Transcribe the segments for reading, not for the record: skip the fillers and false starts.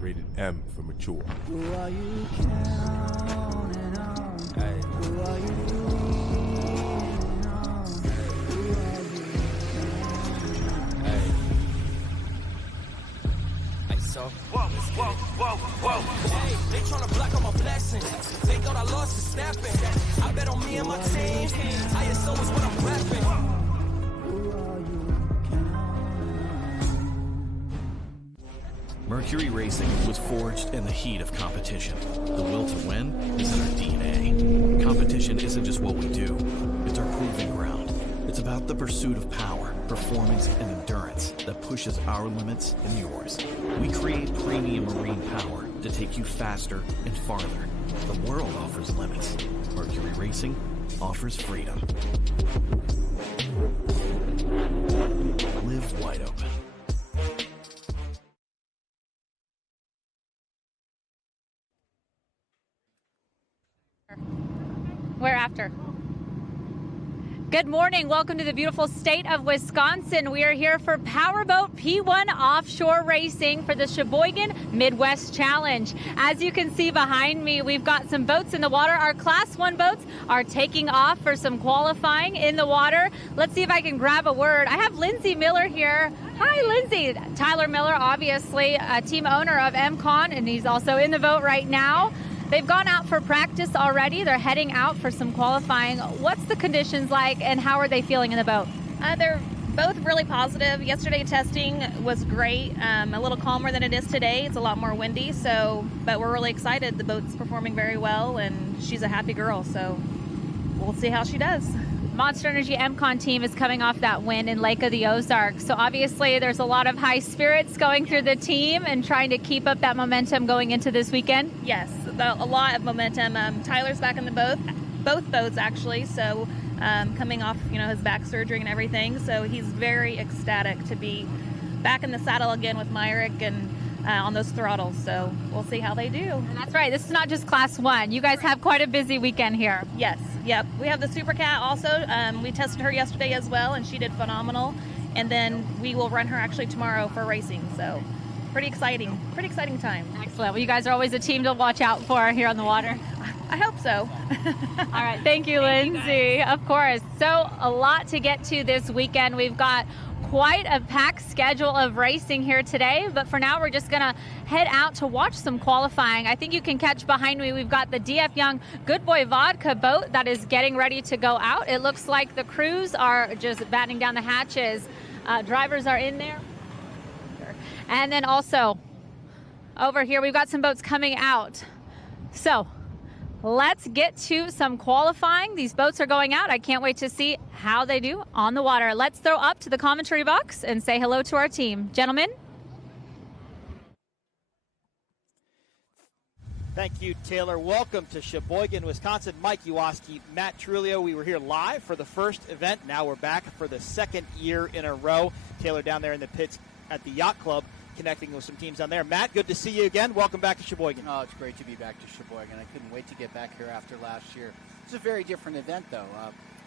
rated M for mature. Who are you counting on? Hey. Who are you leaning on? Who are you counting on? Hey. Hey, so. Whoa, whoa, whoa, whoa. Hey, they tryna block all my blessings. They thought I lost the snapping. I bet on me and my team. ISO is what I'm rapping. Who are you counting on? Mercury Racing was forged in the heat of competition. The will to win is in our DNA. Competition isn't just what we do, it's our proving ground. It's about the pursuit of power, performance, and endurance that pushes our limits and yours. We create premium marine power to take you faster and farther. The world offers limits. Mercury Racing offers freedom. Live wide open. We're after. Good morning. Welcome to the beautiful state of Wisconsin. We are here for Powerboat P1 Offshore Racing for the Sheboygan Midwest Challenge. As you can see behind me, we've got some boats in the water. Our Class 1 boats are taking off for some qualifying in the water. Let's see if I can grab a word. I have Lindsay Miller here. Hi, Lindsay. Tyler Miller, obviously a team owner of MCon, and he's also in the boat right now. They've gone out for practice already. They're heading out for some qualifying. What's the conditions like, and how are they feeling in the boat? They're both really positive. Yesterday testing was great, a little calmer than it is today. It's a lot more windy, but we're really excited. The boat's performing very well, and she's a happy girl, so we'll see how she does. Monster Energy MCon team is coming off that win in Lake of the Ozarks. So obviously there's a lot of high spirits going through the team and trying to keep up that momentum going into this weekend. Yes, a lot of momentum. Tyler's back in the boat, both boats actually. So coming off, his back surgery and everything. So he's very ecstatic to be back in the saddle again with Myrick and on those throttles. So we'll see how they do. And that's right. This is not just Class 1. You guys have quite a busy weekend here. Yes. Yep. We have the Supercat also. We tested her yesterday as well, and she did phenomenal. And then we will run her actually tomorrow for racing. So pretty exciting time. Excellent. Well, you guys are always a team to watch out for here on the water. I hope so. All right. Thank you, Lindsay. Of course. So a lot to get to this weekend. We've got quite a packed schedule of racing here today, but for now we're just gonna head out to watch some qualifying. I think you can catch behind me, we've got the DF Young Good Boy Vodka boat that is getting ready to go out. It looks like the crews are just battening down the hatches. Drivers are in there. And then also over here we've got some boats coming out. So let's get to some qualifying. These boats are going out. I can't wait to see how they do on the water. Let's throw up to the commentary box and say hello to our team. Gentlemen. Thank you, Taylor. Welcome to Sheboygan, Wisconsin. Mike Uwaski, Matt Trulio. We were here live for the first event. Now we're back for the second year in a row. Taylor down there in the pits at the Yacht Club, connecting with some teams down there. Matt, good to see you again. Welcome back to Sheboygan. Oh, it's great to be back to Sheboygan. I couldn't wait to get back here after last year. It's a very different event, though.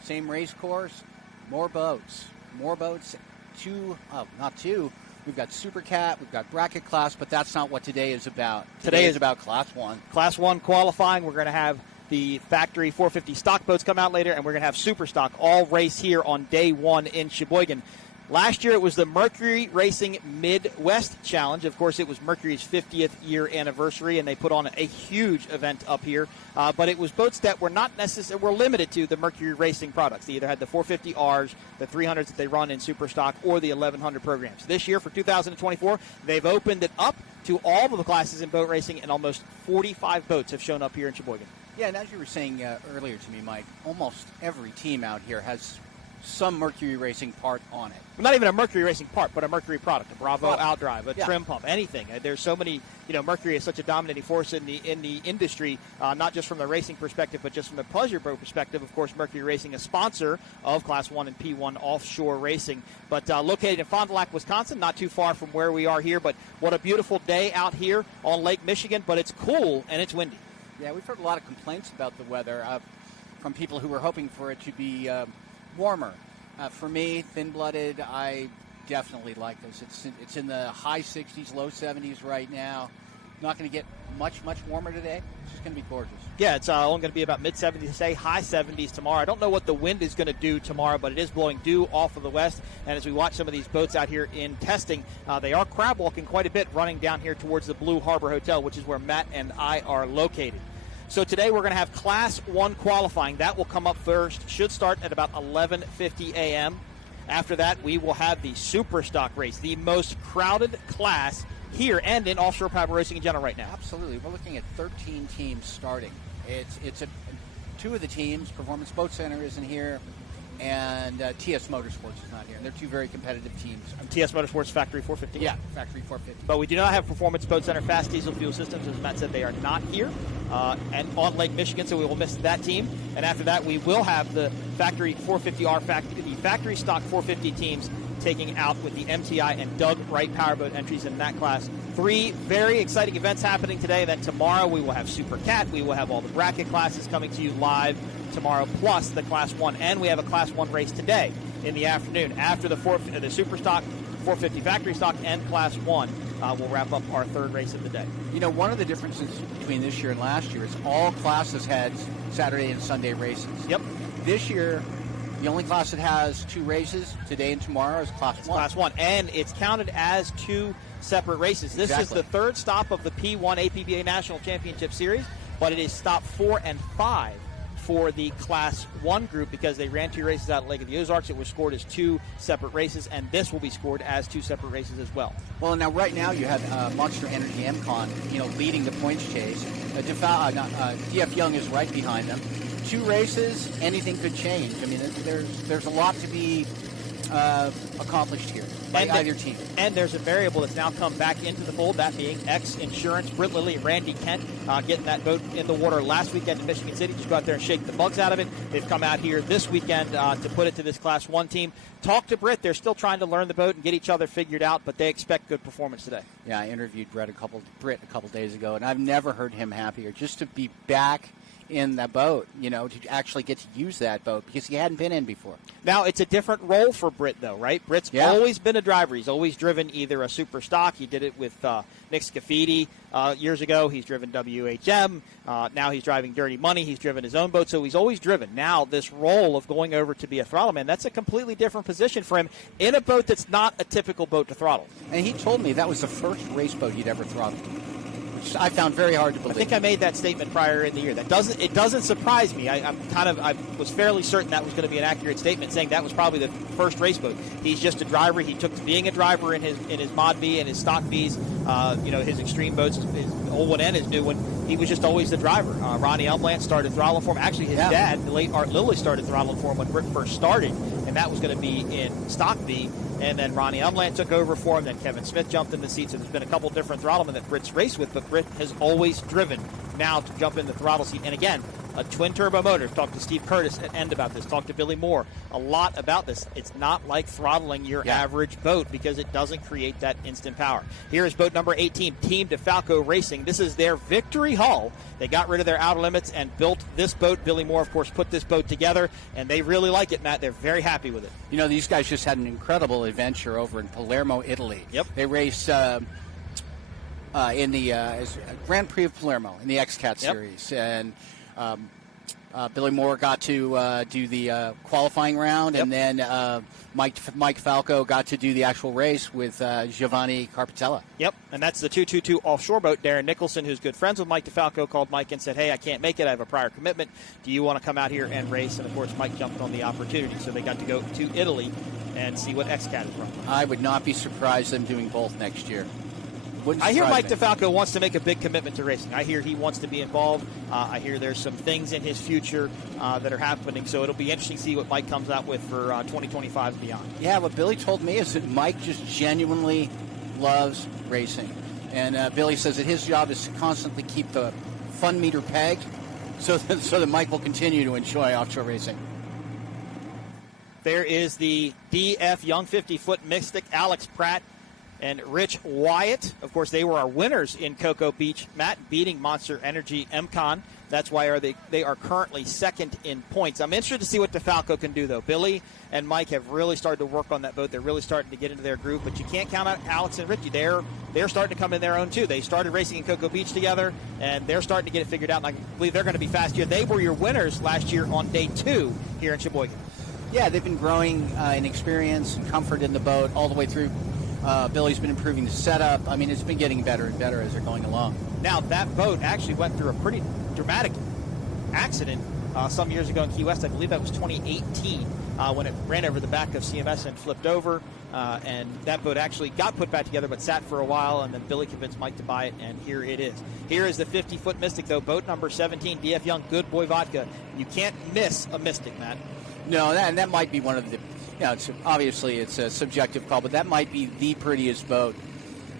Same race course, more boats. Not two. We've got Supercat, we've got bracket class, but that's not what today is about. Today is about Class 1. Class 1 qualifying. We're going to have the factory 450 stock boats come out later, and we're going to have Superstock all race here on day one in Sheboygan. Last year it was the Mercury Racing Midwest Challenge. Of course, it was Mercury's 50th year anniversary, and they put on a huge event up here. But it was boats that were not necessarily were limited to the Mercury Racing products. They either had the 450Rs, the 300s that they run in Superstock, or the 1100 programs. This year, for 2024, they've opened it up to all of the classes in boat racing, and almost 45 boats have shown up here in Sheboygan. Yeah, and as you were saying earlier to me, Mike, almost every team out here has some Mercury Racing part on it. Well, not even a Mercury Racing part, but a Mercury product, a Bravo outdrive, a trim pump, anything. There's so many, Mercury is such a dominating force in the industry, not just from the racing perspective, but just from the pleasure boat perspective. Of course, Mercury Racing, a sponsor of Class 1 and P1 offshore racing, but located in Fond du Lac, Wisconsin, not too far from where we are here. But what a beautiful day out here on Lake Michigan, but it's cool and it's windy. Yeah, we've heard a lot of complaints about the weather from people who were hoping for it to be warmer. For me, thin-blooded, I definitely like this. It's in the high 60s, low 70s right now. not going to get much warmer today. It's just going to be gorgeous. Yeah, it's only going to be about mid-70s today, high 70s tomorrow. I don't know what the wind is going to do tomorrow, but it is blowing dew off of the west. And as we watch some of these boats out here in testing, they are crab walking quite a bit, running down here towards the Blue Harbor Hotel, which is where Matt and I are located. So today we're going to have Class 1 qualifying. That will come up first. Should start at about 11:50 a.m. After that, we will have the Superstock race, the most crowded class here and in offshore powerboat racing in general right now. Absolutely. We're looking at 13 teams starting. It's two of the teams, Performance Boat Center isn't here, and TS Motorsports is not here. And they're two very competitive teams. TS Motorsports Factory 450. Yeah, Factory 450. But we do not have Performance Boat Center Fast Diesel Fuel Systems. As Matt said, they are not here and on Lake Michigan, so we will miss that team. And after that, we will have the Factory 450R, the Factory Stock 450 teams taking out with the MTI and Doug Wright powerboat entries in that class. 3 very exciting events happening today. Then tomorrow we will have Supercat. We will have all the bracket classes coming to you live tomorrow, plus the Class 1. And we have a Class 1 race today in the afternoon. After the Superstock, 450 Factory Stock, and Class 1, we'll wrap up our third race of the day. You know, one of the differences between this year and last year is all classes had Saturday and Sunday races. Yep. This year, the only class that has 2 races today and tomorrow is Class 1. Class 1, and it's counted as 2 separate races. This is the third stop of the P1 APBA National Championship Series, but it is stop 4 and 5 for the Class 1 group because they ran 2 races out at Lake of the Ozarks. It was scored as 2 separate races, and this will be scored as 2 separate races as well. Well, now right now you have Monster Energy MCon, leading the points chase. DF Young is right behind them. 2 races, anything could change. I mean, there's a lot to be accomplished here by either team. And there's a variable that's now come back into the fold, that being X-Insurance. Britt Lilly and Randy Kent getting that boat in the water last weekend in Michigan City. Just go out there and shake the bugs out of it. They've come out here this weekend to put it to this Class 1 team. Talk to Britt. They're still trying to learn the boat and get each other figured out, but they expect good performance today. Yeah, I interviewed Britt a couple days ago, and I've never heard him happier. Just to be back in the boat, to actually get to use that boat because he hadn't been in before. Now, it's a different role for Britt, though, right? Britt's always been a driver. He's always driven either a Superstock. He did it with Nick Scafidi years ago. He's driven WHM. Now he's driving Dirty Money. He's driven his own boat, so he's always driven. Now, this role of going over to be a throttle man, that's a completely different position for him in a boat that's not a typical boat to throttle. And he told me that was the first race boat he'd ever throttled. I found very hard to believe. I think I made that statement prior in the year. It doesn't surprise me. I was fairly certain that was going to be an accurate statement, saying that was probably the first race boat. He's just a driver. He took to being a driver in his Mod V and his Stock Vs, his extreme boats, his old one and his new one. He was just always the driver. Ronnie Elmland started throttling for him. Actually, his dad, the late Art Lilly, started throttling for him when Britt first started, and that was going to be in Stock V. And then Ronnie Elmland took over for him. Then Kevin Smith jumped in the seat. So there's been a couple different throttlemen that Britt's raced with, but Britt has always driven now to jump in the throttle seat. And again, a twin-turbo motor. Talked to Steve Curtis at End about this. Talked to Billy Moore a lot about this. It's not like throttling your average boat because it doesn't create that instant power. Here is boat number 18, Team DeFalco Racing. This is their victory hull. They got rid of their outer limits and built this boat. Billy Moore, of course, put this boat together, and they really like it, Matt. They're very happy with it. These guys just had an incredible adventure over in Palermo, Italy. Yep. They raced in the Grand Prix of Palermo in the XCAT series. And Billy Moore got to do the qualifying round, and then Mike Falco got to do the actual race with Giovanni Carpatella. Yep, and that's the 222 offshore boat. Darren Nicholson, who's good friends with Mike DeFalco, called Mike and said, hey, I can't make it. I have a prior commitment. Do you want to come out here and race? And, of course, Mike jumped on the opportunity. So they got to go to Italy and see what XCAT is running. I would not be surprised them doing both next year. I hear Mike DeFalco wants to make a big commitment to racing. I hear he wants to be involved. I hear there's some things in his future that are happening. So it'll be interesting to see what Mike comes out with for 2025 and beyond. Yeah, what Billy told me is that Mike just genuinely loves racing. And Billy says that his job is to constantly keep the fun meter pegged so that Mike will continue to enjoy offshore racing. There is the DF Young 50-foot Mystic, Alex Pratt. and Rich Wyatt. Of course, they were our winners in Cocoa Beach, Matt, beating Monster Energy MCon. That's why they are currently second in points. I'm interested to see what DeFalco can do, though. Billy and Mike have really started to work on that boat. They're really starting to get into their groove, but you can't count out Alex and Richie. They're starting to come in their own, too. They started racing in Cocoa Beach together, and they're starting to get it figured out, and I believe they're going to be fast here. They were your winners last year on day 2 here in Sheboygan. Yeah, they've been growing in experience and comfort in the boat all the way through. Billy's been improving the setup. I mean, it's been getting better and better as they're going along. Now, that boat actually went through a pretty dramatic accident some years ago in Key West. I believe that was 2018 when it ran over the back of CMS and flipped over. And that boat actually got put back together but sat for a while, and then Billy convinced Mike to buy it, and here it is. Here is the 50-foot Mystic, though, boat number 17, DF Young, Good Boy Vodka. You can't miss a Mystic, Matt. No, that might be one of the, obviously it's a subjective call, but that might be the prettiest boat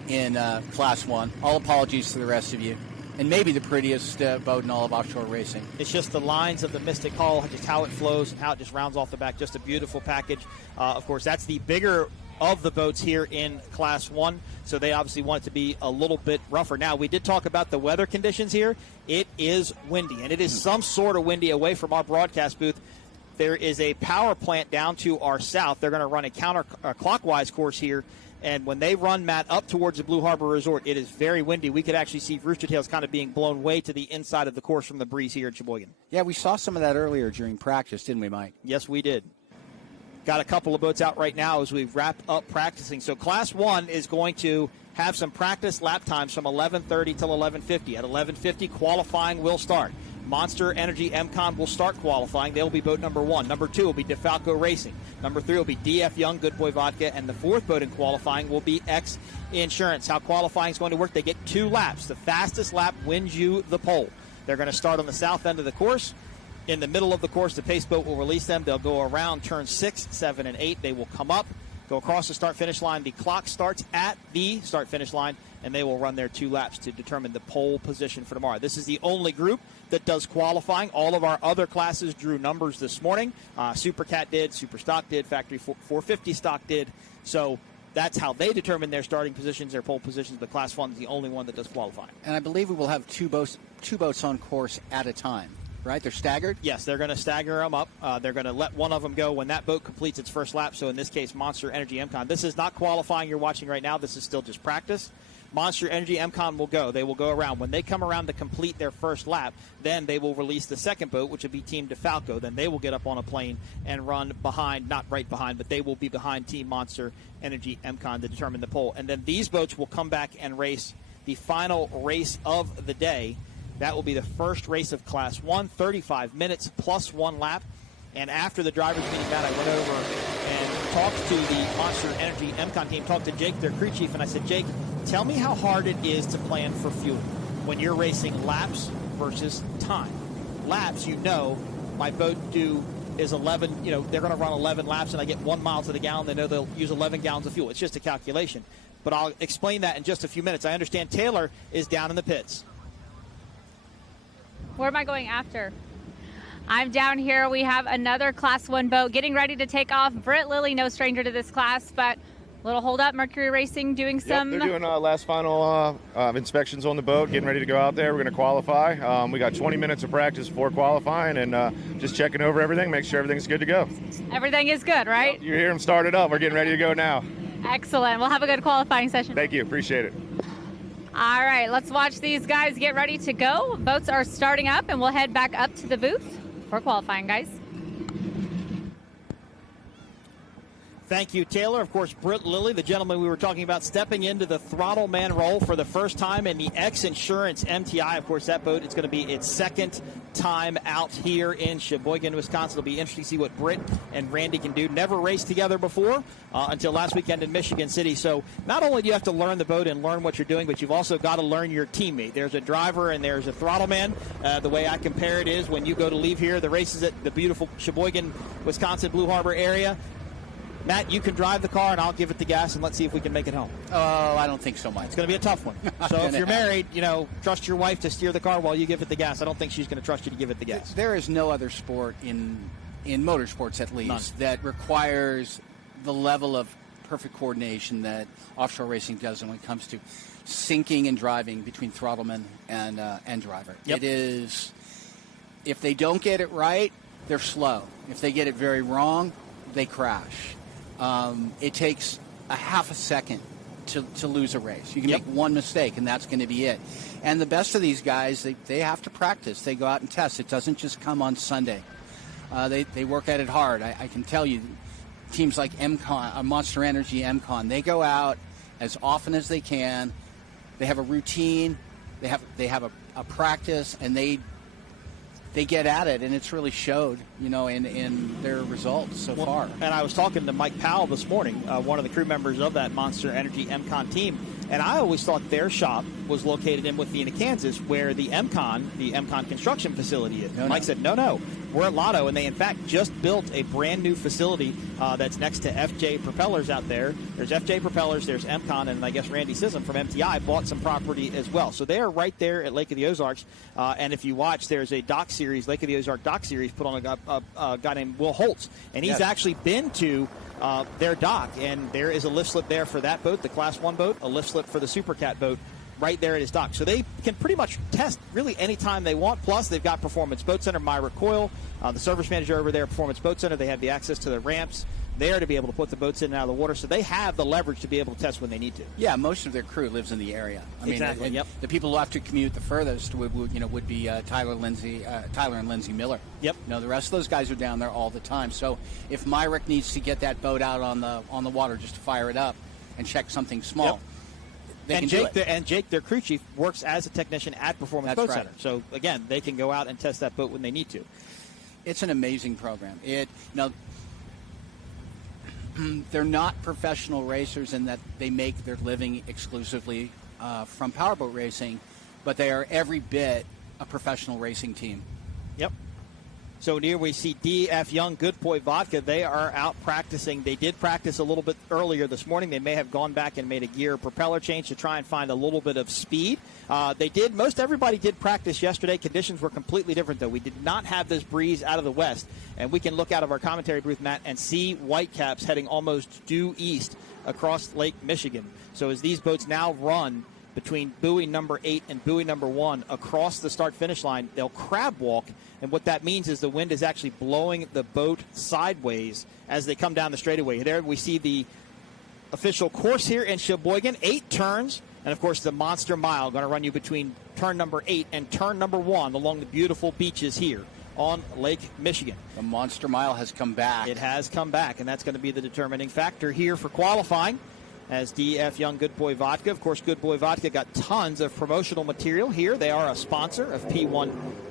in Class 1. All apologies to the rest of you. And maybe the prettiest boat in all of offshore racing. It's just the lines of the Mystic hull, just how it flows and how it just rounds off the back. Just a beautiful package. Of course, that's the bigger of the boats here in Class 1, so they obviously want it to be a little bit rougher. Now, we did talk about the weather conditions here. It is windy, and it is some sort of windy away from our broadcast booth. There is a power plant down to our south. They're going to run a counterclockwise course here. And when they run, Matt, up towards the Blue Harbor Resort, it is very windy. We could actually see rooster tails kind of being blown way to the inside of the course from the breeze here in Sheboygan. Yeah, we saw some of that earlier during practice, didn't we, Mike? Yes, we did. Got a couple of boats out right now as we wrap up practicing. So Class 1 is going to have some practice lap times from 11:30 till 11:50. At 11:50, qualifying will start. Monster Energy MCon will start qualifying. They'll be boat number 1. Number 2 will be DeFalco Racing. Number 3 will be DF Young, Good Boy Vodka. And the 4th boat in qualifying will be X Insurance. How qualifying is going to work, they get 2 laps. The fastest lap wins you the pole. They're going to start on the south end of the course. In the middle of the course, the pace boat will release them. They'll go around turns 6, 7, and 8. They will come up, go across the start-finish line. The clock starts at the start-finish line, and they will run their 2 laps to determine the pole position for tomorrow. This is the only group that does qualifying. All of our other classes drew numbers this morning. Supercat did, Superstock did, Factory 450 Stock did. So that's how they determine their starting positions, their pole positions. But Class 1 is the only one that does qualifying. And I believe we will have two boats on course at a time, right? They're staggered? Yes, they're going to stagger them up. They're going to let one of them go when that boat completes its first lap. So in this case, Monster Energy MCon. This is not qualifying you're watching right now. This is still just practice. Monster Energy MCon will go. They will go around. When they come around to complete their first lap, then they will release the second boat, which will be Team DeFalco. Then they will get up on a plane and run behind, not right behind, but they will be behind Team Monster Energy MCon to determine the pole. And then these boats will come back and race the final race of the day. That will be the first race of Class 1, 35 minutes plus 1 lap. And after the drivers' meeting, Matt, I went over and talked to the Monster Energy MCon team, talked to Jake, their crew chief, and I said, Jake, tell me how hard it is to plan for fuel when you're racing laps versus time. Laps, my boat is 11, they're going to run 11 laps and I get 1 mile to the gallon. They know they'll use 11 gallons of fuel. It's just a calculation. But I'll explain that in just a few minutes. I understand Taylor is down in the pits. Where am I going after? I'm down here. We have another Class 1 boat getting ready to take off. Britt Lilly, no stranger to this class, but little hold up. Mercury Racing doing some. Yep, they're doing last final inspections on the boat, getting ready to go out there. We're going to qualify. We got 20 minutes of practice before qualifying and just checking over everything, make sure everything's good to go. Everything is good, right? Yep, you hear them start it up. We're getting ready to go now. Excellent. We'll have a good qualifying session. Thank you. Appreciate it. All right, let's watch these guys get ready to go. Boats are starting up, and we'll head back up to the booth for qualifying, guys. Thank you, Taylor. Of course, Britt Lilly, the gentleman we were talking about, stepping into the throttle man role for the first time in the X Insurance MTI. Of course, that boat is going to be its second time out here in Sheboygan, Wisconsin. It'll be interesting to see what Britt and Randy can do. Never raced together before until last weekend in Michigan City. So not only do you have to learn the boat and learn what you're doing, but you've also got to learn your teammate. There's a driver and there's a throttle man. The way I compare it is when you go to leave here, the races at the beautiful Sheboygan, Wisconsin, Blue Harbor area, Matt, you can drive the car, and I'll give it the gas, and let's see if we can make it home. Oh, I don't think so, Mike. It's going to be a tough one. So if you're married, trust your wife to steer the car while you give it the gas. I don't think she's going to trust you to give it the gas. There is no other sport in motorsports, at least, that requires the level of perfect coordination that offshore racing does when it comes to syncing and driving between throttleman and driver. Yep. It is, if they don't get it right, they're slow. If they get it very wrong, they crash. It takes a half a second to lose a race. You can make one mistake, and that's going to be it. And the best of these guys, they have to practice. They go out and test. It doesn't just come on Sunday. They work at it hard. I can tell you, teams like MCon, Monster Energy, MCon, they go out as often as they can. They have a routine. They have a practice, and they get at it, and it's really showed, in their results so far. And I was talking to Mike Powell this morning, one of the crew members of that Monster Energy MCon team, and I always thought their shop was located in Wathena, Kansas, where the MCon construction facility is. Mike said, no, we're at Lotto, and they in fact just built a brand new facility that's next to FJ Propellers out there. There's FJ Propellers, there's MCon, and I guess Randy Sissom from MTI bought some property as well. So they are right there at Lake of the Ozarks, and if you watch, there's a doc series, Lake of the Ozark doc series, put on a guy named Will Holtz, and he's actually been to their dock, and there is a lift slip there for that boat, the Class 1 boat, a lift slip for the Supercat boat right there at his dock. So they can pretty much test really anytime they want. Plus, they've got Performance Boat Center, Myra Coyle, the service manager over there at Performance Boat Center. They have the access to the ramps there to be able to put the boats in and out of the water. So they have the leverage to be able to test when they need to. Yeah, most of their crew lives in the area. Exactly. Yep. The people who have to commute the furthest would be Tyler and Lindsay Miller. Yep. The rest of those guys are down there all the time. So if Myrick needs to get that boat out on the water just to fire it up and check something small, and Jake, their crew chief, works as a technician at Performance Boat Center. So again, they can go out and test that boat when they need to. It's an amazing program. They're not professional racers in that they make their living exclusively from powerboat racing, but they are every bit a professional racing team. Yep. So here we see DF Young, Good Boy Vodka. They are out practicing. They did practice a little bit earlier this morning. They may have gone back and made a gear propeller change to try and find a little bit of speed. Most everybody did practice yesterday. Conditions were completely different, though. We did not have this breeze out of the west. And we can look out of our commentary booth, Matt, and see Whitecaps heading almost due east across Lake Michigan. So as these boats now run between buoy number 8 and buoy number 1 across the start-finish line, they'll crab walk, and what that means is the wind is actually blowing the boat sideways as they come down the straightaway. There we see the official course here in Sheboygan, 8 turns, and of course the Monster Mile going to run you between turn number 8 and turn number 1 along the beautiful beaches here on Lake Michigan. The Monster Mile has come back. It has come back, and that's going to be the determining factor here for qualifying. As DF Young Good Boy Vodka. Of course, Good Boy Vodka got tons of promotional material here. They are a sponsor of P1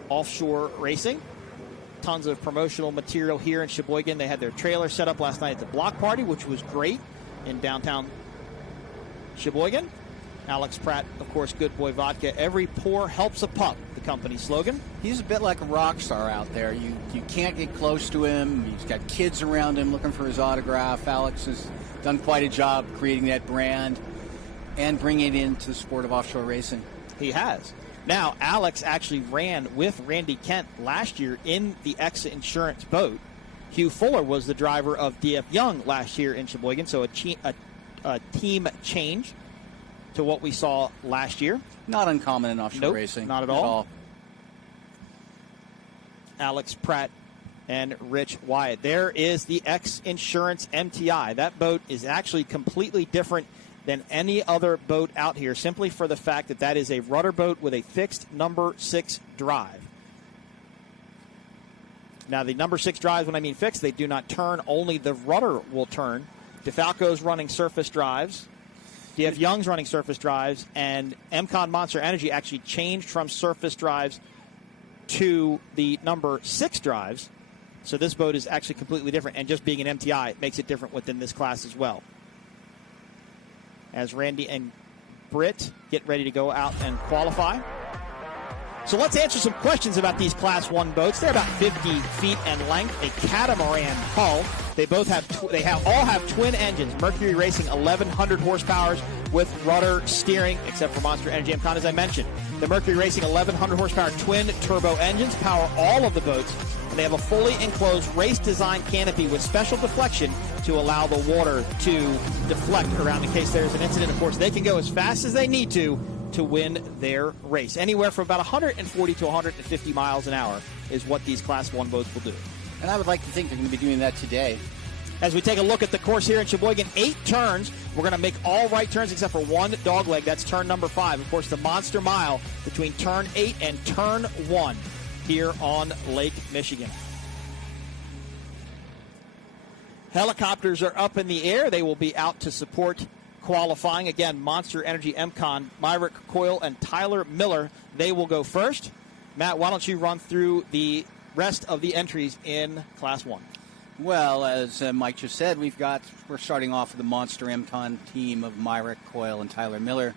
Offshore Racing. Tons of promotional material here in Sheboygan. They had their trailer set up last night at the block party, which was great in downtown Sheboygan. Alex Pratt, of course, Good Boy Vodka. Every pour helps a pup, the company slogan. He's a bit like a rock star out there. You can't get close to him. He's got kids around him looking for his autograph. Alex has done quite a job creating that brand and bringing it into the sport of offshore racing. He has. Now, Alex actually ran with Randy Kent last year in the X Insurance boat. Hugh Fuller was the driver of DF Young last year in Sheboygan, so a team change to what we saw last year. Not uncommon in offshore racing. Not at all. Alex Pratt and Rich Wyatt. There is the X Insurance MTI. That boat is actually completely different than any other boat out here, simply for the fact that that is a rudder boat with a fixed number 6 drive. Now, the number 6 drives, when I mean fixed, they do not turn. Only the rudder will turn. DeFalco's running surface drives. DF Young's running surface drives. And MCon Monster Energy actually changed from surface drives to the number 6 drives. So this boat is actually completely different. And just being an MTI makes it different within this class as well. As Randy and Britt get ready to go out and qualify. So let's answer some questions about these Class 1 boats. They're about 50 feet in length, a catamaran hull. They both have all have twin engines. Mercury Racing 1,100 horsepower with rudder steering, except for Monster Energy MCon, as I mentioned. The Mercury Racing 1,100 horsepower twin turbo engines power all of the boats. And they have a fully enclosed race design canopy with special deflection to allow the water to deflect around in case there's an incident. Of course, they can go as fast as they need to win their race. Anywhere from about 140 to 150 miles an hour is what these Class 1 boats will do. And I would like to think they're going to be doing that today. As we take a look at the course here in Sheboygan, 8 turns. We're going to make all right turns except for one dog leg. That's turn number 5. Of course, the Monster Mile between turn 8 and turn 1 here on Lake Michigan. Helicopters are up in the air. They will be out to support qualifying. Again, Monster Energy MCon, Myrick Coyle, and Tyler Miller. They will go first. Matt, why don't you run through the rest of the entries in Class 1? Well, as Mike just said, we're starting off with the Monster MCon team of Myrick Coyle and Tyler Miller.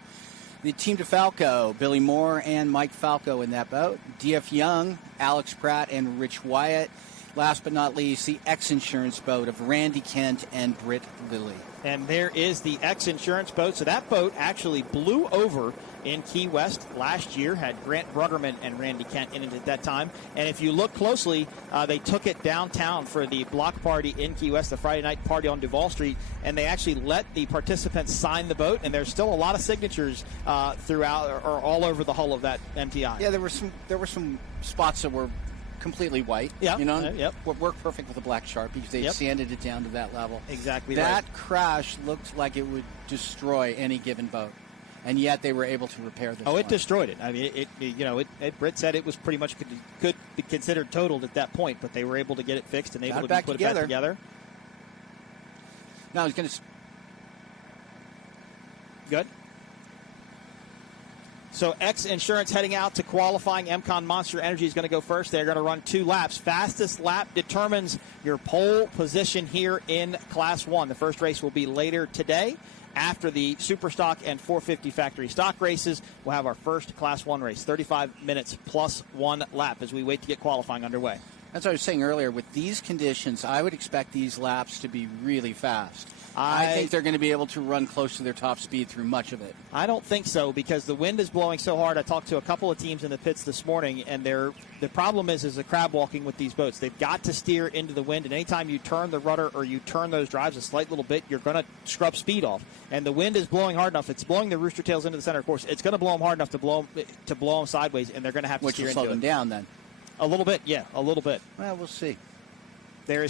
The Team DeFalco, Billy Moore and Mike Falco in that boat. DF Young, Alex Pratt, and Rich Wyatt. Last but not least, the X-Insurance boat of Randy Kent and Britt Lilly. And there is the X-Insurance boat. So that boat actually blew over in Key West last year, had Grant Bruggerman and Randy Kent in it at that time. And if you look closely, they took it downtown for the block party in Key West, the Friday night party on Duval Street, and they actually let the participants sign the boat, and there's still a lot of signatures throughout or all over the hull of that MTI. Yeah, there were some spots that were completely white. Yeah, you know, yep. Worked perfect with a black Sharpie because they sanded it down to that level. Exactly. That right. crash looked like it would destroy any given boat, and yet they were able to repair this. It destroyed it. I mean, Britt said it was pretty much could be considered totaled at that point, but they were able to get it fixed and able to put it back together. Now I was going to. Good. So X-Insurance heading out to qualifying. MCon Monster Energy is going to go first. They're going to run 2 laps. Fastest lap determines your pole position here in Class 1. The first race will be later today. After the Superstock and 450 factory stock races, we'll have our first Class 1 race, 35 minutes plus 1 lap as we wait to get qualifying underway. As I was saying earlier, with these conditions, I would expect these laps to be really fast. I think they're going to be able to run close to their top speed through much of it. I don't think so because the wind is blowing so hard. I talked to a couple of teams in the pits this morning, and the problem is the crab walking with these boats. They've got to steer into the wind, and anytime you turn the rudder or you turn those drives a slight little bit, you're going to scrub speed off. And the wind is blowing hard enough. It's blowing the rooster tails into the center. Of course, it's going to blow them hard enough to blow them sideways, and they're going to have to steer into it. Which will slow them down then. A little bit, yeah, a little bit. Well, we'll see. There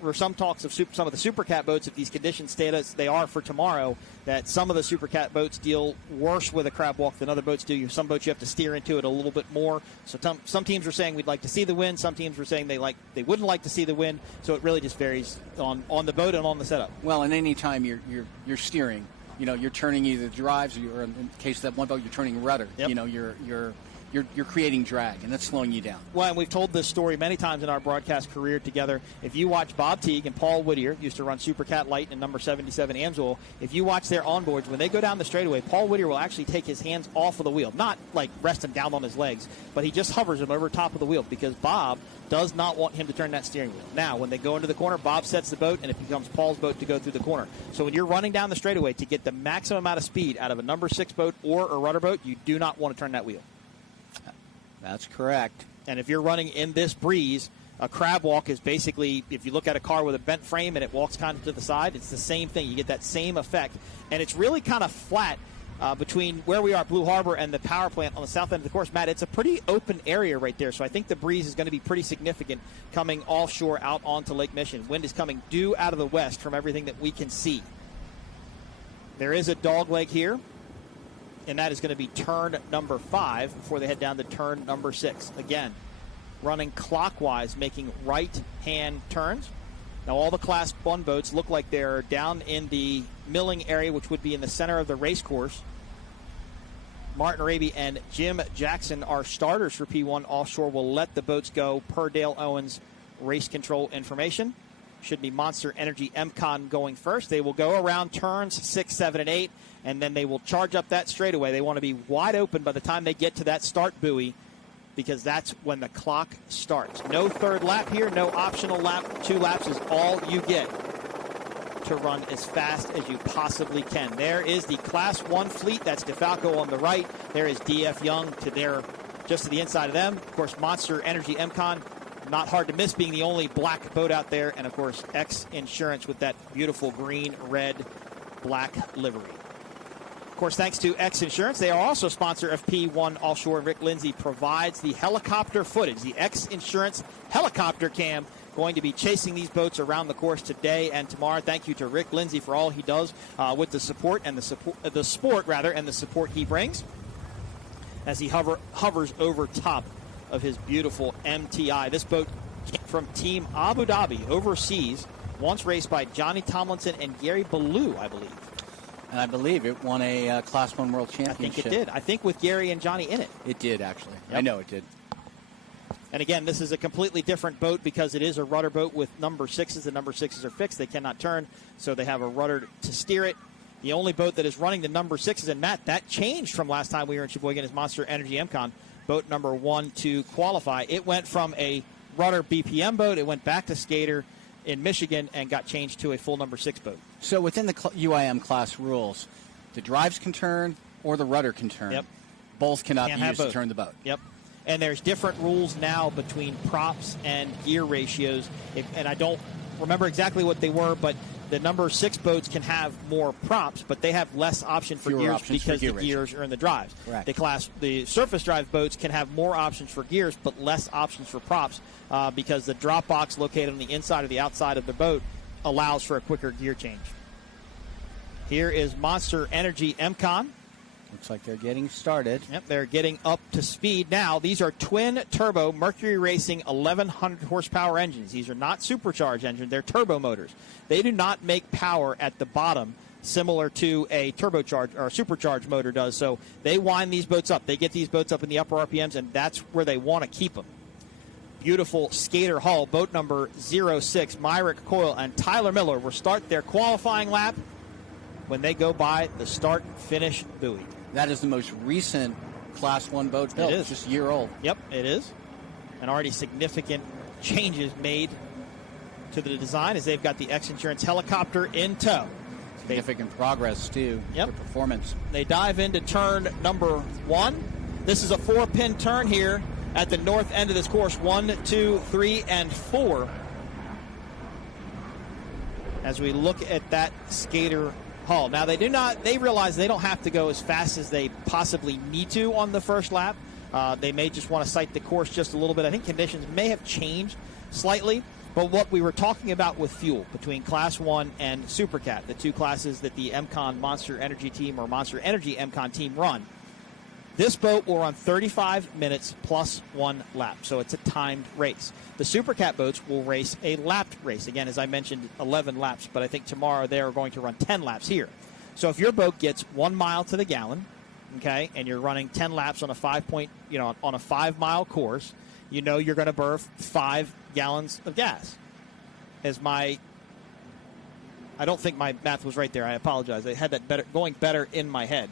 were some talks of some of the Supercat boats, if these conditions stay as they are for tomorrow, that some of the Supercat boats deal worse with a crab walk than other boats do. Some boats you have to steer into it a little bit more. So some teams are saying we'd like to see the wind. Some teams were saying they wouldn't like to see the wind. So it really just varies on the boat and on the setup. Well, and any time you're steering, you're turning either drives or in the case of that one boat, you're turning rudder. Yep. You're creating drag, and that's slowing you down. Well, and we've told this story many times in our broadcast career together. If you watch Bob Teague and Paul Whittier, used to run Supercat Light and number 77 Amsoil, if you watch their onboards, when they go down the straightaway, Paul Whittier will actually take his hands off of the wheel. Not like rest him down on his legs, but he just hovers him over top of the wheel because Bob does not want him to turn that steering wheel. Now, when they go into the corner, Bob sets the boat, and it becomes Paul's boat to go through the corner. So when you're running down the straightaway to get the maximum amount of speed out of a number 6 boat or a rudder boat, you do not want to turn that wheel. That's correct. And if you're running in this breeze, a crab walk is basically, if you look at a car with a bent frame and it walks kind of to the side, it's the same thing. You get that same effect. And it's really kind of flat between where we are at Blue Harbor and the power plant on the south end of the course. Matt, it's a pretty open area right there. So I think the breeze is going to be pretty significant coming offshore out onto Lake Michigan. Wind is coming due out of the west from everything that we can see. There is a dog leg here, and that is going to be turn number 5 before they head down to turn number 6. Again, running clockwise, making right-hand turns. Now, all the Class 1 boats look like they're down in the milling area, which would be in the center of the race course. Martin Raby and Jim Jackson are starters for P1 Offshore. Will let the boats go per Dale Owens race control information. Should be Monster Energy MCon going first. They will go around turns 6, 7, and 8, and then they will charge up that straightaway. They want to be wide open by the time they get to that start buoy because that's when the clock starts. No third lap here, no optional lap. 2 laps is all you get to run as fast as you possibly can. There is the Class 1 fleet. That's DeFalco on the right. There is DF Young just to the inside of them. Of course, Monster Energy MCon not hard to miss, being the only black boat out there. And, of course, X Insurance with that beautiful green, red, black livery. Of course, thanks to X Insurance, they are also sponsor of P1 Offshore. Rick Lindsay provides the helicopter footage, the X Insurance helicopter cam, going to be chasing these boats around the course today and tomorrow. Thank you to Rick Lindsay for all he does with the sport and the support he brings as he hovers over top of his beautiful MTI. This boat came from Team Abu Dhabi overseas, once raced by Johnny Tomlinson and Gary Ballou, I believe. And I believe it won a Class 1 World Championship. I think it did. I think with Gary and Johnny in it. It did, actually. Yep. I know it did. And again, this is a completely different boat because it is a rudder boat with number 6s. The number 6s are fixed. They cannot turn, so they have a rudder to steer it. The only boat that is running the number 6s, and Matt, that changed from last time we were in Sheboygan, is Monster Energy MCon, boat number 1 to qualify. It went from a rudder BPM boat, it went back to skater in Michigan and got changed to a full number 6 boat. So within the UIM class rules, the drives can turn or the rudder can turn. Yep. Both cannot be used to turn the boat. Yep. And there's different rules now between props and gear ratios. And I don't remember exactly what they were, but the number 6 boats can have more props, but they have less option for gears because the gears are in the drives. Correct. The surface drive boats can have more options for gears, but less options for props because the drop box located on the inside or the outside of the boat allows for a quicker gear change. Here is Monster Energy MCon. Looks like they're getting started. Yep, they're getting up to speed now. These are twin-turbo Mercury Racing 1100 horsepower engines. These are not supercharged engines. They're turbo motors. They do not make power at the bottom similar to a turbocharged or a supercharged motor does. So they wind these boats up. They get these boats up in the upper RPMs, and that's where they want to keep them. Beautiful skater hull, boat number 06, Myrick Coyle and Tyler Miller will start their qualifying lap when they go by the start-finish buoy. That is the most recent Class 1 boat built. It is. Just a year old. Yep, it is. And already significant changes made to the design as they've got the X Insurance helicopter in tow. Significant progress, too. Yep. The performance. They dive into turn number 1. This is a 4-pin turn here at the north end of this course. 1, 2, 3, and 4. As we look at that skater hull. Now, they realize they don't have to go as fast as they possibly need to on the first lap. They may just want to sight the course just a little bit. I think conditions may have changed slightly, but what we were talking about with fuel between Class 1 and Supercat, the two classes that the MCon Monster Energy team or Monster Energy MCon team run, this boat will run 35 minutes plus 1 lap, so it's a timed race. The Supercat boats will race a lapped race. Again, as I mentioned, 11 laps, but I think tomorrow they are going to run 10 laps here. So if your boat gets 1 mile to the gallon, okay, and you're running 10 laps on a 5-mile course, you know you're going to burn 5 gallons of gas. I don't think my math was right there. I apologize. I had that going better in my head.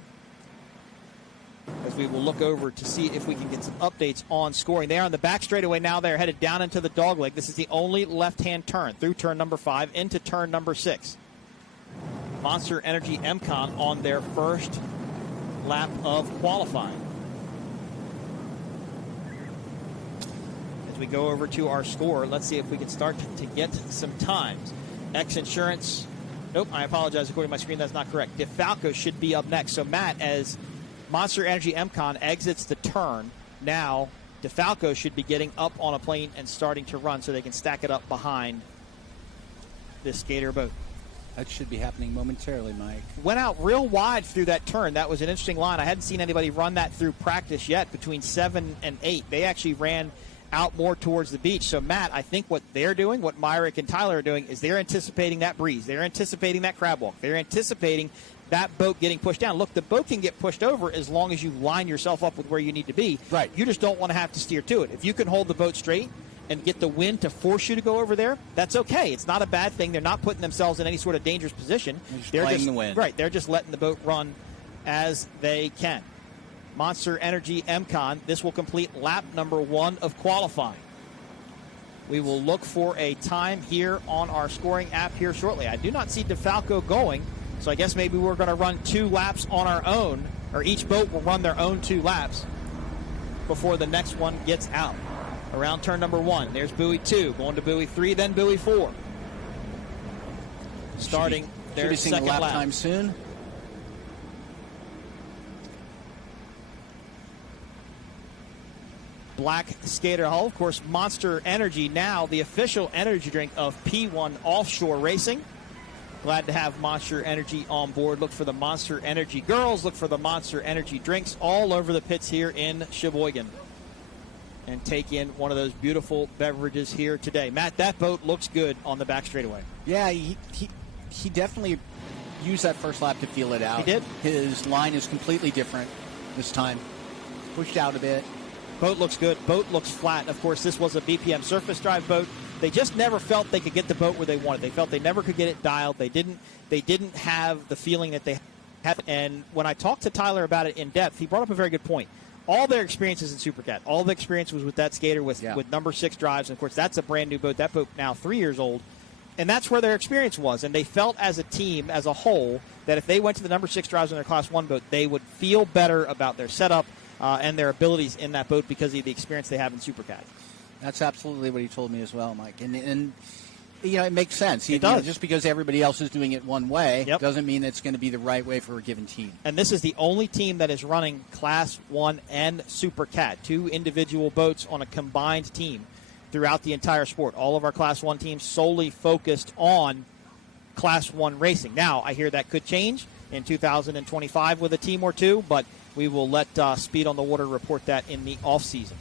As we will look over to see if we can get some updates on scoring. They are on the back straightaway now. They're headed down into the dogleg. This is the only left-hand turn through turn number 5 into turn number 6. Monster Energy MCon on their first lap of qualifying. As we go over to our score, let's see if we can start to get some times. X Insurance, nope, I apologize. According to my screen, that's not correct. DeFalco should be up next. So, Matt, as Monster Energy MCon exits the turn, now DeFalco should be getting up on a plane and starting to run so they can stack it up behind this skater boat. That should be happening momentarily, Mike. Went out real wide through that turn. That was an interesting line. I hadn't seen anybody run that through practice yet between 7 and 8. They actually ran out more towards the beach. So, Matt, I think what they're doing, what Myrick and Tyler are doing, is they're anticipating that breeze. They're anticipating that crab walk. They're anticipating that boat getting pushed down. Look, the boat can get pushed over as long as you line yourself up with where you need to be. Right. You just don't want to have to steer to it. If you can hold the boat straight and get the wind to force you to go over there, that's okay. It's not a bad thing. They're not putting themselves in any sort of dangerous position. They're playing the wind. Right. They're just letting the boat run as they can. Monster Energy MCon, this will complete lap number 1 of qualifying. We will look for a time here on our scoring app here shortly. I do not see DeFalco going, so I guess maybe we're going to run 2 laps on our own, or each boat will run their own 2 laps before the next one gets out. around turn number 1. There's buoy 2, going to buoy 3, then buoy 4. Starting their second lap lap. time soon. Black Skater Hull, of course, Monster Energy, now the official energy drink of P1 Offshore Racing. Glad to have Monster Energy on board. Look for the Monster Energy girls, look for the Monster Energy drinks all over the pits here in Sheboygan. And take in one of those beautiful beverages here today. Matt, that boat looks good on the back straightaway. Yeah, he definitely used that first lap to feel it out. He did. His line is completely different this time. Pushed out a bit. Boat looks good. Boat looks flat. Of course, this was a BPM surface drive boat. They just never felt they could get the boat where they wanted. They felt they never could get it dialed. They didn't have the feeling that they had. And when I talked to Tyler about it in depth, he brought up a very good point. All their experiences in Supercat, all the experience was with that skater with number 6 drives. And, of course, that's a brand-new boat. That boat now 3 years old. And that's where their experience was. And they felt as a team, as a whole, that if they went to the number 6 drives on their Class 1 boat, they would feel better about their setup and their abilities in that boat because of the experience they have in Supercat. That's absolutely what he told me as well, Mike. And you know, it makes sense. It does. Just because everybody else is doing it one way doesn't mean it's going to be the right way for a given team. And this is the only team that is running Class 1 and Supercat, 2 individual boats on a combined team throughout the entire sport. All of our Class 1 teams solely focused on Class 1 racing. Now, I hear that could change in 2025 with a team or two, but we will let Speed on the Water report that in the off-season.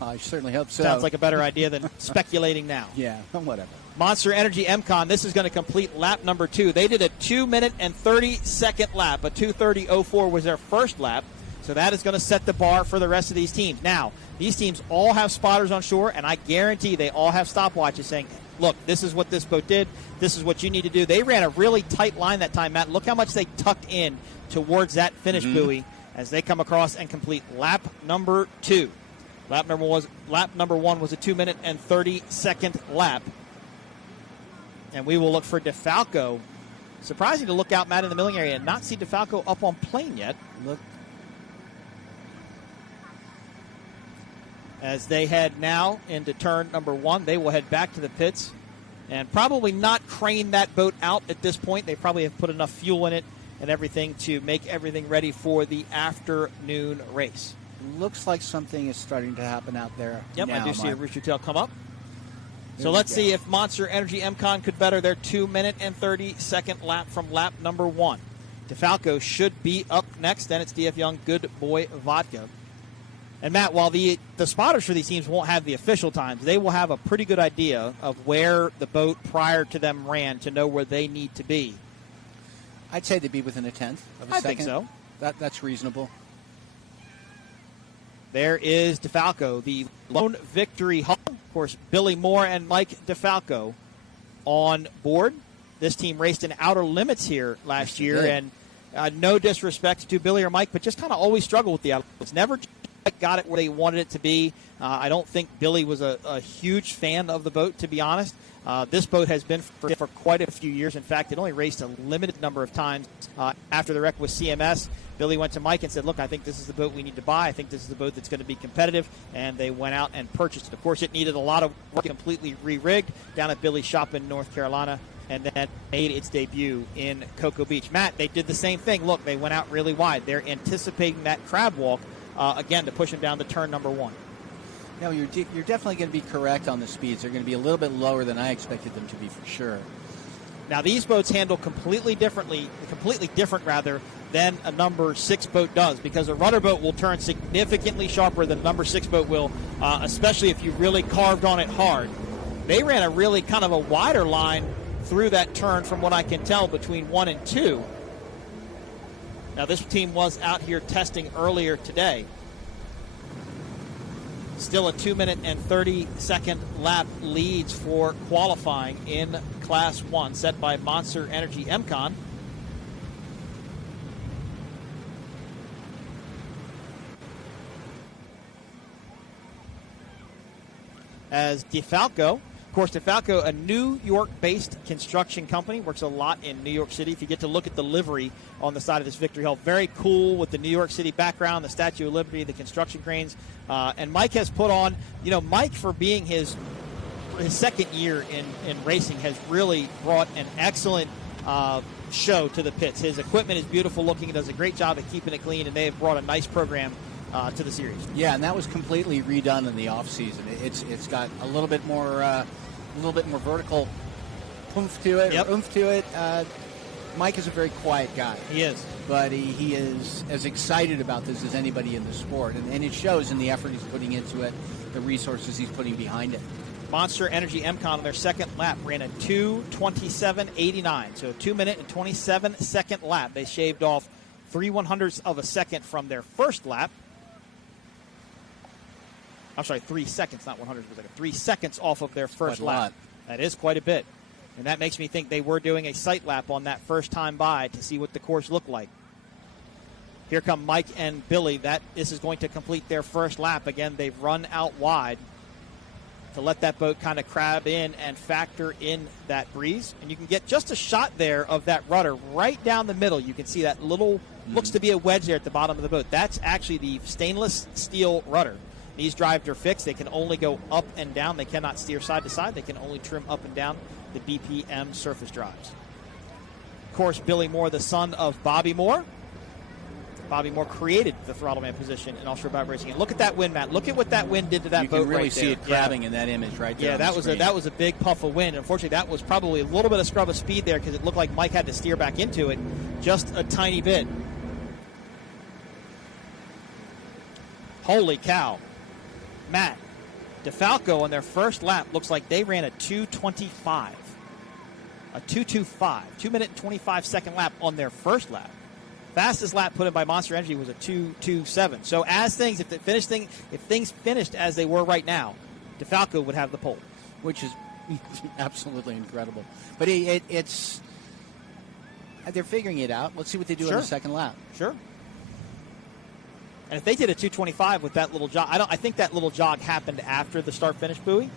I certainly hope so. Sounds like a better idea than speculating now. Yeah, whatever. Monster Energy MCon, this is going to complete lap number 2. They did a 2-minute and 30-second lap. A 2:30.04 was their first lap. So that is going to set the bar for the rest of these teams. Now, these teams all have spotters on shore, and I guarantee they all have stopwatches saying, look, this is what this boat did. This is what you need to do. They ran a really tight line that time, Matt. Look how much they tucked in towards that finish buoy as they come across and complete lap number 2. Lap number 1 was a 2-minute and 30-second lap. And we will look for DeFalco. Surprising to look out, Matt, in the milling area and not see DeFalco up on plane yet. Look. As they head now into turn number 1, they will head back to the pits and probably not crane that boat out at this point. They probably have put enough fuel in it and everything to make everything ready for the afternoon race. Looks like something is starting to happen out there. Yep, now, I do see a rooster tail come up. There So we let's go. see if Monster Energy MCon could better their 2-minute and 30-second lap from lap number 1. DeFalco should be up next. Then it's DF Young, Good Boy Vodka. And Matt, while the spotters for these teams won't have the official times, they will have a pretty good idea of where the boat prior to them ran to know where they need to be. I'd say they'd be within a tenth of a I second. think so. That's reasonable. There is DeFalco, the lone victory hull. Of course, Billy Moore and Mike DeFalco on board. This team raced in Outer Limits here last year, did. and no disrespect to Billy or Mike, but just kind of always struggled with the Outer Limits. Never got it where they wanted it to be. I don't think Billy was a huge fan of the boat, to be honest. This boat has been for quite a few years. In fact, it only raced a limited number of times after the wreck with CMS. Billy went to Mike and said, look, I think this is the boat we need to buy. I think this is the boat that's going to be competitive. And they went out and purchased it. Of course, it needed a lot of work, completely re-rigged down at Billy's shop in North Carolina, and then made its debut in Cocoa Beach. Matt, they did the same thing. Look, they went out really wide. They're anticipating that crab walk, again, to push them down to turn number 1. No, you're definitely going to be correct on the speeds. They're going to be a little bit lower than I expected them to be for sure. Now, these boats handle completely different than a number 6 boat does, because a rudder boat will turn significantly sharper than a number 6 boat will, especially if you really carved on it hard. They ran a really kind of a wider line through that turn from what I can tell between 1 and 2. Now, this team was out here testing earlier today. Still a 2-minute and 30-second lap leads for qualifying in Class 1, set by Monster Energy MCon. As DeFalco, of course, DeFalco, a New York-based construction company, works a lot in New York City. If you get to look at the livery on the side of this Victory Hill, very cool with the New York City background, the Statue of Liberty, the construction cranes. And Mike has put on, Mike, for being his second year in racing, has really brought an excellent show to the pits. His equipment is beautiful looking. He does a great job at keeping it clean, and they have brought a nice program to the series. Yeah, and that was completely redone in the off season. It's got a little bit more vertical oomph to it. Yep. Mike is a very quiet guy. He is, but he is as excited about this as anybody in the sport, and it shows in the effort he's putting into it, the resources he's putting behind it. Monster Energy MCon on their second lap ran a 2:27.89, so a 2-minute and 27-second lap. They shaved off 3/100ths of a second from their first lap. I'm sorry, 3 seconds, not 100ths of a second. 3 seconds off of their first lap. That is quite a bit. And that makes me think they were doing a sight lap on that first time by to see what the course looked like. Here come Mike and Billy. This is going to complete their first lap. Again, they've run out wide to let that boat kind of crab in and factor in that breeze. And you can get just a shot there of that rudder right down the middle. You can see that little, looks to be a wedge there at the bottom of the boat. That's actually the stainless steel rudder. These drives are fixed. They can only go up and down. They cannot steer side to side. They can only trim up and down the BPM surface drives. Of course, Billy Moore, the son of Bobby Moore. Bobby Moore created the throttle-man position in offshore boat racing. And look at that wind, Matt. Look at what that wind did to that boat. You can really right see there. it crabbing in that image right there. Yeah, that was a big puff of wind. Unfortunately, that was probably a little bit of scrub of speed there because it looked like Mike had to steer back into it just a tiny bit. Holy cow. Matt, DeFalco on their first lap looks like they ran a 2:25. A 2:25. 2-minute and 25-second lap on their first lap. Fastest lap put in by Monster Energy was a 2:27. So if things finished as they were right now, DeFalco would have the pole, which is absolutely incredible. But it's they're figuring it out. Let's see what they do on the second lap. Sure. And if they did a 2:25 with that little jog, I think that little jog happened after the start-finish buoy.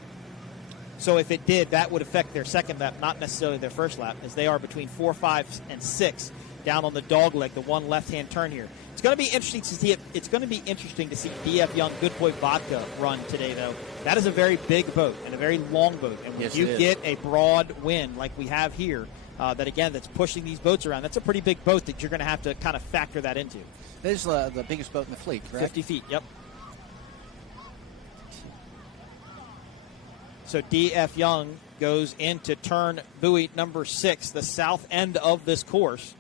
So if it did, that would affect their second lap, not necessarily their first lap, as they are between 4, 5, and 6 down on the dog leg, the one left-hand turn here. It's going to be interesting to see. It's going to be interesting to see DF Young Good Boy Vodka run today, though. That is a very big boat and a very long boat, and when you get a broad wind like we have here, that's pushing these boats around, that's a pretty big boat that you're going to have to kind of factor that into. This is the biggest boat in the fleet, correct? 50 feet, yep. So DF Young goes into turn buoy number 6, the south end of this course.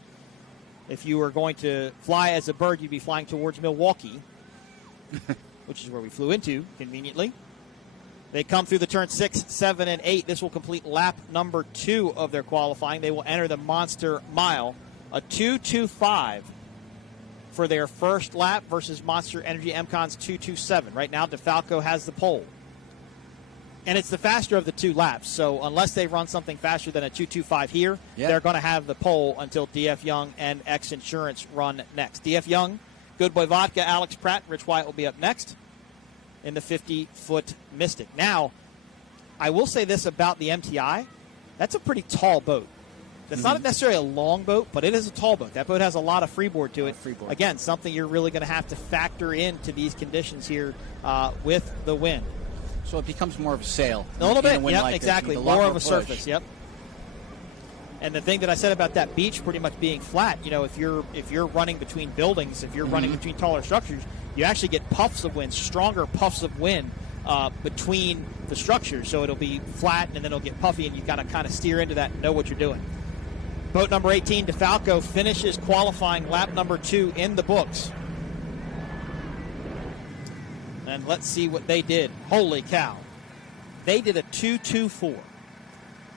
If you were going to fly as a bird, you'd be flying towards Milwaukee, which is where we flew into, conveniently. They come through the turn 6, 7, and 8. This will complete lap number 2 of their qualifying. They will enter the Monster Mile, a 2:25 for their first lap versus Monster Energy MCon's 2:27. Right now, DeFalco has the pole. And it's the faster of the 2 laps, so unless they run something faster than a 2:25 here, they're going to have the pole until DF Young and X Insurance run next. DF Young, Good Boy Vodka, Alex Pratt, Rich Wyatt will be up next in the 50-foot Mystic. Now, I will say this about the MTI. That's a pretty tall boat. That's not necessarily a long boat, but it is a tall boat. That boat has a lot of freeboard to it. Again, something you're really going to have to factor into these conditions here with the wind. So it becomes more of a sail. A little bit, yeah, like exactly. More of a surface, yep. And the thing that I said about that beach pretty much being flat, if you're running between buildings, if you're running between taller structures, you actually get puffs of wind, stronger puffs of wind between the structures. So it'll be flat and then it'll get puffy, and you've got to kind of steer into that and know what you're doing. Boat number 18, DeFalco, finishes qualifying lap number 2 in the books. And let's see what they did. Holy cow. They did a 2:24.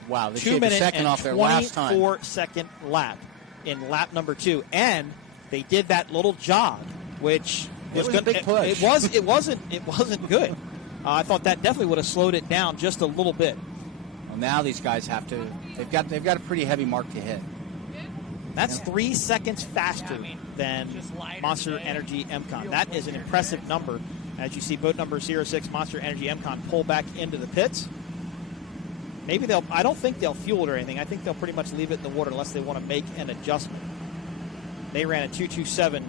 Wow, they shaved a second off their last time. 2-minute-24-second lap in lap number 2. And they did that little jog, which was a big push. It wasn't good. I thought that definitely would have slowed it down just a little bit. Well, now these guys have to. They've got a pretty heavy mark to hit. That's 3 seconds faster than Monster Energy MCon. That is an impressive number. As you see, boat number 06, Monster Energy MCon, pull back into the pits. I don't think they'll fuel it or anything. I think they'll pretty much leave it in the water unless they want to make an adjustment. They ran a 2:27,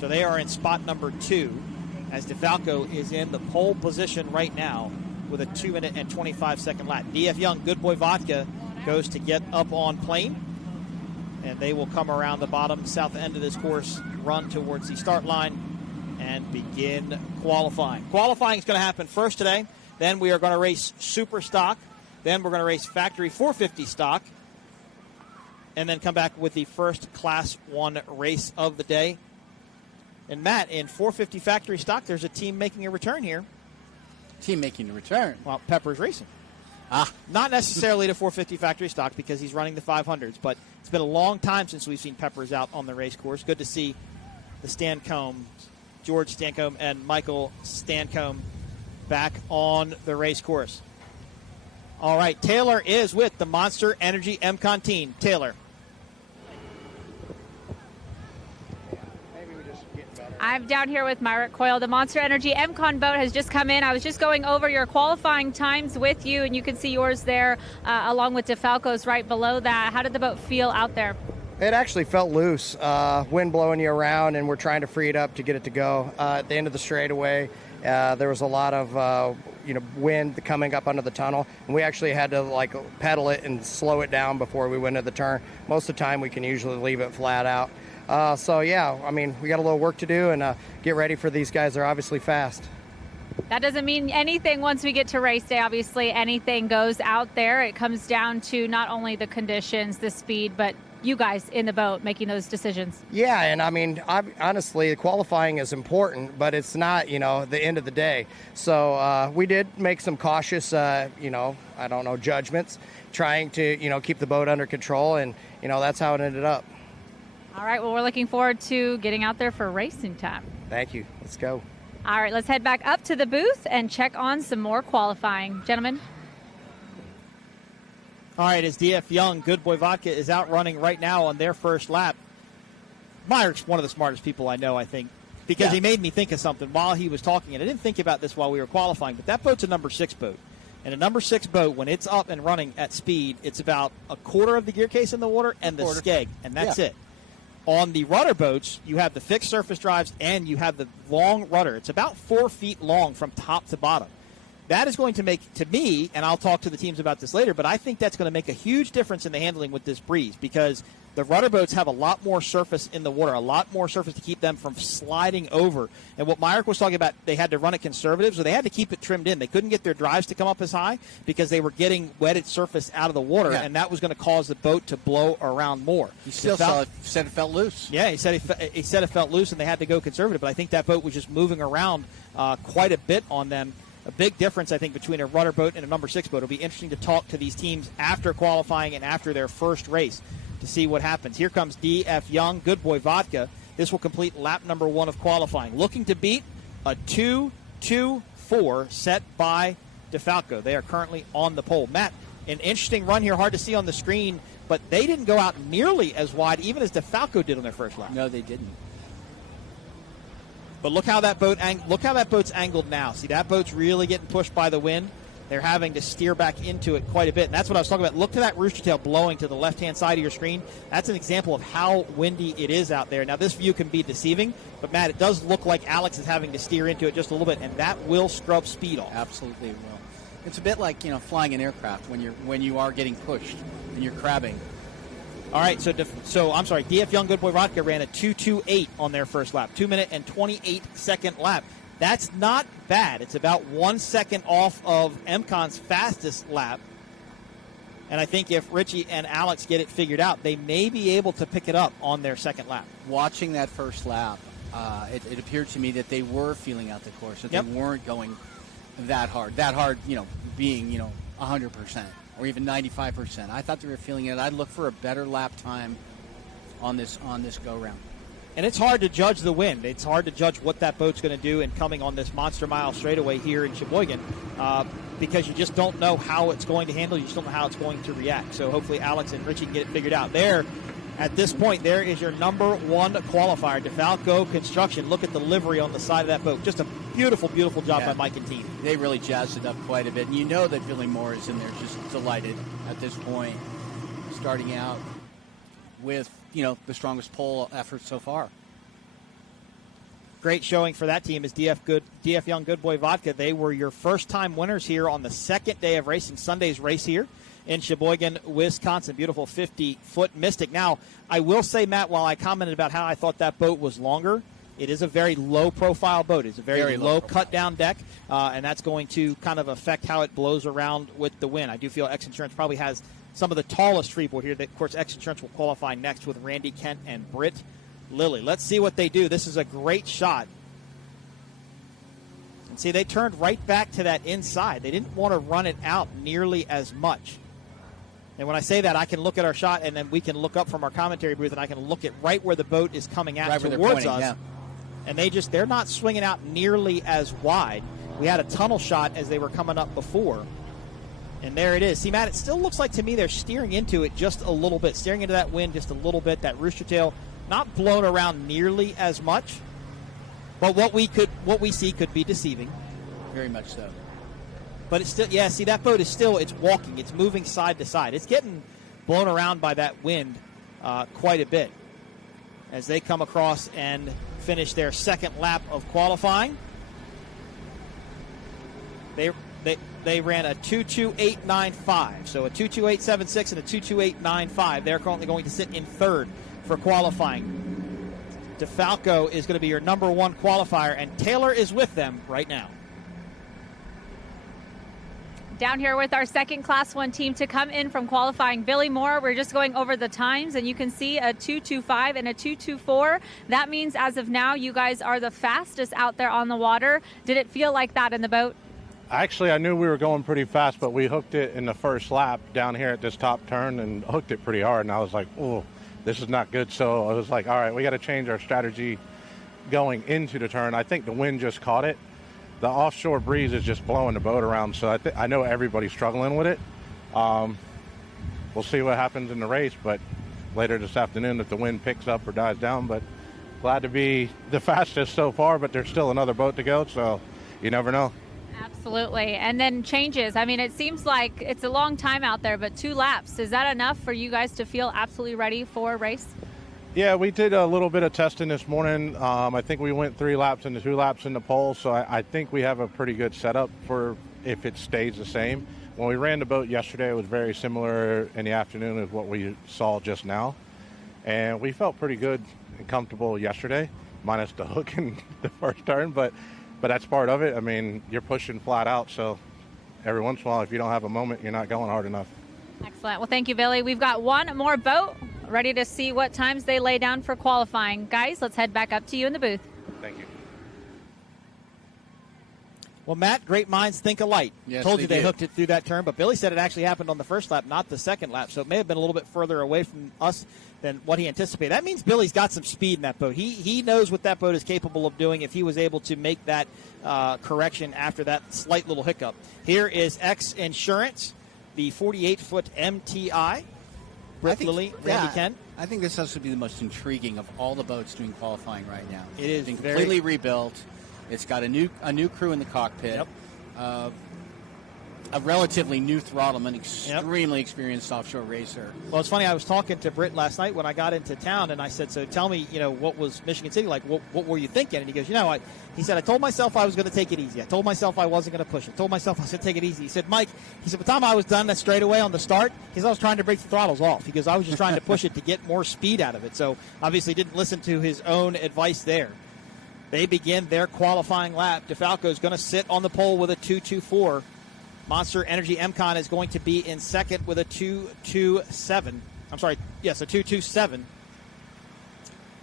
so they are in spot number 2, as DeFalco is in the pole position right now with a 2-minute and 25-second lap. DF Young, Good Boy Vodka, goes to get up on plane, and they will come around the bottom south end of this course, run towards the start line, and begin qualifying. Qualifying is going to happen first today. Then we are going to race Superstock. Then we're going to race Factory 450 stock, and then come back with the first Class 1 race of the day. And Matt, in 450 Factory stock, there's a team making a return here. Team making a return? Well, Pepper's Racing. Not necessarily to 450 Factory stock because he's running the 500s, but it's been a long time since we've seen Peppers out on the race course. Good to see the Stancombe, George Stancombe and Michael Stancombe back on the race course. All right, Taylor is with the Monster Energy MCon team. Taylor. I'm down here with Myrick Coyle. The Monster Energy MCon boat has just come in. I was just going over your qualifying times with you, and you can see yours there along with DeFalco's right below that. How did the boat feel out there? It actually felt loose. Wind blowing you around, and we're trying to free it up to get it to go. At the end of the straightaway, there was a lot of wind coming up under the tunnel, and we actually had to pedal it and slow it down before we went into the turn. Most of the time we can usually leave it flat out. We got a little work to do and get ready for these guys. They're obviously fast. That doesn't mean anything once we get to race day. Obviously anything goes out there. It comes down to not only the conditions, the speed, but you guys in the boat making those decisions. Yeah, and honestly, the qualifying is important, but it's not, the end of the day. So we did make some cautious, judgments, trying to, keep the boat under control, and, that's how it ended up. All right, well, we're looking forward to getting out there for racing time. Thank you. Let's go. All right, let's head back up to the booth and check on some more qualifying. Gentlemen. All right, as DF Young, Good Boy Vodka, is out running right now on their first lap. Myrick's one of the smartest people I know, I think, because he made me think of something while he was talking. And I didn't think about this while we were qualifying, but that boat's a number 6 boat. And a number 6 boat, when it's up and running at speed, it's about a quarter of the gear case in the water and the skeg, and that's it. On the rudder boats, you have the fixed surface drives and you have the long rudder. It's about 4 feet long from top to bottom. That is going to make, to me, and I'll talk to the teams about this later, but I think that's going to make a huge difference in the handling with this breeze because the rudder boats have a lot more surface in the water, a lot more surface to keep them from sliding over. And what Myrick was talking about, they had to run it conservative, so they had to keep it trimmed in. They couldn't get their drives to come up as high because they were getting wetted surface out of the water, and that was going to cause the boat to blow around more. He still said it felt loose. Yeah, he said it felt loose, and they had to go conservative. But I think that boat was just moving around quite a bit on them. A big difference, I think, between a rudder boat and a number 6 boat. It'll be interesting to talk to these teams after qualifying and after their first race to see what happens. Here comes DF Young, Good Boy Vodka. This will complete lap number 1 of qualifying. Looking to beat a 2-2-4 set by DeFalco. They are currently on the pole. Matt, an interesting run here. Hard to see on the screen, but they didn't go out nearly as wide, even as DeFalco did on their first lap. No, they didn't. But look how that boat's angled now. See, that boat's really getting pushed by the wind. They're having to steer back into it quite a bit. And that's what I was talking about. Look to that rooster tail blowing to the left-hand side of your screen. That's an example of how windy it is out there. Now, this view can be deceiving, but, Matt, it does look like Alex is having to steer into it just a little bit, and that will scrub speed off. Absolutely will. It's a bit like, flying an aircraft when you are getting pushed and you're crabbing. All right, DF Young Good Boy Vodka ran a 2:28 on their first lap, 2-minute and 28-second lap. That's not bad. It's about 1 second off of MCon's fastest lap. And I think if Richie and Alex get it figured out, they may be able to pick it up on their second lap. Watching that first lap, it appeared to me that they were feeling out the course, that they weren't going that hard, being, 100%. Or even 95%. I thought they were feeling it. I'd look for a better lap time on this go-round. And it's hard to judge the wind. It's hard to judge what that boat's going to do in coming on this Monster Mile straightaway here in Sheboygan because you just don't know how it's going to handle. You just don't know how it's going to react. So hopefully Alex and Richie can get it figured out. There, at this point, there is your number 1 qualifier, DeFalco Construction. Look at the livery on the side of that boat. Just a beautiful, beautiful job Yeah. by Mike and team. They really jazzed it up quite a bit. And you know that Billy Moore is in there just delighted at this point, starting out with, the strongest pole effort so far. Great showing for that team is DF Young Good Boy Vodka. They were your first-time winners here on the second day of racing, Sunday's race here in Sheboygan, Wisconsin. Beautiful 50-foot Mystic. Now, I will say, Matt, while I commented about how I thought that boat was longer, it is a very low-profile boat. It's a very low cut-down deck, and that's going to kind of affect how it blows around with the wind. I do feel X Insurance probably has some of the tallest freeboard here. Of course, X Insurance will qualify next with Randy Kent and Britt Lilly. Let's see what they do. This is a great shot. And see, they turned right back to that inside. They didn't want to run it out nearly as much. And when I say that, I can look at our shot, and then we can look up from our commentary booth, and I can look at right where the boat is coming out towards us. Yeah. And they're not swinging out nearly as wide. We had a tunnel shot as they were coming up before. And there it is. See, Matt, it still looks like to me they're steering into it just a little bit, steering into that wind just a little bit. That rooster tail not blown around nearly as much. But what we see could be deceiving. Very much so. But it's still, see, that boat is still, it's walking. It's moving side to side. It's getting blown around by that wind quite a bit as they come across and finish their second lap of qualifying. They ran a 228.95, so a 228.76 and a 228.95. They're currently going to sit in third for qualifying. DeFalco is going to be your number one qualifier, and Taylor is with them right now. Down here with our second Class 1 team to come in from qualifying, Billy Moore. We're just going over the times, and you can see a 2:25 and a 2:24. That means as of now, you guys are the fastest out there on the water. Did it feel like that in the boat? Actually, I knew we were going pretty fast, but we hooked it in the first lap down here at this top turn and hooked it pretty hard, and I was like, oh, this is not good. So I was like, all right, we got to change our strategy going into the turn. I think the wind just caught it. The offshore breeze is just blowing the boat around, so I know everybody's struggling with it. We'll see what happens in the race, but later this afternoon if the wind picks up or dies down. But glad to be the fastest so far, but there's still another boat to go, so you never know. Absolutely. And then changes. I mean, it seems like it's a long time out there, but 2 laps. Is that enough for you guys to feel absolutely ready for a race? Yeah, we did a little bit of testing this morning. I think we went 3 laps and 2 laps in the pole, so I think we have a pretty good setup for if it stays the same. When we ran the boat yesterday, it was very similar in the afternoon as what we saw just now. And we felt pretty good and comfortable yesterday, minus the hook in the first turn, but that's part of it. I mean, you're pushing flat out, so every once in a while, if you don't have a moment, you're not going hard enough. Excellent. Well, thank you, Billy. We've got one more boat ready to see what times they lay down for qualifying. Guys, let's head back up to you in the booth. Thank you. Well, Matt, great minds think alike. Yes, Told you they did. hooked it through that turn, but Billy said it actually happened on the first lap, not the second lap, so it may have been a little bit further away from us than what he anticipated. That means Billy's got some speed in that boat. He knows what that boat is capable of doing if he was able to make that correction after that slight little hiccup. Here is X Insurance, the 48-foot MTI. Britt Lilly, Randy Kent. I think this has to be the most intriguing of all the boats doing qualifying right now. It is It's been completely rebuilt. It's got a new crew in the cockpit. Yep. A relatively new throttleman, extremely experienced offshore racer. Well, it's funny. I was talking to Britt last night when I got into town, and I said, so tell me, what was Michigan City like? What were you thinking? And he goes, he said, I told myself I was going to take it easy. I told myself I wasn't going to push it. I told myself I was going to take it easy. He said, Mike, by the time I was done that straight away on the start, I was trying to break the throttles off. He goes, I was just trying to push it to get more speed out of it. So obviously didn't listen to his own advice there. They begin their qualifying lap. DeFalco is going to sit on the pole with a 2:24. Monster Energy MCon is going to be in second with a 2:27. A 2:27.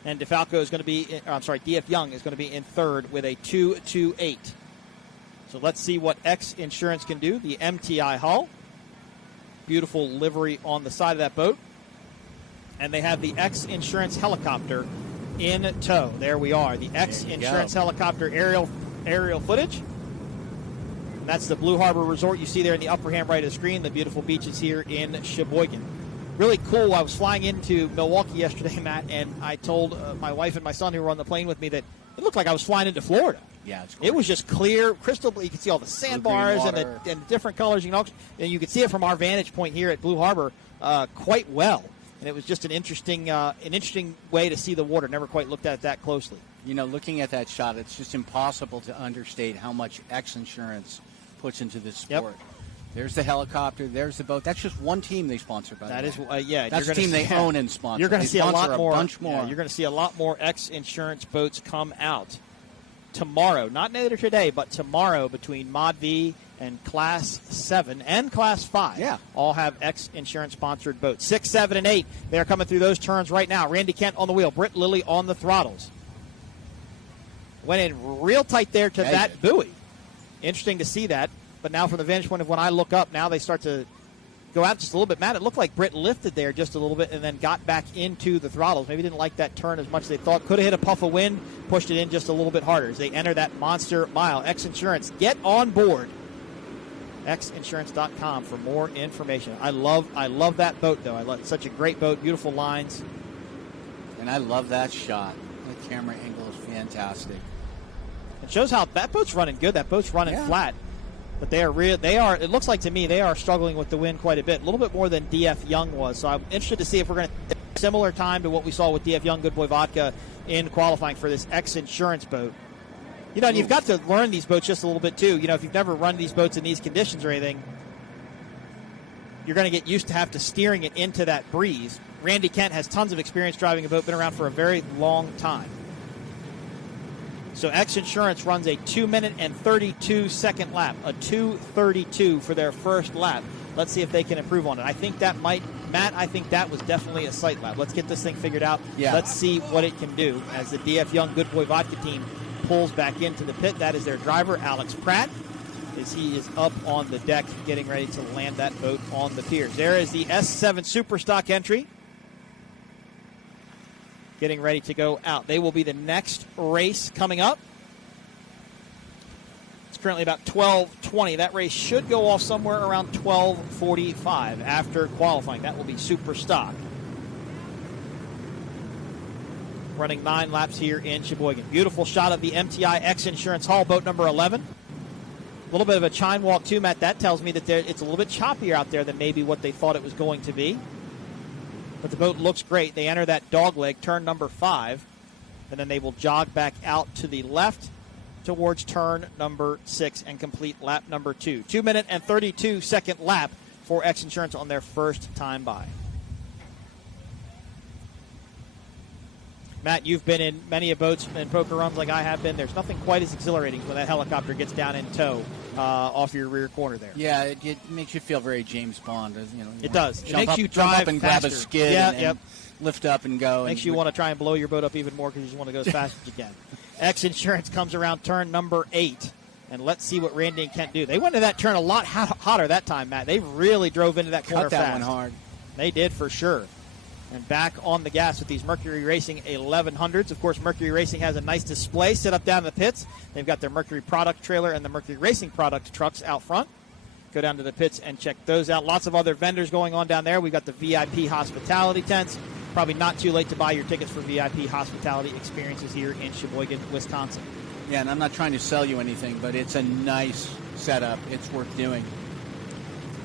And DeFalco is going to be, DF Young is going to be in third with a 2:28. So let's see what X Insurance can do. The MTI hull. Beautiful livery on the side of that boat. And they have the X Insurance helicopter in tow. There we are. The X Insurance helicopter aerial footage. That's the Blue Harbor Resort you see there in the upper hand right of the screen, the beautiful beaches here in Sheboygan. Really cool. I was flying into Milwaukee yesterday, Matt, and I told my wife and my son who were on the plane with me that it looked like I was flying into Florida. Yeah, it's it was just clear, crystal. You could see all the sandbars and the different colors. And you could see it from our vantage point here at Blue Harbor quite well. And it was just an interesting way to see the water. Never quite looked at it that closely. You know, looking at that shot, it's just impossible to understate how much X Insurance puts into this sport. Yep. There's the helicopter. There's the boat. That's just one team they sponsor, by the way. That is, yeah. That's a team they own and sponsor. You're going to see a lot more. Bunch more. Yeah, you're going to see a lot more X Insurance boats come out tomorrow. Not later today, but tomorrow between Mod V and Class 7 and Class 5. Yeah. All have X Insurance sponsored boats. 6, 7, and 8. They're coming through those turns right now. Randy Kent on the wheel. Britt Lilly on the throttles. Went in real tight there to that buoy. Interesting to see that. But now from the vantage point of when I look up, now they start to go out just a little bit. Matt, it looked like Britt lifted there just a little bit and then got back into the throttles. Maybe didn't like that turn as much as they thought. Could have hit a puff of wind, pushed it in just a little bit harder as they enter that monster mile. X Insurance, get on board. xinsurance.com for more information. I love that boat, though. It's such a great boat, beautiful lines. And I love that shot. The camera angle is fantastic. It shows how that boat's running good. That boat's running flat. But they are. It looks like to me they are struggling with the wind quite a bit, a little bit more than DF Young was. So I'm interested to see if we're going to similar time to what we saw with DF Young, Good Boy Vodka in qualifying for this X Insurance boat. You know, and you've got to learn these boats just a little bit too. You know, if you've never run these boats in these conditions or anything, you're going to get used to have to steering it into that breeze. Randy Kent has tons of experience driving a boat, been around for a very long time. So X Insurance runs a 2-minute and 32-second lap, a 2:32 for their first lap. Let's see if they can improve on it. I think that was definitely a sight lap. Let's get this thing figured out. Yeah. Let's see what it can do as the DF Young Good Boy Vodka team pulls back into the pit. That is their driver, Alex Pratt, as he is up on the deck getting ready to land that boat on the piers. There is the S7 Superstock entry, getting ready to go out. They will be the next race coming up. It's currently about 12:20. That race should go off somewhere around 12:45 after qualifying. That will be Superstock. Running 9 laps here in Sheboygan. Beautiful shot of the MTI X Insurance Hall, boat number 11. A little bit of a chine walk too, Matt. That tells me that it's a little bit choppier out there than maybe what they thought it was going to be. But the boat looks great. They enter that dogleg, turn number 5, and then they will jog back out to the left towards turn number 6 and complete lap number 2. 2-minute and 32-second lap for X Insurance on their first time by. Matt, you've been in many of boats and poker runs like I have been. There's nothing quite as exhilarating when that helicopter gets down in tow off your rear corner there. Yeah, it makes you feel very James Bond. You know, it does. It makes you jump drive up and faster. grab a skid and lift up and go. Makes you want to try and blow your boat up even more because you just want to go as fast as you can. X Insurance comes around turn number 8. And let's see what Randy and Kent do. They went to that turn a lot hotter that time, Matt. They really drove into that corner Cut that fast. one hard. They did for sure. And back on the gas with these Mercury Racing 1100s. Of course, Mercury Racing has a nice display set up down in the pits. They've got their Mercury product trailer and the Mercury Racing product trucks out front. Go down to the pits and check those out. Lots of other vendors going on down there. We've got the VIP hospitality tents. Probably not too late to buy your tickets for VIP hospitality experiences here in Sheboygan, Wisconsin. Yeah, and I'm not trying to sell you anything, but it's a nice setup. It's worth doing.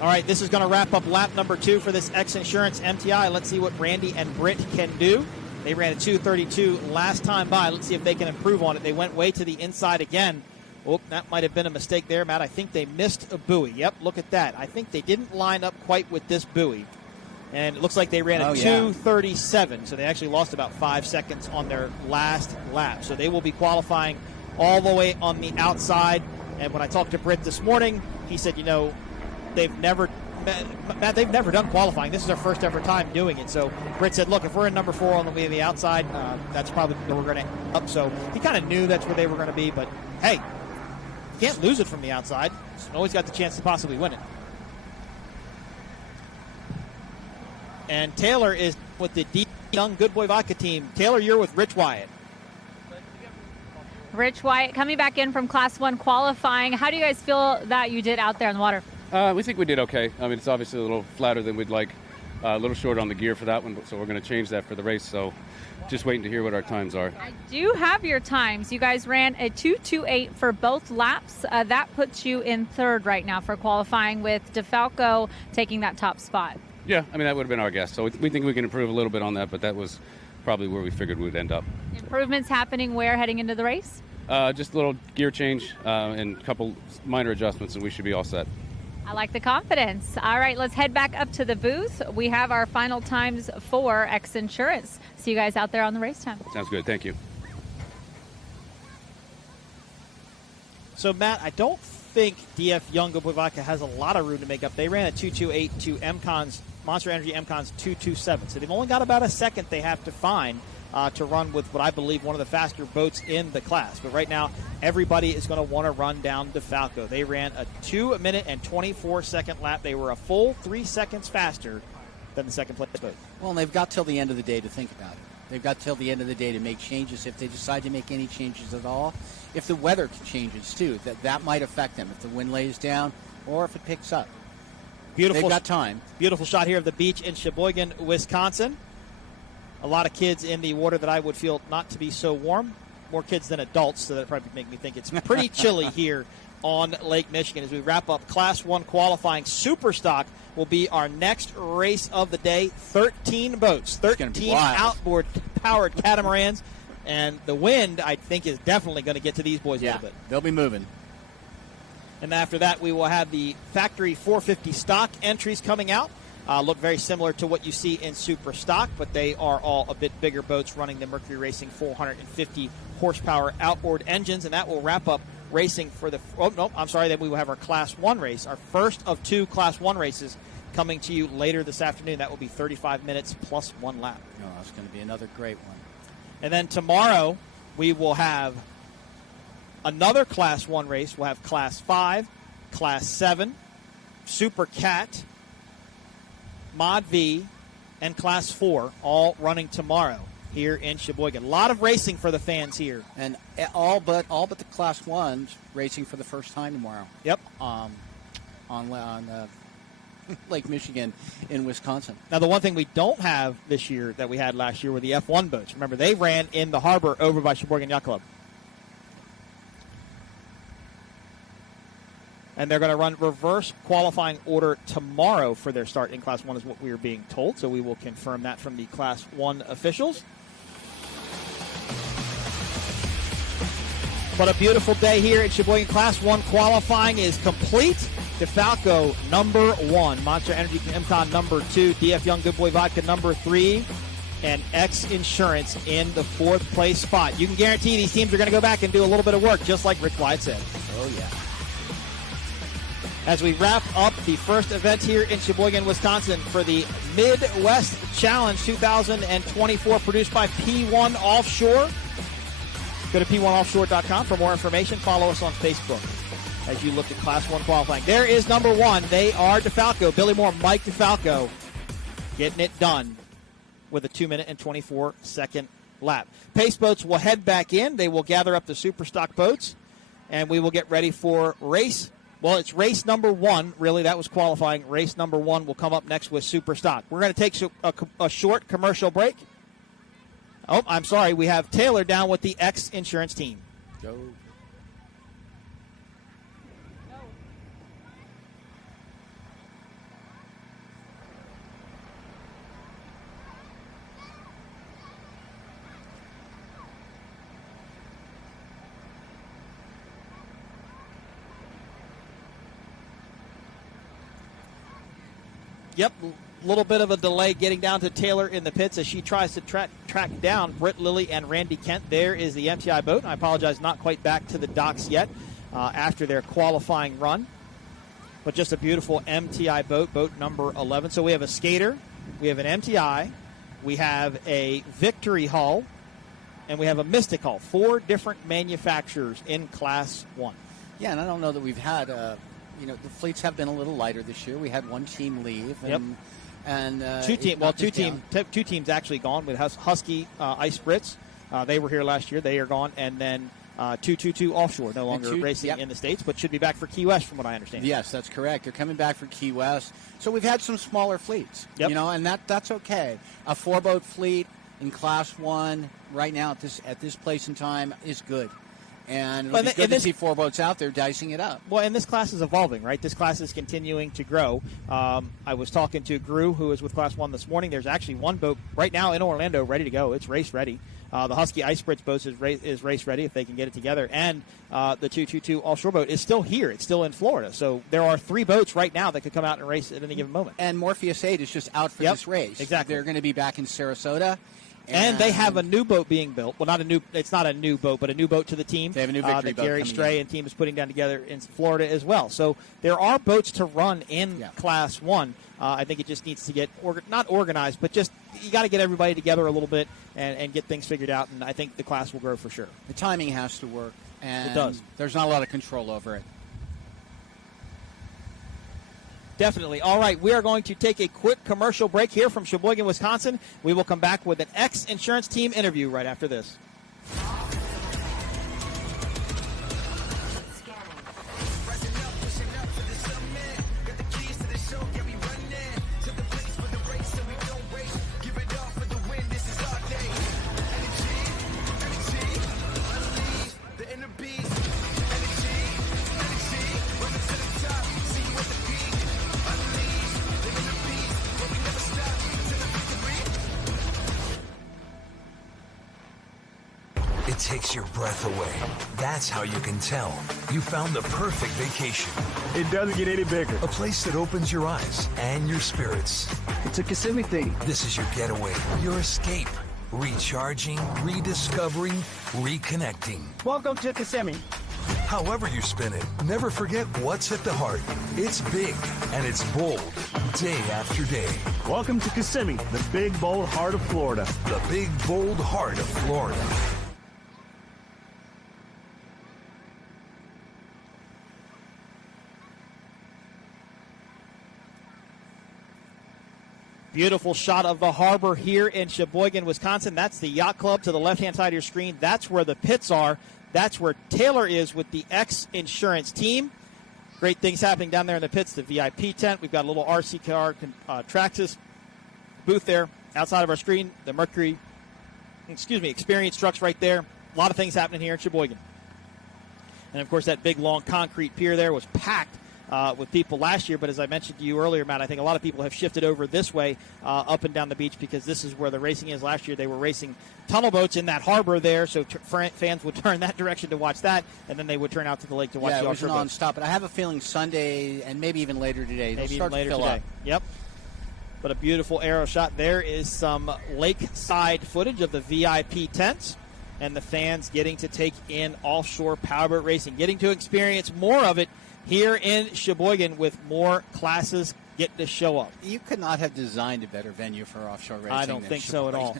All right, this is going to wrap up lap number 2 for this X Insurance MTI. Let's see what Randy and Britt can do. They ran a 2:32 last time by. Let's see if they can improve on it. They went way to the inside again. Oh, that might have been a mistake there, Matt. I think they missed a buoy. Yep, look at that. I think they didn't line up quite with this buoy. And it looks like they ran a 2:37, so they actually lost about 5 seconds on their last lap. So they will be qualifying all the way on the outside. And when I talked to Britt this morning, he said, you know, they've never done qualifying. This is their first ever time doing it. So Britt said, look, if we're in number 4 on the way to the outside, that's probably where we're going to end up. So he kind of knew that's where they were going to be. But, hey, you can't lose it from the outside. You always got the chance to possibly win it. And Taylor is with the D Young Good Boy Vodka team. Taylor, you're with Rich Wyatt. Rich Wyatt coming back in from Class 1 qualifying. How do you guys feel that you did out there in the water? We think we did okay. I mean, it's obviously a little flatter than we'd like. A little short on the gear for that one, so we're going to change that for the race. So just waiting to hear what our times are. I do have your times. You guys ran a 2:28 for both laps. That puts you in third right now for qualifying, with DeFalco taking that top spot. Yeah, I mean, that would have been our guess. So we think we can improve a little bit on that, but that was probably where we figured we'd end up. Improvements happening where heading into the race? Just a little gear change and a couple minor adjustments, and we should be all set. I like the confidence. All right, let's head back up to the booth. We have our final times for X Insurance. See you guys out there on the race time. Sounds good. Thank you. So, Matt, I don't think DF Young Goodboy Vodka has a lot of room to make up. They ran a 2:28 to MCon's Monster Energy MCon's 2:27. So they've only got about a second they have to find to run with what I believe one of the faster boats in the class. But right now, everybody is going to want to run down DeFalco. They ran a 2 minute and 24-second lap. They were a full 3 seconds faster than the second place boat. Well, and they've got till the end of the day to think about it. They've got till the end of the day to make changes if they decide to make any changes at all. If the weather changes, too, that might affect them. If the wind lays down or if it picks up. Beautiful. They've got time. Beautiful shot here of the beach in Sheboygan, Wisconsin. A lot of kids in the water that I would feel not to be so warm. More kids than adults, so that probably make me think it's pretty chilly here on Lake Michigan. As we wrap up Class 1 qualifying, Superstock will be our next race of the day. 13 boats, 13 outboard-powered catamarans, and the wind, I think, is definitely going to get to these boys a little bit. They'll be moving. And after that, we will have the factory 450 stock entries coming out. Look very similar to what you see in Superstock, but they are all a bit bigger boats running the Mercury Racing 450 horsepower outboard engines, and that will wrap up racing for the then we will have our Class 1 race, our first of 2 Class 1 races coming to you later this afternoon. That will be 35 minutes plus 1 lap. Oh, that's going to be another great one. And then tomorrow we will have another Class 1 race. We'll have Class 5, Class 7, Supercat, Mod V, and Class 4 all running tomorrow here in Sheboygan. A lot of racing for the fans here. And all but the Class 1s racing for the first time tomorrow. Yep. On Lake Michigan in Wisconsin. Now, the one thing we don't have this year that we had last year were the F1 boats. Remember, they ran in the harbor over by Sheboygan Yacht Club. And they're going to run reverse qualifying order tomorrow for their start in Class 1 is what we are being told. So we will confirm that from the Class 1 officials. But a beautiful day here at Sheboygan. Class 1 qualifying is complete. DeFalco, number 1. Monster Energy MCon, number 2. DF Young Good Boy Vodka, number 3. And X Insurance in the 4th place spot. You can guarantee these teams are going to go back and do a little bit of work, just like Rick Wyatt said. Oh, yeah. As we wrap up the first event here in Sheboygan, Wisconsin for the Midwest Challenge 2024, produced by P1 Offshore. Go to p1offshore.com for more information. Follow us on Facebook as you look at Class 1 qualifying. There is number 1. They are DeFalco. Billy Moore, Mike DeFalco, getting it done with a 2 minute and 24-second lap. Pace boats will head back in. They will gather up the Superstock boats, and we will get ready for race. Well, it's race number 1. Really, that was qualifying. Race number 1 will come up next with Superstock. We're going to take a short commercial break. Oh, I'm sorry. We have Taylor down with the X Insurance team. Go. Yep, a little bit of a delay getting down to Taylor in the pits as she tries to track down Britt Lilly and Randy Kent. There is the MTI boat. I apologize, not quite back to the docks yet after their qualifying run. But just a beautiful MTI boat, boat number 11. So we have a skater, we have an MTI, we have a Victory hull, and we have a Mystic hull. 4 different manufacturers in Class 1. Yeah, and I don't know that we've had the fleets have been a little lighter this year. We had one team leave. And two teams actually gone with Husky Ice Brits. They were here last year. They are gone. And then 222 Offshore, no longer racing yep. in the States, but should be back for Key West from what I understand. Yes, that's correct. They're coming back for Key West. So we've had some smaller fleets, Yep. and that's okay. A 4-boat fleet in Class 1 right now at this place in time is good. And it'll be good to see 4 boats out there dicing it up. Well, and this class is evolving, right? This class is continuing to grow. I was talking to Gru, who is with Class 1 this morning. There's actually one boat right now in Orlando ready to go. It's race ready. The Husky Ice Spritz boat is race ready if they can get it together. And the 222 Offshore boat is still here. It's still in Florida. So there are 3 boats right now that could come out and race at any given moment. And Morpheus 8 is just out for this race. Exactly. They're going to be back in Sarasota. And they have a new boat being built. Well, it's not a new boat, but a new boat to the team. They have a new victory that boat Gary coming Stray in. and team is putting down together in Florida as well. So there are boats to run in Class 1. I think it just needs to get not organized, but just you got to get everybody together a little bit and get things figured out. And I think the class will grow for sure. The timing has to work. And It does. There's not a lot of control over it. Definitely. All right, we are going to take a quick commercial break here from Sheboygan, Wisconsin. We will come back with an X Insurance team interview right after this. It takes your breath away. That's how you can tell you found the perfect vacation. It doesn't get any bigger. A place that opens your eyes and your spirits. It's a Kissimmee thing. This is your getaway, your escape. Recharging, rediscovering, reconnecting. Welcome to Kissimmee. However you spin it, never forget what's at the heart. It's big and it's bold, day after day. Welcome to Kissimmee, the big, bold heart of Florida. The big, bold heart of Florida. Beautiful shot of the harbor here in Sheboygan, Wisconsin. That's the yacht club to the left-hand side of your screen. That's where the pits are. That's where Taylor is with the X Insurance team. Great things happening down there in the pits. The VIP tent. We've got a little RC car Traxxas booth there outside of our screen. The Mercury, Experience trucks right there. A lot of things happening here in Sheboygan. And, of course, that big, long concrete pier there was packed with people last year, but as I mentioned to you earlier, Matt, I think a lot of people have shifted over this way up and down the beach because this is where the racing is. Last year they were racing tunnel boats in that harbor there, so fans would turn that direction to watch that, and then they would turn out to the lake to watch the offshore boats. Yeah, it was nonstop, but I have a feeling Sunday and maybe even later today they'll start to fill up. Yep. But a beautiful aero shot. There is some lakeside footage of the VIP tents and the fans getting to take in offshore powerboat racing, getting to experience more of it here in Sheboygan with more classes getting to show up. You could not have designed a better venue for offshore racing. I don't think so at all.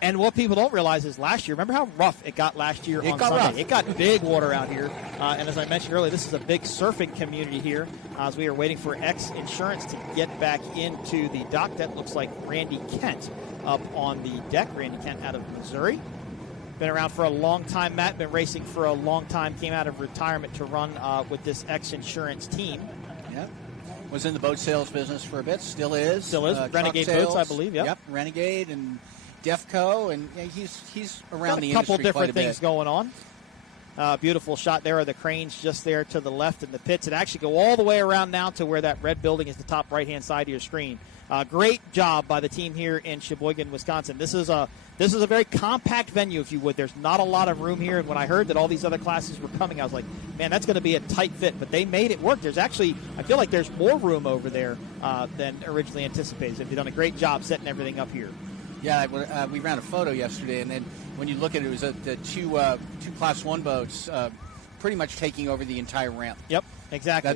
And what people don't realize is last year, remember how rough it got last year on Sunday? Rough. It got big water out here. And as I mentioned earlier, this is a big surfing community here as we are waiting for X Insurance to get back into the dock. That looks like Randy Kent up on the deck. Randy Kent out of Missouri. Been around for a long time, Matt. Been racing for a long time. Came out of retirement to run with this X Insurance team. Yep. Was in the boat sales business for a bit. Still is. Still is. Renegade Boats, I believe. Yep. Renegade and Defco, and he's around the industry quite a bit. A couple different things going on. Beautiful shot there of the cranes just there to the left in the pits. It actually go all the way around now to where that red building is the top right-hand side of your screen. Great job by the team here in Sheboygan, Wisconsin. This is a very compact venue, if you would. There's not a lot of room here. And when I heard that all these other classes were coming, I was like, man, that's going to be a tight fit. But they made it work. There's actually, I feel like there's more room over there than originally anticipated. They've done a great job setting everything up here. Yeah, we ran a photo yesterday, and then when you look at it, it was the two Class 1 boats pretty much taking over the entire ramp. Yep. Exactly.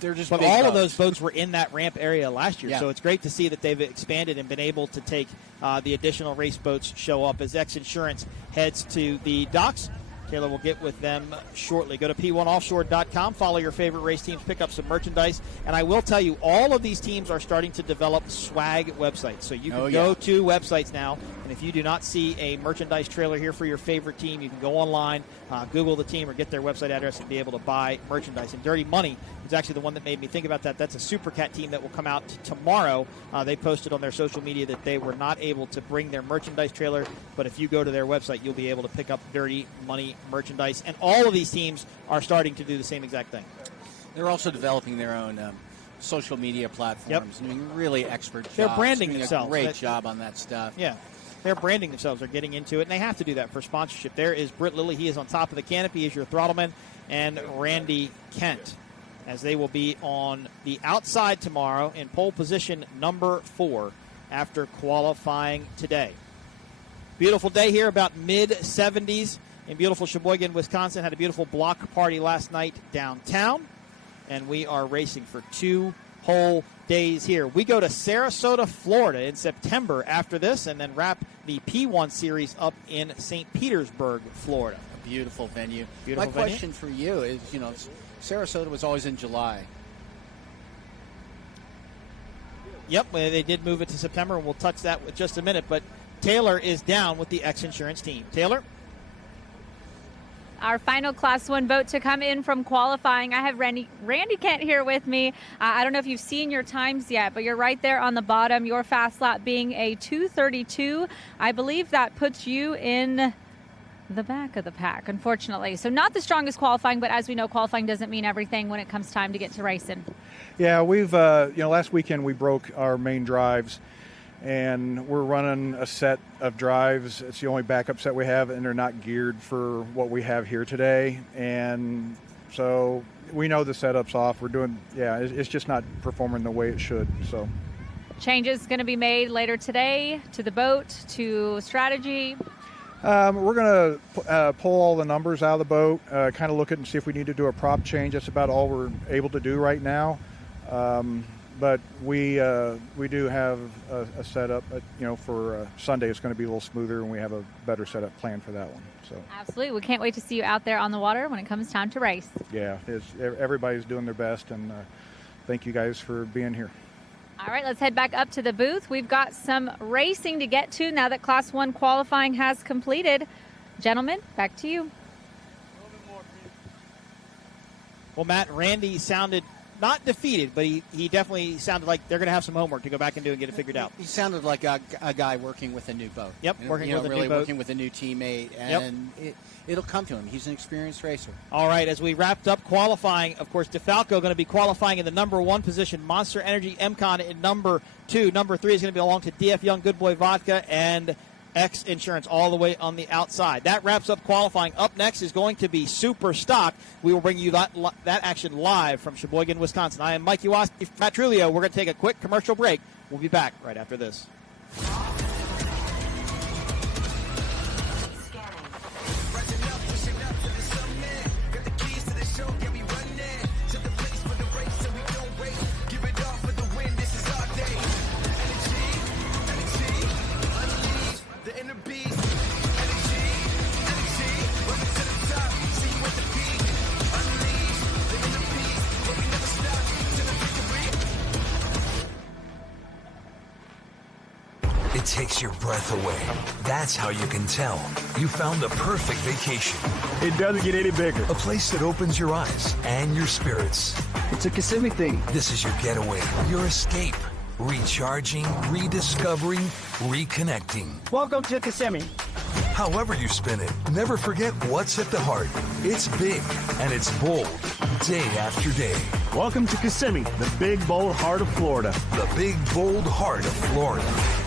They're just. But big all boats. of those boats were in that ramp area last year, Yeah. so it's great to see that they've expanded and been able to take the additional race boats show up as X Insurance heads to the docks Taylor will get with them shortly. Go to p1offshore.com, follow your favorite race teams, pick up some merchandise. And I will tell you, all of these teams are starting to develop swag websites. So you can go to websites now, and if you do not see a merchandise trailer here for your favorite team, you can go online, Google the team, or get their website address and be able to buy merchandise. And Dirty Money is actually the one that made me think about that. That's a Supercat team that will come out tomorrow. They posted on their social media that they were not able to bring their merchandise trailer, but if you go to their website, you'll be able to pick up Dirty Money merchandise. And all of these teams are starting to do the same exact thing. They're also developing their own social media platforms. I mean, really expert jobs. They're branding doing themselves. A great job on that stuff. Yeah. They're branding themselves. They're getting into it, and they have to do that for sponsorship. There is Britt Lilly. He is on top of the canopy. He is your throttleman. And Randy Kent, as they will be on the outside tomorrow in pole position number 4 after qualifying today. Beautiful day here, about mid-70s in beautiful Sheboygan, Wisconsin. Had a beautiful block party last night downtown, and we are racing for 2 whole days here. We go to Sarasota, Florida in September after this, and then wrap the P1 series up in St. Petersburg, Florida. A beautiful venue. Beautiful My venue. question for you is, Sarasota was always in July. Yep, they did move it to September, and we'll touch that with just a minute, but Taylor is down with the X Insurance team. Taylor? Our final Class 1 boat to come in from qualifying. I have Randy Kent here with me. I don't know if you've seen your times yet, but you're right there on the bottom. Your fast lap being a 2:32. I believe that puts you in the back of the pack, unfortunately. So not the strongest qualifying, but as we know, qualifying doesn't mean everything when it comes time to get to racing. Yeah, we've, last weekend we broke our main drives, and we're running a set of drives. It's the only backup set we have, and they're not geared for what we have here today. And so we know the setup's off. We're doing, it's just not performing the way it should. So Changes going to be made later today to the boat, to strategy. we're going to pull all the numbers out of the boat, kind of look at and see if we need to do a prop change. That's about all we're able to do right now. But we do have a setup, for Sunday. It's going to be a little smoother, and we have a better setup planned for that one. So Absolutely. We can't wait to see you out there on the water when it comes time to race. yeah, everybody's doing their best, and thank you guys for being here. All right, let's head back up to the booth. We've got some racing to get to now that Class 1 qualifying has completed. Gentlemen, back to you. Well, Matt, Randy sounded not defeated, but he definitely sounded like they're going to have some homework to go back and do and get it figured out. He sounded like a guy working with a new boat. Yep, working with a really new boat. working with a new teammate, and it'll come to him. He's an experienced racer. All right, as we wrapped up qualifying, of course, DeFalco going to be qualifying in the number 1 position. Monster Energy MCon in number 2. Number 3 is going to belong to DF Young Good Boy Vodka and X Insurance all the way on the outside. That wraps up qualifying. Up next is going to be Superstock. We will bring you that action live from Sheboygan, Wisconsin. I am Mike Iwasaki, Matt Trulio. We're going to take a quick commercial break. We'll be back right after this. It takes your breath away. That's how you can tell you found the perfect vacation. It doesn't get any bigger. A place that opens your eyes and your spirits. It's a Kissimmee thing. This is your getaway, your escape. Recharging, rediscovering, reconnecting. Welcome to Kissimmee. However you spin it, never forget what's at the heart. It's big and it's bold, day after day. Welcome to Kissimmee, the big, bold heart of Florida. The big, bold heart of Florida.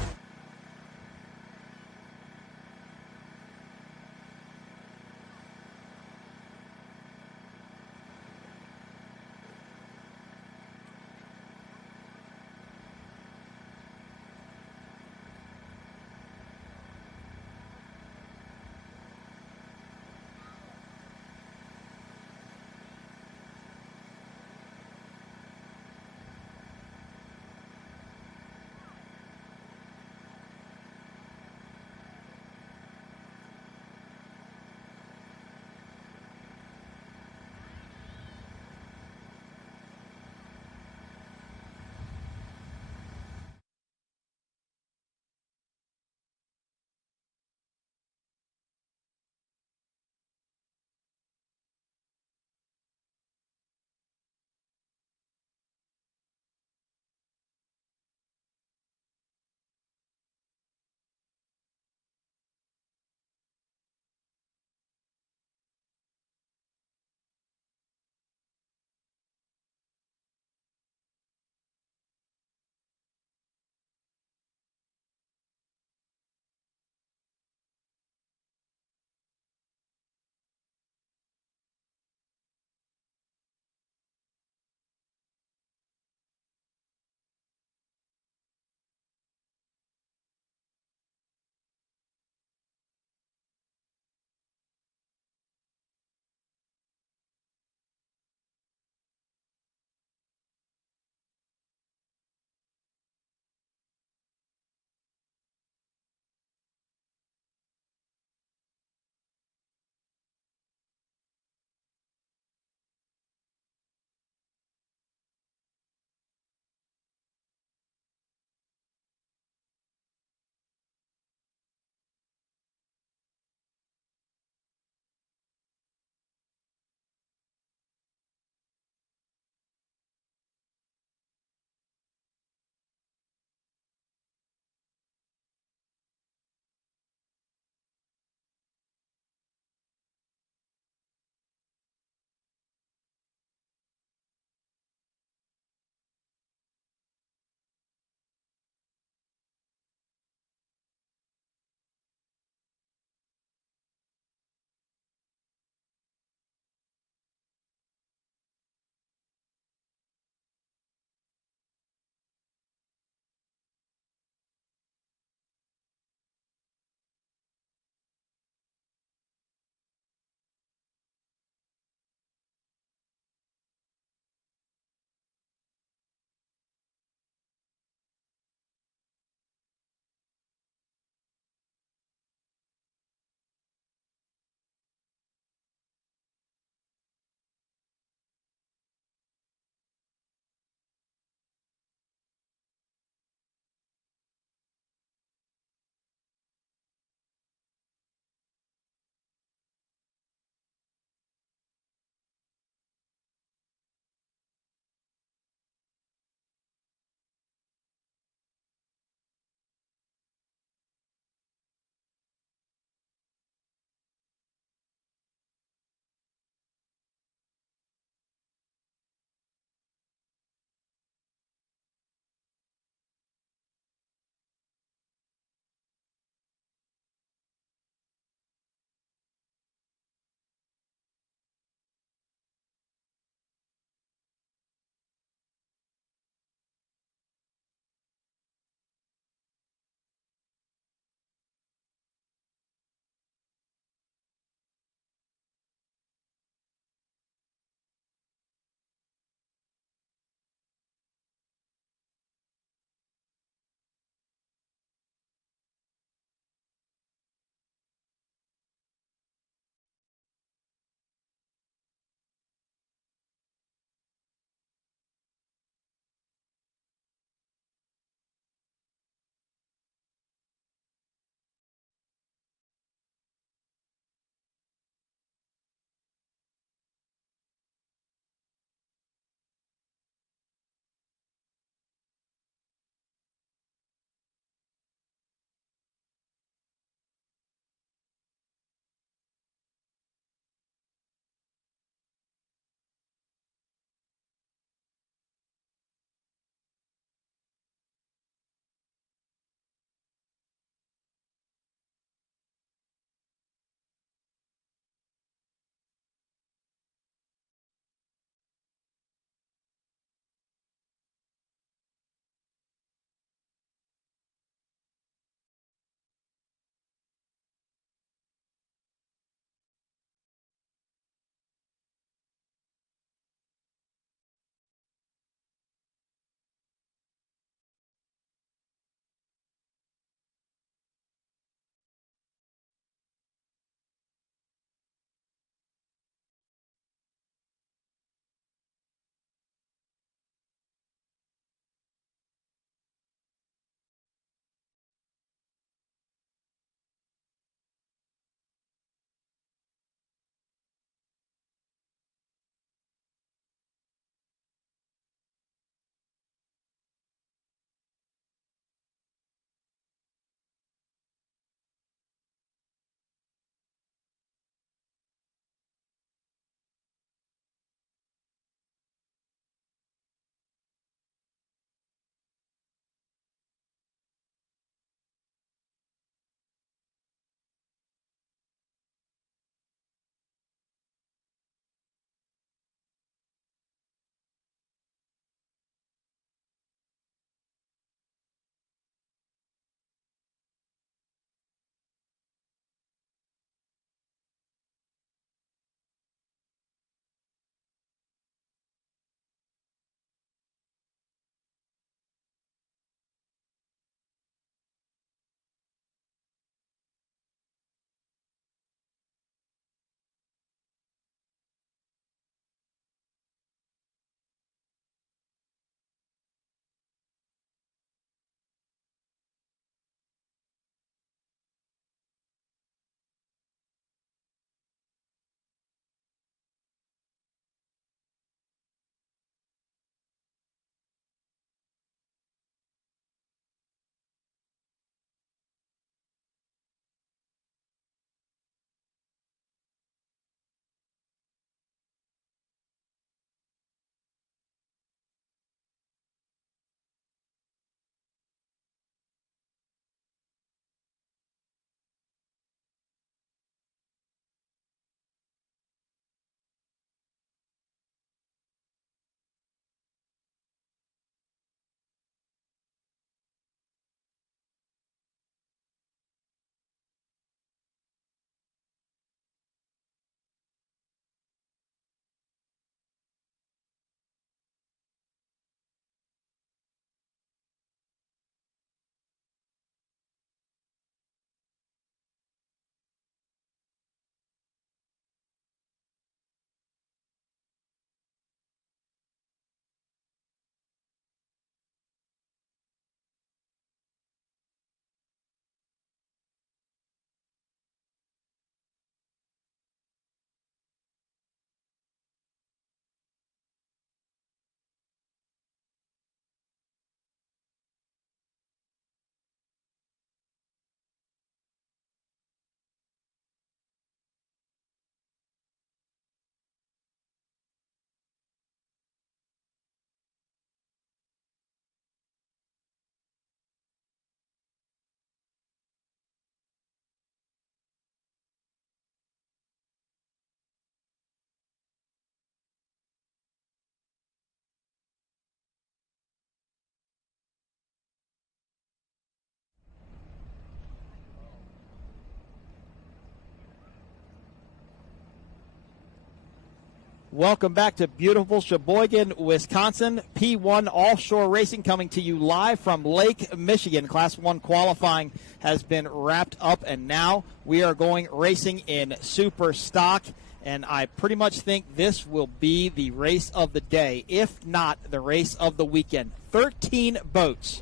Welcome back to beautiful Sheboygan, Wisconsin. P1 Offshore Racing coming to you live from Lake Michigan. Class 1 qualifying has been wrapped up, and now we are going racing in Superstock. And I pretty much think this will be the race of the day, if not the race of the weekend. 13 boats,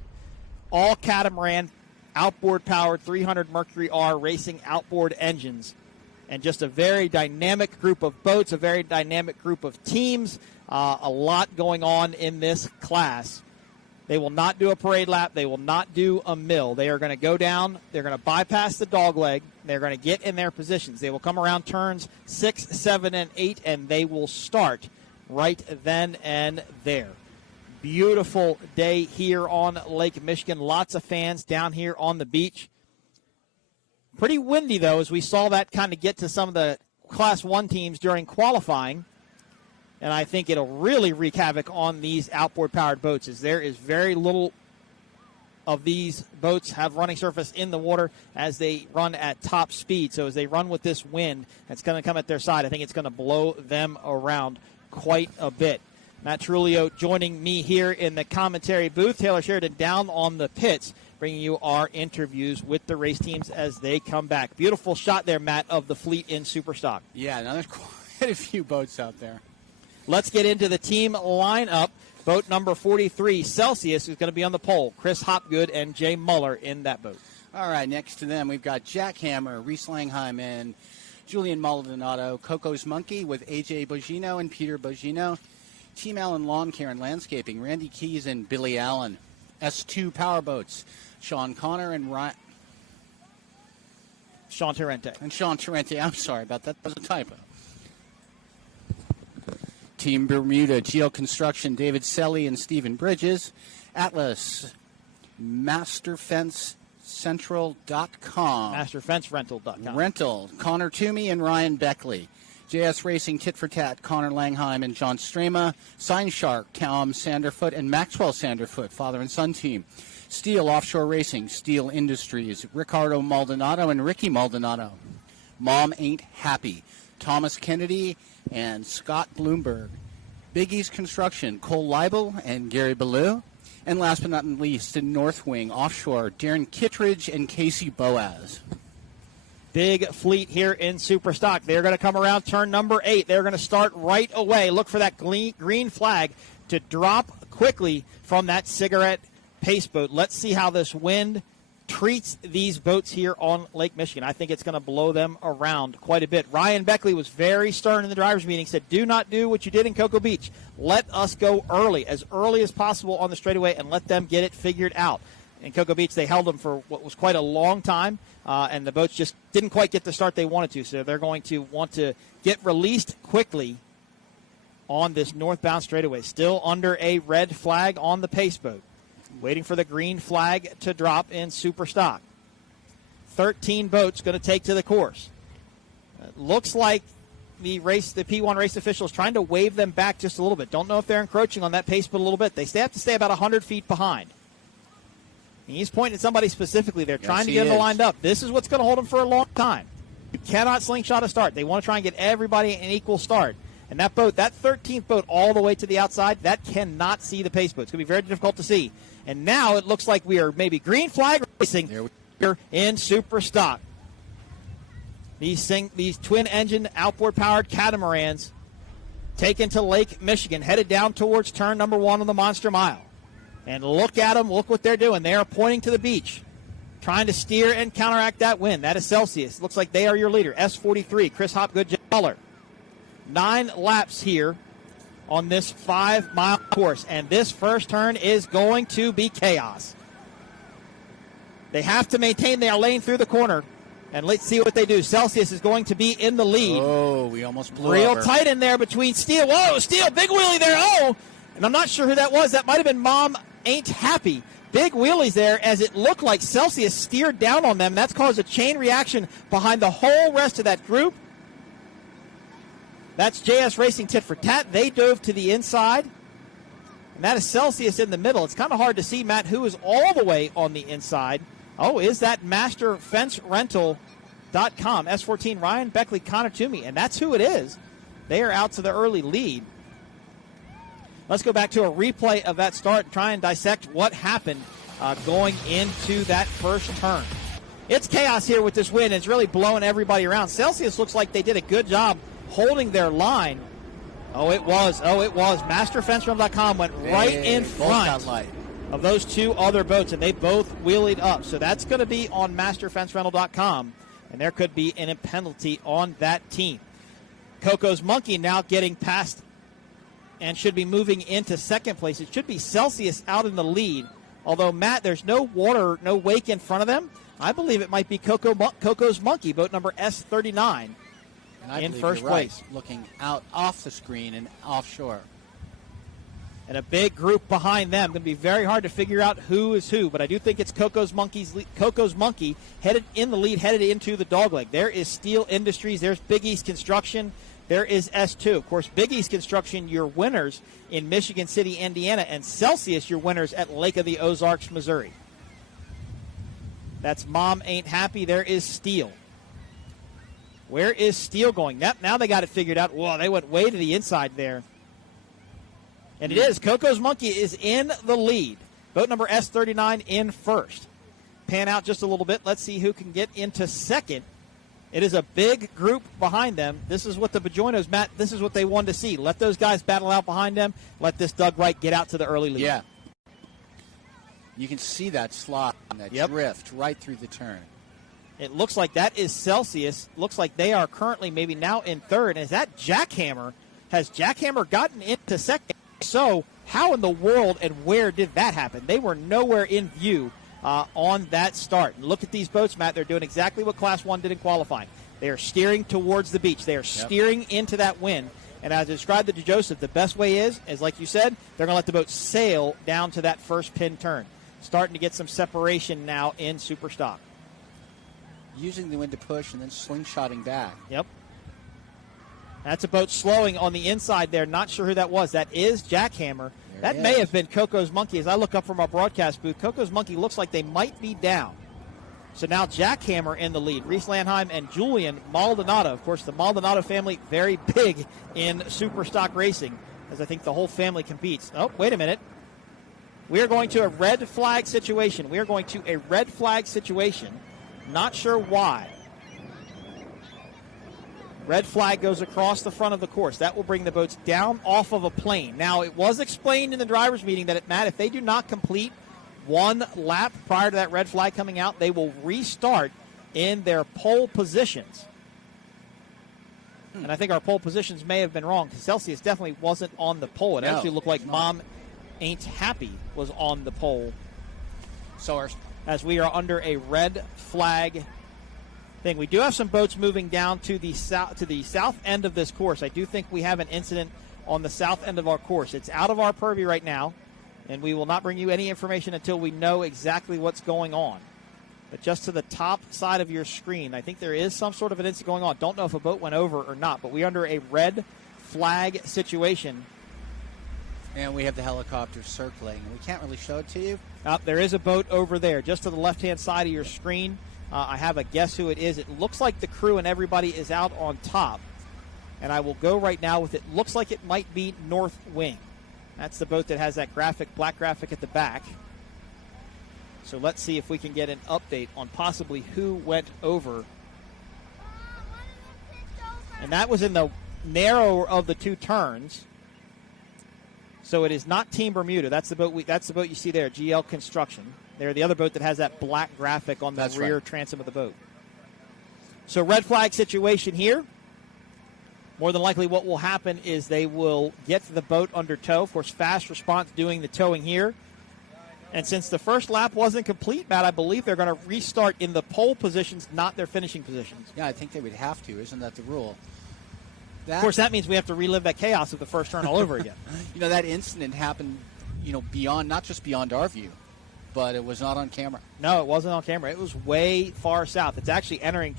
all catamaran, outboard-powered 300 Mercury R racing outboard engines. And just a very dynamic group of boats, a very dynamic group of teams, a lot going on in this class. They will not do a parade lap. They will not do a mill. They are going to go down. They're going to bypass the dogleg. They're going to get in their positions. They will come around turns 6, 7, and 8, and they will start right then and there. Beautiful day here on Lake Michigan. Lots of fans down here on the beach. Pretty windy, though, as we saw that kind of get to some of the Class 1 teams during qualifying. And I think it'll really wreak havoc on these outboard-powered boats, as there is very little of these boats have running surface in the water as they run at top speed. So as they run with this wind that's going to come at their side, I think it's going to blow them around quite a bit. Matt Trulio joining me here in the commentary booth. Taylor Sheridan down on the pits, bringing you our interviews with the race teams as they come back. Beautiful shot there, Matt, of the fleet in Superstock. Yeah, now there's quite a few boats out there. Let's get into the team lineup. Boat number 43, Celsius, is going to be on the pole. Chris Hopgood and Jay Muller in that boat. All right, next to them, we've got Jack Hammer, Reese Langheim, and Julian Maldonado. Coco's Monkey with AJ Bogino and Peter Bogino. Team Allen Lawn Care and Landscaping, Randy Keys and Billy Allen. S2 Powerboats, Sean Connor and Sean Tarente. And Sean Tarente, I'm sorry about that. That was a typo. Team Bermuda, Geo Construction, David Selly and Stephen Bridges. Atlas, MasterFenceCentral.com. MasterFenceRental.com. Rental, Connor Toomey and Ryan Beckley. JS Racing, Tit for Tat, Connor Langheim and John Strema. Sign Shark, Tom Sanderfoot and Maxwell Sanderfoot, father and son team. Steel Offshore Racing, Steel Industries, Ricardo Maldonado and Ricky Maldonado. Mom Ain't Happy, Thomas Kennedy and Scott Bloomberg. Big East Construction, Cole Leibel and Gary Ballou. And last but not least, in North Wing Offshore, Darren Kittredge and Casey Boaz. Big fleet here in Superstock. They're going to come around turn number 8. They're going to start right away. Look for that green flag to drop quickly from that cigarette pace boat. Let's see how this wind treats these boats here on Lake Michigan. I think it's going to blow them around quite a bit. Ryan Beckley was very stern in the drivers' meeting, said, do not do what you did in Cocoa Beach. Let us go early as possible on the straightaway, and let them get it figured out. In Cocoa Beach, they held them for what was quite a long time, and the boats just didn't quite get the start they wanted to, so they're going to want to get released quickly on this northbound straightaway. Still under a red flag on the pace boat. Waiting for the green flag to drop in Superstock. 13 boats going to take to the course. Looks like the P1 race officials trying to wave them back just a little bit. Don't know if they're encroaching on that pace boat a little bit. They have to stay about 100 feet behind. And he's pointing at somebody specifically. They're trying to get them lined up. This is what's going to hold them for a long time. You cannot slingshot a start. They want to try and get everybody an equal start. And that boat, that 13th boat all the way to the outside, that cannot see the pace boat. It's going to be very difficult to see. And now it looks like we are maybe green flag racing here in Superstock. These twin-engine, outboard-powered catamarans taken to Lake Michigan, headed down towards turn number 1 on the Monster Mile. And look at them. Look what they're doing. They are pointing to the beach, trying to steer and counteract that wind. That is Celsius. Looks like they are your leader. S43, Chris Hopgood, Jay Muller. 9 laps here on this 5-mile course. And this first turn is going to be chaos. They have to maintain their lane through the corner. And let's see what they do. Celsius is going to be in the lead. Oh, we almost blew Real over. tight in there between Steele. Whoa, Steele, big wheelie there. Oh, and I'm not sure who that was. That might have been Mom Ain't Happy. Big wheelies there as it looked like Celsius steered down on them. That's caused a chain reaction behind the whole rest of that group. That's JS Racing Tit for Tat. They dove to the inside. And that is Celsius in the middle. It's kind of hard to see, Matt, who is all the way on the inside. Oh, is that MasterFenceRental.com. S14, Ryan Beckley, Connor Toomey. And that's who it is. They are out to the early lead. Let's go back to a replay of that start and try and dissect what happened going into that first turn. It's chaos here with this wind. It's really blowing everybody around. Celsius looks like they did a good job holding their line. Oh, it was. MasterFenceRental.com went right in front of those two other boats, and they both wheelied up. So that's going to be on MasterFenceRental.com, and there could be a penalty on that team. Coco's Monkey now getting past and should be moving into second place. It should be Celsius out in the lead. Although, Matt, there's no water, no wake in front of them. I believe it might be Coco's Monkey, boat number S39, in first place. Right, looking out off the screen and offshore. And a big group behind them. Going to be very hard to figure out who is who, but I do think it's Coco's Monkey headed in the lead, headed into the dogleg. There is Steel Industries. There's Big East Construction. There is S2. Of course, Big East Construction, your winners in Michigan City, Indiana, and Celsius, your winners at Lake of the Ozarks, Missouri. That's Mom Ain't Happy. There is Steel. Where is Steel going? Now they got it figured out. Whoa, they went way to the inside there. And it is. Coco's Monkey is in the lead. Boat number S39 in first. Pan out just a little bit. Let's see who can get into second. It is a big group behind them. This is what the Bajoinos, Matt, this is what they wanted to see. Let those guys battle out behind them. Let this Doug Wright get out to the early lead. Yeah. You can see that slot and that drift right through the turn. It looks like that is Celsius. Looks like they are currently maybe now in third. And is that Jackhammer? Has Jackhammer gotten into second? So how in the world and where did that happen? They were nowhere in view on that start. And look at these boats, Matt. They're doing exactly what Class 1 did in qualifying. They are steering towards the beach. They are steering into that wind. And as I described it to Joseph, the best way is like you said, they're going to let the boat sail down to that first pin turn. Starting to get some separation now in Superstock. Using the wind to push and then slingshotting back. Yep. That's a boat slowing on the inside there. Not sure who that was. That is Jackhammer. That may have been Coco's Monkey. As I look up from our broadcast booth, Coco's Monkey looks like they might be down. So now Jackhammer in the lead. Reese Landheim and Julian Maldonado. Of course, the Maldonado family, very big in Superstock racing, as I think the whole family competes. Oh, wait a minute. We are going to a red flag situation. Not sure why. Red flag goes across the front of the course. That will bring the boats down off of a plane. Now, it was explained in the driver's meeting that, Matt, if they do not complete one lap prior to that red flag coming out, they will restart in their pole positions. And I think our pole positions may have been wrong because Celsius definitely wasn't on the pole. It actually looked like Mom Ain't Happy was on the pole. So as we are under a red flag thing. We do have some boats moving down to the south end of this course. I do think we have an incident on the south end of our course. It's out of our purview right now, and we will not bring you any information until we know exactly what's going on. But just to the top side of your screen, I think there is some sort of an incident going on. Don't know if a boat went over or not, but we're under a red flag situation. And we have the helicopter circling. We can't really show it to you. There is a boat over there, just to the left-hand side of your screen. I have a guess who it is. It looks like the crew and everybody is out on top. And I will go right now with it. Looks like it might be North Wing. That's the boat that has that black graphic at the back. So let's see if we can get an update on possibly who went over. And that was in the narrower of the two turns. So it is not Team Bermuda. That's the boat you see there, GL Construction. They're the other boat that has that black graphic on the rear transom of the boat. So red flag situation here. More than likely what will happen is they will get the boat under tow. Of course, Fast Response doing the towing here. And since the first lap wasn't complete, Matt, I believe they're going to restart in the pole positions, not their finishing positions. Yeah, I think they would have to. Isn't that the rule? Of course, that means we have to relive that chaos of the first turn all over again. That incident happened, beyond, not just beyond our view, but it was not on camera. No, it wasn't on camera. It was way far south. It's actually entering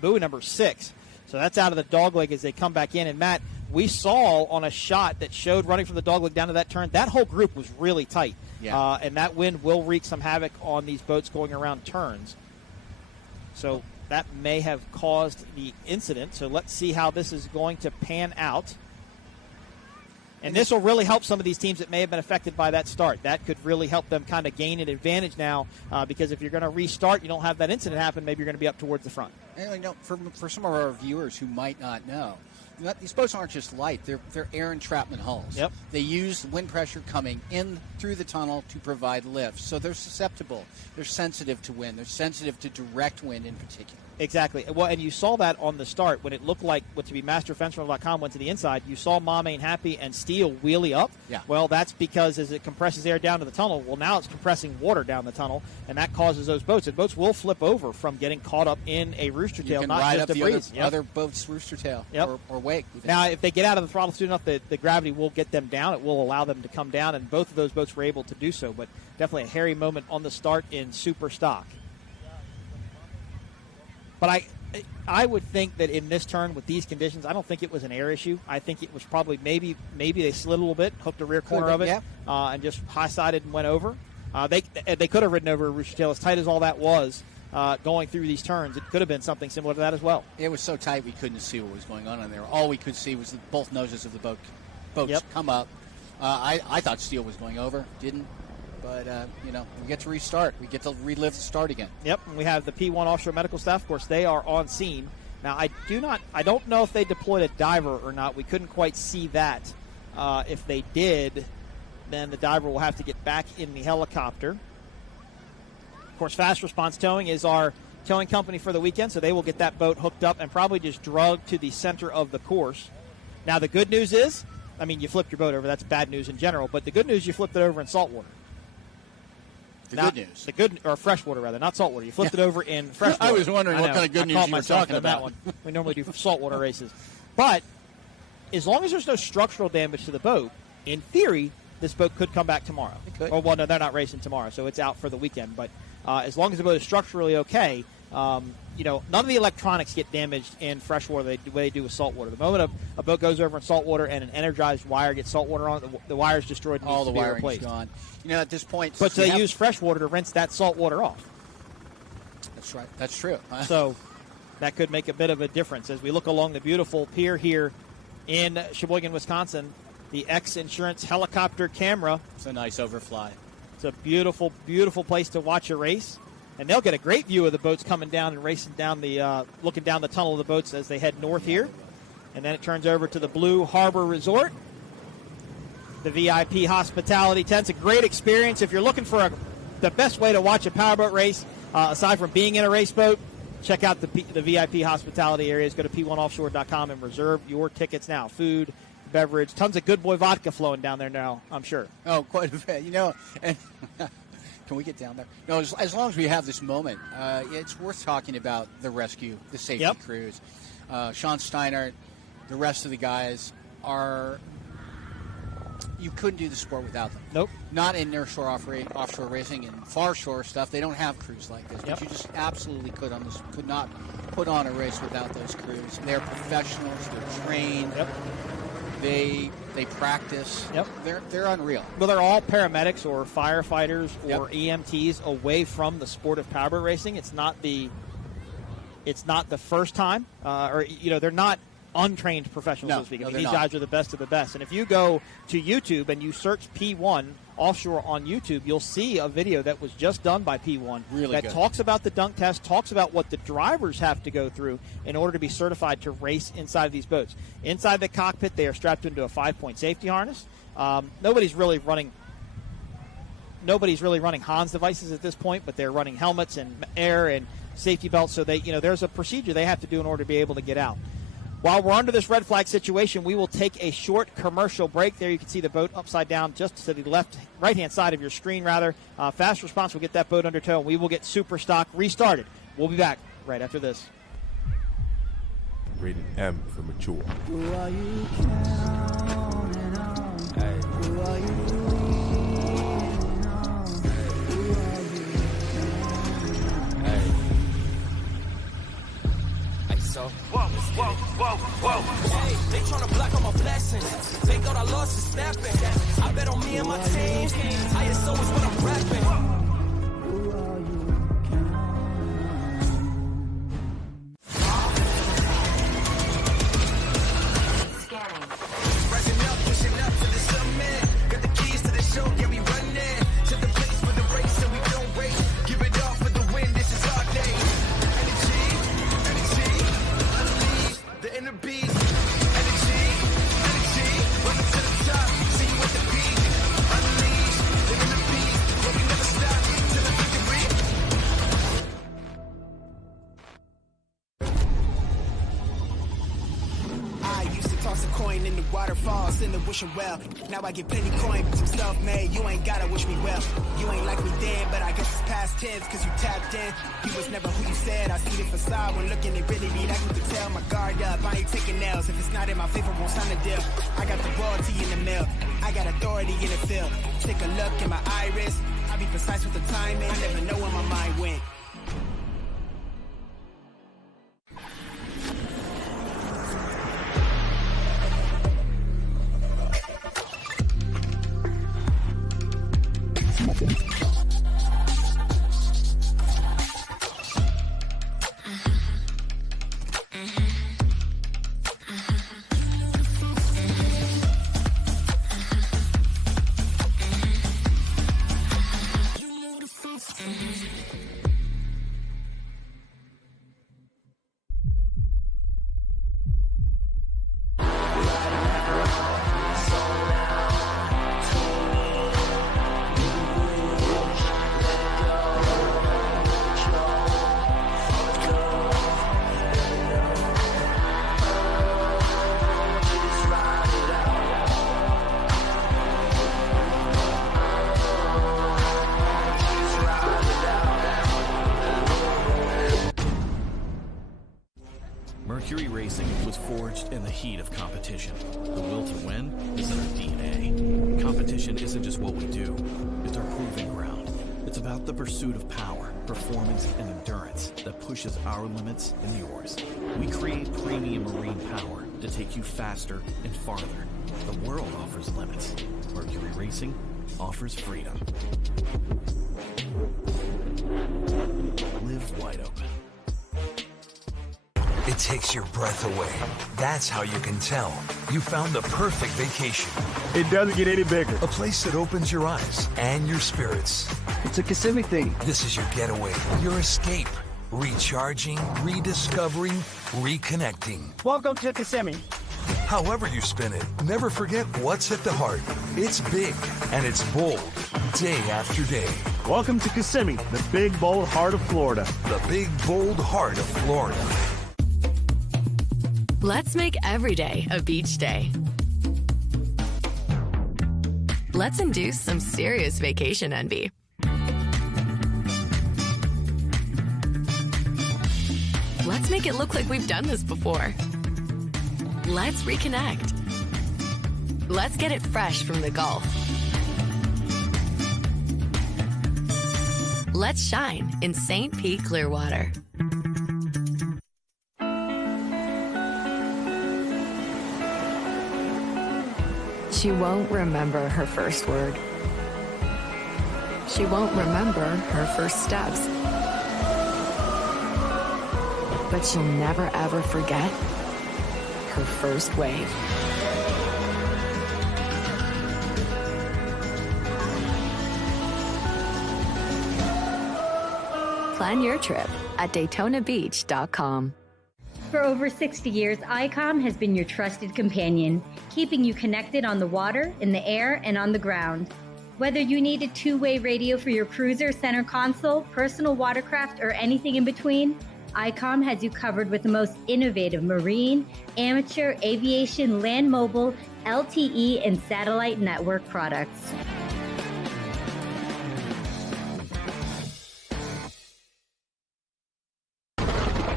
buoy number 6. So that's out of the dogleg as they come back in. And, Matt, we saw on a shot that showed running from the dogleg down to that turn, that whole group was really tight. Yeah. And that wind will wreak some havoc on these boats going around turns. So that may have caused the incident. So let's see how this is going to pan out. And this will really help some of these teams that may have been affected by that start. That could really help them kind of gain an advantage now, because if you're going to restart, you don't have that incident happen, maybe you're going to be up towards the front. And, for some of our viewers who might not know, these boats aren't just light. They're air entrapment hulls. Yep. They use wind pressure coming in through the tunnel to provide lift. So they're susceptible. They're sensitive to wind. They're sensitive to direct wind in particular. Exactly. Well, and you saw that on the start when it looked like what to be masterfencerental.com went to the inside. You saw Mom Ain't Happy and Steel wheelie up. Yeah. Well, that's because as it compresses air down to the tunnel, well, now it's compressing water down the tunnel, and that causes those boats. And boats will flip over from getting caught up in a rooster tail, You can not ride just up a the breeze. other boat's rooster tail or wake. Even. Now, if they get out of the throttle soon enough, the gravity will get them down. It will allow them to come down, and both of those boats were able to do so. But definitely a hairy moment on the start in Superstock. But I would think that in this turn with these conditions, I don't think it was an air issue. I think it was probably maybe they slid a little bit, hooked the rear corner of it, and just high-sided and went over. They could have ridden over a rooster tail as tight as all that was going through these turns. It could have been something similar to that as well. It was so tight we couldn't see what was going on in there. All we could see was both noses of the boats come up. I thought Steel was going over, didn't. But, we get to restart. We get to relive the start again. Yep, and we have the P1 offshore medical staff. Of course, they are on scene. Now, I don't know if they deployed a diver or not. We couldn't quite see that. If they did, then the diver will have to get back in the helicopter. Of course, Fast Response Towing is our towing company for the weekend, so they will get that boat hooked up and probably just drugged to the center of the course. Now, the good news is, you flipped your boat over. That's bad news in general. But the good news, you flipped it over in saltwater. Good news. Or freshwater, rather, not saltwater. You flipped it over in freshwater. I was wondering what kind of good news you were talking about. That one. We normally do saltwater races. But as long as there's no structural damage to the boat, in theory, this boat could come back tomorrow. It could. Well, no, they're not racing tomorrow, so it's out for the weekend. But as long as the boat is structurally okay, none of the electronics get damaged in freshwater the way they do with saltwater. The moment a boat goes over in saltwater and an energized wire gets saltwater on it, the wire's destroyed and all needs the to be wiring's replaced. Gone. At this point, but they use freshwater to rinse that saltwater off. That's right. That's true. So that could make a bit of a difference as we look along the beautiful pier here in Sheboygan, Wisconsin. The X Insurance helicopter camera. It's a nice overfly. It's a beautiful, beautiful place to watch a race. And they'll get a great view of the boats coming down and racing down looking down the tunnel of the boats as they head north here. And then it turns over to the Blue Harbor Resort. The VIP hospitality tent's a great experience. If you're looking for the best way to watch a powerboat race, aside from being in a race boat, check out the VIP hospitality areas. Go to p1offshore.com and reserve your tickets now. Food, beverage, tons of Good Boy vodka flowing down there now, I'm sure. Oh, quite a bit. And can we get down there? No, as long as we have this moment, it's worth talking about the rescue, the safety crews. Sean Steinert, the rest of the guys you couldn't do the sport without them. Nope. Not in nearshore offshore racing and far shore stuff. They don't have crews like this. But you just absolutely could not put on a race without those crews. They're professionals. They're trained. Yep. They practice. Yep. They're unreal. Well, they're all paramedics or firefighters or EMTs away from the sport of powerboat racing. It's not the first time, they're not untrained professionals, so to speak. These guys are the best of the best. And if you go to YouTube and you search P1 Offshore on YouTube, you'll see a video that was just done by P1 that talks about the dunk test, talks about what the drivers have to go through in order to be certified to race inside of these boats. Inside the cockpit, they are strapped into a 5-point safety harness. Nobody's really running Hans devices at this point, but they're running helmets and air and safety belts. So there's a procedure they have to do in order to be able to get out. While we're under this red flag situation, we will take a short commercial break. There you can see the boat upside down just to the right-hand side of your screen, rather. Fast Response will get that boat under tow, and we will get Superstock restarted. We'll be back right after this. Rated M for mature. Who are you counting on? Hey. Who are you leaning on? Who are you counting on? Hey. So, whoa. Hey, they tryna block all my blessings. They thought I lost the snapping. I bet on me and my team. ISO is what I'm rapping. Who are you counting on? coin in the waterfalls in the wishing well. Now I get plenty coin, but I'm self-made. You ain't gotta wish me well. You ain't like me then, but I guess it's past tense, cause you tapped in. You was never who you said. I see the facade when looking at really me. That you can tell my guard up. I ain't taking nails. If it's not in my favor, won't sign a deal. I got the royalty in the mail. I got authority in the field. Take a look in my iris. I'll be precise with the timing. I never know where my mind went. Mercury Racing was forged in the heat of competition. The will to win is in our DNA. Competition isn't just what we do, it's our proving ground. It's about the pursuit of power, performance, and endurance that pushes our limits and yours. We create premium marine power to take you faster and farther. The world offers limits. Mercury Racing offers freedom. Live wide open. It takes your breath away. That's how you can tell you found the perfect vacation. It doesn't get any bigger. A place that opens your eyes and your spirits. It's a Kissimmee thing. This is your getaway, your escape. Recharging, rediscovering, reconnecting. Welcome to Kissimmee. However you spin it, never forget what's at the heart. It's big and it's bold, day after day. Welcome to Kissimmee, the big, bold heart of Florida. The big, bold heart of Florida. Let's make every day a beach day. Let's induce some serious vacation envy. Let's make it look like we've done this before. Let's reconnect. Let's get it fresh from the Gulf. Let's shine in St. Pete Clearwater. She won't remember her first word. She won't remember her first steps. But she'll never ever forget her first wave. Plan your trip at DaytonaBeach.com. For over 60 years, ICOM has been your trusted companion, keeping you connected on the water, in the air, and on the ground. Whether you need a two-way radio for your cruiser, center console, personal watercraft, or anything in between, ICOM has you covered with the most innovative marine, amateur, aviation, land mobile, LTE, and satellite network products.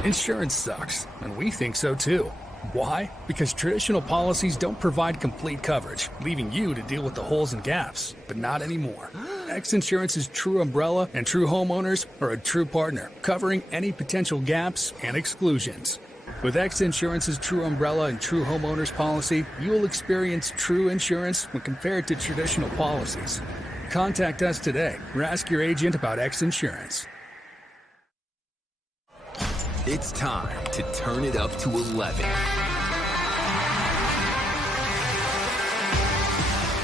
Insurance sucks, and we think so too. Why? Because traditional policies don't provide complete coverage, leaving you to deal with the holes and gaps. But not anymore. X Insurance's True Umbrella and True Homeowners are a true partner, covering any potential gaps and exclusions. With X Insurance's True Umbrella and True Homeowners policy, you will experience true insurance when compared to traditional policies. Contact us today or ask your agent about X Insurance. It's time to turn it up to 11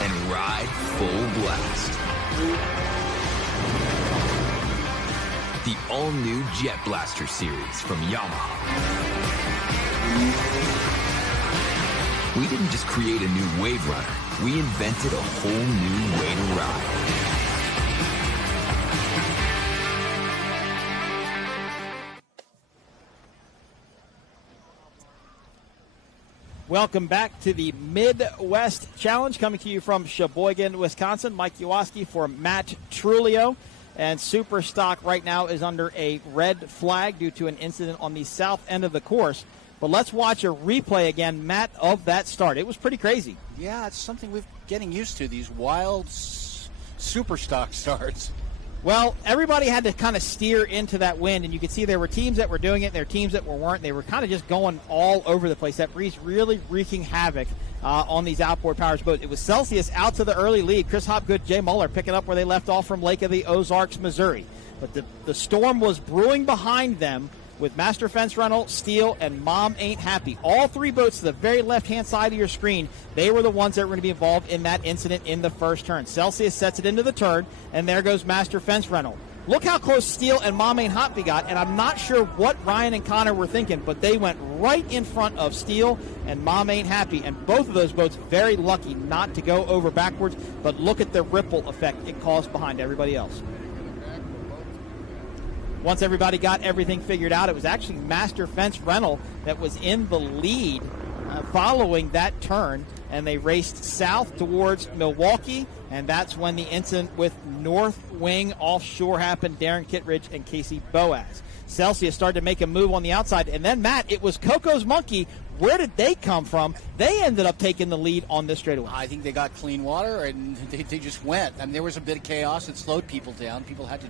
and ride full blast. The all-new Jet Blaster series from Yamaha. We didn't just create a new wave runner, we invented a whole new way to ride. Welcome back to the Midwest Challenge, coming to you from Sheboygan, Wisconsin. Mike Yawoski for Matt Trulio. And Superstock right now is under a red flag due to an incident on the south end of the course. But let's watch a replay again, Matt, of that start. It was pretty crazy. Yeah, it's something we're getting used to, these wild Superstock starts. Well, everybody had to kind of steer into that wind, and you could see there were teams that were doing it, and there were teams that weren't. They were kind of just going all over the place. That breeze really wreaking havoc on these outboard powers boats. It was Celsius out to the early lead. Chris Hopgood, Jay Muller picking up where they left off from Lake of the Ozarks, Missouri. But the storm was brewing behind them with Master Fence Rental, Steel, and Mom Ain't Happy. All three boats to the very left-hand side of your screen, they were the ones that were going to be involved in that incident in the first turn. Celsius sets it into the turn, and there goes Master Fence Rental. Look how close Steel and Mom Ain't Happy got, and I'm not sure what Ryan and Connor were thinking, but they went right in front of Steel and Mom Ain't Happy, and both of those boats very lucky not to go over backwards, but look at the ripple effect it caused behind everybody else. Once everybody got everything figured out, it was actually Master Fence Rental that was in the lead following that turn, and they raced south towards Milwaukee, and that's when the incident with North Wing Offshore happened. Darren Kittredge and Casey Boaz. Celsius started to make a move on the outside, and then, Matt, it was Coco's Monkey. Where did they come from? They ended up taking the lead on this straightaway. I think they got clean water, and they just went. I mean, there was a bit of chaos. It slowed people down. People had to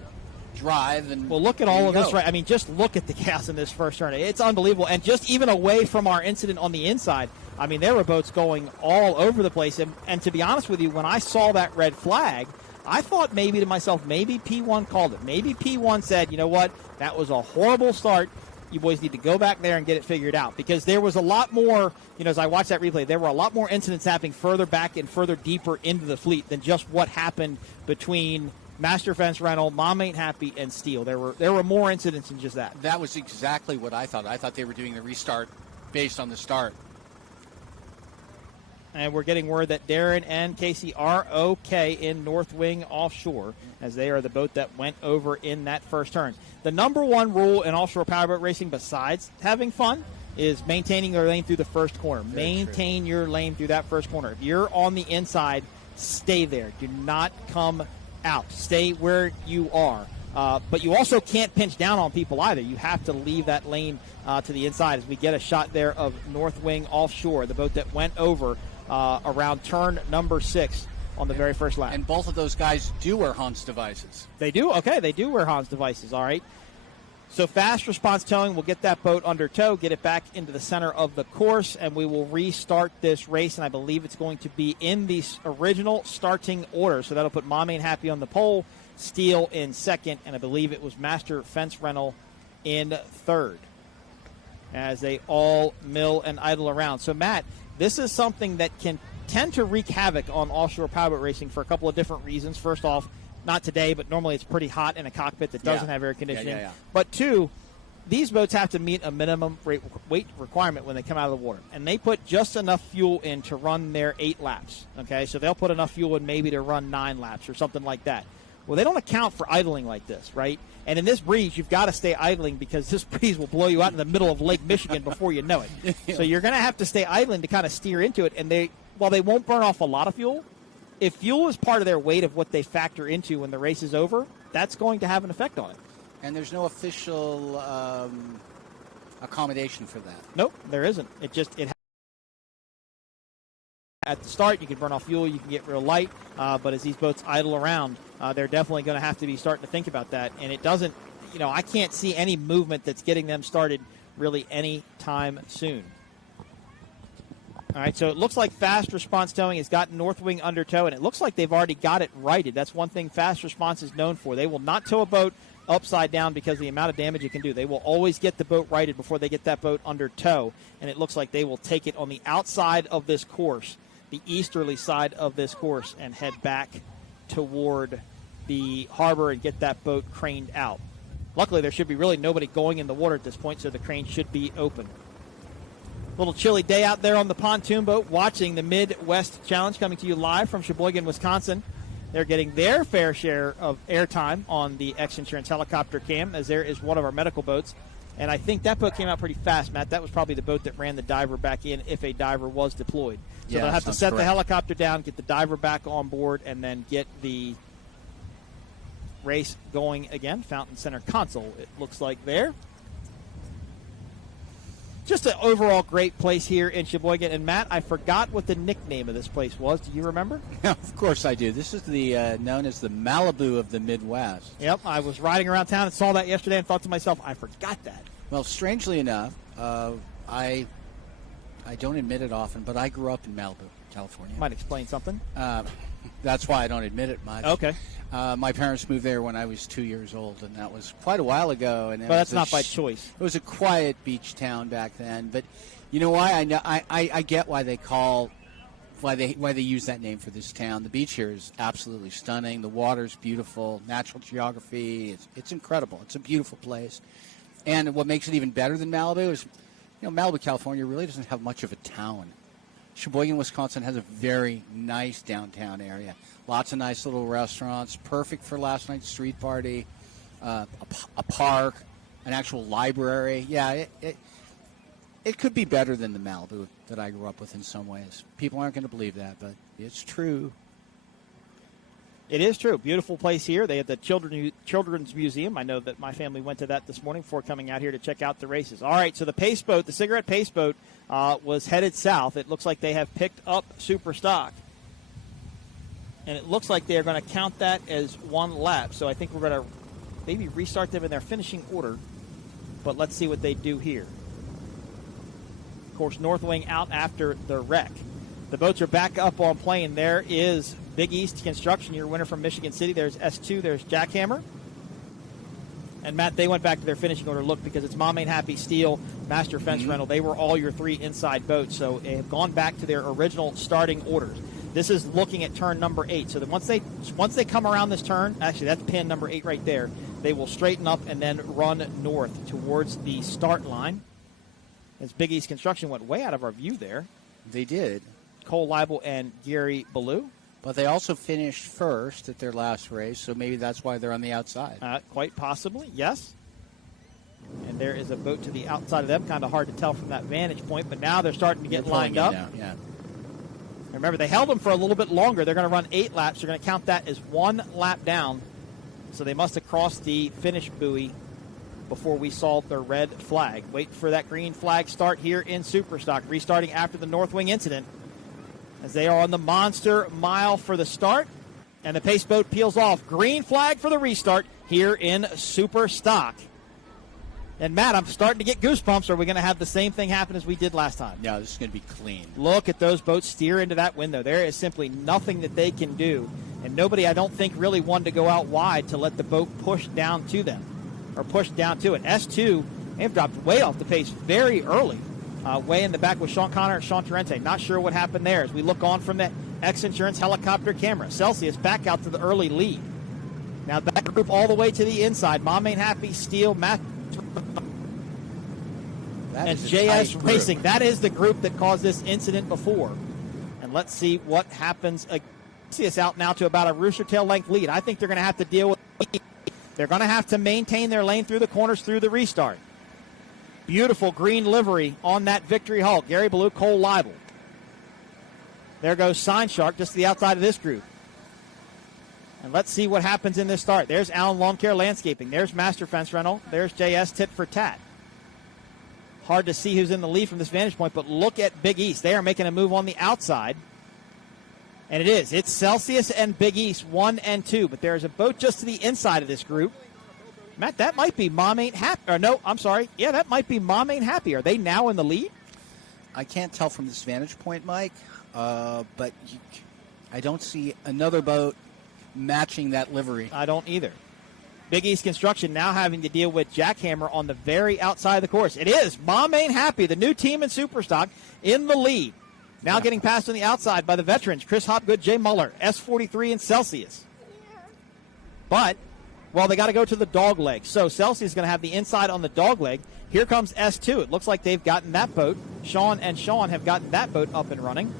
drive. And well, look at all of this, right? I mean, just look at the chaos in this first turn. It's unbelievable. And just even away from our incident on the inside, I mean, there were boats going all over the place. And to be honest with you, when I saw that red flag, I thought maybe to myself, maybe P1 called it. Maybe P1 said, you know what, that was a horrible start. You boys need to go back there and get it figured out. Because there was a lot more, as I watched that replay, there were a lot more incidents happening further back and further deeper into the fleet than just what happened between Master Fence Rental, Mom Ain't Happy, and Steel. There were more incidents than just that. That was exactly what I thought. I thought they were doing the restart based on the start. And we're getting word that Darren and Casey are okay in North Wing Offshore, as they are the boat that went over in that first turn. The number one rule in offshore powerboat racing, besides having fun, is maintaining your lane through the first corner. Maintain your lane through that first corner. If you're on the inside, stay there. Do not come out. Stay where you are. But you also can't pinch down on people either. You have to leave that lane to the inside, as we get a shot there of North Wing Offshore, the boat that went over around turn number 6 on the very first lap. And both of those guys do wear Hans devices. They do? Okay, they do wear Hans devices, all right. So fast response towing will get that boat under tow, get it back into the center of the course, and we will restart this race, and I believe it's going to be in the original starting order. So that'll put Mom Ain't Happy on the pole, Steel in second, and I believe it was Master Fence Rental in third, as they all mill and idle around. So, Matt, this is something that can tend to wreak havoc on offshore powerboat racing for a couple of different reasons. First off, not today, but normally it's pretty hot in a cockpit that doesn't have air conditioning. But two, these boats have to meet a minimum weight requirement when they come out of the water. And they put just enough fuel in to run their 8 laps. Okay, so they'll put enough fuel in maybe to run 9 laps or something like that. Well, they don't account for idling like this, right? And in this breeze, you've got to stay idling, because this breeze will blow you out in the middle of Lake Michigan before you know it. So you're going to have to stay idling to kind of steer into it. And while they won't burn off a lot of fuel, if fuel is part of their weight of what they factor into when the race is over, that's going to have an effect on it. And there's no official accommodation for that. Nope, there isn't. At the start, you can burn off fuel, you can get real light, but as these boats idle around, they're definitely going to have to be starting to think about that. And it doesn't, I can't see any movement that's getting them started really any time soon. All right, so it looks like fast response towing has got North Wing under tow, and it looks like they've already got it righted. That's one thing fast response is known for. They will not tow a boat upside down because of the amount of damage it can do. They will always get the boat righted before they get that boat under tow, and it looks like they will take it on the outside of this course, the easterly side of this course, and head back toward the harbor and get that boat craned out. Luckily, there should be really nobody going in the water at this point, so the crane should be open. Little chilly day out there on the pontoon boat, watching the Midwest Challenge, coming to you live from Sheboygan, Wisconsin. They're getting their fair share of airtime on the X Insurance helicopter cam, as there is one of our medical boats And I think that boat came out pretty fast, Matt. That was probably the boat that ran the diver back in if a diver was deployed. So Yeah, they'll have to sounds set the correct. helicopter down, get the diver back on board, and then get the race going again. Fountain Center console, it looks like there. Just an overall great place here in Sheboygan. And, Matt, I forgot what the nickname of this place was. Do you remember? Of course I do. This is the known as the Malibu of the Midwest. Yep, I was riding around town and saw that yesterday and thought to myself, I forgot that. Well, strangely enough, I don't admit it often, but I grew up in Malibu, California. Might explain something. That's why I don't admit it much. Okay. My parents moved there when I was 2 years old, and that was quite a while ago. And But that's not by choice. It was a quiet beach town back then. But you know why? I get why they use that name for this town. The beach here is absolutely stunning. The water's beautiful. Natural geography. It's incredible. It's a beautiful place. And what makes it even better than Malibu is, Malibu, California really doesn't have much of a town. Sheboygan, Wisconsin has a very nice downtown area. Lots of nice little restaurants, perfect for last night's street party, a park, an actual library. Yeah, it could be better than the Malibu that I grew up with in some ways. People aren't going to believe that, but it's true. It is true. Beautiful place here. They have the Children's Museum. I know that my family went to that this morning before coming out here to check out the races. All right, so the pace boat, the cigarette pace boat, was headed south. It looks like they have picked up Superstock. And it looks like they're going to count that as one lap. So I think we're going to maybe restart them in their finishing order. But let's see what they do here. Of course, North Wing out after the wreck. The boats are back up on plane. There is Big East Construction, your winner from Michigan City. There's S2. There's Jackhammer. And, Matt, they went back to their finishing order. Look, because it's Mom Ain't Happy, Steel, Master Fence Rental. They were all your three inside boats. So they have gone back to their original starting orders. This is looking at turn number 8. So that once they come around this turn, actually that's pin number 8 right there, they will straighten up and then run north towards the start line. As Big East Construction went way out of our view there. They did. Cole Leibel and Gary Ballou. But they also finished first at their last race, so maybe that's why they're on the outside. Quite possibly, yes. And there is a boat to the outside of them. Kind of hard to tell from that vantage point, but now they're starting to get lined up. Yeah. Remember, they held them for a little bit longer. They're going to run 8 laps. They're going to count that as 1 lap down. So they must have crossed the finish buoy before we saw the red flag. Wait for that green flag start here in Superstock, restarting after the North Wing incident. As they are on the monster mile for the start. And the pace boat peels off. Green flag for the restart here in Superstock. And, Matt, I'm starting to get goosebumps. Are we going to have the same thing happen as we did last time? No, this is going to be clean. Look at those boats steer into that window. There is simply nothing that they can do. And nobody, I don't think, really wanted to go out wide to let the boat push down to them. Or push down to it. S2, they've dropped way off the pace very early. Way in the back with Sean Connor and Sean Torrente. Not sure what happened there as we look on from the X Insurance helicopter camera. Celsius back out to the early lead. Now that group all the way to the inside. Mom Ain't Happy, Steel, Matt, and JS Racing. That is the group that caused this incident before. And let's see what happens. Celsius out now to about a rooster tail length lead. I think they're going to have to deal with it. They're going to have to maintain their lane through the corners through the restart. Beautiful green livery on that Victory Hulk. Gary Ballou, Cole Leibel. There goes Sign Shark just to the outside of this group. And let's see what happens in this start. There's Allen Lawn Care Landscaping. There's Master Fence Rental. There's JS Tit for Tat. Hard to see who's in the lead from this vantage point, but look at Big East. They are making a move on the outside. And it is. It's Celsius and Big East, 1 and 2. But there is a boat just to the inside of this group. Matt, that might be Mom Ain't Happy. Or no, I'm sorry. Yeah, that might be Mom Ain't Happy. Are they now in the lead? I can't tell from this vantage point, Mike, but I don't see another boat matching that livery. I don't either. Big East Construction now having to deal with Jackhammer on the very outside of the course. It is Mom Ain't Happy, the new team in Superstock, in the lead. Now getting passed on the outside by the veterans, Chris Hopgood, Jay Muller, S43 and Celsius. But, well, they got to go to the dog leg. So Celsius is going to have the inside on the dog leg. Here comes S2. It looks like they've gotten that boat. Sean and Sean have gotten that boat up and running.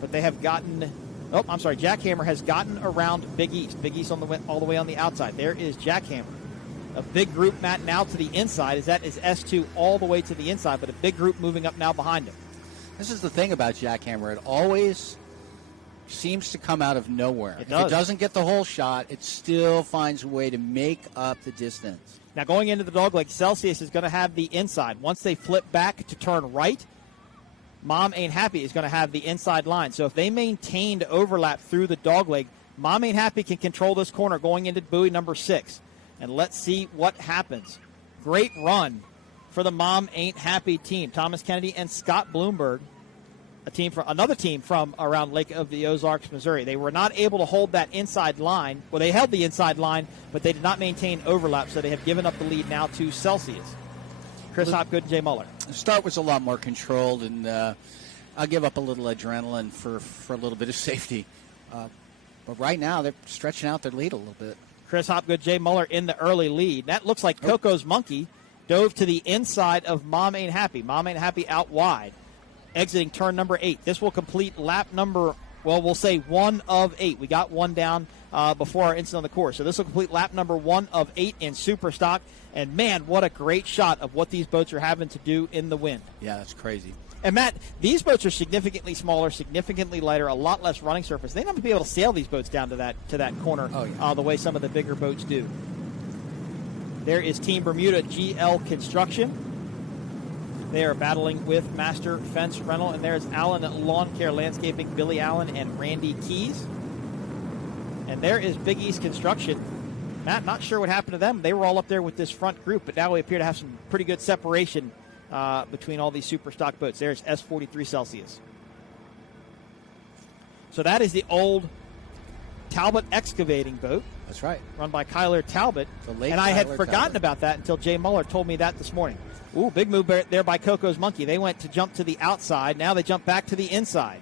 But they have gotten... Oh, I'm sorry. Jackhammer has gotten around Big East. Big East all the way on the outside. There is Jackhammer. A big group, Matt, now to the inside. That is S2 all the way to the inside, but a big group moving up now behind him. This is the thing about Jackhammer. It always seems to come out of nowhere. It If does. it doesn't get the whole shot, it still finds a way to make up the distance. Now going into the dogleg, Celsius is going to have the inside. Once they flip back to turn right, Mom Ain't Happy is going to have the inside line. So if they maintained overlap through the dogleg, Mom Ain't Happy can control this corner going into buoy number 6. And let's see what happens. Great run for the Mom Ain't Happy team. Thomas Kennedy and Scott Bloomberg, another team from around Lake of the Ozarks, Missouri. They were not able to hold that inside line. Well, they held the inside line, but they did not maintain overlap, so they have given up the lead now to Celsius. Chris Hopgood and Jay Muller. The start was a lot more controlled, and I'll give up a little adrenaline for a little bit of safety. But right now, they're stretching out their lead a little bit. Chris Hopgood, Jay Muller in the early lead. That looks like Coco's Monkey dove to the inside of Mom Ain't Happy. Mom Ain't Happy out wide, exiting turn number 8. This will complete lap number, well, we'll say 1 of 8. We got one down before our incident on the course. So this will complete lap number 1 of 8 in Superstock. And, man, what a great shot of what these boats are having to do in the wind. Yeah, that's crazy. And, Matt, these boats are significantly smaller, significantly lighter, a lot less running surface. They don't be able to sail these boats down to that corner the way some of the bigger boats do. There is Team Bermuda GL Construction. They are battling with Master Fence Rental. And there's Allen Lawn Care Landscaping, Billy Allen and Randy Keys. And there is Big East Construction. Matt, not sure what happened to them. They were all up there with this front group, but now we appear to have some pretty good separation between all these Superstock boats. There's S43 Celsius. So that is the old Talbot excavating boat. That's right. Run by Kyler Talbot. And I had forgotten about that until Jay Muller told me that this morning. Ooh, big move there by Coco's Monkey. They went to jump to the outside. Now they jump back to the inside.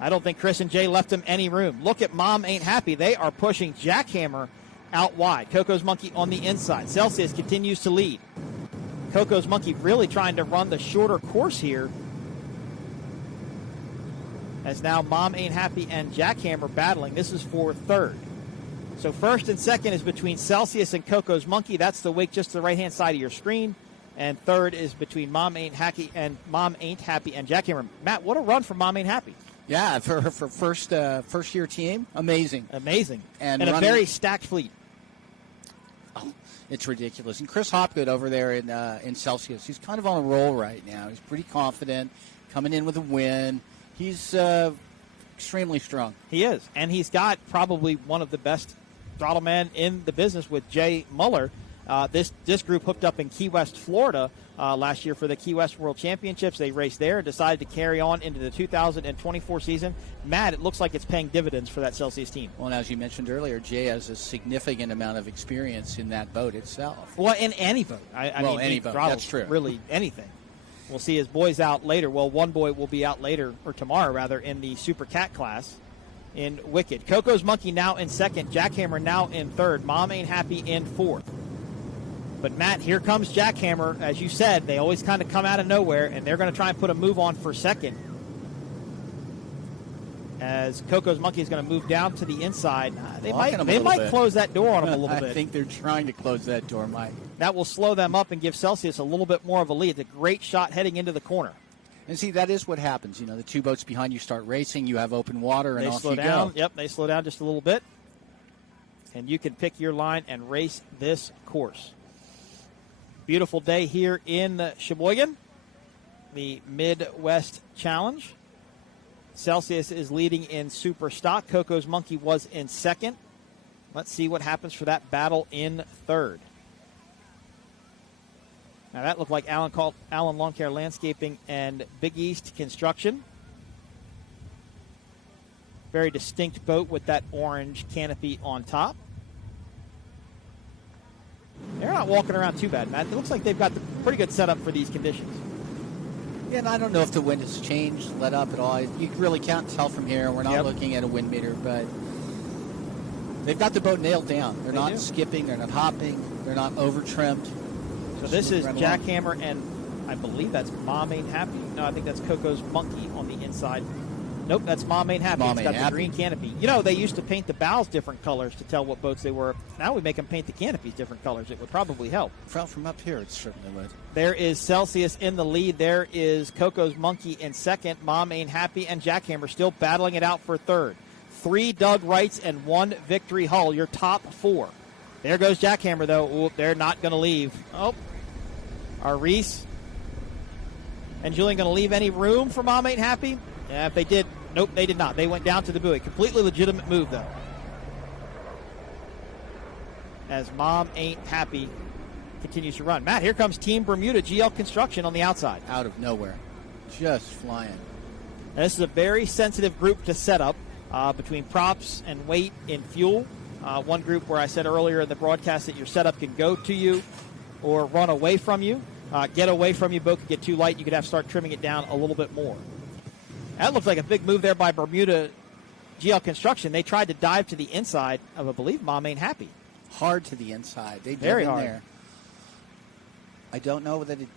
I don't think Chris and Jay left them any room. Look at Mom Ain't Happy. They are pushing Jackhammer out wide. Coco's Monkey on the inside. Celsius continues to lead. Coco's Monkey really trying to run the shorter course here, as now Mom Ain't Happy and Jackhammer battling. This is for third. So first and second is between Celsius and Coco's Monkey. That's the wake just to the right-hand side of your screen. And third is between Mom Ain't Happy and Jackhammer. Matt, what a run from Mom Ain't Happy. Yeah, for first-year team, amazing. Amazing. And a very stacked fleet. Oh, it's ridiculous. And Chris Hopgood over there in Celsius, he's kind of on a roll right now. He's pretty confident, coming in with a win. He's extremely strong. He is. And he's got probably one of the best throttle men in the business with Jay Muller. This group hooked up in Key West, Florida last year for the Key West World Championships. They raced there and decided to carry on into the 2024 season. Matt, it looks like it's paying dividends for that Celsius team. Well, and as you mentioned earlier, Jay has a significant amount of experience in that boat itself. Well, in any boat. I mean, any boat. That's true. Really anything. We'll see his boys out later. Well, one boy will be out later, or tomorrow rather, in the Supercat class in Wicked. Coco's Monkey now in second. Jackhammer now in third. Mom Ain't Happy in fourth. But, Matt, here comes Jackhammer. As you said, they always kind of come out of nowhere, and they're going to try and put a move on for second. As Coco's Monkey is going to move down to the inside. They might close that door on him a little bit. I think they're trying to close that door, Mike. That will slow them up and give Celsius a little bit more of a lead. It's a great shot heading into the corner. And see, that is what happens. You know, the two boats behind you start racing, you have open water, and off you go. go. Yep, they slow down just a little bit. And you can pick your line and race this course. Beautiful day here in Sheboygan, the Midwest Challenge. Celsius is leading in Superstock. Coco's Monkey was in second. Let's see what happens for that battle in third. Now that looked like Allen Lawn Care Landscaping and Big East Construction. Very distinct boat with that orange canopy on top. They're not walking around too bad, Matt. It looks like they've got the pretty good setup for these conditions. Yeah, and I don't know if the wind has changed, let up at all. You really can't tell from here. We're not looking at a wind meter, but they've got the boat nailed down. They're not skipping. They're not hopping. They're not over-trimmed. So this is Jackhammer, and I believe that's Mom Ain't Happy. No, I think that's Coco's Monkey on the inside. Nope, that's Mom Ain't Happy. Mom It's got Ain't the Happy. green canopy. You know, they used to paint the bows different colors to tell what boats they were. Now we make them paint the canopies different colors. It would probably help. From up here, it certainly would. There is Celsius in the lead. There is Coco's Monkey in second. Mom Ain't Happy and Jackhammer still battling it out for third. 3 Doug Wrights and 1 Victory Hull, your top 4. There goes Jackhammer, though. Ooh, they're not going to leave. Oh, are Reese and Julian going to leave any room for Mom Ain't Happy? Yeah, if they did, nope, they did not. They went down to the buoy. Completely legitimate move, though. As Mom Ain't Happy continues to run. Matt, here comes Team Bermuda GL Construction on the outside. Out of nowhere. Just flying. And this is a very sensitive group to set up between props and weight in fuel. One group where I said earlier in the broadcast that your setup can go to you or run away from you. Get away from you, boat could get too light. You could have to start trimming it down a little bit more. That looked like a big move there by Bermuda GL Construction. They tried to dive to the inside of, I believe, Mom Ain't Happy. Hard to the inside. They Very dug in hard. there. I don't know that it.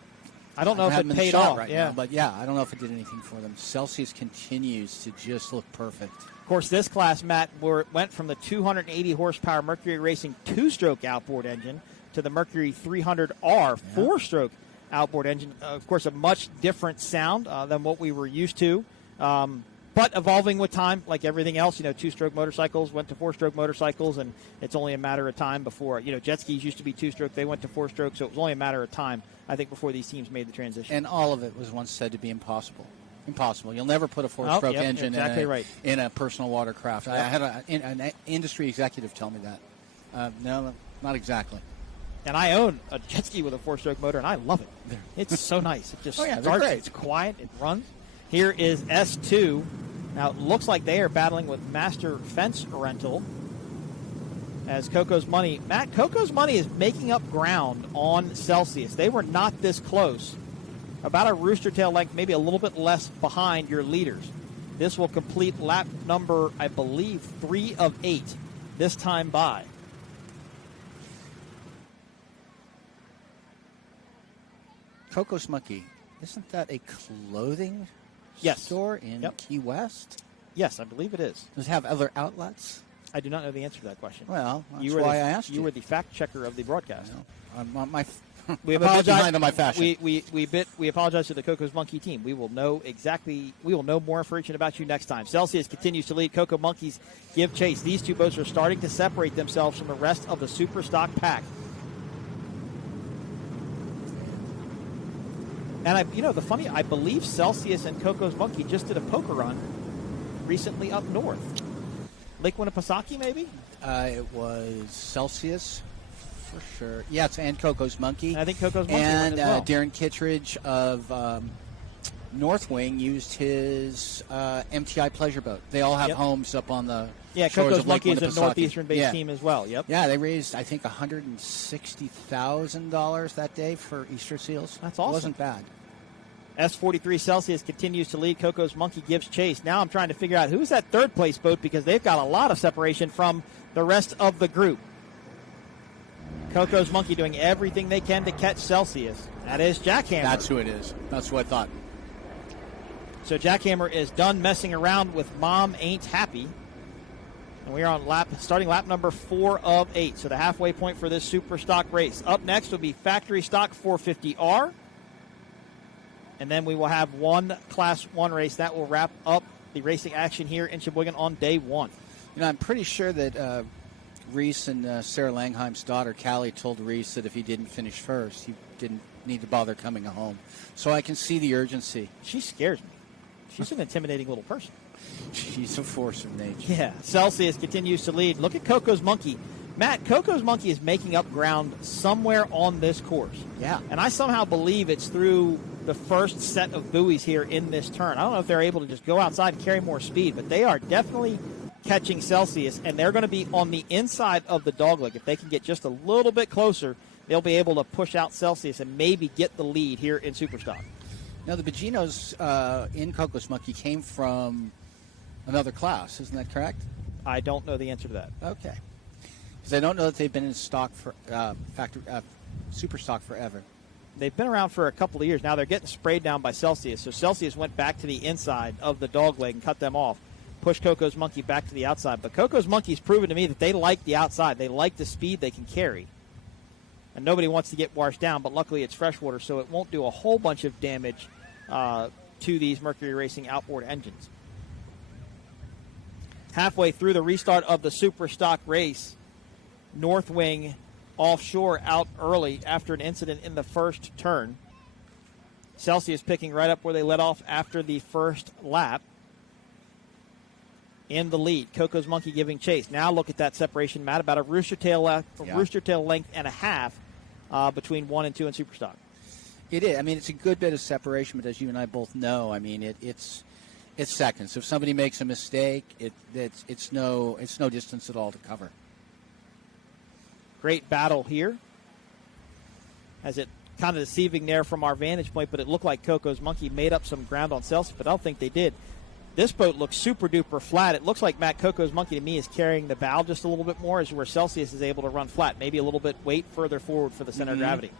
I don't know if haven't it been paid shot off. right Yeah. now, but yeah, I don't know if it did anything for them. Celsius continues to just look perfect. Of course, this class, Matt, went from the 280 horsepower Mercury Racing 2-stroke outboard engine to the Mercury 300R 4-stroke outboard engine. Of course, a much different sound than what we were used to. But evolving with time, like everything else, 2-stroke motorcycles went to 4-stroke motorcycles, and it's only a matter of time before, jet skis used to be 2-stroke, they went to 4-stroke, so it was only a matter of time, I think, before these teams made the transition. And all of it was once said to be impossible. Impossible. You'll never put a 4-stroke engine exactly right. in a personal watercraft. I had an industry executive tell me that. No, not exactly. And I own a jet ski with a 4-stroke motor, and I love it. It's so nice. It just they're starts, great. it's quiet, it runs. Here is S2. Now, it looks like they are battling with Master Fence Rental as Coco's Money. Matt, Coco's Money is making up ground on Celsius. They were not this close. About a rooster tail length, maybe a little bit less behind your leaders. This will complete lap number, I believe, 3 of 8 this time by. Coco's Monkey, isn't that a clothing store in Key West? Yes, I believe it is. Does it have other outlets? I do not know the answer to that question. Well, that's why I asked you. You were the fact checker of the broadcast. We apologize. Behind on my fashion. We apologize to the Coco's Monkey team. We will know more information about you next time. Celsius continues to lead. Coco Monkeys give chase. These two boats are starting to separate themselves from the rest of the Superstock pack. And I believe Celsius and Coco's Monkey just did a poker run recently up north. Lake Winnipesaukee, maybe? It was Celsius, for sure. Yes, and Coco's Monkey. I think Coco's Monkey and went as well. Darren Kittredge of North Wing used his MTI pleasure boat. They all have homes up on the shores Coco's of Lake Monkey is a Winnipesaukee. northeastern-based team as well. Yep. Yeah, they raised, I think, $160,000 that day for Easter seals. That's awesome. It wasn't bad. S43 Celsius continues to lead. Coco's Monkey gives chase. Now I'm trying to figure out who's that third-place boat because they've got a lot of separation from the rest of the group. Coco's Monkey doing everything they can to catch Celsius. That is Jackhammer. That's who it is. That's what I thought. So Jackhammer is done messing around with Mom Ain't Happy. And we are on starting lap number 4 of 8. So the halfway point for this Superstock race. Up next will be Factory Stock 450R. And then we will have one Class 1 race. That will wrap up the racing action here in Sheboygan on day 1. I'm pretty sure that Reese and Sarah Langheim's daughter, Callie, told Reese that if he didn't finish first, he didn't need to bother coming home. So I can see the urgency. She scares me. She's an intimidating little person. She's a force of nature. Yeah. Celsius continues to lead. Look at Coco's Monkey. Matt, Coco's Monkey is making up ground somewhere on this course. Yeah. And I somehow believe it's through the first set of buoys here in this turn. I don't know if they're able to just go outside and carry more speed, but they are definitely catching Celsius, and they're going to be on the inside of the dogleg. If they can get just a little bit closer, they'll be able to push out Celsius and maybe get the lead here in Superstock. Now, the Baginos in Coco's Monkey came from another class. Isn't that correct? I don't know the answer to that. Okay. Because I don't know that they've been in stock for Superstock forever. They've been around for a couple of years now. They're getting sprayed down by Celsius. So Celsius went back to the inside of the dog leg and cut them off. Pushed Coco's Monkey back to the outside. But Coco's Monkey's proven to me that they like the outside. They like the speed they can carry. And nobody wants to get washed down, but luckily it's freshwater, so it won't do a whole bunch of damage to these Mercury Racing outboard engines. Halfway through the restart of the Superstock race, North Wing offshore out early after an incident in the first turn. Celsius picking right up where they let off after the first lap. In the lead, Coco's Monkey giving chase. Now look at that separation, Matt, about a rooster tail length and a half between 1 and 2 in Superstock. It is. I mean, it's a good bit of separation, but as you and I both know, I mean, it's seconds. If somebody makes a mistake, it's no distance at all to cover. Great battle here. As it kind of deceiving there from our vantage point, but it looked like Coco's Monkey made up some ground on Celsius, but I don't think they did. This boat looks super duper flat. It looks like Matt Coco's Monkey to me is carrying the bow just a little bit more, as where Celsius is able to run flat. Maybe a little bit weight further forward for the center of gravity.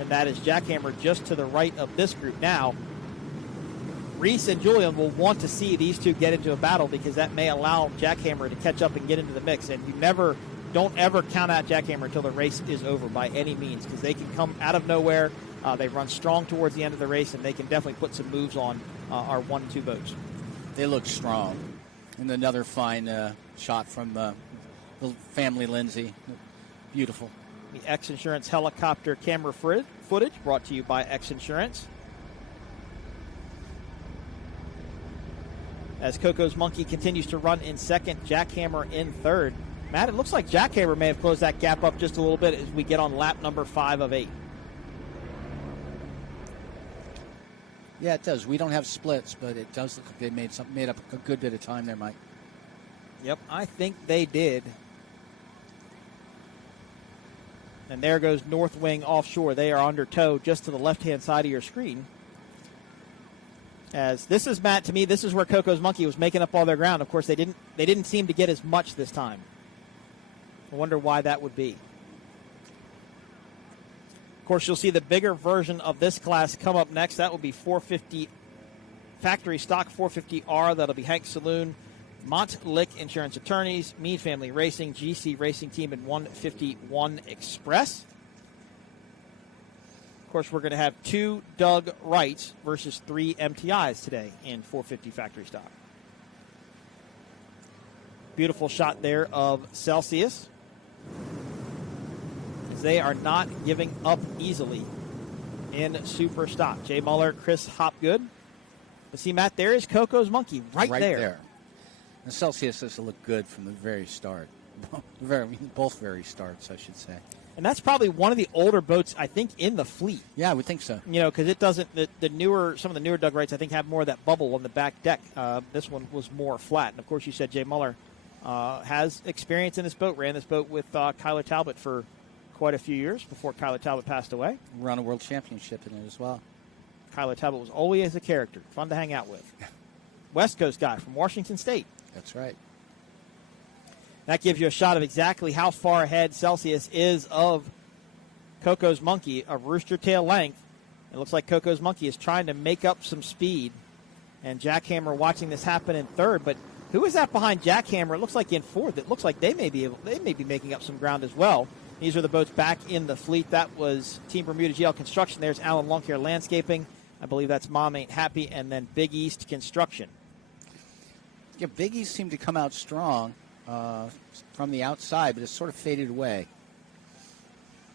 And that is Jackhammer just to the right of this group. Now, Reese and Julian will want to see these two get into a battle because that may allow Jackhammer to catch up and get into the mix. And don't ever count out Jackhammer until the race is over by any means, because they can come out of nowhere. They run strong towards the end of the race, and they can definitely put some moves on our 1 and 2 boats. They look strong. And another fine shot from the family Lindsay. Beautiful. The X Insurance helicopter camera footage brought to you by X Insurance. As Coco's Monkey continues to run in second, Jackhammer in third. Matt, it looks like Jackhammer may have closed that gap up just a little bit as we get on lap number 5 of 8. Yeah, it does. We don't have splits, but it does look like they made up a good bit of time there, Mike. Yep, I think they did. And there goes North Wing offshore. They are under tow just to the left-hand side of your screen. As this is, Matt, to me, this is where Coco's Monkey was making up all their ground. Of course, they didn't seem to get as much this time. I wonder why that would be. Of course, you'll see the bigger version of this class come up next. That will be 450 factory stock 450R. That'll be Hank Saloon, Montlick Insurance Attorneys, Mead Family Racing, GC Racing Team, and 151 Express. Of course, we're going to have 2 Doug Wrights versus 3 MTIs today in 450 factory stock. Beautiful shot there of Celsius. They are not giving up easily in Superstock. Jay Muller, Chris Hopgood. But see, Matt, there is Coco's Monkey right there. And Celsius does look good from the very start. Both very starts, I should say. And that's probably one of the older boats, I think, in the fleet. Yeah, I would think so. You know, because it doesn't, some of the newer Doug Wrights, I think, have more of that bubble on the back deck. This one was more flat. And, of course, you said Jay Muller has experience in this boat, ran this boat with Kyler Talbot for quite a few years before Kyler Talbot passed away. Run a world championship in it as well. Kyler Talbot was always a character, fun to hang out with. West Coast guy from Washington State. That's right. That gives you a shot of exactly how far ahead Celsius is of Coco's Monkey, a rooster tail length. It looks like Coco's Monkey is trying to make up some speed. And Jackhammer watching this happen in third. But who is that behind Jackhammer? It looks like in fourth. It looks like they may be making up some ground as well. These are the boats back in the fleet. That was Team Bermuda GL Construction. There's Alan Lunk here, Landscaping. I believe that's Mom Ain't Happy. And then Big East Construction. Yeah, Big East seemed to come out strong from the outside, but it's sort of faded away.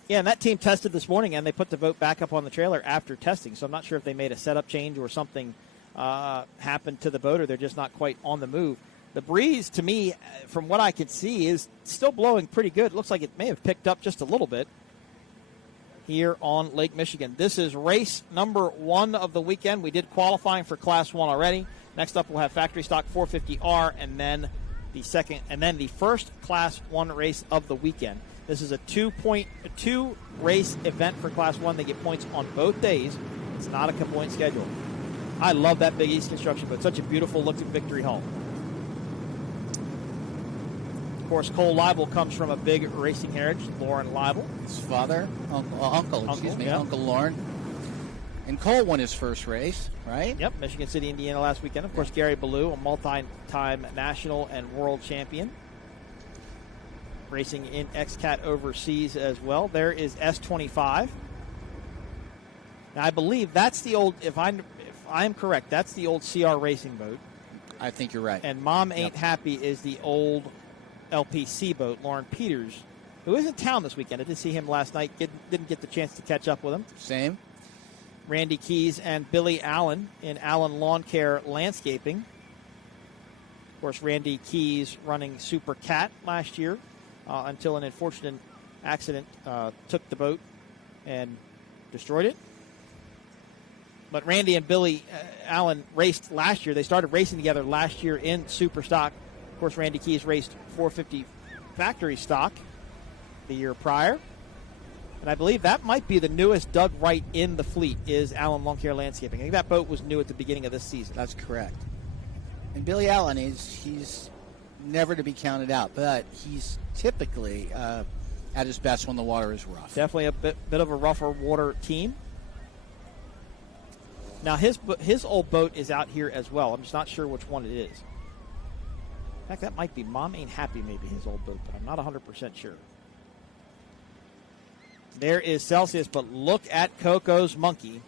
Yeah, and that team tested this morning, and they put the boat back up on the trailer after testing. So I'm not sure if they made a setup change or something happened to the boat, or they're just not quite on the move. The breeze, to me, from what I can see, is still blowing pretty good. It looks like it may have picked up just a little bit here on Lake Michigan. This is race number 1 of the weekend. We did qualifying for Class 1 already. Next up, we'll have factory stock 450R, and then the first Class 1 race of the weekend. This is a 2 race event for Class 1. They get points on both days. It's not a point schedule. I love that Big East Construction boat. Such a beautiful looking Victory Hull. Of course, Cole Leibel comes from a big racing heritage. Lauren Leibel. His father, uncle, yeah. Uncle Lauren. And Cole won his first race, right? Yep, Michigan City, Indiana last weekend. Of course, Gary Ballou, a multi-time national and world champion. Racing in XCAT overseas as well. There is S25. Now, I believe that's the old, if I'm correct, that's the old CR racing boat. I think you're right. And Mom Ain't Happy is the old LPC boat. Lauren Peters, who is in town this weekend. I did see him last night. Didn't get the chance to catch up with him. Same. Randy Keys and Billy Allen in Allen Lawn Care Landscaping. Of course, Randy Keys running Supercat last year until an unfortunate accident took the boat and destroyed it. But Randy and Billy Allen raced last year. They started racing together last year in Superstock. Of course, Randy Keys raced 450 factory stock the year prior. And I believe that might be the newest Doug Wright in the fleet is Allen Lawn Care Landscaping. I think that boat was new at the beginning of this season. That's correct. And Billy Allen, he's never to be counted out, but he's typically at his best when the water is rough. Definitely a bit of a rougher water team. Now, his old boat is out here as well. I'm just not sure which one it is. In fact, that might be Mom Ain't Happy, maybe his old boat, but I'm not 100% sure. There is Celsius, but look at Coco's Monkey.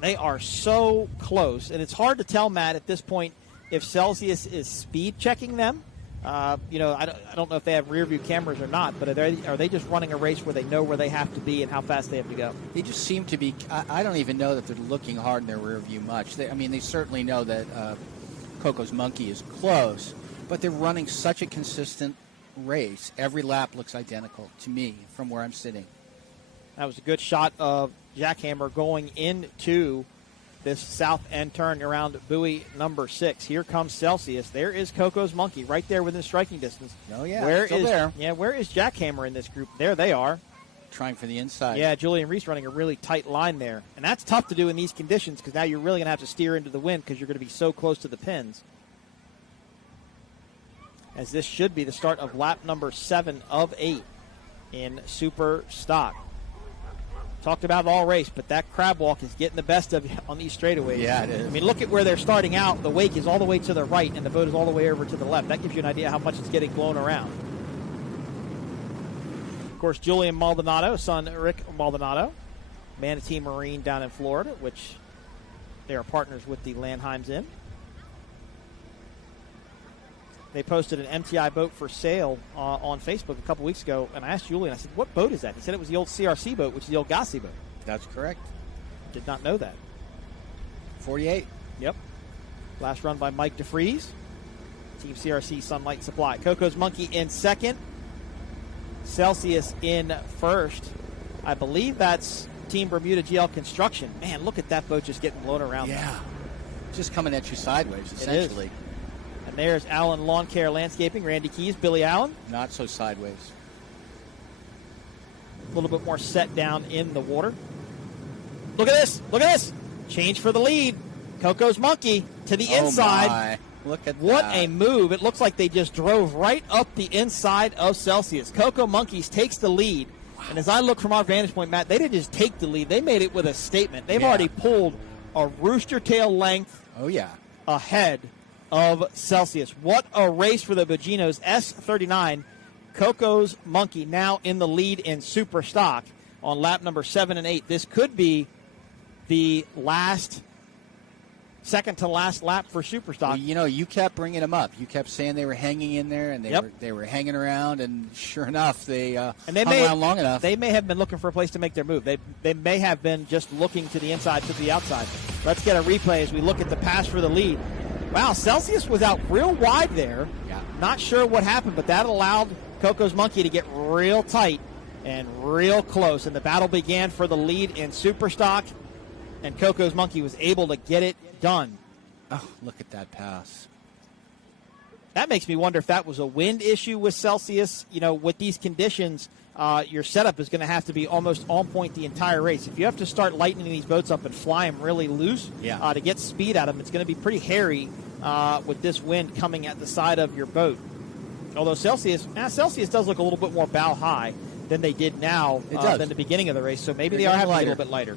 They are so close, and it's hard to tell, Matt, at this point, if Celsius is speed checking them. I don't know if they have rear view cameras or not, but are they just running a race where they know where they have to be and how fast they have to go? They just seem to be. I don't even know that they're looking hard in their rear view much. They certainly know that Coco's Monkey is close, but they're running such a consistent race. Every lap looks identical to me from where I'm sitting. That was a good shot of Jackhammer going into this south end turn around buoy number 6. Here comes Celsius. There is Coco's Monkey right there within striking distance. Oh, yeah, still there. Yeah, where is Jackhammer in this group? There they are. Trying for the inside. Yeah, Julian Reese running a really tight line there. And that's tough to do in these conditions because now you're really going to have to steer into the wind because you're going to be so close to the pins. As this should be the start of lap number 7 of 8 in Superstock. Talked about it all race, but that crab walk is getting the best of you on these straightaways. Yeah, it is. I mean, look at where they're starting out. The wake is all the way to the right, and the boat is all the way over to the left. That gives you an idea how much it's getting blown around. Of course, Julian Maldonado, son Rick Maldonado, Manatee Marine down in Florida, which they are partners with the Landheims in. They posted an MTI boat for sale on Facebook a couple weeks ago, and I asked Julian, I said, what boat is that? He said it was the old CRC boat, which is the old Gossi boat. That's correct. Did not know that. 48. Yep. Last run by Mike DeFries. Team CRC Sunlight Supply. Coco's Monkey in second. Celsius in first. I believe that's Team Bermuda GL Construction. Man, look at that boat just getting blown around. Yeah. Just coming at you sideways, essentially. And there's Allen Lawn Care Landscaping, Randy Keys, Billy Allen. Not so sideways. A little bit more set down in the water. Look at this. Look at this. Change for the lead. Coco's Monkey to the inside. My. Look at what that. a move. It looks like they just drove right up the inside of Celsius. Coco Monkeys takes the lead. Wow. And as I look from our vantage point, Matt, they didn't just take the lead. They made it with a statement. They've already pulled a rooster tail length ahead of Celsius. What a race for the Boginos. S39, Coco's Monkey now in the lead in Superstock on lap number 7 and 8. This could be the second to last lap for Superstock. Well, you kept bringing them up. You kept saying they were hanging in there, and they were hanging around, and sure enough, they hung around long enough. They may have been looking for a place to make their move. They may have been just looking to the inside, to the outside. Let's get a replay as we look at the pass for the lead. Wow, Celsius was out real wide there. Yeah. Not sure what happened, but that allowed Coco's Monkey to get real tight and real close. And the battle began for the lead in Superstock, and Coco's Monkey was able to get it done. Oh, look at that pass. That makes me wonder if that was a wind issue with Celsius. With these conditions, your setup is going to have to be almost on point the entire race. If you have to start lightening these boats up and fly them really loose to get speed out of them, it's going to be pretty hairy with this wind coming at the side of your boat. Although Celsius does look a little bit more bow high than they did now than the beginning of the race, so maybe they are having a little bit lighter.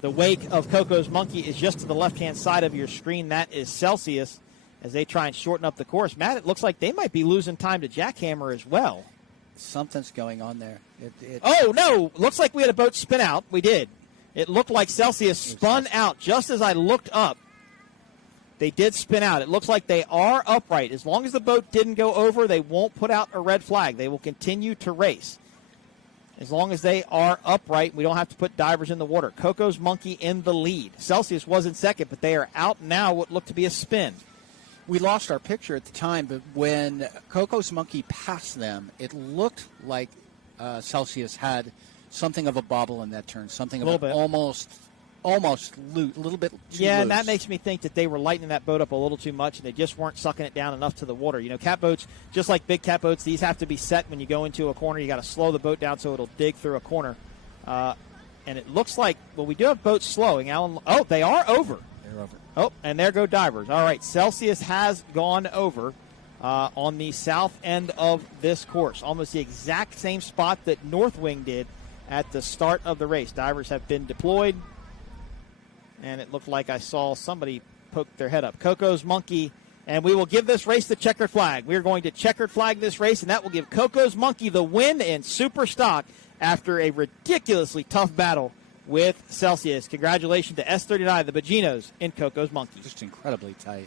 The wake of Coco's Monkey is just to the left-hand side of your screen. That is Celsius as they try and shorten up the course. Matt, it looks like they might be losing time to Jackhammer as well. Something's going on there. Oh, no. Looks like we had a boat spin out. We did. It looked like Celsius spun out just as I looked up. They did spin out. It looks like they are upright. As long as the boat didn't go over, they won't put out a red flag. They will continue to race. As long as they are upright, we don't have to put divers in the water. Coco's Monkey in the lead. Celsius was in second, but they are out now what looked to be a spin. We lost our picture at the time, but when Coco's Monkey passed them, it looked like Celsius had something of a bobble in that turn, something of almost loose, a little bit too loose. And that makes me think that they were lightening that boat up a little too much, and they just weren't sucking it down enough to the water. You know, cat boats, just like big cat boats, these have to be set when you go into a corner. You got to slow the boat down so it'll dig through a corner. And it looks like, well, we do have boats slowing. Alan, oh, they are over. They're over. Oh, and there go divers. All right, Celsius has gone over on the south end of this course, almost the exact same spot that North Wing did at the start of the race. Divers have been deployed, and it looked like I saw somebody poke their head up. Coco's Monkey, and we will give this race the checkered flag. We are going to checkered flag this race, and that will give Coco's Monkey the win in Superstock after a ridiculously tough battle with Celsius. Congratulations to S39, the Baginos, in Coco's Monkey. Just incredibly tight.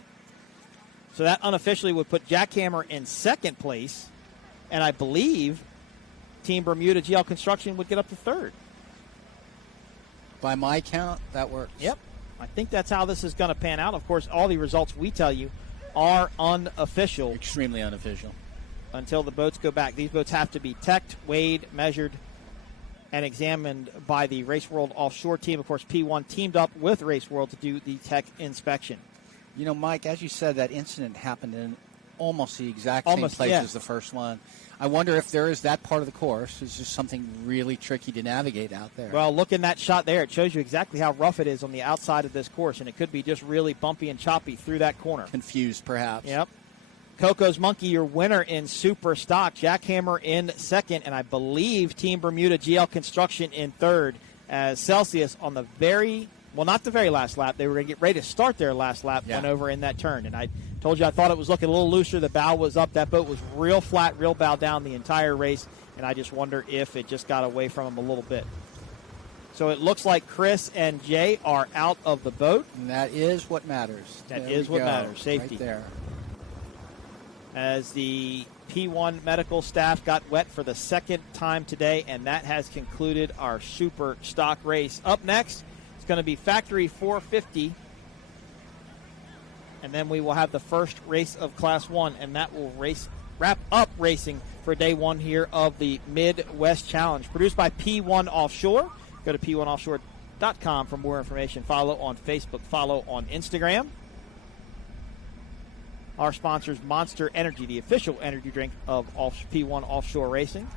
So that unofficially would put Jackhammer in second place, and I believe Team Bermuda GL Construction would get up to third. By my count, that works. Yep. I think that's how this is going to pan out. Of course, all the results we tell you are unofficial. Extremely unofficial. Until the boats go back. These boats have to be teched, weighed, measured, and examined by the Race World Offshore team. Of course, P1 teamed up with Race World to do the tech inspection. You know, Mike, as you said, that incident happened in almost the exact same place as the first one. I wonder if there is that part of the course. It's just something really tricky to navigate out there. Well, look in that shot there. It shows you exactly how rough it is on the outside of this course, and it could be just really bumpy and choppy through that corner. Confused, perhaps. Yep. Coco's Monkey, your winner in Superstock. Jackhammer in second, and I believe Team Bermuda GL Construction in third. As Celsius on the not the very last lap. They were going to get ready to start their last lap, went over in that turn. And I told you I thought it was looking a little looser. The bow was up. That boat was real flat, real bow down the entire race. And I just wonder if it just got away from them a little bit. So it looks like Chris and Jay are out of the boat. And that is what matters. That is what matters. Safety. Right there. As the P1 medical staff got wet for the second time today, and that has concluded our Superstock race. Up next, it's going to be Factory 450, and then we will have the first race of Class 1, and that will wrap up racing for day one here of the Midwest Challenge. Produced by P1 Offshore. Go to p1offshore.com for more information. Follow on Facebook, follow on Instagram. Our sponsors, Monster Energy, the official energy drink of P1 Offshore Racing.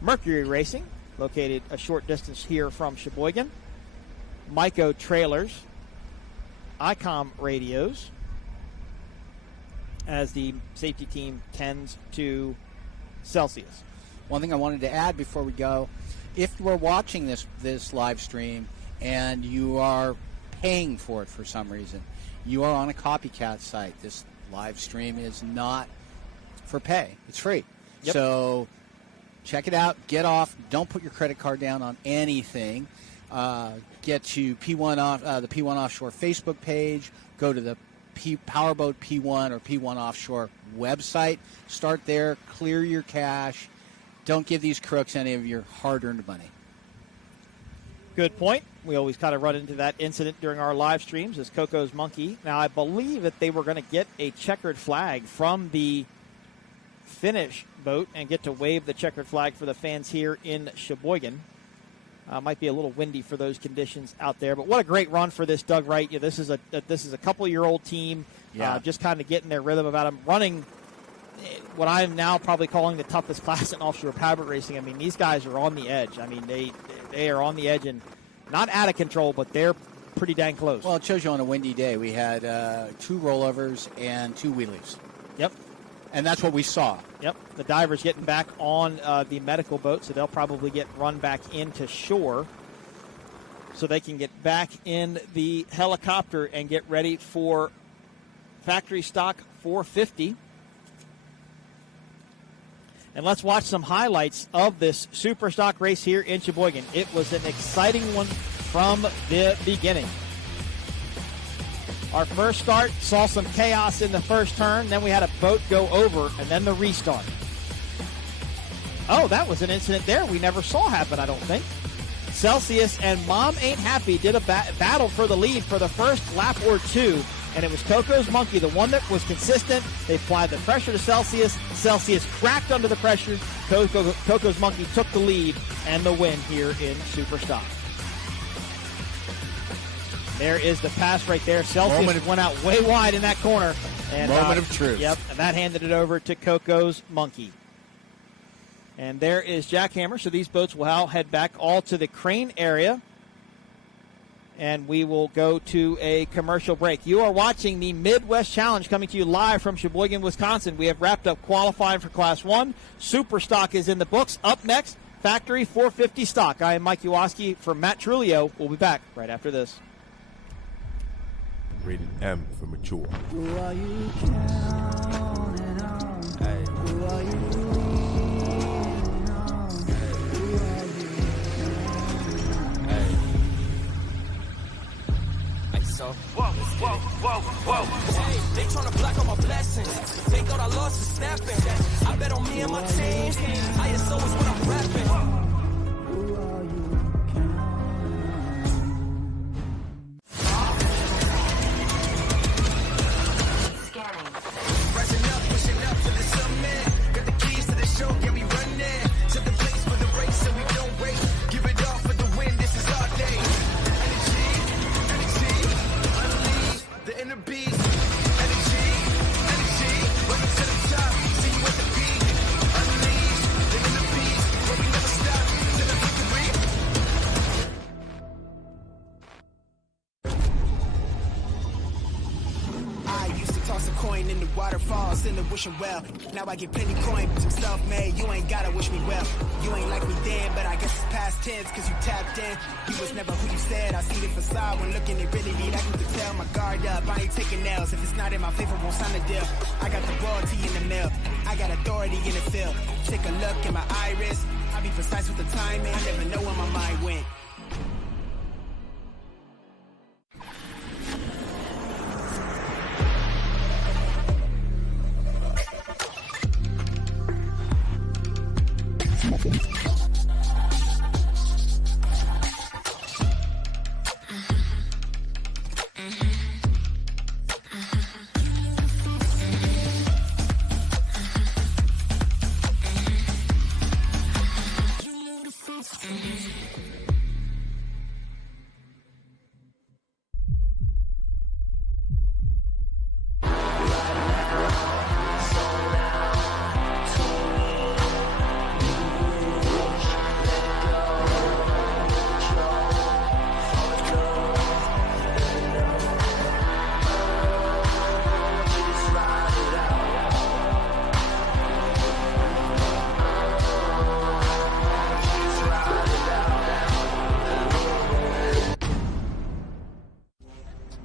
Mercury Racing, located a short distance here from Sheboygan. Myco Trailers. ICOM Radios. As the safety team tends to Celsius. One thing I wanted to add before we go, if you are watching this live stream and you are paying for it for some reason, you are on a copycat site. This live stream is not for pay. It's free. Yep. So check it out. Get off. Don't put your credit card down on anything. Get to P1 the P1 Offshore Facebook page. Go to the Powerboat P1 or P1 Offshore website. Start there. Clear your cash. Don't give these crooks any of your hard-earned money. Good point. We always kind of run into that incident during our live streams as Coco's Monkey. Now, I believe that they were going to get a checkered flag from the finish boat and get to wave the checkered flag for the fans here in Sheboygan. Might be a little windy for those conditions out there, but what a great run for this Doug Wright. Yeah, this is a couple-year-old team, just kind of getting their rhythm about them, running what I'm now probably calling the toughest class in offshore powerboat racing. I mean, these guys are on the edge. I mean, they are on the edge and not out of control, but they're pretty dang close. Well, it shows you on a windy day. We had 2 rollovers and 2 wheelies. Yep. And that's what we saw. Yep, the divers getting back on the medical boat, so they'll probably get run back into shore so they can get back in the helicopter and get ready for factory stock 450. And let's watch some highlights of this Superstock race here in Sheboygan. It was an exciting one from the beginning. Our first start saw some chaos in the first turn. Then we had a boat go over, and then the restart. Oh, that was an incident there we never saw happen, I don't think. Celsius and Mom Ain't Happy did a battle for the lead for the first lap or two, and it was Coco's Monkey, the one that was consistent. They applied the pressure to Celsius. Celsius cracked under the pressure. Coco's Monkey took the lead and the win here in Superstock. There is the pass right there. Celsius went out way wide in that corner. And, Moment of truth. Yep, and that handed it over to Coco's Monkey. And there is Jackhammer. So these boats will now head back all to the crane area. And we will go to a commercial break. You are watching the Midwest Challenge coming to you live from Sheboygan, Wisconsin. We have wrapped up qualifying for Class 1. Superstock is in the books. Up next, Factory 450 Stock. I am Mike Uwoski for Matt Trulio. We'll be back right after this. Rated M for mature. Who are you counting on? Hey. Who are you leaning on? Hey. Who are you counting on? Hey. Hey, so. Whoa. Hey, they tryna block all my blessings. They thought I lost is snapping. I bet on me and my team. ISO is what I'm rapping. Who are you counting Rising up, pushing up to the summit. Got the keys to the show, yeah, we run there. To the place for the race, so we don't wait. Give it all for the win, this is our day. Energy, unleash the inner beast. Energy, welcome to the top. See you at the peak. Unleash the inner beast, where we never stop till the victory. I used to toss a coin in the waterfalls in the wishing well. Now I get plenty coin, some self-made. You ain't gotta wish me well. You ain't like me then, but I guess it's past tense, cause you tapped in. You was never who you said. I see the facade when looking at really need. I can tell my guard up. I ain't taking nails. If it's not in my favor, won't sign a deal. I got the royalty in the mail. I got authority in the field. Take a look in my iris. I be precise with the timing. I never know where my mind went.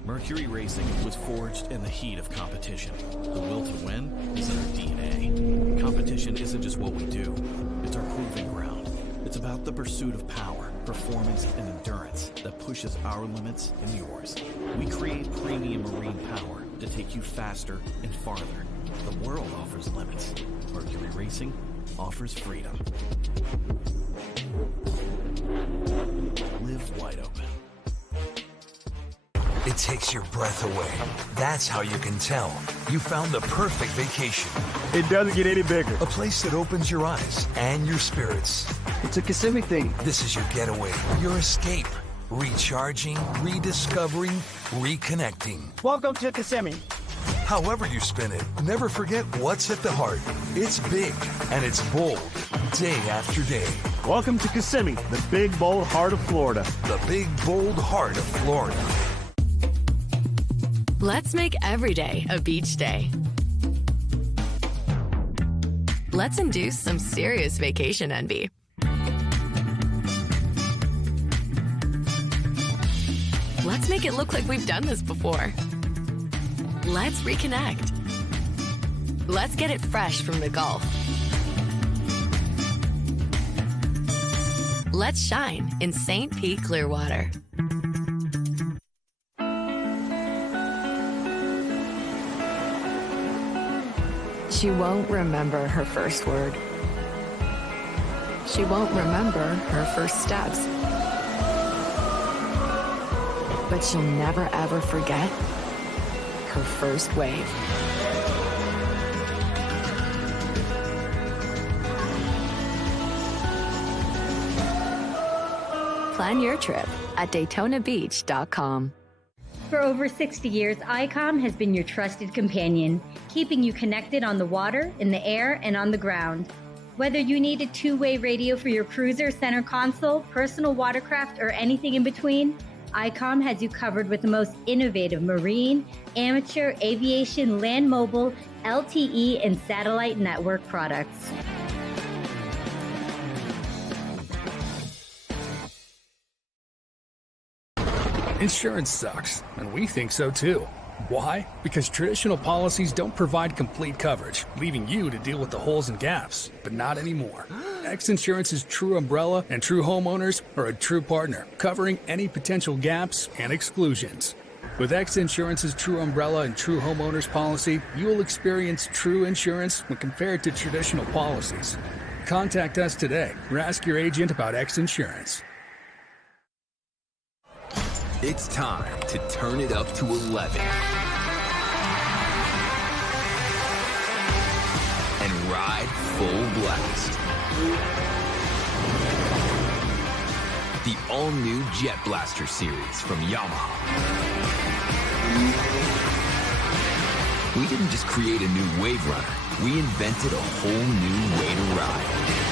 Mercury Racing was forged in the heat of competition. The will to win is in our DNA. Competition isn't just what we do, it's our proving ground. It's about the pursuit of power, performance, and endurance that pushes our limits and yours. We create premium marine power to take you faster and farther. The world offers limits. Mercury Racing offers freedom. Live wide open. It takes your breath away. That's how you can tell you found the perfect vacation. It doesn't get any bigger. A place that opens your eyes and your spirits. It's a Kissimmee thing. This is your getaway, your escape. Recharging, rediscovering, reconnecting. Welcome to Kissimmee. However you spin it, never forget what's at the heart. It's big and it's bold, day after day. Welcome to Kissimmee, the big, bold heart of Florida. The big, bold heart of Florida. Let's make every day a beach day. Let's induce some serious vacation envy. Let's make it look like we've done this before. Let's reconnect. Let's get it fresh from the Gulf. Let's shine in St. Pete Clearwater. She won't remember her first word. She won't remember her first steps. But she'll never ever forget her first wave. Plan your trip at DaytonaBeach.com. For over 60 years, ICOM has been your trusted companion, keeping you connected on the water, in the air, and on the ground. Whether you need a two-way radio for your cruiser, center console, personal watercraft, or anything in between, ICOM has you covered with the most innovative marine, amateur, aviation, land mobile, LTE, and satellite network products. Insurance sucks, and we think so too. Why? Because traditional policies don't provide complete coverage, leaving you to deal with the holes and gaps. But not anymore. X Insurance's true umbrella and true homeowners are a true partner, covering any potential gaps and exclusions. With X Insurance's true umbrella and true homeowners policy, you will experience true insurance when compared to traditional policies. Contact us today or ask your agent about X Insurance. It's time to turn it up to 11 and ride full blast. The all-new Jet Blaster series from Yamaha. We didn't just create a new wave runner, we invented a whole new way to ride.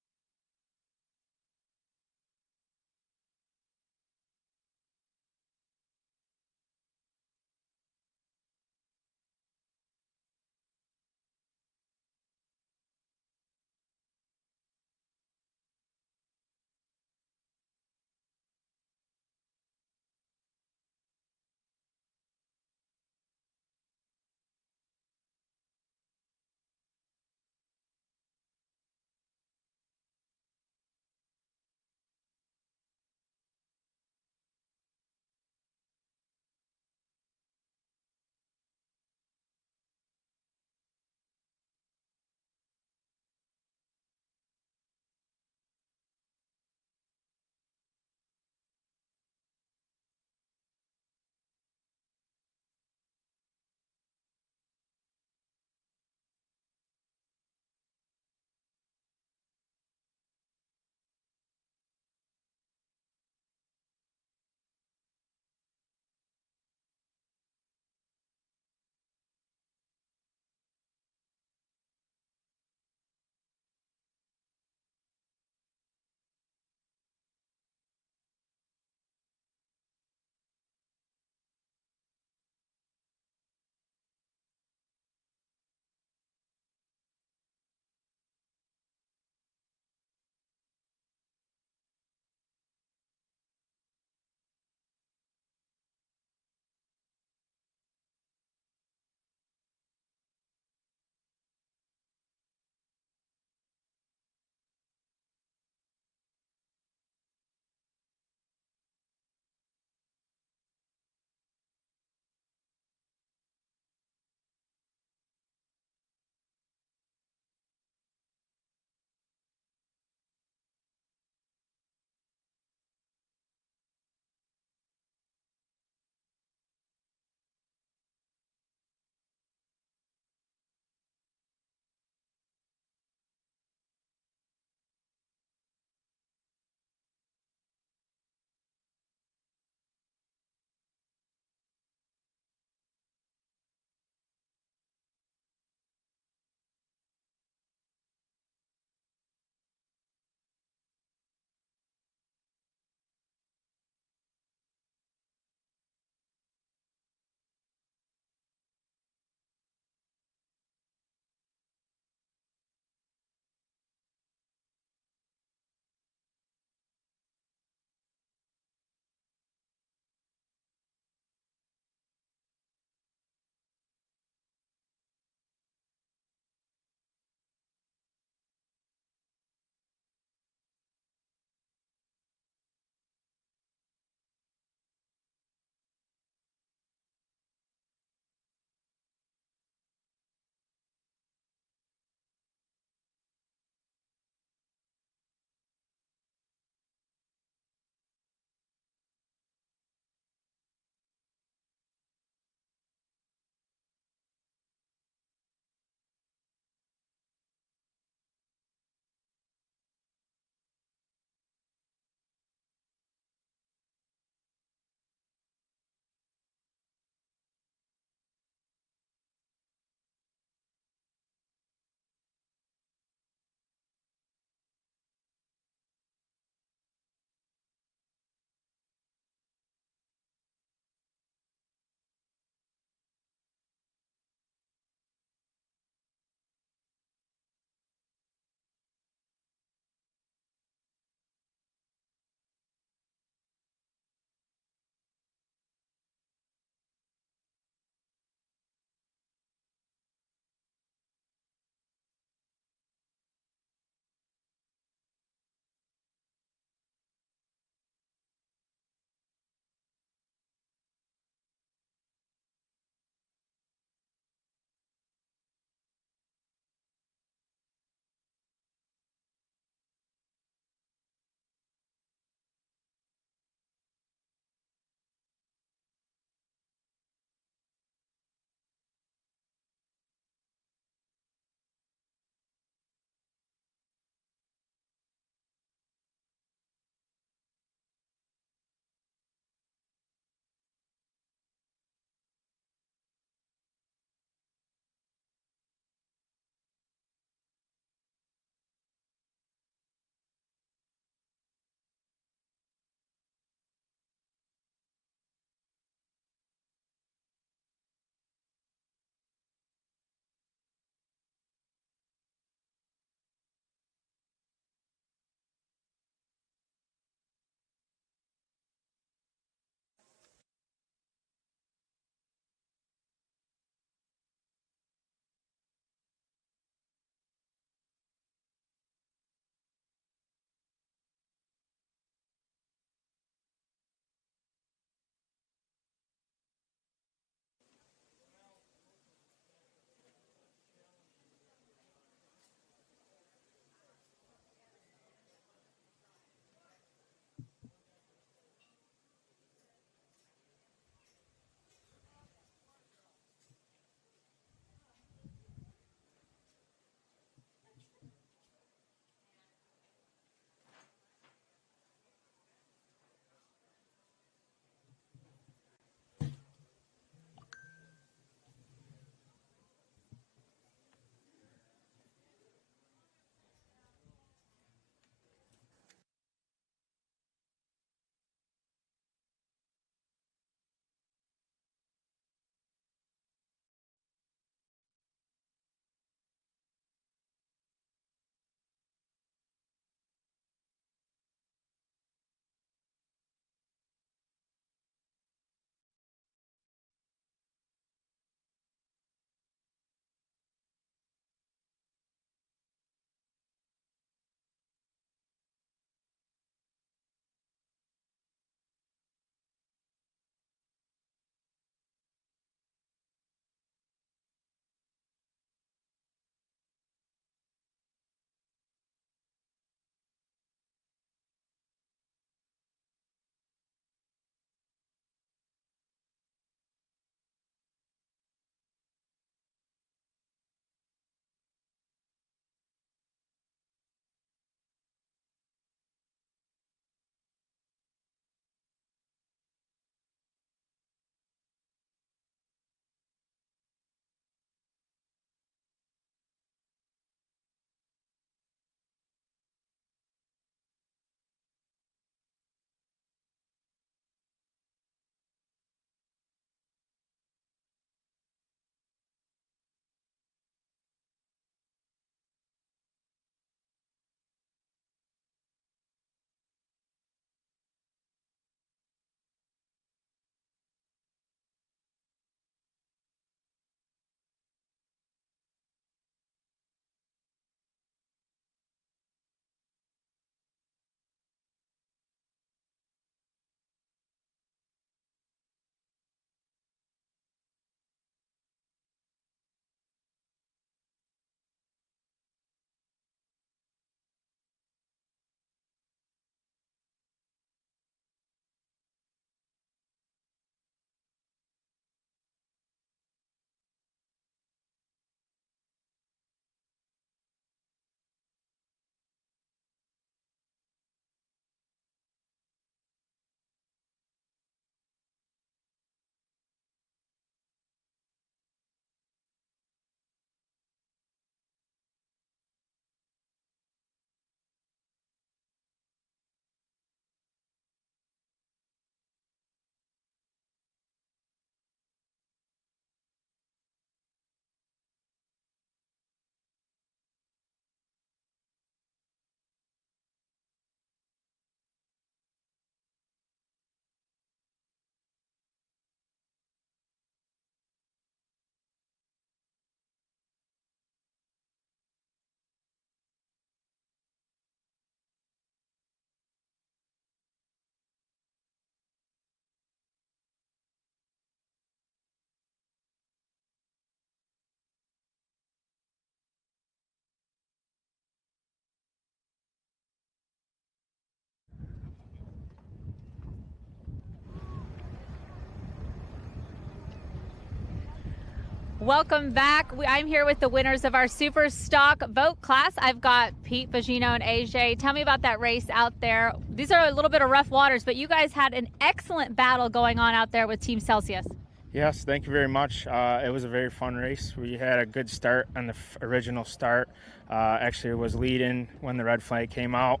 Welcome back. I'm here with the winners of our Superstock boat class. I've got Pete, Bogino, and AJ. Tell me about that race out there. These are a little bit of rough waters, but you guys had an excellent battle going on out there with Team Celsius. Yes, thank you very much. It was a very fun race. We had a good start on the original start. Actually, it was leading when the red flag came out.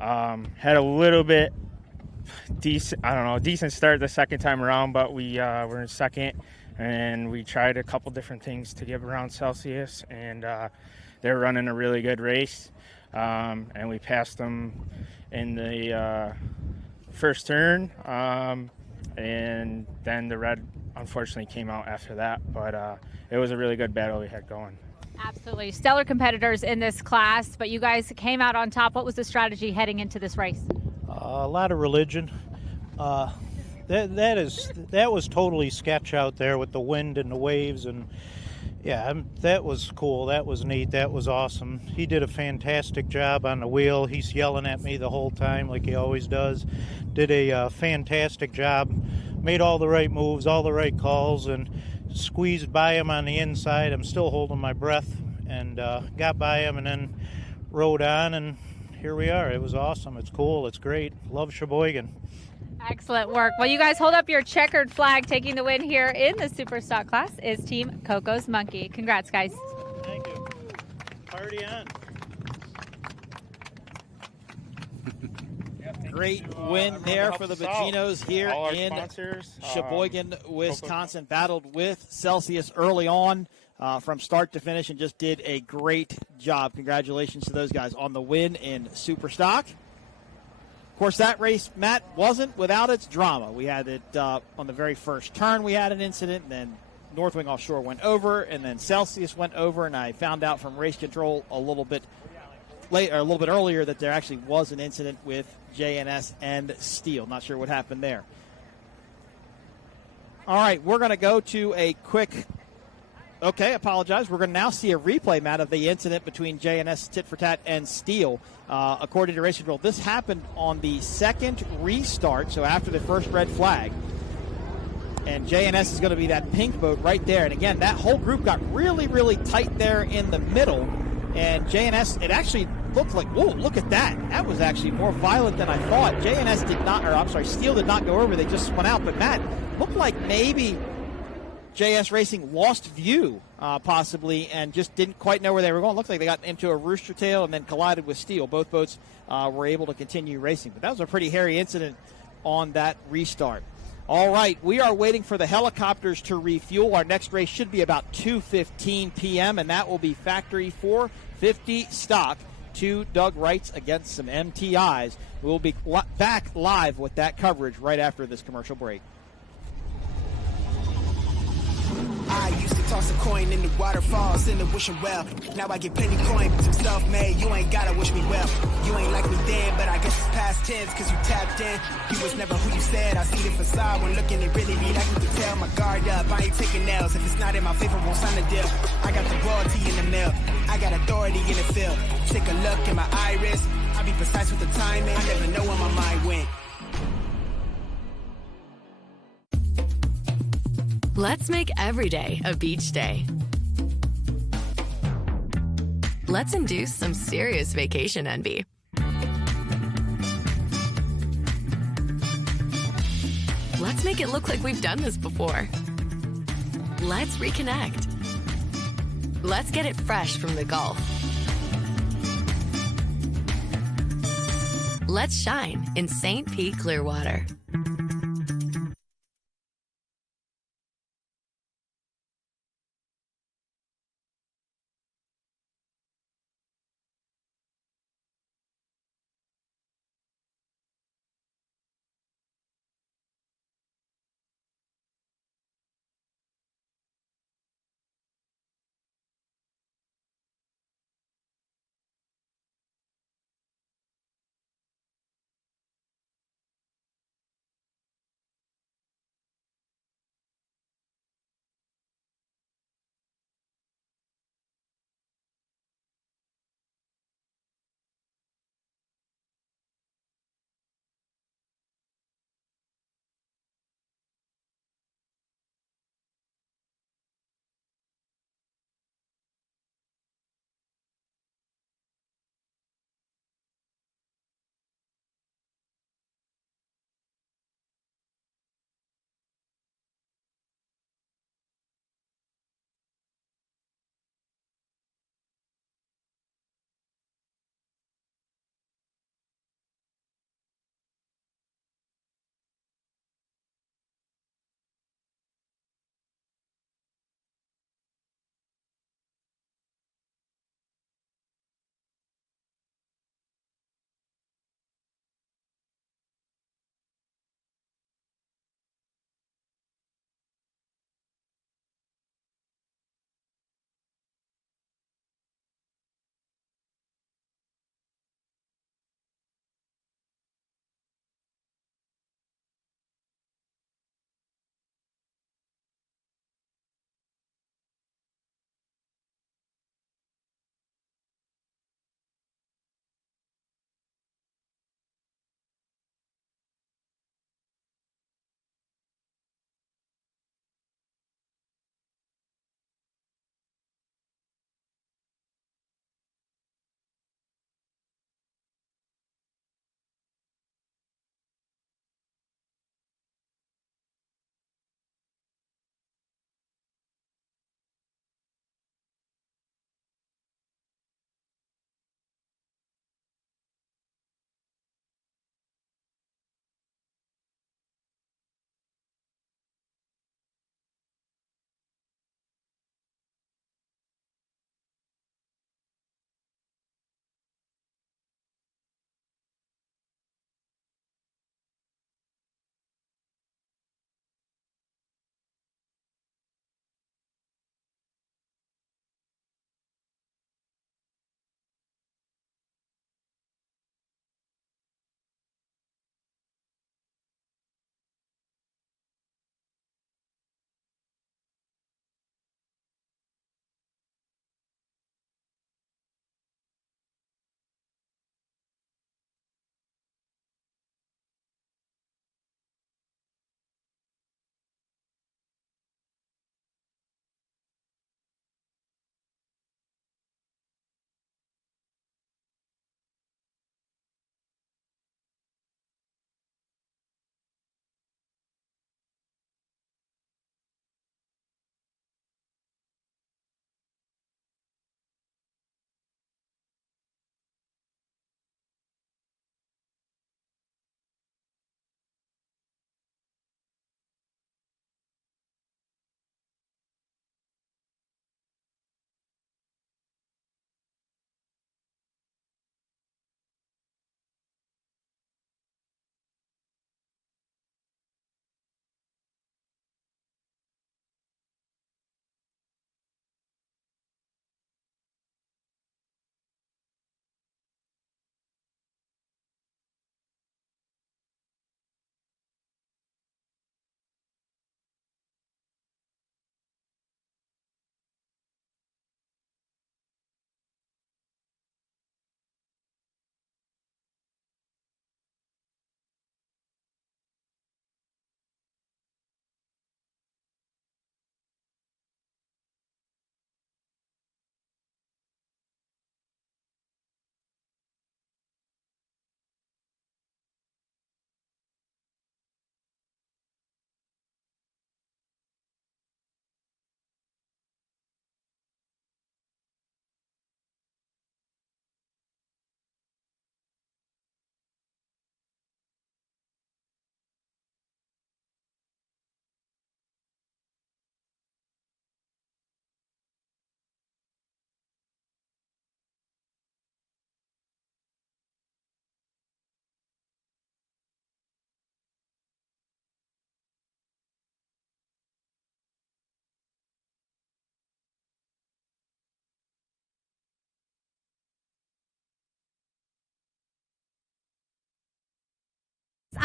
Had a little bit decent start the second time around, but we were in second, and we tried a couple different things to get around Celsius, and they were running a really good race, and we passed them in the first turn, and then the red unfortunately came out after that, but it was a really good battle we had going. Absolutely. Stellar competitors in this class, but you guys came out on top. What was the strategy heading into this race? A lot of religion. That was totally sketch out there with the wind and the waves, and yeah, that was cool. That was neat. That was awesome. He did a fantastic job on the wheel. He's yelling at me the whole time like he always does. Did a fantastic job. Made all the right moves, all the right calls, and squeezed by him on the inside. I'm still holding my breath, and got by him and then rode on, and here we are. It was awesome. It's cool. It's great. Love Sheboygan. Excellent work. Well, you guys hold up your checkered flag. Taking the win here in the Superstock class is Team Coco's Monkey. Congrats, guys. Thank you. Party on. Great win there for the Baginos here in Sheboygan, Wisconsin. Battled with Celsius early on from start to finish and just did a great job. Congratulations to those guys on the win in Superstock. Of course, that race, Matt, wasn't without its drama. We had it on the very first turn. We had an incident, and then Northwing Offshore went over, and then Celsius went over, and I found out from race control a little bit earlier that there actually was an incident with JNS and Steel. Not sure what happened there. All right, we're going to go to a quick. Okay, apologize. We're going to now see a replay, Matt, of the incident between JNS Tit for Tat and Steel. According to race control, this happened on the second restart, so after the first red flag. And JNS is going to be that pink boat right there. And again, that whole group got really, really tight there in the middle. And JNS, it actually looked like, whoa, look at that. That was actually more violent than I thought. JNS did not, or I'm sorry, Steel did not go over. They just spun out. But Matt, looked like maybe JS Racing lost view, possibly, and just didn't quite know where they were going. Looked like they got into a rooster tail and then collided with Steel. Both boats were able to continue racing. But that was a pretty hairy incident on that restart. All right, we are waiting for the helicopters to refuel. Our next race should be about 2:15 p.m., and that will be Factory 450 Stock. 2 Doug Wrights against some MTIs. We'll be back live with that coverage right after this commercial break. I used to toss a coin in the waterfalls in the wishing well. Now I get plenty coin, some self-made. You ain't gotta wish me well. You ain't like me then, but I guess it's past tense, cause you tapped in. You was never who you said. I see the facade when looking it really be like you can tell. My guard up, I ain't taking nails. If it's not in my favor, won't sign the deal. I got the royalty in the mail. I got authority in the field. Take a look in my iris. I be precise with the timing. I never know where my mind went. Let's make every day a beach day. Let's induce some serious vacation envy. Let's make it look like we've done this before. Let's reconnect. Let's get it fresh from the Gulf. Let's shine in St. Pete Clearwater.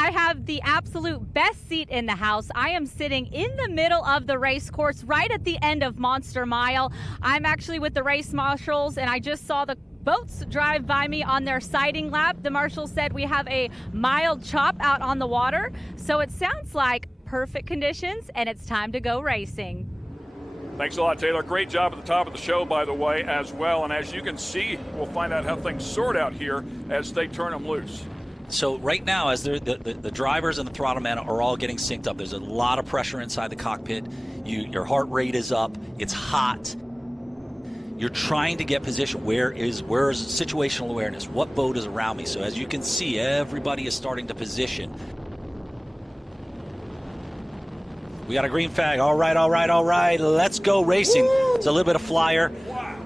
I have the absolute best seat in the house. I am sitting in the middle of the race course, right at the end of Monster Mile. I'm actually with the race marshals, and I just saw the boats drive by me on their sighting lap. The marshal said we have a mild chop out on the water, so it sounds like perfect conditions, and it's time to go racing. Thanks a lot, Taylor. Great job at the top of the show, by the way, as well. And as you can see, we'll find out how things sort out here as they turn them loose. So right now, as the drivers and the throttle man are all getting synced up, there's a lot of pressure inside the cockpit. Your heart rate is up. It's hot. You're trying to get position. Where is situational awareness? What boat is around me? So as you can see, everybody is starting to position. We got a green flag. All right, all right, all right. Let's go racing. Woo! It's a little bit of flyer. Wow.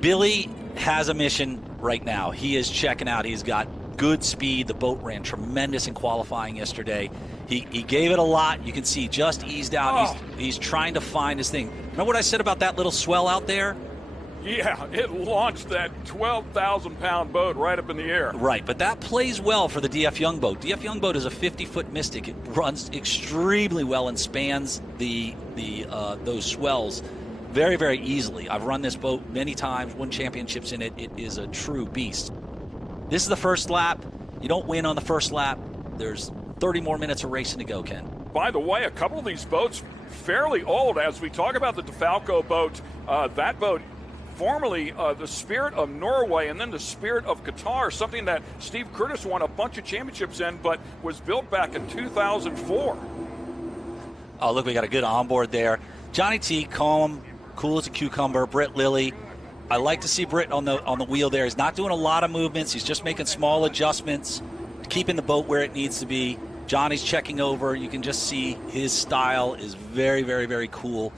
Billy has a mission right now. He is checking out. He's got good speed. The boat ran tremendous in qualifying yesterday. He gave it a lot. You can see just eased out. Oh. He's trying to find his thing. Remember what I said about that little swell out there? Yeah, it launched that 12,000-pound boat right up in the air. Right, but that plays well for the DF Young boat. DF Young boat is a 50-foot Mystic. It runs extremely well and spans those swells very, very easily. I've run this boat many times, won championships in it. It is a true beast. This is the first lap. You don't win on the first lap. There's 30 more minutes of racing to go, Ken. By the way, a couple of these boats fairly old. As we talk about the DeFalco boat, that boat formerly the Spirit of Norway and then the Spirit of Qatar, something that Steve Curtis won a bunch of championships in, but was built back in 2004. Oh, look, we got a good onboard there. Johnny T, calm, cool as a cucumber. Britt Lilly. I like to see Britt on the wheel there. He's not doing a lot of movements. He's just making small adjustments, keeping the boat where it needs to be. Johnny's checking over. You can just see his style is very, very, very cool.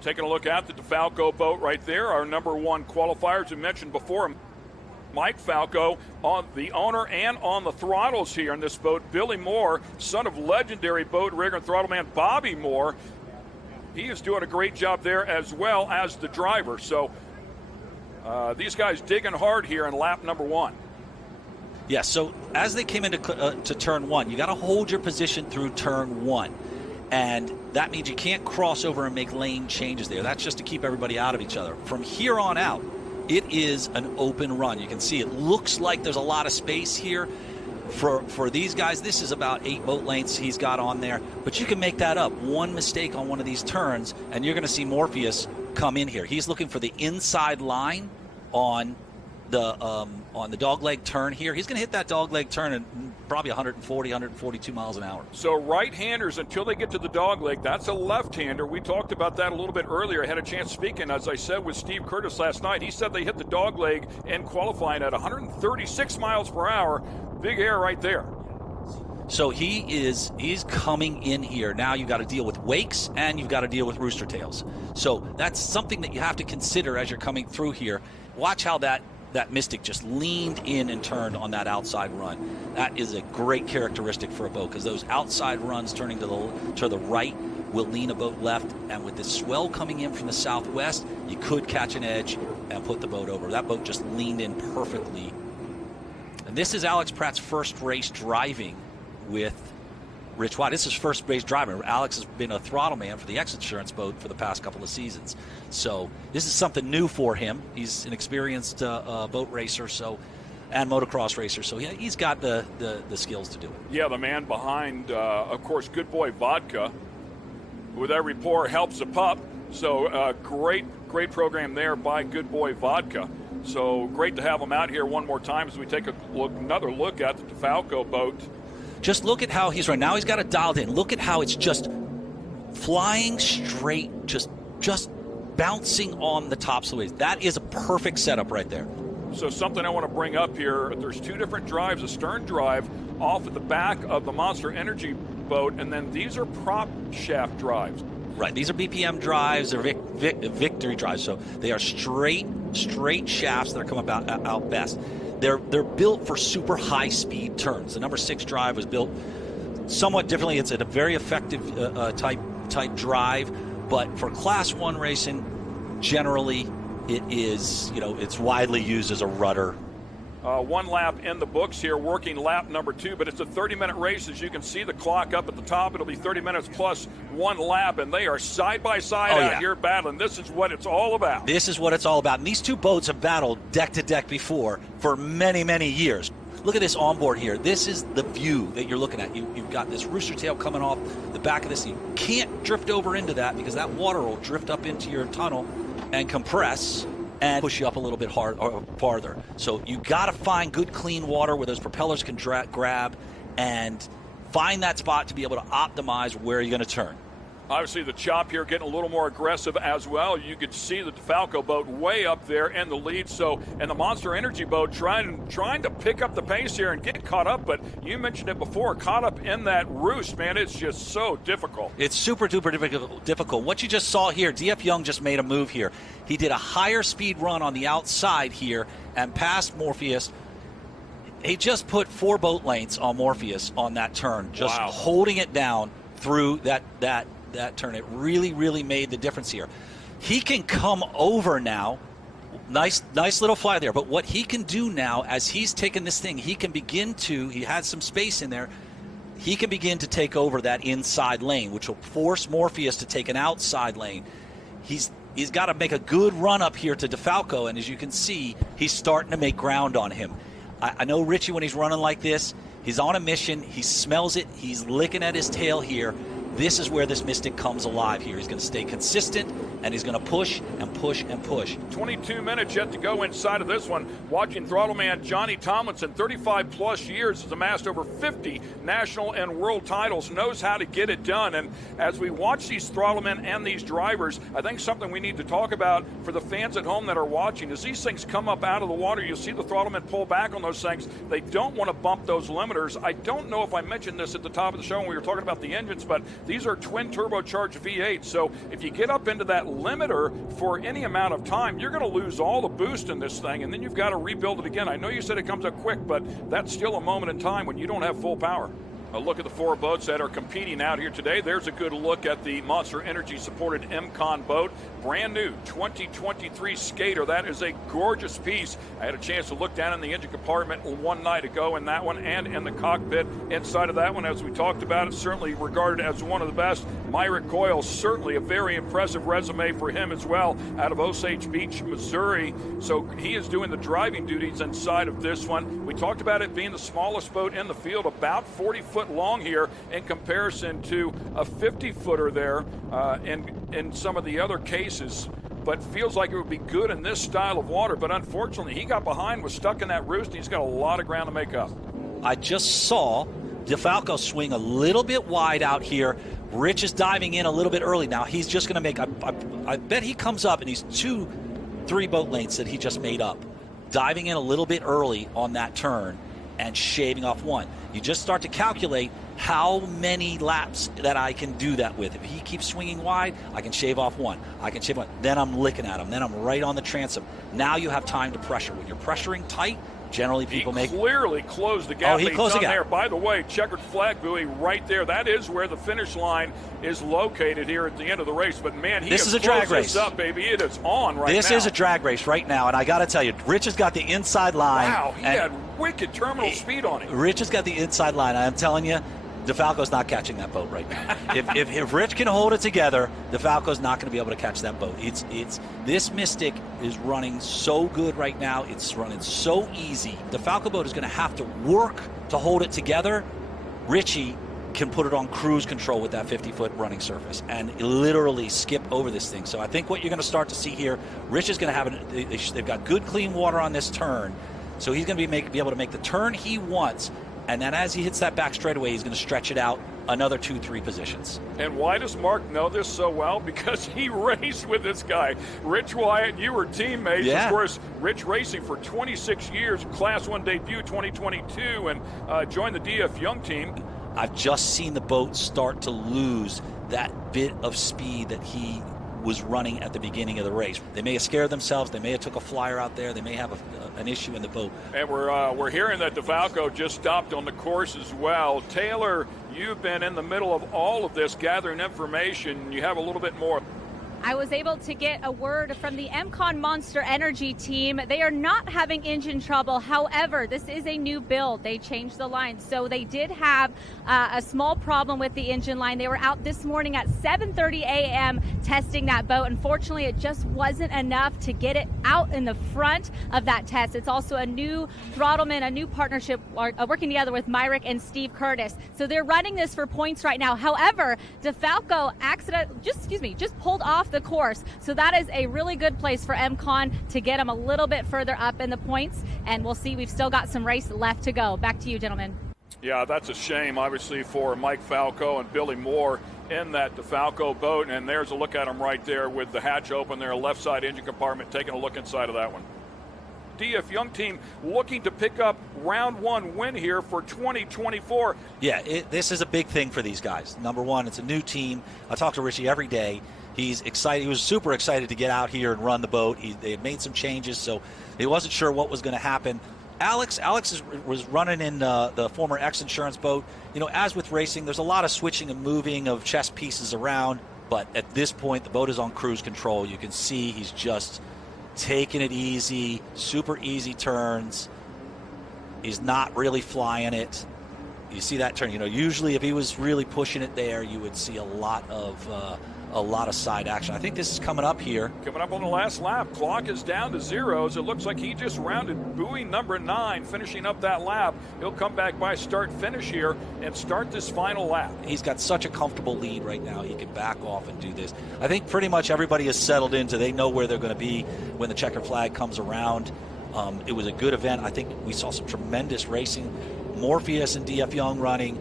Taking a look at the DeFalco boat right there, our #1 qualifier, as we mentioned before, Mike Falco, on the owner and on the throttles here in this boat. Billy Moore, son of legendary boat rigger and throttle man Bobby Moore. He is doing a great job there as well as the driver. So these guys digging hard here in lap #1. Yeah, so as they came into to turn 1, you got to hold your position through turn 1. And that means you can't cross over and make lane changes there. That's just to keep everybody out of each other. From here on out, it is an open run. You can see it looks like there's a lot of space here. For these guys, this is about 8 boat lengths he's got on there. But you can make that up. One mistake on one of these turns, and you're going to see Morpheus come in here. He's looking for the inside line on the dogleg turn here. He's going to hit that dogleg turn at probably 140, 142 miles an hour. So right-handers, until they get to the dogleg, that's a left-hander. We talked about that a little bit earlier. I had a chance speaking, as I said, with Steve Curtis last night. He said they hit the dogleg in qualifying at 136 miles per hour. Big air right there. So he's coming in here. Now you've got to deal with wakes and you've got to deal with rooster tails. So that's something that you have to consider as you're coming through here. Watch how that Mystic just leaned in and turned on that outside run. That is a great characteristic for a boat, because those outside runs turning to the right will lean a boat left, and with the swell coming in from the southwest, you could catch an edge and put the boat over. That boat just leaned in perfectly. And this is Alex Pratt's first race driving with Rich White. This is his first race driving. Alex has been a throttle man for the X Insurance boat for the past couple of seasons. So this is something new for him. He's an experienced boat racer and motocross racer, so he's got the skills to do it. Yeah, the man behind, of course, Good Boy Vodka. With every pour helps a pup. So great program there by Good Boy Vodka. So great to have him out here one more time as we take another look at the DeFalco boat. Just look at how he's running. Now he's got it dialed in. Look at how it's just flying straight, just bouncing on the tops of the waves. That is a perfect setup right there. So something I want to bring up here, there's 2 different drives, a stern drive off at the back of the Monster Energy boat, and then these are prop shaft drives. Right, these are BPM drives, they're Victory drives, so they are straight shafts that are coming out best. They're built for super high speed turns. The number 6 drive was built somewhat differently. It's a very effective type drive, but for Class 1 racing, generally it is, it's widely used as a rudder 1 lap in the books here, working lap number 2, but it's a 30-minute race. As you can see the clock up at the top, it'll be 30 minutes plus 1 lap, and they are side by side out here battling. This is what it's all about. This is what it's all about. And these two boats have battled deck to deck before for many, many years. Look at this onboard here. This is the view that you're looking at. You've got this rooster tail coming off the back of this. You can't drift over into that because that water will drift up into your tunnel and compress and push you up a little bit hard or farther. So you got to find good clean water where those propellers can grab and find that spot to be able to optimize where you're going to turn. Obviously, the chop here getting a little more aggressive as well. You could see the DeFalco boat way up there in the lead. So, and the Monster Energy boat trying to pick up the pace here and get caught up. But you mentioned it before, caught up in that roost, man. It's just so difficult. It's super duper difficult. What you just saw here, DF Young just made a move here. He did a higher speed run on the outside here and passed Morpheus. He just put 4 boat lengths on Morpheus on that turn, just holding it down through that turn. It really, really made the difference here. He can come over now. Nice little fly there. But what he can do now, as he's taken this thing, he can begin to, he has some space in there, he can begin to take over that inside lane, which will force Morpheus to take an outside lane. He's got to make a good run up here to DeFalco, and as you can see, he's starting to make ground on him. I know Richie, when he's running like this, he's on a mission. He smells it. He's licking at his tail here. This is where this Mystic comes alive here. He's going to stay consistent, and he's going to push and push and push. 22 minutes yet to go inside of this one. Watching throttle man Johnny Tomlinson, 35-plus years, has amassed over 50 national and world titles, knows how to get it done. And as we watch these throttle men and these drivers, I think something we need to talk about for the fans at home that are watching, as these things come up out of the water, you'll see the throttle men pull back on those things. They don't want to bump those limiters. I don't know if I mentioned this at the top of the show when we were talking about the engines, but these are twin turbocharged V8, so if you get up into that limiter for any amount of time, you're going to lose all the boost in this thing, and then you've got to rebuild it again. I know you said it comes up quick, but that's still a moment in time when you don't have full power. A look at the 4 boats that are competing out here today. There's a good look at the Monster Energy supported MCON boat. Brand new 2023 Skater. That is a gorgeous piece. I had a chance to look down in the engine compartment one night ago in that one and in the cockpit inside of that one. As we talked about, it's certainly regarded as one of the best. Myrick Coyle, certainly a very impressive resume for him as well, out of Osage Beach, Missouri. So he is doing the driving duties inside of this one. We talked about it being the smallest boat in the field, about 40 foot long here in comparison to a 50-footer there in some of the other cases, but feels like it would be good in this style of water. But unfortunately, he got behind, was stuck in that roost, and he's got a lot of ground to make up. I just saw DeFalco swing a little bit wide out here. Rich is diving in a little bit early now. He's just going to make, I bet he comes up, and he's 2-3 boat lengths that he just made up, diving in a little bit early on that turn and shaving off 1. You just start to calculate how many laps that I can do that with. If he keeps swinging wide, I can shave off 1. I can shave 1. Then I'm licking at him. Then I'm right on the transom. Now you have time to pressure. When you're pressuring tight, generally people he clearly closed the gap. Oh, he closed the gap. There. By the way, checkered flag buoy right there. That is where the finish line is located here at the end of the race. But man, this is a drag race. This up, baby. It is on right now. This is a drag race right now, and I got to tell you, Rich has got the inside line. Wow, he had wicked terminal speed on it. Rich has got the inside line. I'm telling you, DeFalco's not catching that boat right now. if Rich can hold it together, DeFalco's not going to be able to catch that boat. It's this Mystic is running so good right now. It's running so easy. DeFalco boat is going to have to work to hold it together. Richie can put it on cruise control with that 50-foot running surface and literally skip over this thing. So I think what you're going to start to see here, Rich is going to have they've got good clean water on this turn, so he's going to be able to make the turn he wants. And then as he hits that back straightaway, he's going to stretch it out another 2-3 positions. And why does Mark know this so well? Because he raced with this guy. Rich Wyatt, you were teammates. Yeah. Of course, Rich racing for 26 years, Class 1 debut 2022, and joined the DF Young team. I've just seen the boat start to lose that bit of speed that he was running at the beginning of the race. They may have scared themselves. They may have took a flyer out there. They may have an issue in the boat. And we're hearing that DeFalco just stopped on the course as well. Taylor, you've been in the middle of all of this, gathering information. You have a little bit more. I was able to get a word from the MCon Monster Energy team. They are not having engine trouble. However, this is a new build. They changed the line. So they did have a small problem with the engine line. They were out this morning at 7:30 a.m. testing that boat. Unfortunately, it just wasn't enough to get it out in the front of that test. It's also a new throttleman, a new partnership working together with Myrick and Steve Curtis. So they're running this for points right now. However, DeFalco just pulled off the course. So that is a really good place for MCon to get them a little bit further up in the points. And we'll see, we've still got some race left to go. Back to you, gentlemen. Yeah, that's a shame, obviously, for Mike Falco and Billy Moore in that DeFalco boat. And there's a look at him right there with the hatch open there, left side engine compartment, taking a look inside of that one. DF Young team looking to pick up round one win here for 2024. Yeah, this is a big thing for these guys. Number one, it's a new team. I talk to Richie every day. He's excited. He was super excited to get out here and run the boat. They had made some changes, so he wasn't sure what was going to happen. Alex was running in the former X Insurance boat. You know, as with racing, there's a lot of switching and moving of chess pieces around. But at this point, the boat is on cruise control. You can see he's just taking it easy, super easy turns. He's not really flying it. You see that turn. You know, usually if he was really pushing it there, you would see a lot of side action. I think this is coming up here. Coming up on the last lap. Clock is down to zeros. It looks like he just rounded buoy number 9, finishing up that lap. He'll come back by start finish here and start this final lap. He's got such a comfortable lead right now. He can back off and do this. I think pretty much everybody is settled into. They know where they're going to be when the checkered flag comes around. It was a good event. I think we saw some tremendous racing. Morpheus and DF Young running.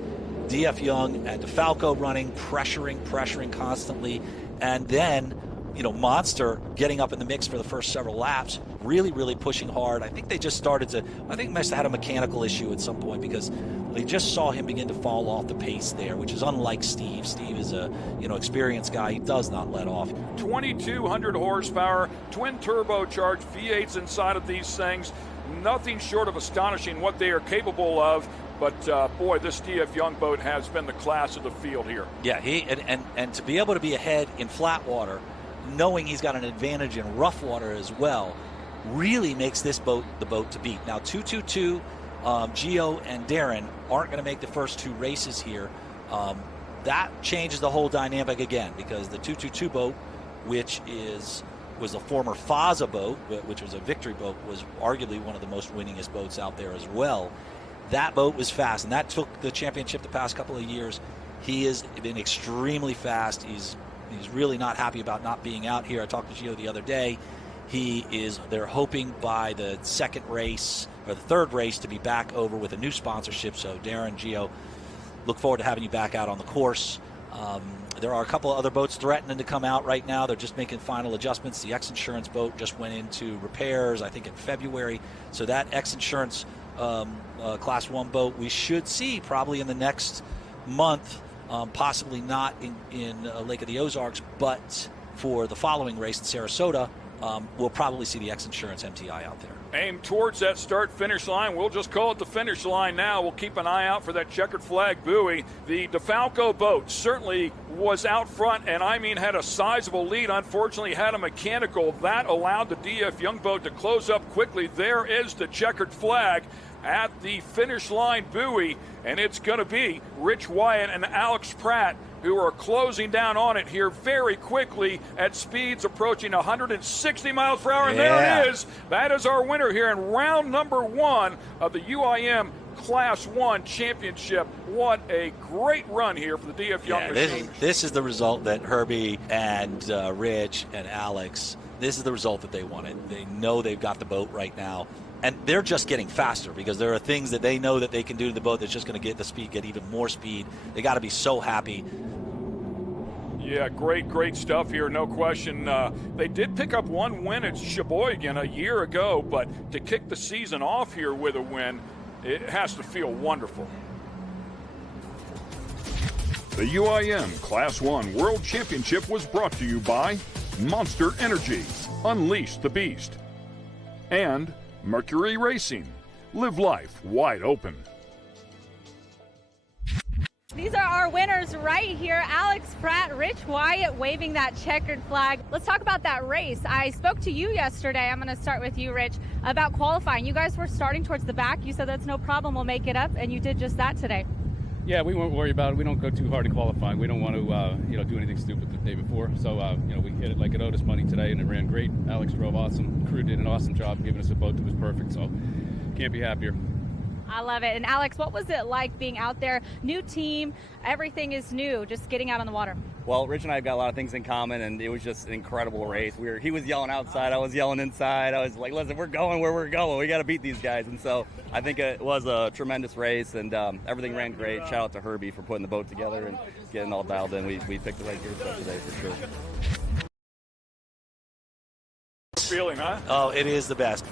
DF Young and DeFalco running, pressuring constantly. And then, you know, Monster getting up in the mix for the first several laps, really pushing hard. I think they just started to, I think must have had a mechanical issue at some point because they just saw him begin to fall off the pace there, which is unlike Steve. Steve is a, you know, experienced guy. He does not let off. 2,200 horsepower, twin turbocharged V8s inside of these things. Nothing short of astonishing what they are capable of. But, boy, this DF Young boat has been the class of the field here. Yeah, and to be able to be ahead in flat water, knowing he's got an advantage in rough water as well, really makes this boat the boat to beat. Now, 222, Gio and Darren aren't going to make the first two races here. That changes the whole dynamic again because the 222 boat, which was a former FASA boat, which was a victory boat, was arguably one of the most winningest boats out there as well. That boat was fast, and that took the championship the past couple of years. He has been extremely fast. He's really not happy about not being out here. I talked to Gio the other day. They're hoping by the second race or the third race to be back over with a new sponsorship. So Darren, Gio, look forward to having you back out on the course. There are a couple of other boats threatening to come out right now. They're just making final adjustments. The X Insurance boat just went into repairs, I think, in February. So that X Insurance Class 1 boat we should see probably in the next month, possibly not in Lake of the Ozarks, but for the following race in Sarasota, we'll probably see the X Insurance MTI out there. Aim towards that start-finish line. We'll just call it the finish line now. We'll keep an eye out for that checkered flag buoy. The DeFalco boat certainly was out front, and I mean had a sizable lead. Unfortunately, had a mechanical. That allowed the DF Young boat to close up quickly. There is the checkered flag at the finish line buoy, and it's going to be Rich Wyatt and Alex Pratt who are closing down on it here very quickly at speeds approaching 160 miles per hour. And there it is. That is our winner here in round number 1 of the UIM Class 1 Championship. What a great run here for the DF Young machine. This is the result that Herbie and Rich and Alex, this is the result that they wanted. They know they've got the boat right now. And they're just getting faster because there are things that they know that they can do to the boat that's just going to get the speed, get even more speed. They got to be so happy. Yeah, great stuff here, no question. They did pick up one win at Sheboygan a year ago, but to kick the season off here with a win, it has to feel wonderful. The UIM Class 1 World Championship was brought to you by Monster Energy, Unleash the Beast, and Mercury Racing. Live life wide open. The These are our winners right here. Alex Pratt, Rich Wyatt waving that checkered flag. Let's talk about that race. I spoke to you yesterday. I'm going to start with you, Rich, about qualifying. You guys were starting towards the back. You said that's no problem. We'll make it up, and you did just that today. Yeah, we won't worry about it. We don't go too hard in qualifying. We don't want to, do anything stupid the day before. So, we hit it like it owed us money today, and it ran great. Alex drove awesome. Crew did an awesome job giving us a boat that was perfect. So, can't be happier. I love it. And Alex, what was it like being out there? New team, everything is new, just getting out on the water. Well, Rich and I have got a lot of things in common, and it was just an incredible race. He was yelling outside, I was yelling inside. I was like, listen, we're going where we're going. We got to beat these guys. And so I think it was a tremendous race, and everything ran great. Shout out to Herbie for putting the boat together and getting all dialed in. We picked the right gear stuff today for sure. Feeling, huh? Oh, it is the best.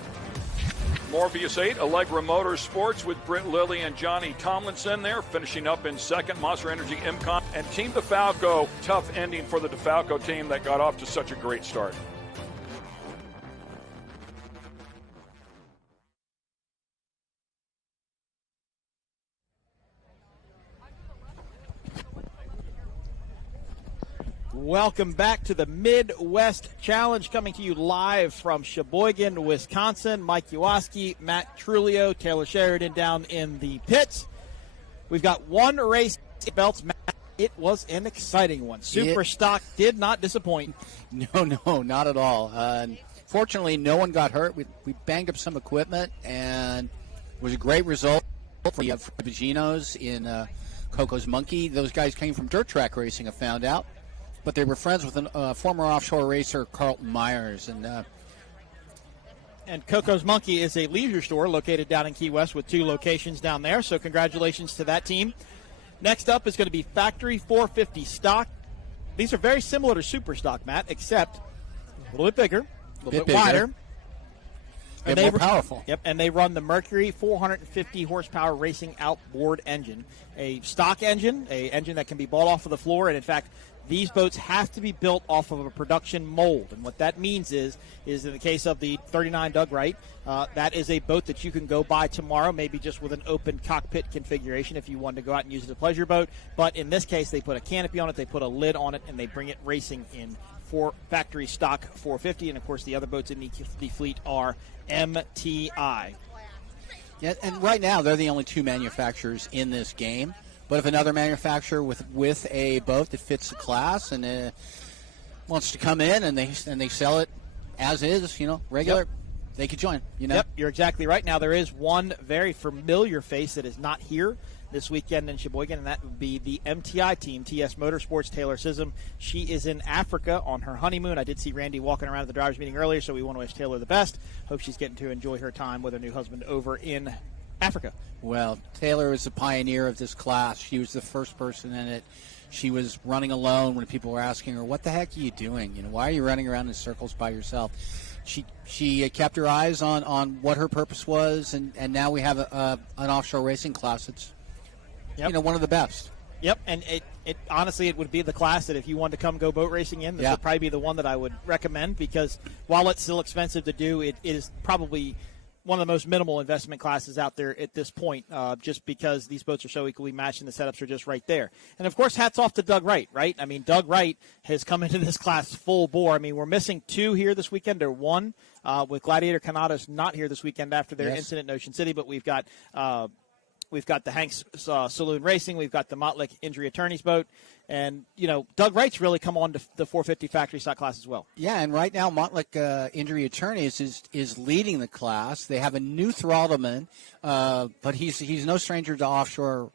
Morpheus 8, Allegra Motorsports with Britt Lilly and Johnny Tomlinson there, finishing up in second. Monster Energy MCON and Team DeFalco. Tough ending for the DeFalco team that got off to such a great start. Welcome back to the Midwest Challenge, coming to you live from Sheboygan, Wisconsin. Mike Uoski, Matt Trulio, Taylor Sheridan down in the pits. We've got one race belts. Matt, it was an exciting one. Superstock did not disappoint. No, not at all. Fortunately, no one got hurt. We banged up some equipment, and it was a great result for the Viginos in Coco's Monkey. Those guys came from dirt track racing, I found out. But they were friends with a former offshore racer, Carlton Myers. And Coco's Monkey is a leisure store located down in Key West with 2 locations down there. So congratulations to that team. Next up is going to be Factory 450 Stock. These are very similar to Superstock, Matt, except a little bit bigger, a little bit wider. And more powerful. Yep, and they run the Mercury 450 horsepower racing outboard engine, a stock engine, a engine that can be bought off of the floor, and in fact, these boats have to be built off of a production mold. And what that means is in the case of the 39 Doug Wright, that is a boat that you can go buy tomorrow, maybe just with an open cockpit configuration if you wanted to go out and use it as a pleasure boat. But in this case, they put a canopy on it, they put a lid on it, and they bring it racing in for factory stock 450. And, of course, the other boats in the fleet are MTI. Yeah, and right now they're the only 2 manufacturers in this game. But if another manufacturer with a boat that fits the class and wants to come in and they sell it as is, regular, they could join. Yep, you're exactly right. Now there is one very familiar face that is not here this weekend in Sheboygan, and that would be the MTI team, TS Motorsports, Taylor Sissom. She is in Africa on her honeymoon. I did see Randy walking around at the drivers' meeting earlier, so we want to wish Taylor the best. Hope she's getting to enjoy her time with her new husband over in Africa. Well, Taylor is a pioneer of this class. She was the first person in it. She was running alone when people were asking her, what the heck are you doing? Why are you running around in circles by yourself? She kept her eyes on what her purpose was, and now we have an offshore racing class that's one of the best. Yep, and it honestly, it would be the class that if you wanted to come go boat racing in, this would probably be the one that I would recommend, because while it's still expensive to do, it is probably one of the most minimal investment classes out there at this point, just because these boats are so equally matched and the setups are just right there. And, of course, hats off to Doug Wright, right? I mean, Doug Wright has come into this class full bore. I mean, we're missing 2 here this weekend, or 1, with Gladiator Canada's not here this weekend after their incident in Ocean City, but we've got the Hanks Saloon Racing, we've got the Mottlick Injury Attorneys boat, and, Doug Wright's really come on to the 450 factory stock class as well. Yeah, and right now Mottlick Injury Attorneys is leading the class. They have a new throttleman, but he's no stranger to offshore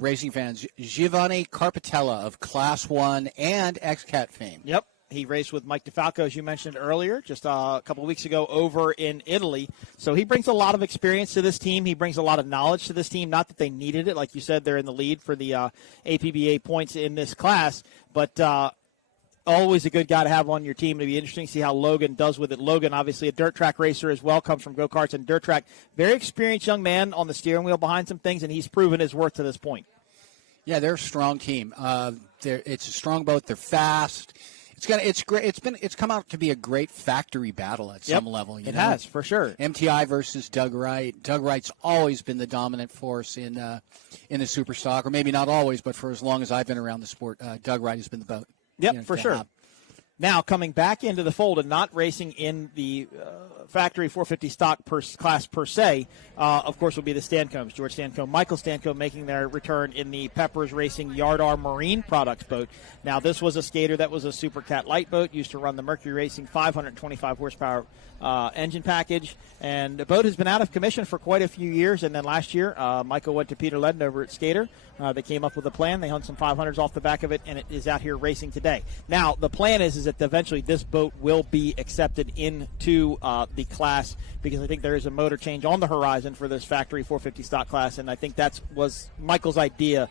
racing fans. Giovanni Carpatella of Class 1 and XCAT fame. Yep. He raced with Mike DeFalco, as you mentioned earlier, just a couple of weeks ago over in Italy. So he brings a lot of experience to this team. He brings a lot of knowledge to this team. Not that they needed it. Like you said, they're in the lead for the APBA points in this class. But always a good guy to have on your team. It'll be interesting to see how Logan does with it. Logan, obviously a dirt track racer as well, comes from go-karts and dirt track. Very experienced young man on the steering wheel behind some things, and he's proven his worth to this point. Yeah, they're a strong team. It's a strong boat. They're fast. It's great. It's come out to be a great factory battle at some level. It has, for sure. MTI versus Doug Wright. Doug Wright's always been the dominant force in the Superstock, or maybe not always, but for as long as I've been around the sport, Doug Wright has been the boat. Yep, for sure. Now, coming back into the fold and not racing in the factory 450 stock class per se, of course, will be the Stancombs. George Stancomb, Michael Stancomb making their return in the Peppers Racing Yardar Marine Products boat. Now, this was a skater that was a Supercat light boat, used to run the Mercury Racing 525 horsepower engine package. And the boat has been out of commission for quite a few years. And then last year, Michael went to Peter Ledden over at Skater. They came up with a plan. They hung some 500s off the back of it, and it is out here racing today. Now, the plan is that eventually this boat will be accepted into the class, because I think there is a motor change on the horizon for this factory 450 stock class, and I think that was Michael's idea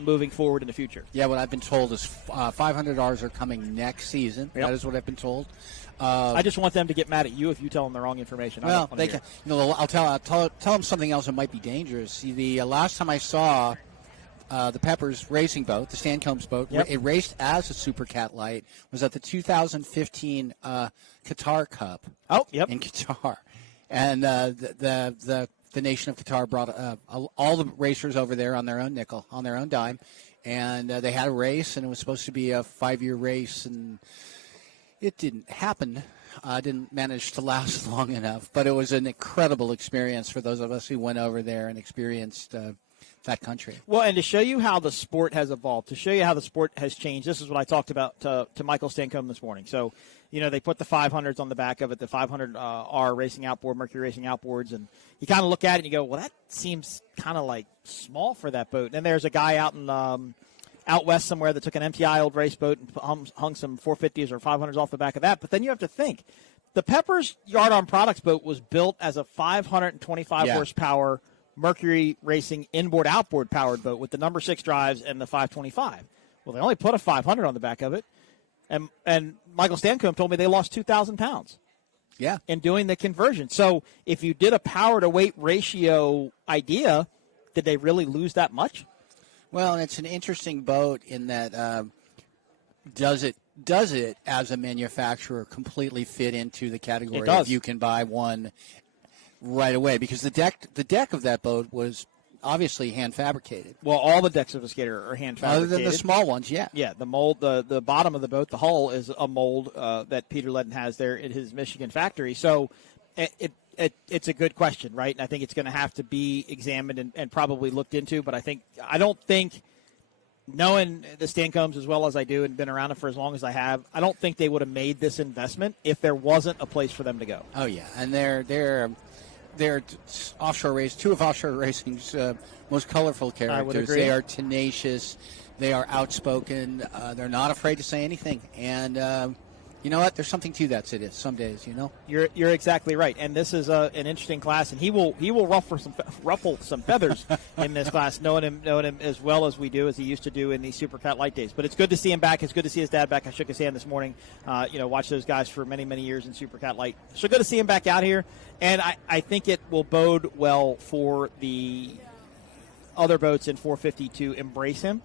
moving forward in the future. Yeah, what I've been told is 500Rs are coming next season. That is what I've been told. I just want them to get mad at you if you tell them the wrong information. Well, they can. I'll tell them something else that might be dangerous. See, the last time I saw the Peppers racing boat, the Stancombs boat, it raced as a Supercat light, was at the 2015 Qatar Cup. In Qatar, and the nation of Qatar brought all the racers over there on their own nickel, on their own dime, and they had a race, and it was supposed to be a 5-year race, and it didn't happen. Didn't manage to last long enough, but it was an incredible experience for those of us who went over there and experienced that country. Well, and to show you how the sport has evolved, to show you how the sport has changed, this is what I talked about to Michael Stancomb this morning. So, they put the 500s on the back of it, the 500R racing outboard, Mercury racing outboards, and you kind of look at it and you go, well, that seems kind of like small for that boat. And then there's a guy out in out west somewhere that took an MTI old race boat and hung some 450s or 500s off the back of that. But then you have to think, the Peppers Yard-On Products boat was built as a 525 horsepower Mercury Racing inboard-outboard powered boat with the number 6 drives and the 525. Well, they only put a 500 on the back of it. And Michael Stancomb told me they lost 2,000 pounds. Yeah. In doing the conversion. So if you did a power-to-weight ratio idea, did they really lose that much? Well, and it's an interesting boat in that does it as a manufacturer completely fit into the category if you can buy one right away? Because the deck of that boat was obviously hand fabricated. Well, all the decks of a skater are hand fabricated. Other than the small ones, yeah. Yeah, the mold, the bottom of the boat, the hull is a mold that Peter Ledden has there in his Michigan factory. So it's a good question, right? And I think it's going to have to be examined and probably looked into. But I don't think, knowing the Stancombs as well as I do and been around it for as long as I have, I don't think they would have made this investment if there wasn't a place for them to go. Oh yeah, and they're offshore race, two of offshore racing's most colorful characters. I would agree. They are tenacious. They are outspoken. They're not afraid to say anything. And you know what? There's something to that. It is some days. You're exactly right. And this is an interesting class, and he will ruffle some feathers in this class, knowing him as well as we do, as he used to do in the Supercat light days. But it's good to see him back. It's good to see his dad back. I shook his hand this morning. Watched those guys for many, many years in Supercat light. So good to see him back out here. And I think it will bode well for the other boats in 450 to embrace him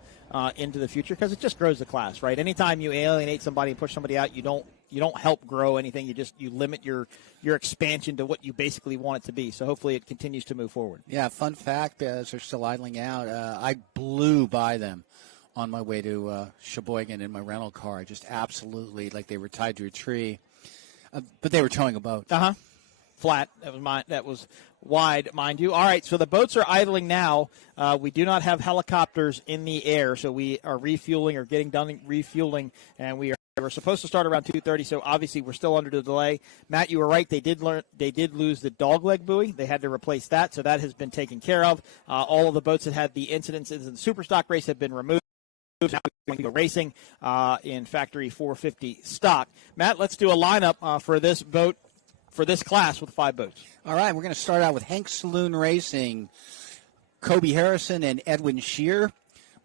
into the future, because it just grows the class, right? Anytime you alienate somebody and push somebody out, you don't help grow anything. You limit your expansion to what you basically want it to be. So hopefully it continues to move forward. Yeah, fun fact, as they're still idling out, I blew by them on my way to Sheboygan in my rental car. I just absolutely, like they were tied to a tree. But they were towing a boat. Flat. That was wide, mind you. All right, so the boats are idling now. We do not have helicopters in the air, so we are refueling or getting done refueling, and we're supposed to start around 2:30. So obviously we're still under the delay. Matt, you were right. They did lose the dogleg buoy. They had to replace that, so that has been taken care of. All of the boats that had the incidents in the Superstock race have been removed. Now we're going to go racing in Factory 450 stock. Matt, let's do a lineup for this boat. For this class with 5 boats. All right, we're going to start out with Hank Saloon Racing, Kobe Harrison, and Edwin Shear.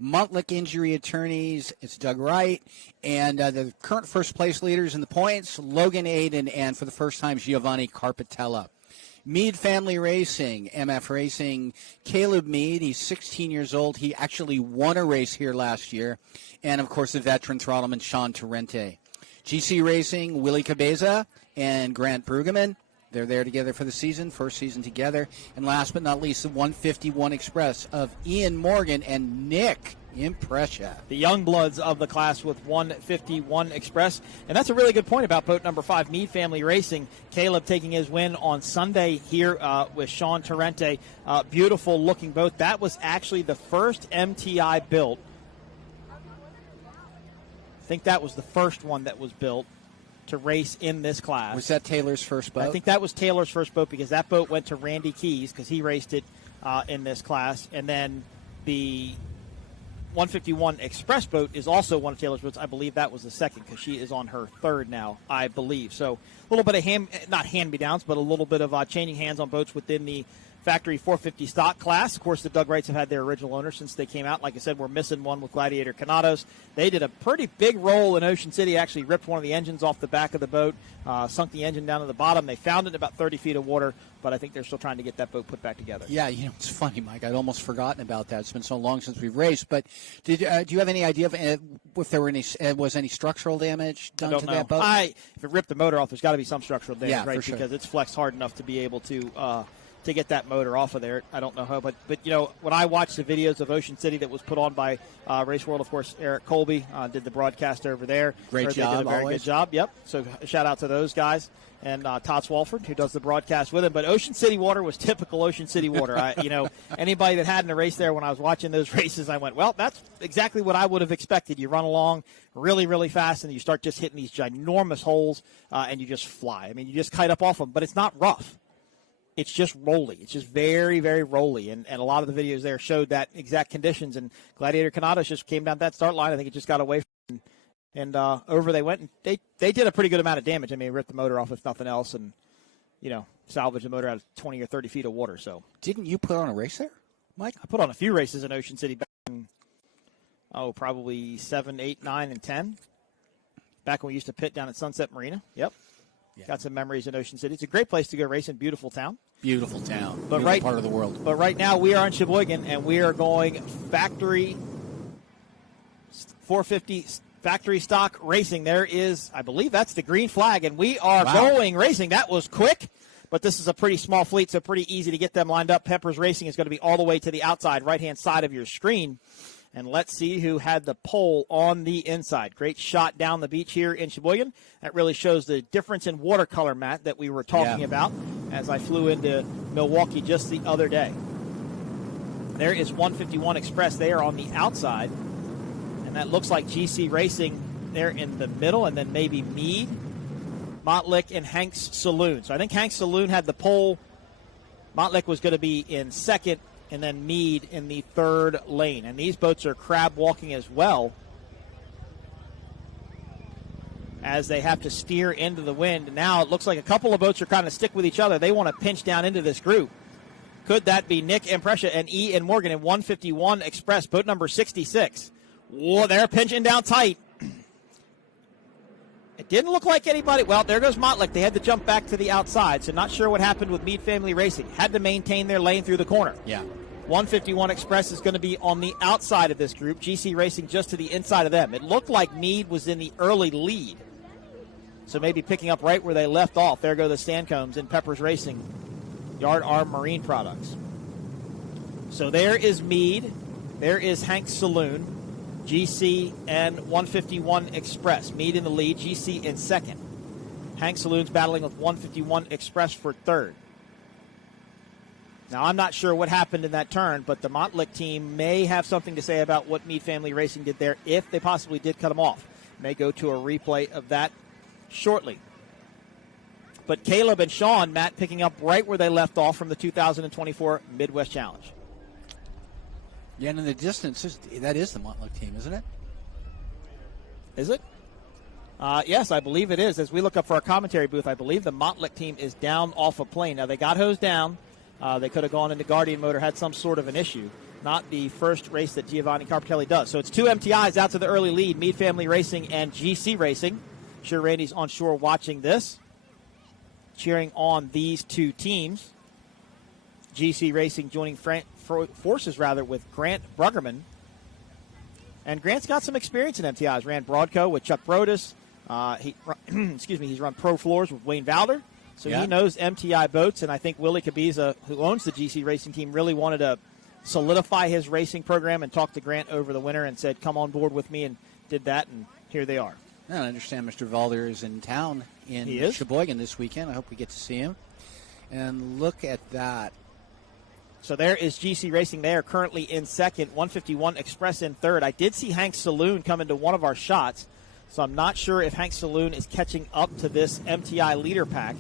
Muntlick Injury Attorneys, it's Doug Wright. And the current first-place leaders in the points, Logan Aiden, and for the first time, Giovanni Carpatella. Meade Family Racing, MF Racing, Caleb Meade, he's 16 years old. He actually won a race here last year. And, of course, the veteran throttleman, Sean Torrente. GC Racing, Willie Cabeza, and Grant Brueggemann. They're there together for the season, first season together. And last but not least, the 151 Express of Ian Morgan and Nick Imprescia. The young bloods of the class with 151 Express. And that's a really good point about boat number 5, Meade Family Racing. Caleb taking his win on Sunday here with Sean Torrente. Beautiful looking boat. That was actually the first MTI built. I think that was the first one that was built to race in this class. Was that Taylor's first boat? I think that was Taylor's first boat because that boat went to Randy Keys because he raced it in this class. And then the 151 Express boat is also one of Taylor's boats. I believe that was the second because she is on her third now, I believe. So a little bit of not hand-me-downs, but a little bit of changing hands on boats within the Factory 450 stock class. Of course, the Doug Wrights have had their original owner since they came out. Like I said, we're missing one with Gladiator Canados. They did a pretty big roll in Ocean City, actually ripped one of the engines off the back of the boat, sunk the engine down to the bottom. They found it in about 30 feet of water, but I think they're still trying to get that boat put back together. Yeah, it's funny, Mike. I'd almost forgotten about that. It's been so long since we've raced. But do you have any idea of if there were was any structural damage done to that boat? If it ripped the motor off, there's got to be some structural damage, right? For sure. Because it's flexed hard enough to be able to get that motor off of there. I don't know how, but when I watched the videos of Ocean City that was put on by Race World, of course, Eric Colby did the broadcast over there. Great job, they did a very good job. Yep. So shout out to those guys and Todd Swalford, who does the broadcast with him. But Ocean City water was typical Ocean City water. Anybody that hadn't a race there when I was watching those races, I went, well, that's exactly what I would have expected. You run along really, really fast, and you start just hitting these ginormous holes, and you just fly. I mean, you just kite up off them, but it's not rough. It's just rolly. It's just very, very rolly. And a lot of the videos there showed that exact conditions. And Gladiator Canados just came down that start line. I think it just got away from and over they went. And they did a pretty good amount of damage. I mean, ripped the motor off if nothing else and, salvaged the motor out of 20 or 30 feet of water. So didn't you put on a race there, Mike? I put on a few races in Ocean City back in, probably 7, 8, 9, and 10. Back when we used to pit down at Sunset Marina. Yep. Yeah. Got some memories in Ocean City. It's a great place to go racing. Beautiful town. Beautiful town. But Beautiful part of the world. But right now we are in Sheboygan, and we are going factory 450 factory stock racing. There is, I believe that's the green flag, and we are going racing. That was quick, but this is a pretty small fleet, so pretty easy to get them lined up. Peppers Racing is going to be all the way to the outside right-hand side of your screen. And let's see who had the pole on the inside. Great shot down the beach here in Sheboygan. That really shows the difference in watercolor, Matt, that we were talking about as I flew into Milwaukee just the other day. There is 151 Express there on the outside. And that looks like GC Racing there in the middle, and then maybe Meade, Mottlick, and Hank's Saloon. So I think Hank's Saloon had the pole. Mottlick was going to be in second, and then Meade in the third lane. And these boats are crab walking as well as they have to steer into the wind. Now it looks like a couple of boats are kind of stick with each other. They want to pinch down into this group. Could that be Nick Imprescia and Ian Morgan in 151 Express, boat number 66? Whoa, they're pinching down tight. It didn't look like anybody. Well, there goes Mottlick. They had to jump back to the outside, so not sure what happened with Meade Family Racing. Had to maintain their lane through the corner. Yeah. 151 Express is going to be on the outside of this group. GC Racing just to the inside of them. It looked like Meade was in the early lead, so maybe picking up right where they left off. There go the Stancombs and Peppers Racing, Yard Arm Marine Products. So there is Meade. There is Hank's Saloon. GC and 151 Express. Meade in the lead, GC in second. Hank Saloon's battling with 151 Express for third. Now, I'm not sure what happened in that turn, but the Mottlick team may have something to say about what Meade Family Racing did there if they possibly did cut them off. May go to a replay of that shortly. But Caleb and Sean, Matt, picking up right where they left off from the 2024 Midwest Challenge. Yeah, and in the distance, that is the Mottlick team, isn't it? Is it? Yes, I believe it is. As we look up for our commentary booth, I believe the Mottlick team is down off a plane. Now, they got hosed down. They could have gone into Guardian Motor, had some sort of an issue. Not the first race that Giovanni Carpatelli does. So it's two MTIs out to the early lead, Meade Family Racing and GC Racing. I'm sure Randy's on shore watching this, cheering on these two teams. GC Racing joining forces with Grant Bruggeman. And Grant's got some experience in MTIs. Ran Broadco with Chuck Brodus, He's run pro floors with Wayne Valder, so Yeah. he knows MTI boats. And I think Willie Cabiza, who owns the GC Racing team, really wanted to solidify his racing program and talked to Grant over the winter and said, "Come on board with me," and did that. And here they are. I understand Mr. Valder is in town in He is? Sheboygan this weekend. I hope we get to see him. And look at that. So there is GC Racing. They are currently in second, 151 Express in third. I did see Hank Saloon come into one of our shots, so I'm not sure if Hank Saloon is catching up to this MTI leader pack.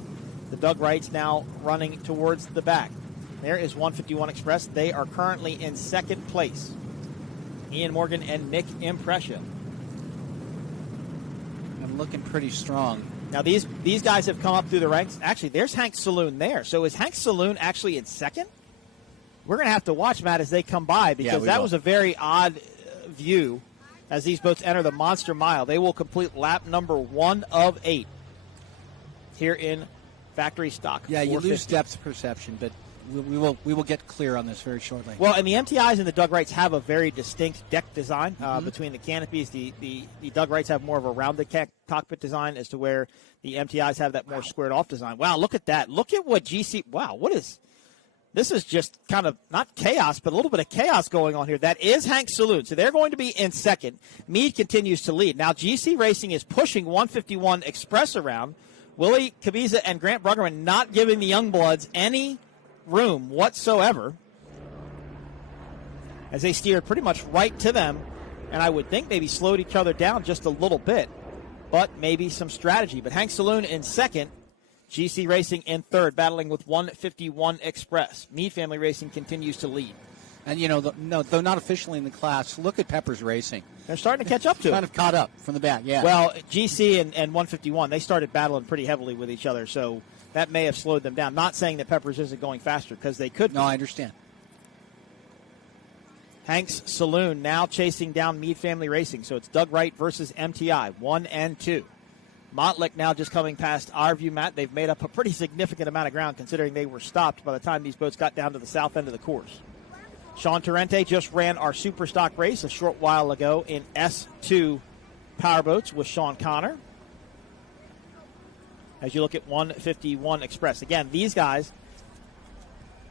The Doug Wrights now running towards the back. There is 151 Express. They are currently in second place. Ian Morgan and Nick Impression. I'm looking pretty strong. Now, these guys have come up through the ranks. Actually, there's Hank Saloon there. So is Hank Saloon actually in second? We're going to have to watch, Matt, as they come by, because that was a very odd view as these boats enter the Monster Mile. They will complete lap number 1 of 8 here in factory stock. Yeah, you 450. lose depth perception, but we will get clear on this very shortly. Well, and the MTIs and the Doug Wrights have a very distinct deck design between the canopies. The Doug Wrights have more of a rounded cockpit design as to where the MTIs have that more squared off design. Wow, look at that. Look at what GC – wow, what is – this is just kind of not chaos, but a little bit of chaos going on here. That is Hank Saloon. So they're going to be in second. Meade continues to lead. Now GC Racing is pushing 151 Express around. Willie Cabiza and Grant Bruggerman not giving the Youngbloods any room whatsoever as they steered pretty much right to them, and I would think maybe slowed each other down just a little bit, but maybe some strategy. But Hank Saloon in second, GC Racing in third, battling with 151 Express. Meade Family Racing continues to lead. And, you know, though not officially in the class, look at Peppers Racing. They're starting to catch up to it. Kind of caught up from the back, yeah. Well, GC and 151, they started battling pretty heavily with each other, so that may have slowed them down. Not saying that Peppers isn't going faster, because they could. No, I understand. Hank's Saloon now chasing down Meade Family Racing, so it's Doug Wright versus MTI, 1 and 2. Montlick now just coming past our view, Matt. They've made up a pretty significant amount of ground considering they were stopped by the time these boats got down to the south end of the course. Sean Torrente just ran our Superstock race a short while ago in S2 powerboats with Sean Connor. As you look at 151 Express. Again, these guys,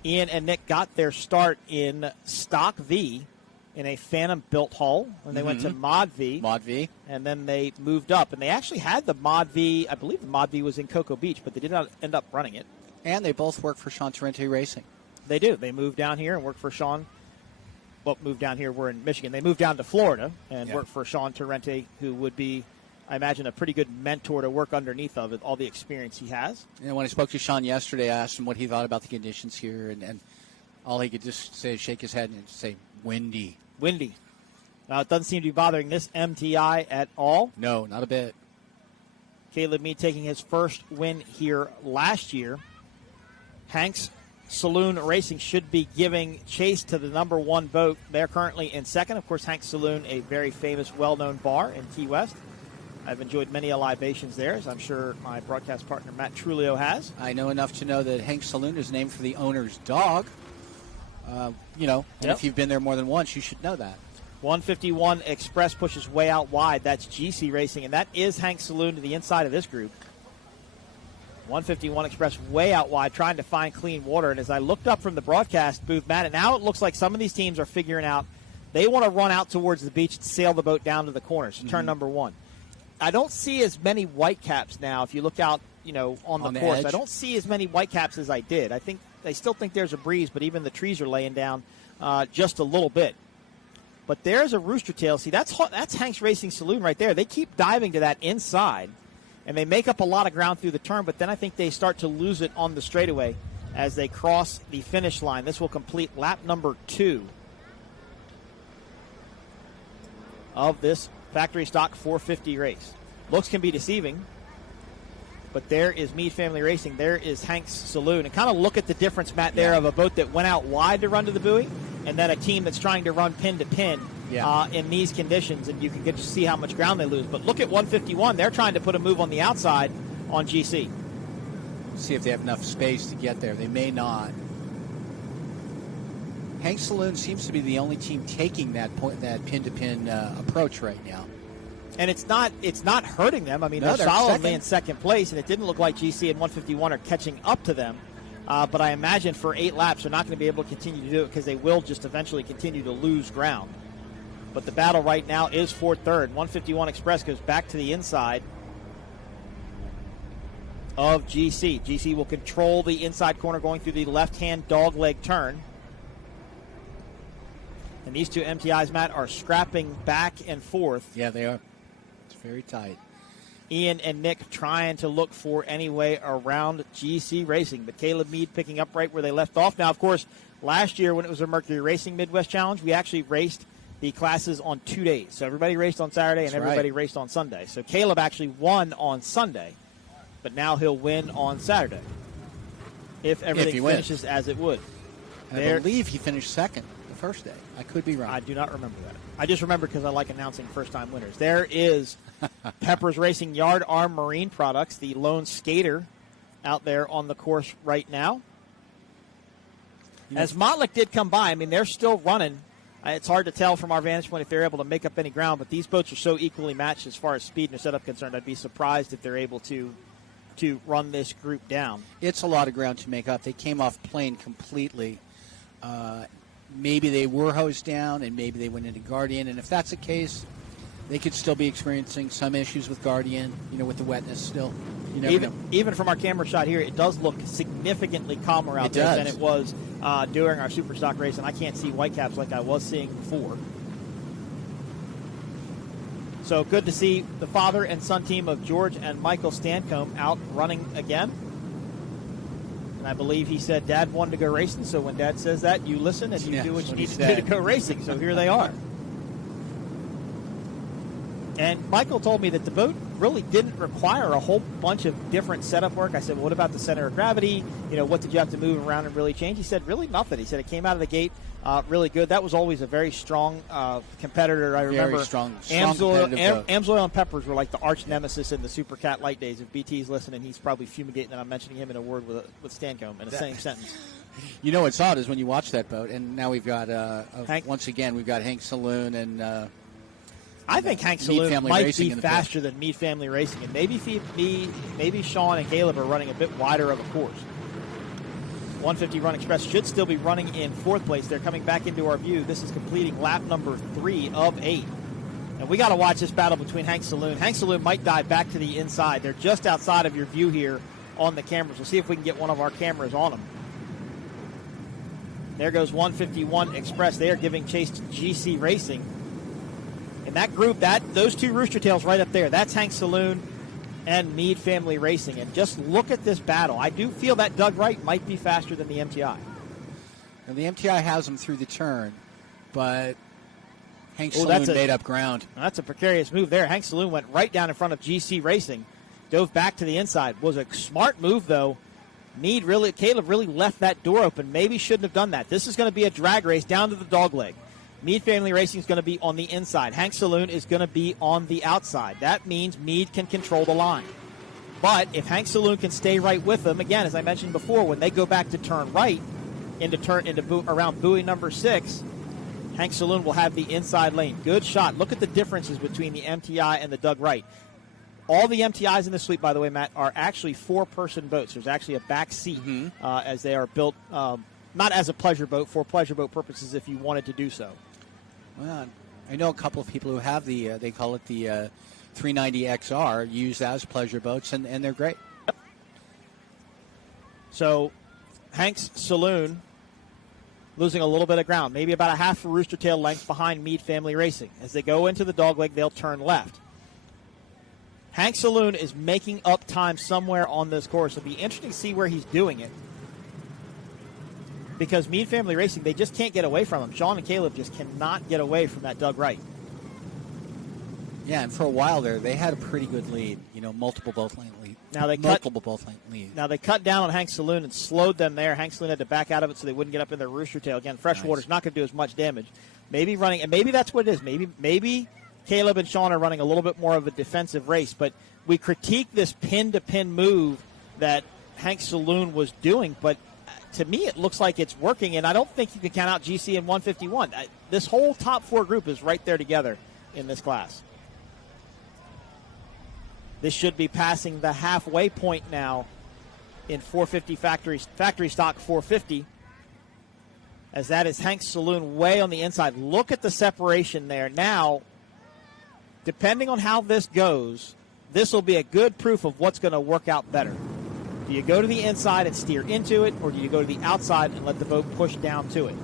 Ian and Nick, got their start in Stock V in a Phantom-built hull, and they went to Mod V. Mod V. And then they moved up, and they actually had the Mod V. I believe the Mod V was in Cocoa Beach, but they did not end up running it. And they both work for Sean Torrente Racing. They do. They moved down here and work for Sean. Well, moved down here. We're in Michigan. They moved down to Florida and work for Sean Torrente, who would be, I imagine, a pretty good mentor to work underneath of, with all the experience he has. You know, when I spoke to Sean yesterday, I asked him what he thought about the conditions here, and all he could just say is shake his head and say, windy. Windy. Now, it doesn't seem to be bothering this MTI at all. No, not a bit. Caleb Meade taking his first win here last year. Hank's Saloon Racing should be giving chase to the number 1 boat. They're currently in second. Of course, Hank's Saloon, a very famous, well-known bar in Key West. I've enjoyed many libations there, as I'm sure my broadcast partner Matt Trulio has. I know enough to know that Hank's Saloon is named for the owner's dog. You know, and if you've been there more than once, you should know that. 151 Express pushes way out wide. That's GC Racing, and that is Hank's Saloon to the inside of this group. 151 Express way out wide, trying to find clean water. And as I looked up from the broadcast booth, Matt, and now it looks like some of these teams are figuring out they want to run out towards the beach and sail the boat down to the corners, turn number 1. I don't see as many white caps now. If you look out, you know, on the course, edge. I don't see as many white caps as I did. I still think there's a breeze, but even the trees are laying down just a little bit. But there's a rooster tail. See, that's Hank's Racing Saloon right there. They keep diving to that inside, and they make up a lot of ground through the turn, but then I think they start to lose it on the straightaway as they cross the finish line. This will complete lap number 2 of this factory stock 450 race. Looks can be deceiving, but there is Meade Family Racing. There is Hank's Saloon. And kind of look at the difference, Matt, there of a boat that went out wide to run to the buoy and then a team that's trying to run pin to pin in these conditions. And you can get to see how much ground they lose. But look at 151. They're trying to put a move on the outside on GC. See if they have enough space to get there. They may not. Hank's Saloon seems to be the only team taking that pin-to-pin approach right now. And it's not hurting them. I mean, No, they're they're solidly second. in second place, and it didn't look like GC and 151 are catching up to them. But I imagine for 8 laps, they're not going to be able to continue to do it because they will just eventually continue to lose ground. But the battle right now is for third. 151 Express goes back to the inside of GC. GC will control the inside corner going through the left-hand dogleg turn. And these two MTIs, Matt, are scrapping back and forth. Yeah, they are. It's very tight. Ian and Nick trying to look for any way around GC Racing, but Caleb Mead picking up right where they left off. Now, of course, last year when it was a Mercury Racing Midwest Challenge, we actually raced the classes on 2 days. So everybody raced on Saturday and That's everybody right. raced on Sunday. So Caleb actually won on Sunday, but now he'll win on Saturday if everything he wins. finishes as it would. And I believe he finished second the first day. I could be wrong. I do not remember that. I just remember because I like announcing first-time winners. There is Peppers Racing Yard Arm Marine Products, the lone skater out there on the course right now. As Mottlick did come by, I mean, they're still running. It's hard to tell from our vantage point if they're able to make up any ground, but these boats are so equally matched as far as speed and their setup concerned, I'd be surprised if they're able to run this group down. It's a lot of ground to make up. They came off plane completely. Maybe they were hosed down, and maybe they went into Guardian. And if that's the case, they could still be experiencing some issues with Guardian, with the wetness still. You never know. Even from our camera shot here, it does look significantly calmer out there than it was during our Superstock race, and I can't see whitecaps like I was seeing before. So good to see the father and son team of George and Michael Stancombe out running again. And I believe he said Dad wanted to go racing, so when Dad says that, you listen and you do what you need to do to go racing. So here they are. And Michael told me that the boat really didn't require a whole bunch of different setup work. I said, well, what about the center of gravity? What did you have to move around and really change? He said, really nothing. He said it came out of the gate really good. That was always a very strong competitor. I remember Very strong Amsoil and Peppers were like the arch nemesis in the Supercat light days. If BT's listening, he's probably fumigating that I'm mentioning him in a word with Stancombe in the same sentence. What's odd is when you watch that boat, and now we've got, once again, we've got Hank Saloon and I think Hank Saloon might be faster than Mead Family Racing, and maybe Sean and Caleb are running a bit wider of a course. 150 Run Express should still be running in 4th place. They're coming back into our view. This is completing lap number 3 of 8. And we got to watch this battle between Hank Saloon. Hank Saloon might dive back to the inside. They're just outside of your view here on the cameras. We'll see if we can get one of our cameras on them. There goes 151 Express. They are giving chase to GC Racing. In that group, those two Rooster Tails right up there, that's Hank Saloon and Mead Family Racing. And just look at this battle. I do feel that Doug Wright might be faster than the MTI. And the MTI has him through the turn, but Hank Saloon made up ground. That's a precarious move there. Hank Saloon went right down in front of GC Racing, dove back to the inside. Was a smart move, though. Caleb really left that door open. Maybe shouldn't have done that. This is going to be a drag race down to the dogleg. Mead Family Racing is going to be on the inside. Hank Saloon is going to be on the outside. That means Mead can control the line. But if Hank Saloon can stay right with them, again, as I mentioned before, when they go back to turn right around buoy number 6, Hank Saloon will have the inside lane. Good shot. Look at the differences between the MTI and the Doug Wright. All the MTIs in the fleet, by the way, Matt, are actually 4-person boats. There's actually a back seat as they are built, not as a pleasure boat, for pleasure boat purposes if you wanted to do so. Well, I know a couple of people who have they call it the 390XR, used as pleasure boats, and they're great. So Hank's Saloon losing a little bit of ground, maybe about a half a rooster tail length behind Mead Family Racing. As they go into the dogleg, they'll turn left. Hank Saloon is making up time somewhere on this course. It'll be interesting to see where he's doing it, because Mead Family Racing, they just can't get away from him. Sean and Caleb just cannot get away from that Doug Wright. Yeah, and for a while there, they had a pretty good lead. Multiple both lane lead. Now they cut down on Hank Saloon and slowed them there. Hank Saloon had to back out of it so they wouldn't get up in their rooster tail. Again, freshwater's not going to do as much damage. Maybe running, and maybe that's what it is. Maybe Caleb and Sean are running a little bit more of a defensive race. But we critique this pin-to-pin move that Hank Saloon was doing, but to me, it looks like it's working, and I don't think you can count out GC and 151. This whole top 4 group is right there together in this class. This should be passing the halfway point now in 450 factory stock 450. As that is Hank's Saloon way on the inside. Look at the separation there. Now, depending on how this goes, this will be a good proof of what's going to work out better. Do you go to the inside and steer into it, or do you go to the outside and let the boat push down to it?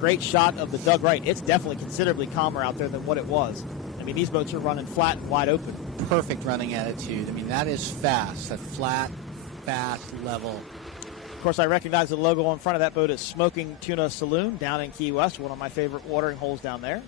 Great shot of the Doug Wright. It's definitely considerably calmer out there than what it was. I mean, these boats are running flat and wide open. Perfect running attitude. I mean, that is fast. That flat, fast, level. Of course, I recognize the logo on front of that boat is Smoking Tuna Saloon down in Key West, one of my favorite watering holes down there.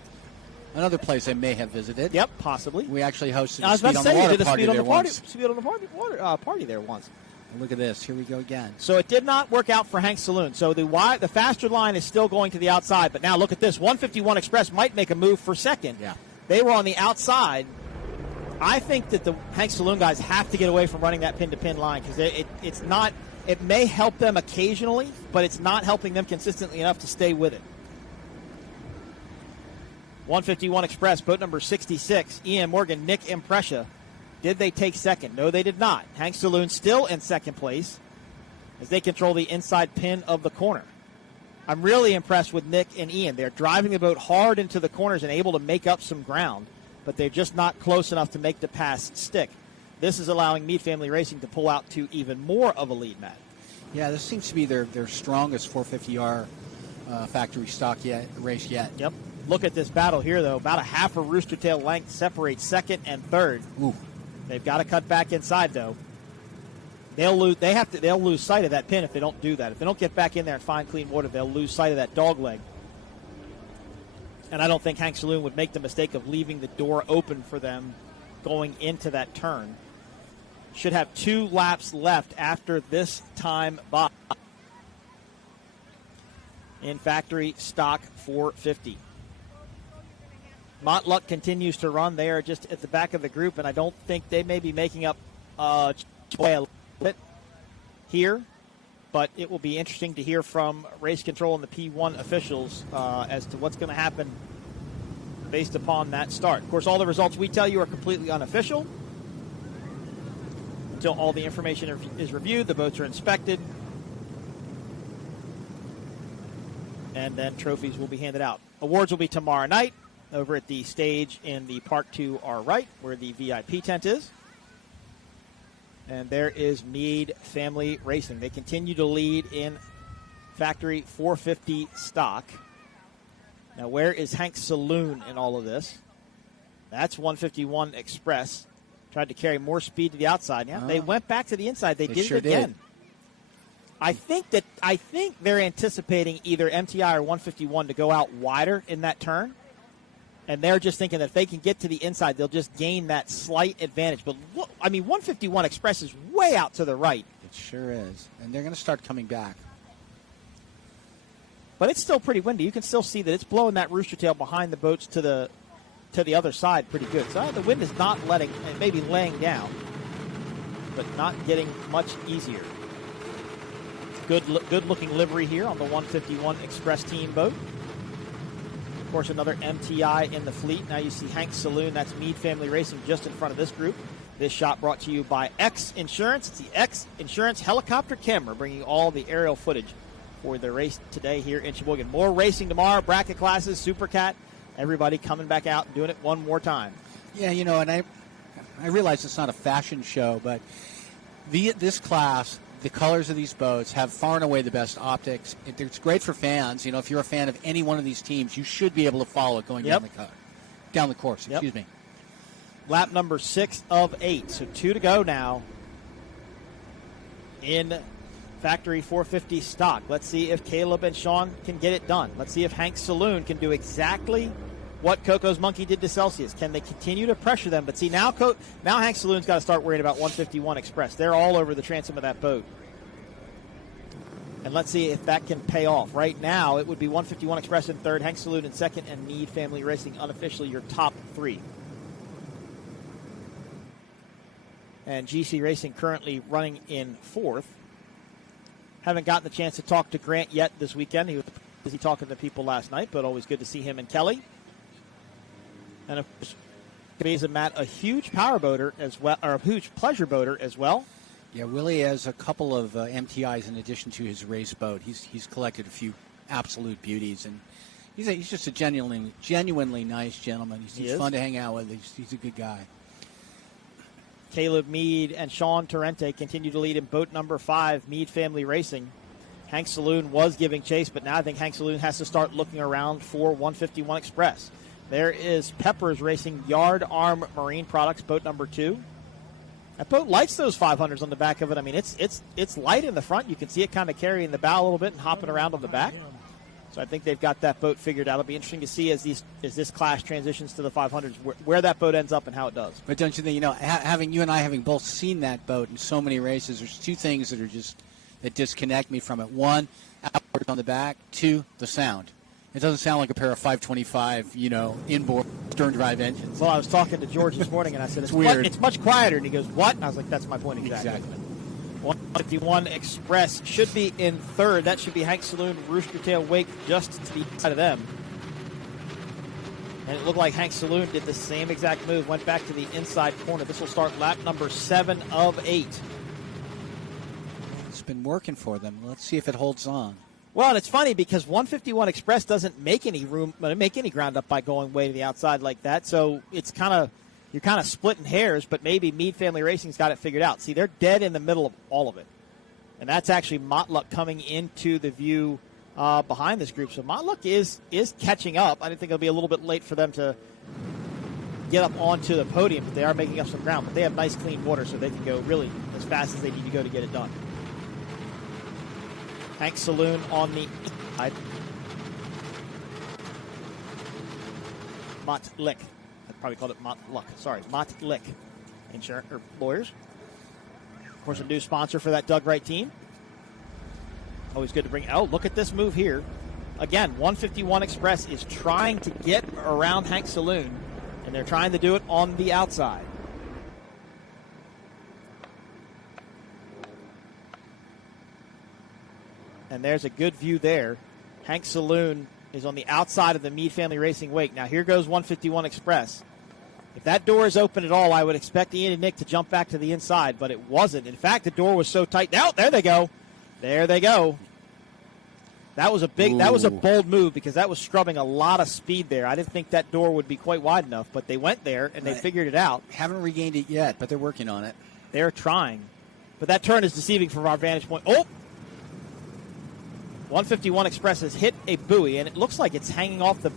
Another place I may have visited. Yep, possibly. We actually hosted I was a about Speed to on say, the Water party there once. Speed on the party there once. And look at this. Here we go again. So it did not work out for Hank's Saloon. So the faster line is still going to the outside. But now look at this. 151 Express might make a move for second. Yeah. They were on the outside. I think that the Hank's Saloon guys have to get away from running that pin-to-pin line because it's not. It may help them occasionally, but it's not helping them consistently enough to stay with it. 151 Express, boat number 66, Ian Morgan, Nick Impressia. Did they take second? No, they did not. Hank's Saloon still in second place as they control the inside pin of the corner. I'm really impressed with Nick and Ian. They're driving the boat hard into the corners and able to make up some ground, but they're just not close enough to make the pass stick. This is allowing Meade Family Racing to pull out to even more of a lead, Matt. Yeah, this seems to be their strongest 450R factory stock race yet. Yep. Look at this battle here, though. About a half a rooster tail length separates second and third. Ooh. They've got to cut back inside, though. They'll lose sight of that pin if they don't do that. If they don't get back in there and find clean water, they'll lose sight of that dog leg. And I don't think Hank's Saloon would make the mistake of leaving the door open for them going into that turn. Should have 2 laps left after this time by in factory stock 450. Montluck continues to run. They are just at the back of the group, and I don't think they may be making up a little bit here, but it will be interesting to hear from race control and the P1 officials as to what's going to happen based upon that start. Of course, all the results we tell you are completely unofficial. Until all the information is reviewed, the boats are inspected, and then trophies will be handed out. Awards will be tomorrow night over at the stage in the park to our right, where the VIP tent is. And there is Meade Family Racing. They continue to lead in factory 450 stock. Now, where is Hank's Saloon in all of this? That's 151 Express. Tried to carry more speed to the outside. Yeah, they went back to the inside. They did sure it again. did. I think they're anticipating either MTI or 151 to go out wider in that turn. And they're just thinking that if they can get to the inside, they'll just gain that slight advantage. But, look, I mean, 151 Express is way out to the right. It sure is. And they're going to start coming back. But it's still pretty windy. You can still see that it's blowing that rooster tail behind the boats to the other side pretty good. So the wind is not letting, it may be laying down, but not getting much easier. Good-looking livery here on the 151 Express team boat. Of course, another MTI in the fleet. Now you see Hank's Saloon. That's Meade Family Racing just in front of this group. This shot brought to you by X Insurance. It's the X Insurance helicopter camera bringing all the aerial footage for the race today here in Sheboygan. More racing tomorrow, bracket classes, Supercat. Everybody coming back out and doing it one more time. Yeah, you know, and I realize it's not a fashion show, but this class, the colors of these boats have far and away the best optics. It's great for fans. You know, if you're a fan of any one of these teams, you should be able to follow it going down the course. Excuse me. Lap number 6 of 8. So 2 to go now in factory 450 stock. Let's see if Caleb and Sean can get it done. Let's see if Hank's Saloon can do exactly what Coco's Monkey did to Celsius. Can they continue to pressure them? But see, now Hank's Saloon's got to start worrying about 151 Express. They're all over the transom of that boat. And let's see if that can pay off. Right now, it would be 151 Express in third, Hank's Saloon in second, and Meade Family Racing unofficially your top 3. And GC Racing currently running in fourth. Haven't gotten the chance to talk to Grant yet this weekend. He was busy talking to people last night, but always good to see him and Kelly. And, of course, Beza, Matt, a huge power boater as well, or a huge pleasure boater as well. Yeah, Willie has a couple of MTIs in addition to his race boat. He's collected a few absolute beauties, and he's just a genuinely nice gentleman. He's fun to hang out with. He's a good guy. Caleb Mead and Sean Torrente continue to lead in boat number 5, Mead Family Racing. Hank Saloon was giving chase, but now I think Hank Saloon has to start looking around for 151 Express. There is Peppers Racing Yard Arm Marine Products, boat number 2. That boat lights those 500s on the back of it. I mean, it's light in the front. You can see it kind of carrying the bow a little bit and hopping around on the back. So I think they've got that boat figured out. It'll be interesting to see as this class transitions to the 500s where that boat ends up and how it does. But don't you think, having you and I having both seen that boat in so many races, there's two things that disconnect me from it. One, outboard on the back. 2, the sound. It doesn't sound like a pair of 525, inboard stern drive engines. Well, I was talking to George this morning, and I said, it's weird. It's much quieter. And he goes, what? And I was like, that's my point exactly. 151 Express should be in 3rd. That should be Hank Saloon, Rooster Tail Wake, just to the side of them. And it looked like Hank Saloon did the same exact move, went back to the inside corner. This will start lap number 7 of 8. It's been working for them. Let's see if it holds on. Well, and it's funny because 151 Express doesn't make any ground up by going way to the outside like that. So it's you're kind of splitting hairs, but maybe Mead Family Racing's got it figured out. See, they're dead in the middle of all of it. And that's actually Motluk coming into the view behind this group. So Motluk is catching up. I didn't think it'll be a little bit late for them to get up onto the podium, but they are making up some ground. But they have nice, clean water, so they can go really as fast as they need to go to get it done. Hank Saloon on the side. Motluk. I probably called it Motluk. Sorry, Motluk. Insurance or lawyers. Of course, a new sponsor for that Doug Wright team. Always good to bring. Oh, look at this move here. Again, 151 Express is trying to get around Hank Saloon, and they're trying to do it on the outside. And there's a good view there. Hank Saloon is on the outside of the Mead Family Racing wake. Now here goes 151 Express. If that door is open at all, I would expect Ian and Nick to jump back to the inside, but it wasn't. In fact, the door was so tight. Now, there they go. There they go. That was a bold move because that was scrubbing a lot of speed there. I didn't think that door would be quite wide enough, but they went there and they figured it out. Haven't regained it yet, but they're working on it. They're trying. But that turn is deceiving from our vantage point. Oh! 151 Express has hit a buoy, and it looks like it's hanging off the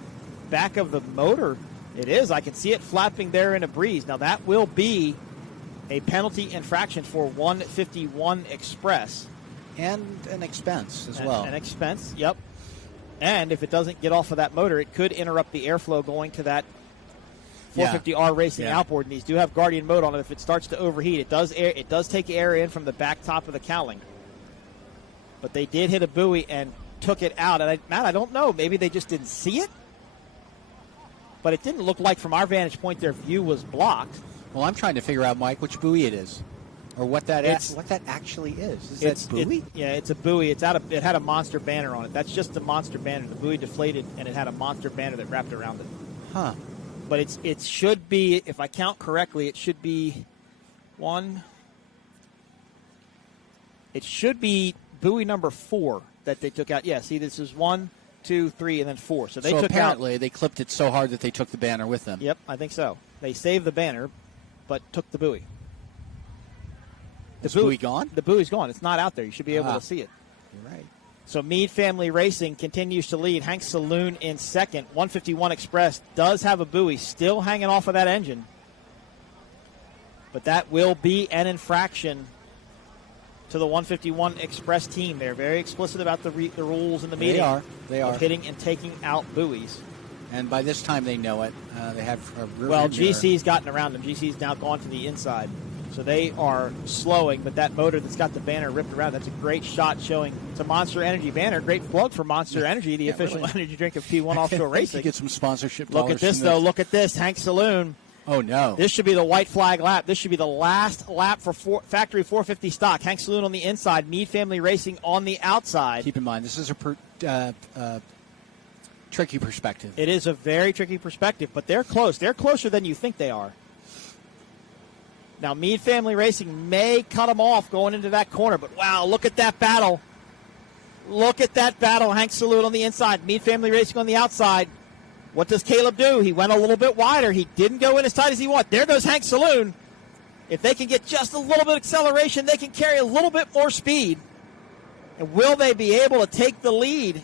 back of the motor. It is. I can see it flapping there in a breeze. Now, that will be a penalty infraction for 151 Express. And an expense as well. An expense, yep. And if it doesn't get off of that motor, it could interrupt the airflow going to that 450R Racing outboard. And these do have Guardian mode on it. If it starts to overheat, it does take air in from the back top of the cowling. But they did hit a buoy and took it out. And Matt, I don't know. Maybe they just didn't see it. But it didn't look like, from our vantage point, their view was blocked. Well, I'm trying to figure out, Mike, which buoy it is, or what that actually is. Is that buoy? It's a buoy. It had a monster banner on it. That's just the monster banner. The buoy deflated, and it had a monster banner that wrapped around it. Huh. But it should be, if I count correctly, it should be one. It should be buoy number 4 that they took out. Yeah, see, this is 1, 2, 3, and then 4. So apparently they clipped it so hard that they took the banner with them. Yep, I think so. They saved the banner, but took the buoy. The buoy gone? The buoy's gone. It's not out there. You should be able to see it. You're right. So Mead Family Racing continues to lead. Hank Saloon in second. 151 Express does have a buoy still hanging off of that engine. But that will be an infraction to the 151 Express team. They're very explicit about the rules in the meeting. They are. Of hitting and taking out buoys. And by this time they know it. They have a GC's gotten around them. GC's now gone to the inside. So they are slowing, but that motor that's got the banner ripped around, that's a great shot showing. It's a Monster Energy banner. Great plug for Monster Energy, the official energy drink of P1 Offshore Racing. Get some sponsorship Look at this, though. Look at this. Hank Saloon. Oh, no. This should be the white flag lap. This should be the last lap for Factory 450 stock. Hank Saloon on the inside, Mead Family Racing on the outside. Keep in mind, this is tricky perspective. It is a very tricky perspective, but they're close. They're closer than you think they are. Now, Meade Family Racing may cut them off going into that corner, but wow, look at that battle. Look at that battle. Hank Saloon on the inside, Meade Family Racing on the outside. What does Caleb do? He went a little bit wider. He didn't go in as tight as he wanted. There goes Hank Saloon. If they can get just a little bit of acceleration, they can carry a little bit more speed. And will they be able to take the lead?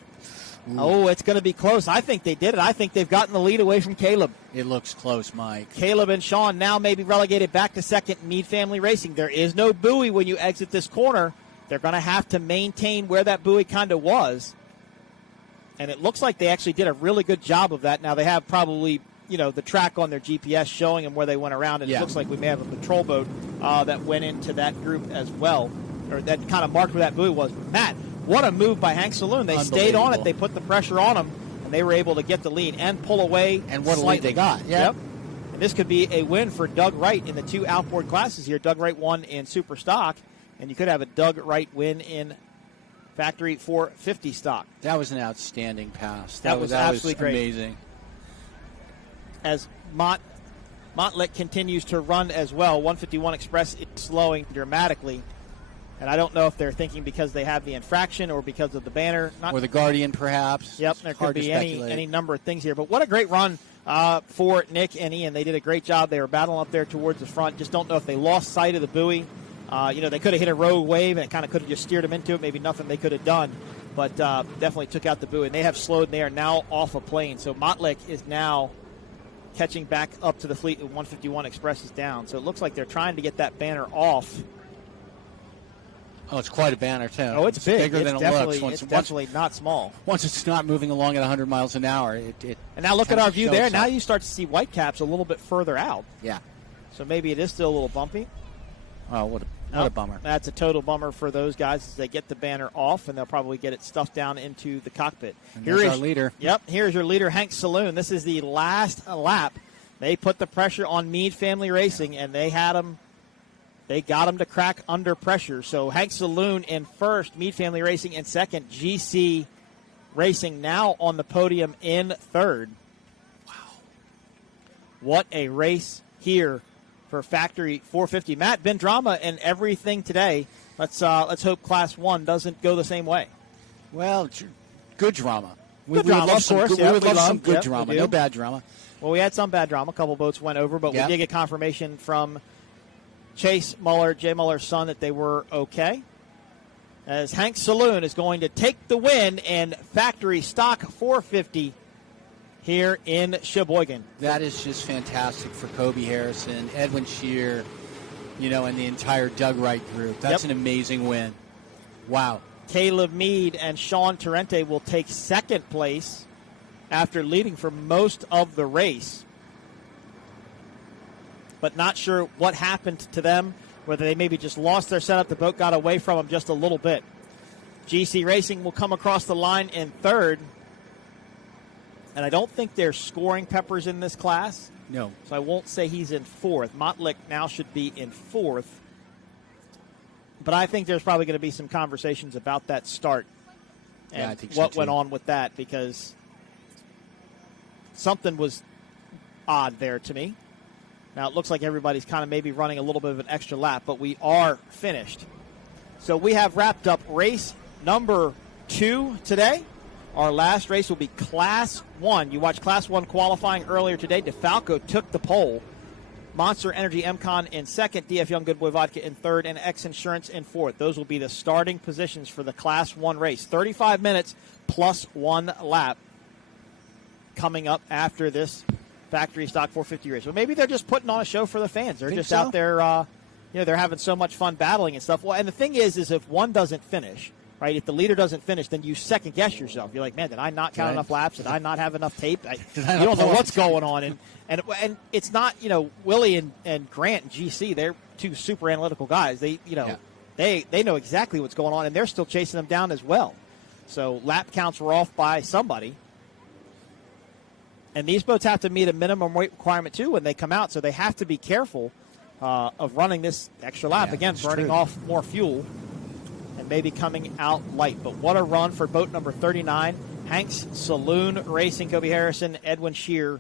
Oh, it's going to be close. I think they did it. I think they've gotten the lead away from Caleb. It looks close, Mike. Caleb and Sean now may be relegated back to second. Meade Family Racing. There is no buoy when you exit this corner. They're going to have to maintain where that buoy kind of was. And it looks like they actually did a really good job of that. Now, they have probably, the track on their GPS showing them where they went around. And It looks like we may have a patrol boat that went into that group as well, or that kind of marked where that buoy was. But Matt, what a move by Hank Saloon. They stayed on it. They put the pressure on them, and they were able to get the lead and pull away. And what slightly. a lead they got. Yep. And this could be a win for Doug Wright in the two outboard classes here. Doug Wright won in Superstock, and you could have a Doug Wright win in Factory 450 stock. That was an outstanding pass. That was absolutely great. Amazing. As Montlick continues to run as well, 151 Express is slowing dramatically. And I don't know if they're thinking because they have the infraction or because of the banner. Or the Guardian, perhaps. Yep, there could be any number of things here. But what a great run for Nick and Ian. They did a great job. They were battling up there towards the front. Just don't know if they lost sight of the buoy. They could have hit a rogue wave and it kind of could have just steered them into it. Maybe nothing they could have done. But definitely took out the buoy. And they have slowed, and they are now off a plane. So Montlick is now catching back up to the fleet. 151 Express is down. So it looks like they're trying to get that banner off. Oh, it's quite a banner, too. Oh, it's big. Bigger than it looks. It's definitely not small. Once it's not moving along at 100 miles an hour, it And now look at our view there. Now you start to see Whitecaps a little bit further out. Yeah. So maybe it is still a little bumpy. Oh, what a bummer. That's a total bummer for those guys as they get the banner off, and they'll probably get it stuffed down into the cockpit. And here's our leader. Yep, here's your leader, Hank Saloon. This is the last lap. They put the pressure on Meade Family Racing, and they got him to crack under pressure. So Hank Saloon in first, Meade Family Racing in second, GC Racing now on the podium in third. Wow. What a race here for Factory 450. Matt, been drama and everything today. Let's hope Class 1 doesn't go the same way. Well, good drama. We would love some good drama. No bad drama. Well, we had some bad drama. A couple boats went over, but we did get confirmation from Chase Muller, Jay Muller's son, that they were okay. As Hank Saloon is going to take the win in Factory Stock 450 here in Sheboygan. That is just fantastic for Kobe Harrison, Edwin Shear, and the entire Doug Wright group. That's an amazing win. Wow. Caleb Meade and Sean Torrente will take second place after leading for most of the race. But not sure what happened to them, whether they maybe just lost their setup, the boat got away from them just a little bit. GC Racing will come across the line in third. And I don't think there's scoring peppers in this class. No. So I won't say he's in fourth. Montlick now should be in fourth. But I think there's probably going to be some conversations about that start and I think so what too. went on with that, because something was odd there to me. Now it looks like everybody's kind of maybe running a little bit of an extra lap, but we are finished. So we have wrapped up race number 2 today. Our last race will be Class 1. You watched Class 1 qualifying earlier today. DeFalco took the pole. Monster Energy MCon in second, DF Young Good Boy Vodka in third, and X Insurance in fourth. Those will be the starting positions for the Class 1 race. 35 minutes plus 1 lap coming up after this Factory Stock 450 race. Well, maybe they're just putting on a show for the fans. They're just out there, they're having so much fun battling and stuff. Well, and the thing is if one doesn't finish, right, if the leader doesn't finish, then you second guess yourself. You're like, man, did I not count enough laps? Did I not have enough tape? You don't know what's going on. And it's not, Willie and Grant and GC, they're two super analytical guys. They know exactly what's going on, and they're still chasing them down as well. So lap counts were off by somebody. And these boats have to meet a minimum weight requirement, too, when they come out, so they have to be careful of running this extra lap. Again, burning off more fuel. And and maybe coming out light. But what a run for boat number 39, Hanks Saloon Racing, Kobe Harrison, Edwin Shear.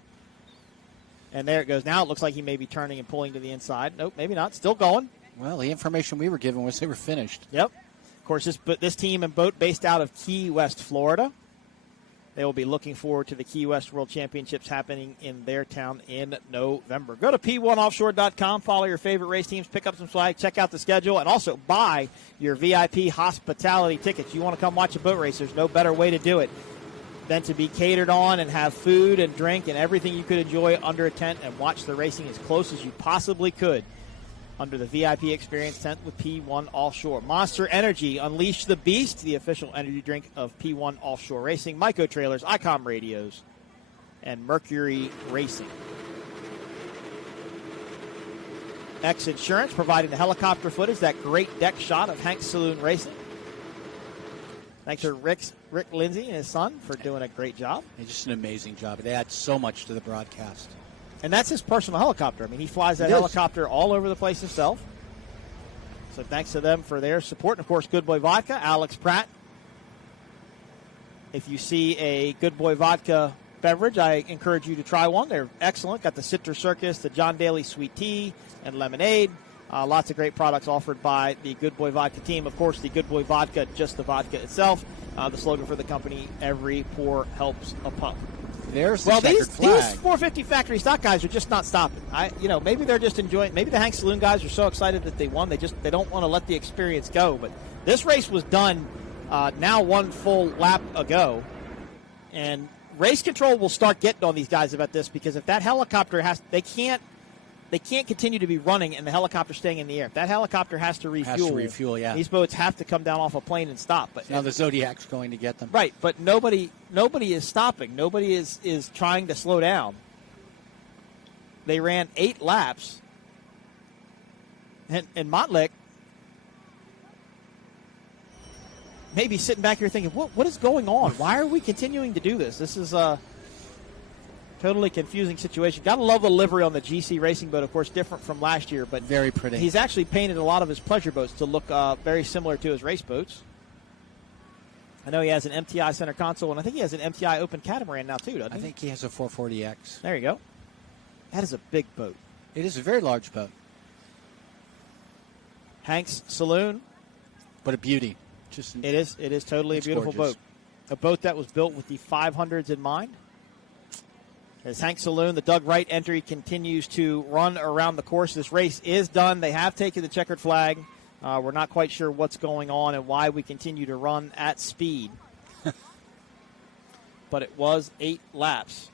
And there it goes. Now it looks like he may be turning and pulling to the inside. Nope, maybe not. Still going. Well, the information we were given was they were finished. Yep. Of course, this team and boat based out of Key West, Florida. They will be looking forward to the Key West World Championships happening in their town in November. Go to P1offshore.com, follow your favorite race teams, pick up some swag, check out the schedule, and also buy your VIP hospitality tickets. You want to come watch a boat race, there's no better way to do it than to be catered on and have food and drink and everything you could enjoy under a tent and watch the racing as close as you possibly could under the VIP experience tent with P1 Offshore. Monster Energy, unleash the beast, the official energy drink of P1 Offshore Racing, Myco Trailers, ICOM Radios, and Mercury Racing. X Insurance providing the helicopter footage, that great deck shot of Hank Saloon Racing. Thanks to Rick Lindsay and his son for doing a great job. It's just an amazing job. It adds so much to the broadcast. And that's his personal helicopter. I mean, he flies that helicopter all over the place himself. So thanks to them for their support. And, of course, Good Boy Vodka, Alex Pratt. If you see a Good Boy Vodka beverage, I encourage you to try one. They're excellent. Got the Citrus Circus, the John Daly Sweet Tea, and lemonade. Lots of great products offered by the Good Boy Vodka team. Of course, the Good Boy Vodka, just the vodka itself. The slogan for the company, every pour helps a pump. There's the these flag. 450 factory stock guys are just not stopping. Maybe they're just enjoying. Maybe the Hank Saloon guys are so excited that they won. They don't want to let the experience go. But this race was done now one full lap ago, and race control will start getting on these guys about this, because if that helicopter they can't continue to be running and the helicopter staying in the air. If that helicopter has to refuel, yeah. These boats have to come down off a plane and stop. But now the Zodiac's going to get them. Right, but nobody is stopping. Nobody is trying to slow down. They ran 8 laps. And Montlick may be sitting back here thinking, what is going on? Why are we continuing to do this? This is a totally confusing situation. Got to love the livery on the GC Racing boat, of course, different from last year, but very pretty. He's actually painted a lot of his pleasure boats to look very similar to his race boats. I know he has an MTI center console, and I think he has an MTI open catamaran now, too, doesn't he? I think he has a 440X. There you go. That is a big boat. It is a very large boat. Hank's Saloon. But a beauty. It is totally a beautiful boat. A boat that was built with the 500s in mind. As Hank Saloon, the Doug Wright entry continues to run around the course. This race is done. They have taken the checkered flag. We're not quite sure what's going on and why we continue to run at speed. But it was 8 laps.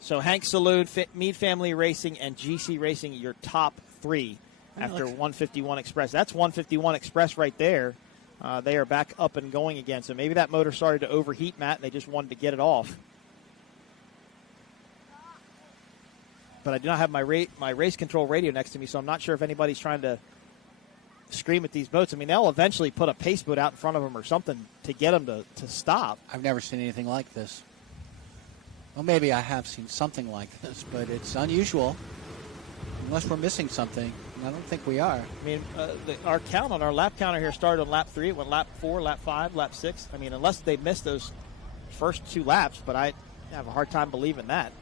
So Hank Saloon, Meade Family Racing, and GC Racing, your top 3 after 151 Express. That's 151 Express right there. They are back up and going again. So maybe that motor started to overheat, Matt, and they just wanted to get it off. But I do not have my race control radio next to me, so I'm not sure if anybody's trying to scream at these boats. I mean, they'll eventually put a pace boat out in front of them or something to get them to stop. I've never seen anything like this. Well, maybe I have seen something like this, but it's unusual. Unless we're missing something. I don't think we are. I mean, our count on our lap counter here started on lap 3. It went lap 4, lap 5, lap 6. I mean, unless they missed those first 2 laps, but I have a hard time believing that.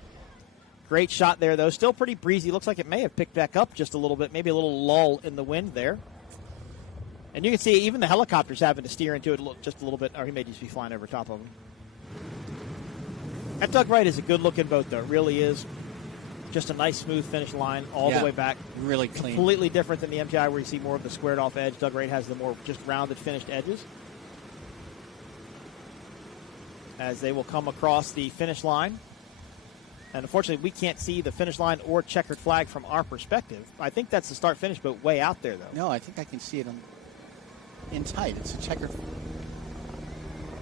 Great shot there, though. Still pretty breezy. Looks like it may have picked back up just a little bit. Maybe a little lull in the wind there. And you can see even the helicopter's having to steer into it just a little bit, or he may just be flying over top of them. That Doug Wright is a good-looking boat, though. It really is. Just a nice, smooth finish line all the way back. Really clean. Completely different than the MTI, where you see more of the squared-off edge. Doug Wright has the more just rounded, finished edges. As they will come across the finish line. And unfortunately, we can't see the finish line or checkered flag from our perspective. I think that's the start-finish boat way out there, though. No, I think I can see it in tight. It's a checkered.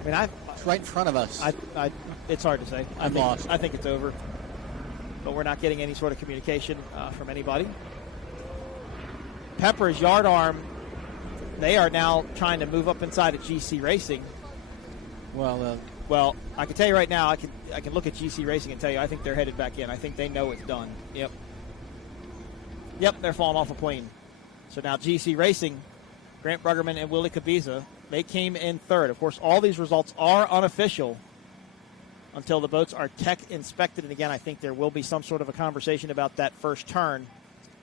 I mean, it's right in front of us. It's hard to say. I'm lost. I think it's over. But we're not getting any sort of communication from anybody. Pepper's yard arm, they are now trying to move up inside of GC Racing. Well, I can tell you right now, I can look at GC Racing and tell you I think they're headed back in. I think they know it's done. Yep, they're falling off a plane. So now GC Racing Grant Bruggerman and Willie Cabiza, they came in third. Of course, all these results are unofficial until the boats are tech inspected. And again, I think there will be some sort of a conversation about that first turn.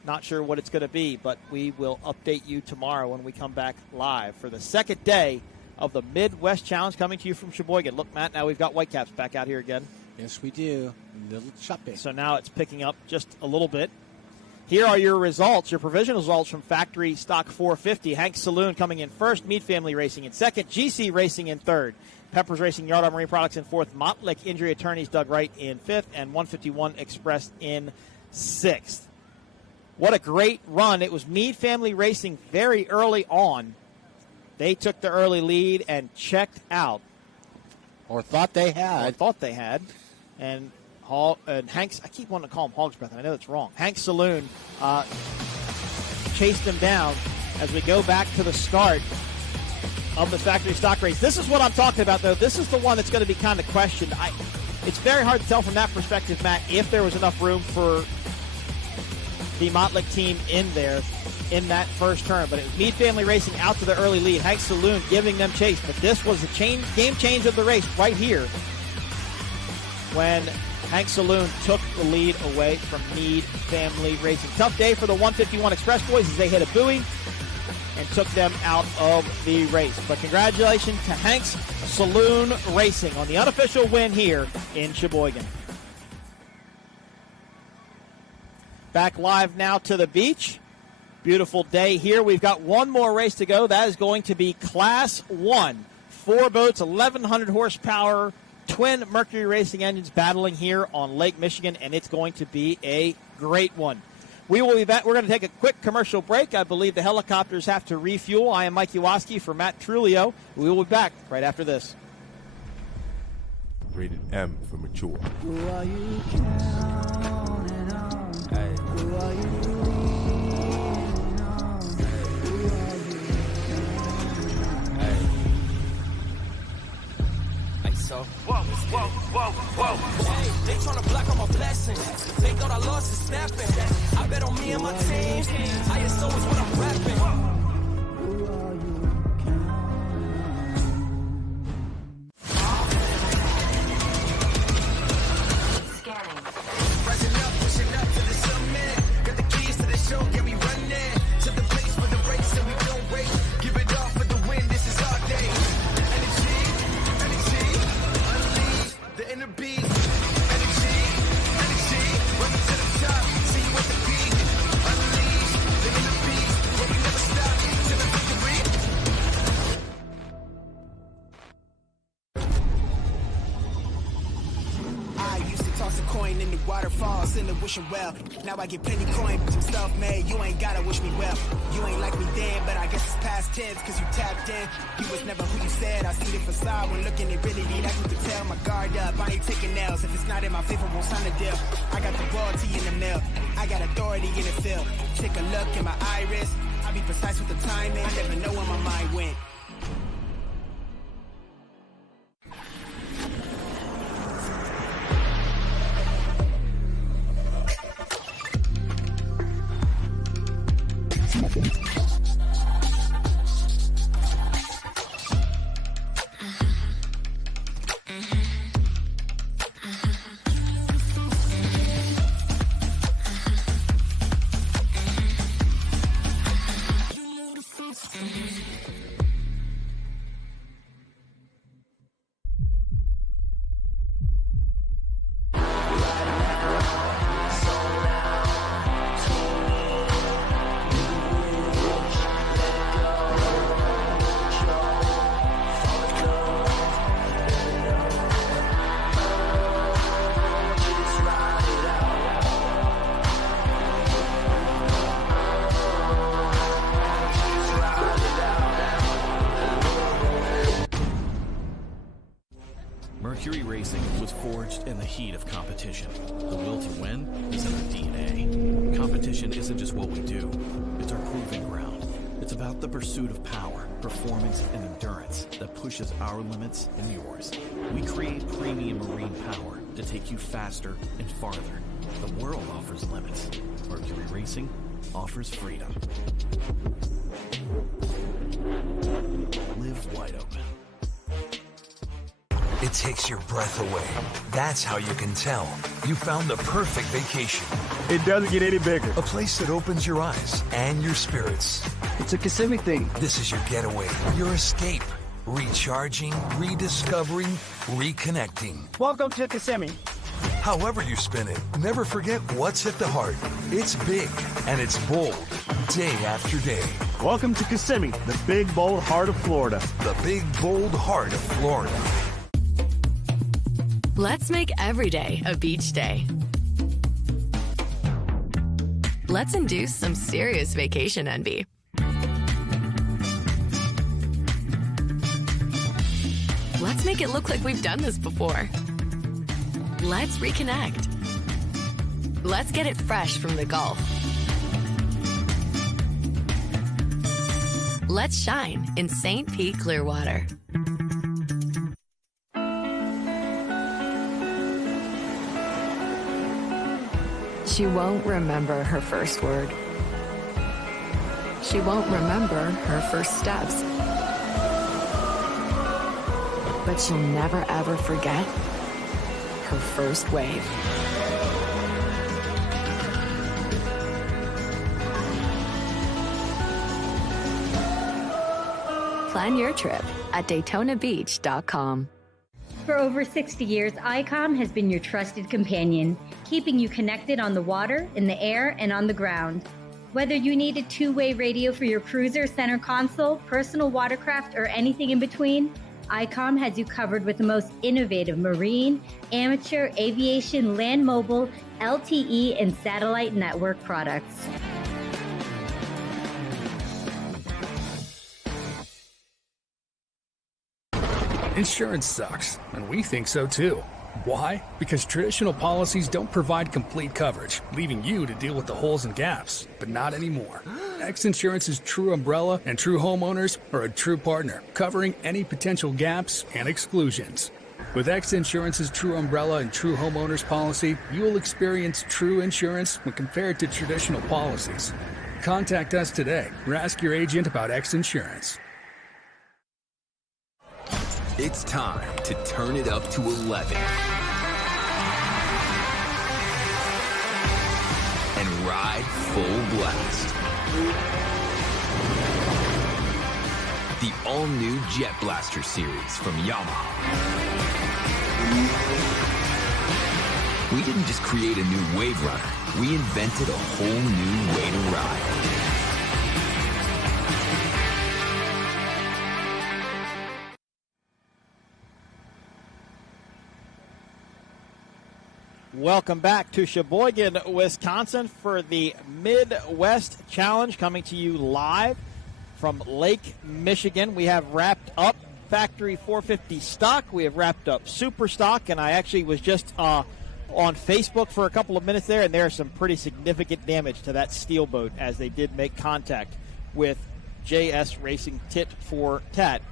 Not sure what it's going to be, but we will update you tomorrow when we come back live for the second day of the Midwest Challenge coming to you from Sheboygan. Look, Matt, now we've got Whitecaps back out here again. Yes, we do. Little choppy. So now it's picking up just a little bit. Here are your results, your provisional results from Factory Stock 450. Hank Saloon coming in first, Mead Family Racing in second, GC Racing in third, Peppers Racing, Yard Marine Products in fourth, Mottlick Injury Attorneys, Doug Wright in fifth, and 151 Express in sixth. What a great run. It was Mead Family Racing very early on. They took the early lead and checked out. Or thought they had. And Hank's, I keep wanting to call him Hog's Breath, and I know it's wrong. Hank Saloon chased him down as we go back to the start of the factory stock race. This is what I'm talking about, though. This is the one that's going to be kind of questioned. It's very hard to tell from that perspective, Matt, if there was enough room for the Mottlick team in there in that first turn. But it was Mead Family Racing out to the early lead. Hank Saloon giving them chase. But this was the game change of the race right here when Hank Saloon took the lead away from Mead Family Racing. Tough day for the 151 Express boys as they hit a buoy and took them out of the race. But congratulations to Hank's Saloon Racing on the unofficial win here in Sheboygan. Back live now to the beach. Beautiful day here. We've got one more race to go. That is going to be Class 1. 4 boats, 1,100 horsepower, twin Mercury Racing engines battling here on Lake Michigan, and it's going to be a great one. We will be back. We're going to take a quick commercial break. I believe the helicopters have to refuel. I am Mike Iwaski for Matt Trulio. We will be back right after this. Rated M for mature. Who are you counting on? Hey. Who are you leaning on? Who are you counting on? Hey. So, whoa. Hey, they tryna block all my blessings. They thought I lost is snapping. I bet on me and my team. ISO is what I'm rapping. Who are you counting? Rising up, pushing up to the summit. Got the keys to the show, get me running. To the place for the race, and we don't wait. Give it all for the win, this is our day. Energy, unleash the inner beast. Energy, running to the top. See you at the peak. Unleash the inner beast, where we never stop till the victory. I used to toss a coin in the waterfalls in the wishing well. Now I get plenty coin, I'm self-made. You ain't gotta wish me well. You ain't like me then, but I guess it's past tense, cause you tapped in. You was never who you said. I see the facade when looking at really need. I can tell my guard up. I ain't taking nails. If it's not in my favor, won't sign a deal. I got the royalty in the mail. I got authority in the field. Take a look in my iris. I be precise with the timing. I never know where my mind went. Mercury Racing was forged in the heat of competition. The will to win is in our DNA. Competition isn't just what we do, it's our proving ground. It's about the pursuit of power, performance, and endurance that pushes our limits and yours. We create premium marine power to take you faster and farther. The world offers limits. Mercury Racing offers freedom. Live wide open. It takes your breath away. That's how you can tell you found the perfect vacation. It doesn't get any bigger. A place that opens your eyes and your spirits. It's a Kissimmee thing. This is your getaway, your escape. Recharging, rediscovering, reconnecting. Welcome to Kissimmee. However you spin it, never forget what's at the heart. It's big and it's bold, day after day. Welcome to Kissimmee, the big, bold heart of Florida. The big, bold heart of Florida. Let's make every day a beach day. Let's induce some serious vacation envy. Let's make it look like we've done this before. Let's reconnect. Let's get it fresh from the Gulf. Let's shine in St. Pete Clearwater. She won't remember her first word. She won't remember her first steps. But she'll never ever forget her first wave. Plan your trip at DaytonaBeach.com. For over 60 years, ICOM has been your trusted companion, keeping you connected on the water, in the air, and on the ground. Whether you need a two-way radio for your cruiser, center console, personal watercraft, or anything in between, ICOM has you covered with the most innovative marine, amateur, aviation, land mobile, LTE, and satellite network products. Insurance sucks, and we think so too. Why? Because traditional policies don't provide complete coverage, leaving you to deal with the holes and gaps. But not anymore. X Insurance's true umbrella and true homeowners are a true partner, covering any potential gaps and exclusions. With X Insurance's true umbrella and true homeowners policy, you will experience true insurance when compared to traditional policies. Contact us today or ask your agent about X Insurance. It's time to turn it up to 11 and ride full blast. The all-new Jet Blaster series from Yamaha. We didn't just create a new wave runner, we invented a whole new way to ride. Welcome back to Sheboygan, Wisconsin for the Midwest Challenge, coming to you live from Lake Michigan. We have wrapped up Factory 450 stock. We have wrapped up Superstock, and I actually was just on Facebook for a couple of minutes there, and there's some pretty significant damage to that steel boat as they did make contact with JS Racing tit for tat.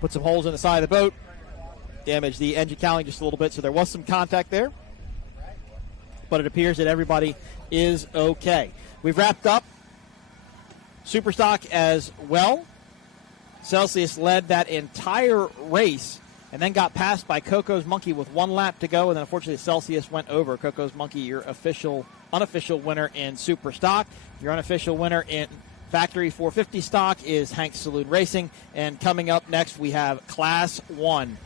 Put some holes in the side of the boat, damaged the engine cowling just a little bit, so there was some contact there. But it appears that everybody is okay. We've wrapped up Superstock as well. Celsius led that entire race and then got passed by Coco's Monkey with one lap to go, and then unfortunately Celsius went over. Coco's Monkey, your unofficial winner in Superstock. Your unofficial winner in Factory 450 stock is Hank Saloon Racing. And coming up next, we have Class 1.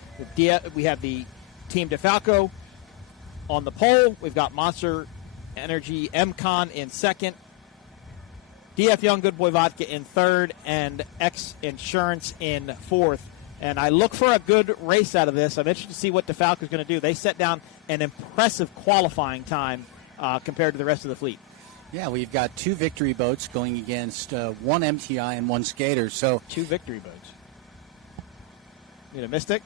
We have the Team DeFalco on the pole. We've got Monster Energy MCon in second, DF Young Good Boy Vodka in third, and X Insurance in fourth. And I look for a good race out of this. I'm interested to see what DeFalco is going to do. They set down an impressive qualifying time compared to the rest of the fleet. Yeah, we've got two victory boats going against one MTI and one skater. So two victory boats. You know, Mystic,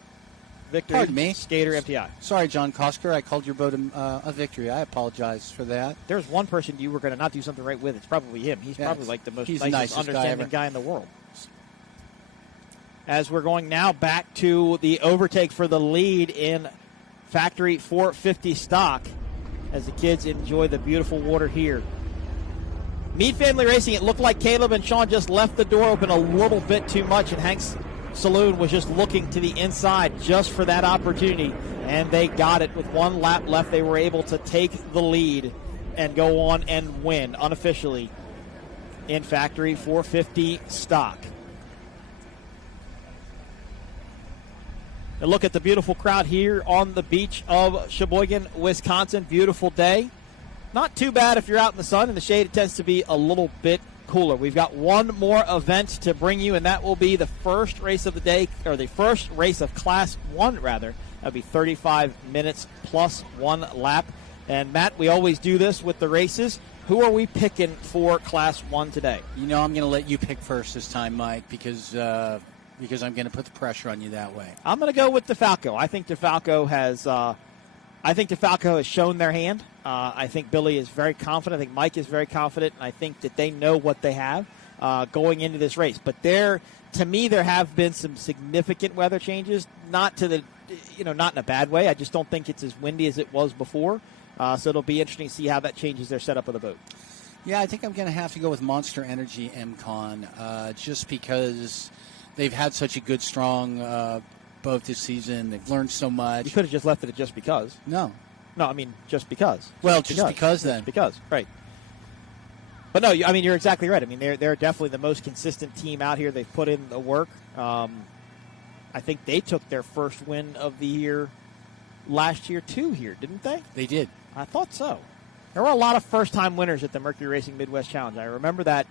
Victory, pardon me, Skater, MTI. Sorry, John Kosker, I called your boat a victory. I apologize for that. There's one person you were going to not do something right with. It's probably him. He's probably like the most nicest understanding guy in the world. As we're going now back to the overtake for the lead in Factory 450 stock as the kids enjoy the beautiful water here. Meade Family Racing, it looked like Caleb and Sean just left the door open a little bit too much, and Hank's Saloon was just looking to the inside just for that opportunity, and they got it. With 1 lap left, they were able to take the lead and go on and win unofficially in Factory 450 stock. And look at the beautiful crowd here on the beach of Sheboygan, Wisconsin. Beautiful day. Not too bad if you're out in the sun. In the shade, it tends to be a little bit cooler. We've got one more event to bring you, and that will be the first race of the day, or the first race of Class 1, rather. That'll be 35 minutes plus 1 lap. And, Matt, we always do this with the races. Who are we picking for Class 1 today? You know, I'm going to let you pick first this time, Mike, because I'm going to put the pressure on you that way. I'm going to go with DeFalco. I think DeFalco has shown their hand. I think Billy is very confident. I think Mike is very confident. And I think that they know what they have going into this race. But to me, there have been some significant weather changes. Not in a bad way. I just don't think it's as windy as it was before. So it'll be interesting to see how that changes their setup of the boat. Yeah, I think I'm going to have to go with Monster Energy MCon just because they've had such a good, strong boat this season. They've learned so much. You could have just left it at just because. No, I mean just because. Well, just because then. Just because, right. But no, I mean, you're exactly right. I mean, they're definitely the most consistent team out here. They've put in the work. I think they took their first win of the year last year, too, here, didn't they? They did. I thought so. There were a lot of first-time winners at the Mercury Racing Midwest Challenge. I remember that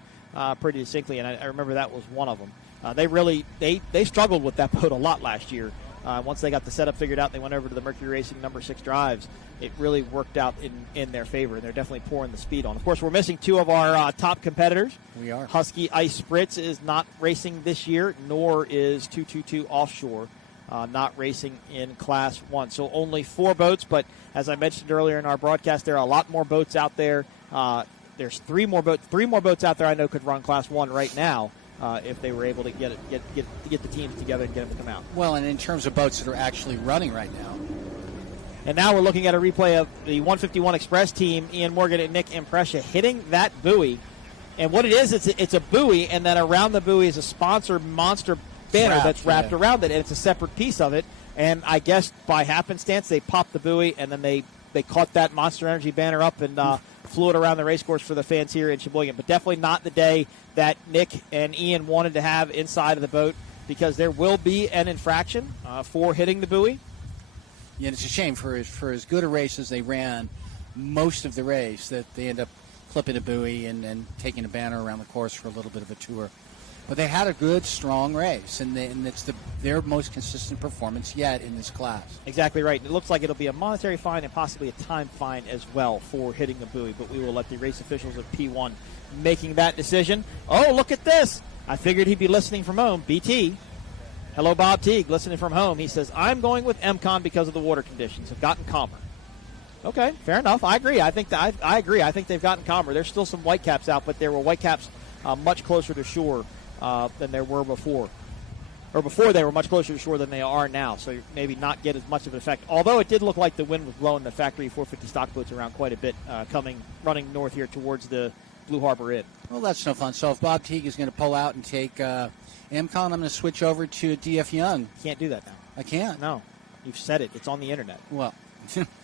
pretty distinctly, and I remember that was one of them. They struggled with that boat a lot last year. Once they got the setup figured out, they went over to the Mercury Racing number 6 drives. It really worked out in their favor, and they're definitely pouring the speed on. Of course, we're missing 2 of our top competitors. We are. Husky Ice Spritz is not racing this year, nor is 222 Offshore not racing in Class 1. So only 4 boats, but as I mentioned earlier in our broadcast, there are a lot more boats out there. There's 3 more boats out there I know could run Class 1 right now. If they were able to get the teams together and get them to come out. Well, and in terms of boats that are actually running right now. And now we're looking at a replay of the 151 Express team, Ian Morgan and Nick Imprescia, hitting that buoy. And what it is, it's a buoy, and then around the buoy is a sponsor monster banner that's wrapped around it, and it's a separate piece of it. And I guess by happenstance, they popped the buoy, and then they caught that Monster Energy banner up and flew it around the race course for the fans here in Sheboygan. But definitely not the day that Nick and Ian wanted to have inside of the boat, because there will be an infraction for hitting the buoy. Yeah, and it's a shame for as good a race as they ran most of the race that they end up clipping a buoy and taking a banner around the course for a little bit of a tour. But they had a good, strong race, and it's their most consistent performance yet in this class. Exactly right. It looks like it'll be a monetary fine and possibly a time fine as well for hitting the buoy, but we will let the race officials of P1 making that decision. Oh, look at this. I figured he'd be listening from home. BT. Hello, Bob Teague, listening from home. He says, I'm going with MCon because of the water conditions. Have gotten calmer. Okay, fair enough. I agree. I agree. I think they've gotten calmer. There's still some whitecaps out, but there were whitecaps much closer to shore than there were before. Or before they were much closer to shore than they are now, so maybe not get as much of an effect. Although it did look like the wind was blowing the Factory 450 stock boats around quite a bit, running north here towards the Blue Harbor Inn. Well, that's no fun. So if Bob Teague is going to pull out and take MCon, I'm going to switch over to DF Young. Can't do that now. I can't? No. You've said it. It's on the Internet. Well,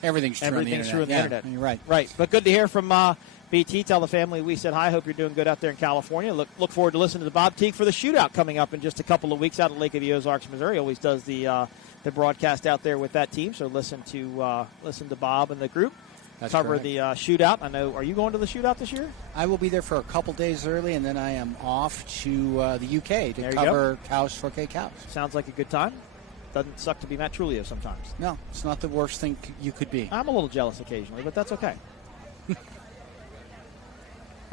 everything's true on the Internet. Everything's true on the Internet. You're right. Right. But good to hear from BT. Tell the family we said hi. Hope you're doing good out there in California. Look forward to listening to Bob Teague for the shootout coming up in just a couple of weeks out at Lake of the Ozarks, Missouri. Always does the broadcast out there with that team. So listen to Bob and the group. That's cover correct. the shootout. I know. Are you going to the shootout this year? I will be there for a couple days early, and then I am off to the UK to cover Cows 4K Cows. Sounds like a good time. Doesn't suck to be Matt Trulio sometimes. No, it's not the worst thing you could be. I'm a little jealous occasionally, but that's okay.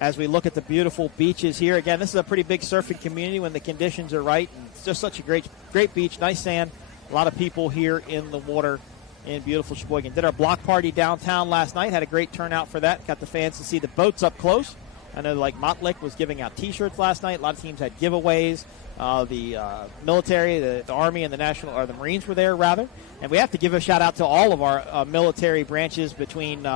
As we look at the beautiful beaches here, again, this is a pretty big surfing community when the conditions are right. And it's just such a great beach, nice sand, a lot of people here in the water in beautiful Sheboygan. Did our block party downtown last night, had a great turnout for that. Got the fans to see the boats up close. I know like Mottlick was giving out T-shirts last night. A lot of teams had giveaways. The military, the Army, and the Marines were there, rather. And we have to give a shout-out to all of our military branches between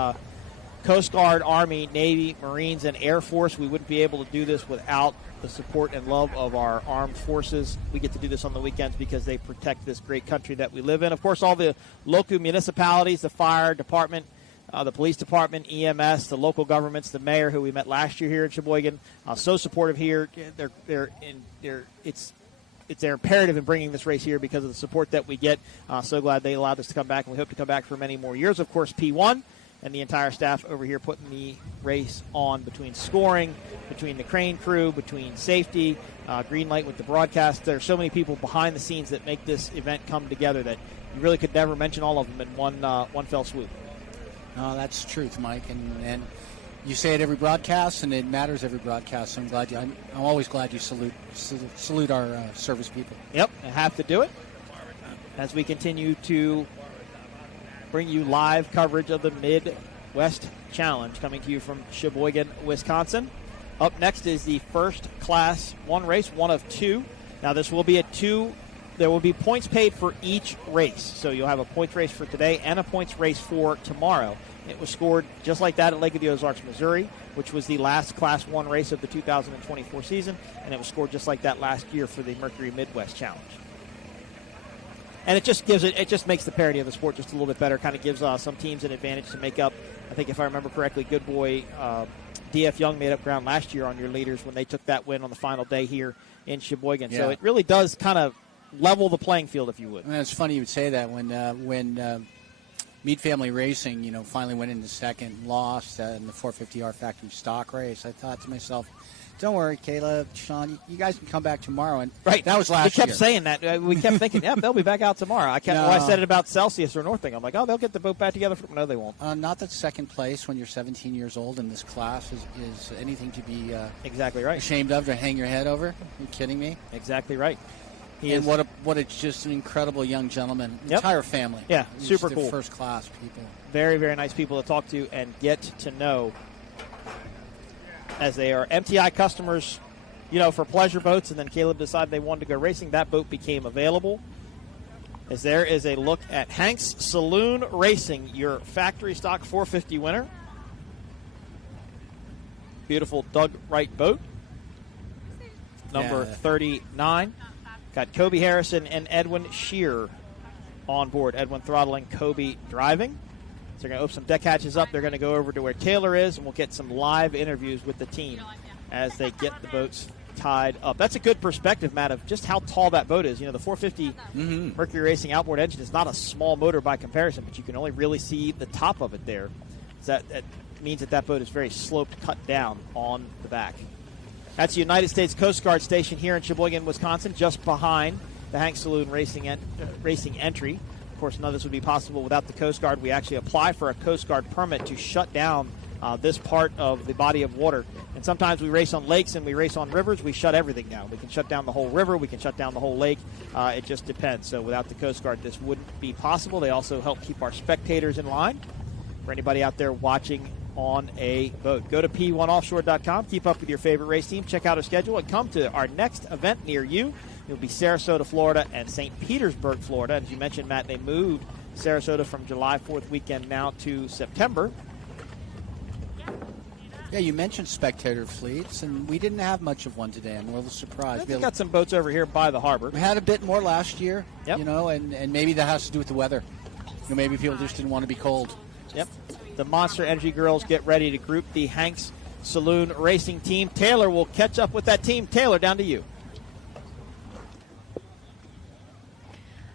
Coast Guard, Army, Navy, Marines, and Air Force. We wouldn't be able to do this without the support and love of our armed forces. We get to do this on the weekends because they protect this great country that we live in. Of course, all the local municipalities, the fire department, the police department, EMS, the local governments, the mayor, who we met last year here in Sheboygan, so supportive here. It's their imperative in bringing this race here because of the support that we get. So glad they allowed us to come back, and we hope to come back for many more years. Of course, P1 and the entire staff over here putting the race on, between scoring, between the crane crew, between safety, green light with the broadcast. There are so many people behind the scenes that make this event come together that you really could never mention all of them in one fell swoop. No, that's the truth, Mike, and you say it every broadcast, and it matters every broadcast. So I'm always glad you salute our service people. Yep, I have to do it as we continue to bring you live coverage of the Midwest Challenge, coming to you from Sheboygan, Wisconsin. Up next is the first Class 1 race, one of two. Now, this will be there will be points paid for each race. So you'll have a points race for today and a points race for tomorrow. It was scored just like that at Lake of the Ozarks, Missouri, which was the last Class 1 race of the 2024 season, and it was scored just like that last year for the Mercury Midwest Challenge. And it just makes the parity of the sport just a little bit better, kind of gives some teams an advantage to make up. I think if I remember correctly, Good Boy DF Young made up ground last year on your leaders when they took that win on the final day here in Sheboygan. Yeah. So it really does kind of level the playing field, if you would. And it's funny you would say that when Mead Family Racing, finally went into second and lost in the 450R factory stock race. I thought to myself, don't worry, Caleb, Sean, you guys can come back tomorrow. And right, that was last year. We kept saying that. We kept thinking, yeah, they'll be back out tomorrow. I said it about Celsius or Northing. I'm like, oh, they'll get the boat back together. No, they won't. Not that second place when you're 17 years old in this class is anything to be exactly right. ashamed of, to hang your head over. Are you kidding me? Exactly right. What a just an incredible young gentleman. Yep. Entire family. Yeah, super cool. First class people. Very, very nice people to talk to and get to know, as they are MTI customers, for pleasure boats, and then Caleb decided they wanted to go racing. That boat became available. As there is a look at Hank's Saloon Racing, your factory stock 450 winner. Beautiful Doug Wright boat. Number 39. Got Kobe Harrison and Edwin Shear on board. Edwin throttling, Kobe driving. So they're going to open some deck hatches up. They're going to go over to where Taylor is, and we'll get some live interviews with the team as they get the boats tied up. That's a good perspective, Matt, of just how tall that boat is. The 450 Mercury Racing outboard engine is not a small motor by comparison, but you can only really see the top of it there. That means that boat is very sloped, cut down on the back. That's the United States Coast Guard station here in Sheboygan, Wisconsin, just behind the Hank Saloon Racing entry. Of course, none of this would be possible without the Coast Guard. We actually apply for a Coast Guard permit to shut down this part of the body of water. And sometimes we race on lakes and we race on rivers. We shut everything down. We can shut down the whole river. We can shut down the whole lake. It just depends. So without the Coast Guard, this wouldn't be possible. They also help keep our spectators in line. For anybody out there watching on a boat, go to p1offshore.com, keep up with your favorite race team, check out our schedule, and come to our next event near you. It'll be Sarasota, Florida, and St. Petersburg, Florida. As you mentioned, Matt, they moved Sarasota from July 4th weekend now to September. Yeah, you mentioned spectator fleets, and we didn't have much of one today. I'm a little surprised. We got some boats over here by the harbor. We had a bit more last year, and maybe that has to do with the weather. Maybe people just didn't want to be cold. Yep. The Monster Energy girls get ready to group the Hanks Saloon Racing team. Taylor will catch up with that team. Taylor, down to you.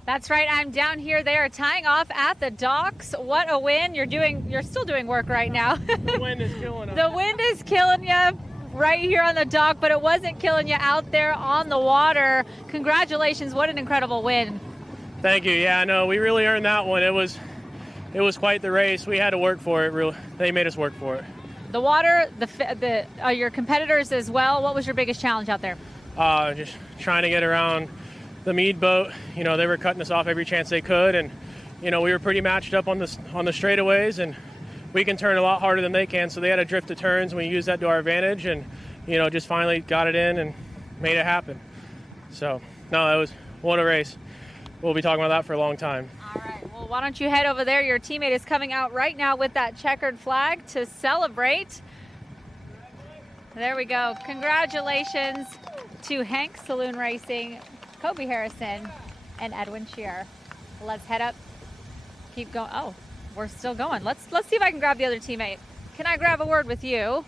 That's right. I'm down here. They are tying off at the docks. What a win. You're still doing work right now. The wind is killing us. The wind is killing you right here on the dock, but it wasn't killing you out there on the water. Congratulations. What an incredible win. Thank you. Yeah, I know. We really earned that one. It was quite the race. We had to work for it. They made us work for it. The water, your competitors as well. What was your biggest challenge out there? Just trying to get around the Mead boat. They were cutting us off every chance they could, and we were pretty matched up on the straightaways, and we can turn a lot harder than they can. So they had to drift the turns, and we used that to our advantage, and just finally got it in and made it happen. So no, what a race. We'll be talking about that for a long time. All right. Well, Well, why don't you head over there? Your teammate is coming out right now with that checkered flag to celebrate. There we go. Congratulations to Hank Saloon Racing, Kobe Harrison, and Edwin Shear. Let's head up. Keep going. Oh, we're still going. Let's see if I can grab the other teammate. Can I grab a word with you? Sure.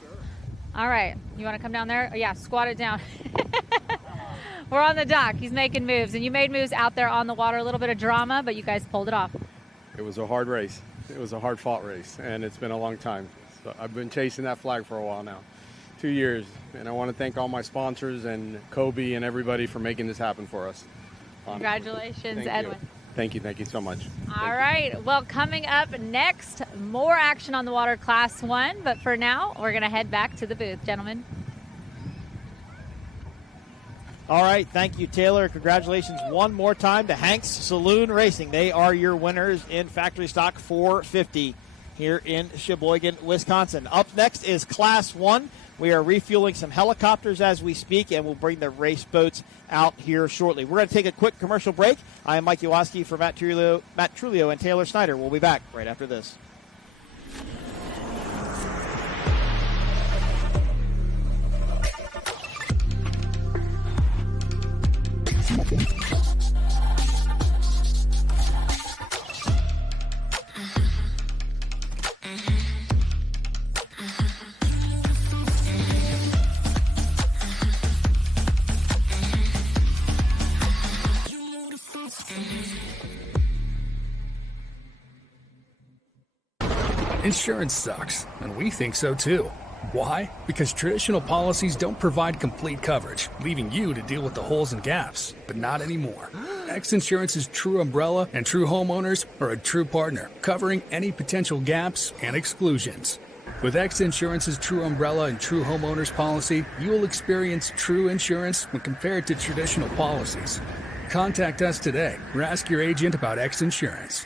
All right. You want to come down there? Oh, yeah, squat it down. We're on the dock. He's making moves, and you made moves out there on the water. A little bit of drama, but you guys pulled it off. It was a hard race. It was a hard-fought race, and it's been a long time. So I've been chasing that flag for a while now, 2 years, and I want to thank all my sponsors and Kobe and everybody for making this happen for us. Congratulations, Edwin. Thank you so much. All right. Well, coming up next, more action on the water, Class 1. But for now, we're going to head back to the booth, gentlemen. All right, thank you, Taylor. Congratulations one more time to Hanks Saloon Racing. They are your winners in Factory Stock 450 here in Sheboygan, Wisconsin. Up next is Class 1. We are refueling some helicopters as we speak, and we'll bring the race boats out here shortly. We're going to take a quick commercial break. I am Mike Yawoski for Matt Trulio and Taylor Snyder. We'll be back right after this. Insurance sucks, and we think so too. Why? Because traditional policies don't provide complete coverage, leaving you to deal with the holes and gaps. But not anymore. X Insurance's true umbrella and true homeowners are a true partner, covering any potential gaps and exclusions. With X Insurance's true umbrella and true homeowners policy, you will experience true insurance when compared to traditional policies. Contact us today or ask your agent about X Insurance.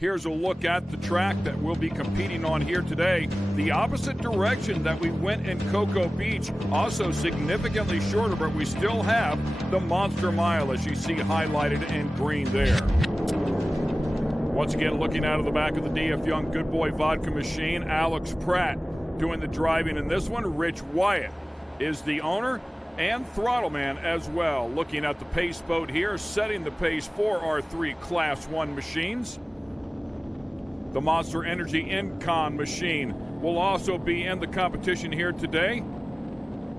Here's a look at the track that we'll be competing on here today. The opposite direction that we went in Cocoa Beach, also significantly shorter, but we still have the Monster Mile, as you see highlighted in green there. Once again, looking out of the back of the D.F. Young Good Boy Vodka machine, Alex Pratt doing the driving in this one. Rich Wyatt is the owner and throttle man as well. Looking at the pace boat here, setting the pace for our 3 Class 1 machines. The Monster Energy Incon machine will also be in the competition here today.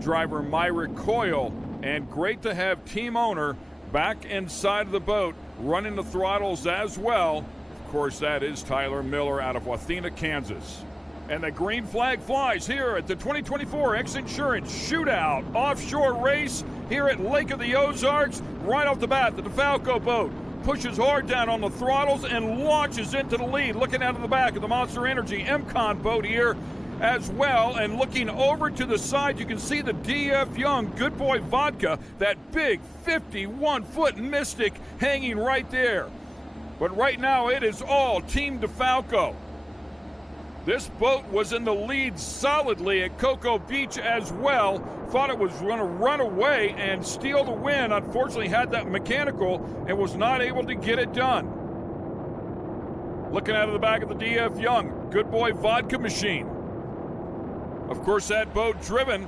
Driver Myra Coyle, and great to have team owner back inside of the boat running the throttles as well. Of course, that is Tyler Miller out of Wathena, Kansas. And the green flag flies here at the 2024 X Insurance Shootout offshore race here at Lake of the Ozarks. Right off the bat, the DeFalco boat pushes hard down on the throttles and launches into the lead. Looking out of the back of the Monster Energy MCon boat here as well. And looking over to the side, you can see the D.F. Young Good Boy Vodka, that big 51-foot Mystic hanging right there. But right now it is all Team DeFalco. This boat was in the lead solidly at Cocoa Beach as well. Thought it was going to run away and steal the win. Unfortunately had that mechanical and was not able to get it done. Looking out of the back of the D.F. Young Good Boy Vodka machine. Of course, that boat driven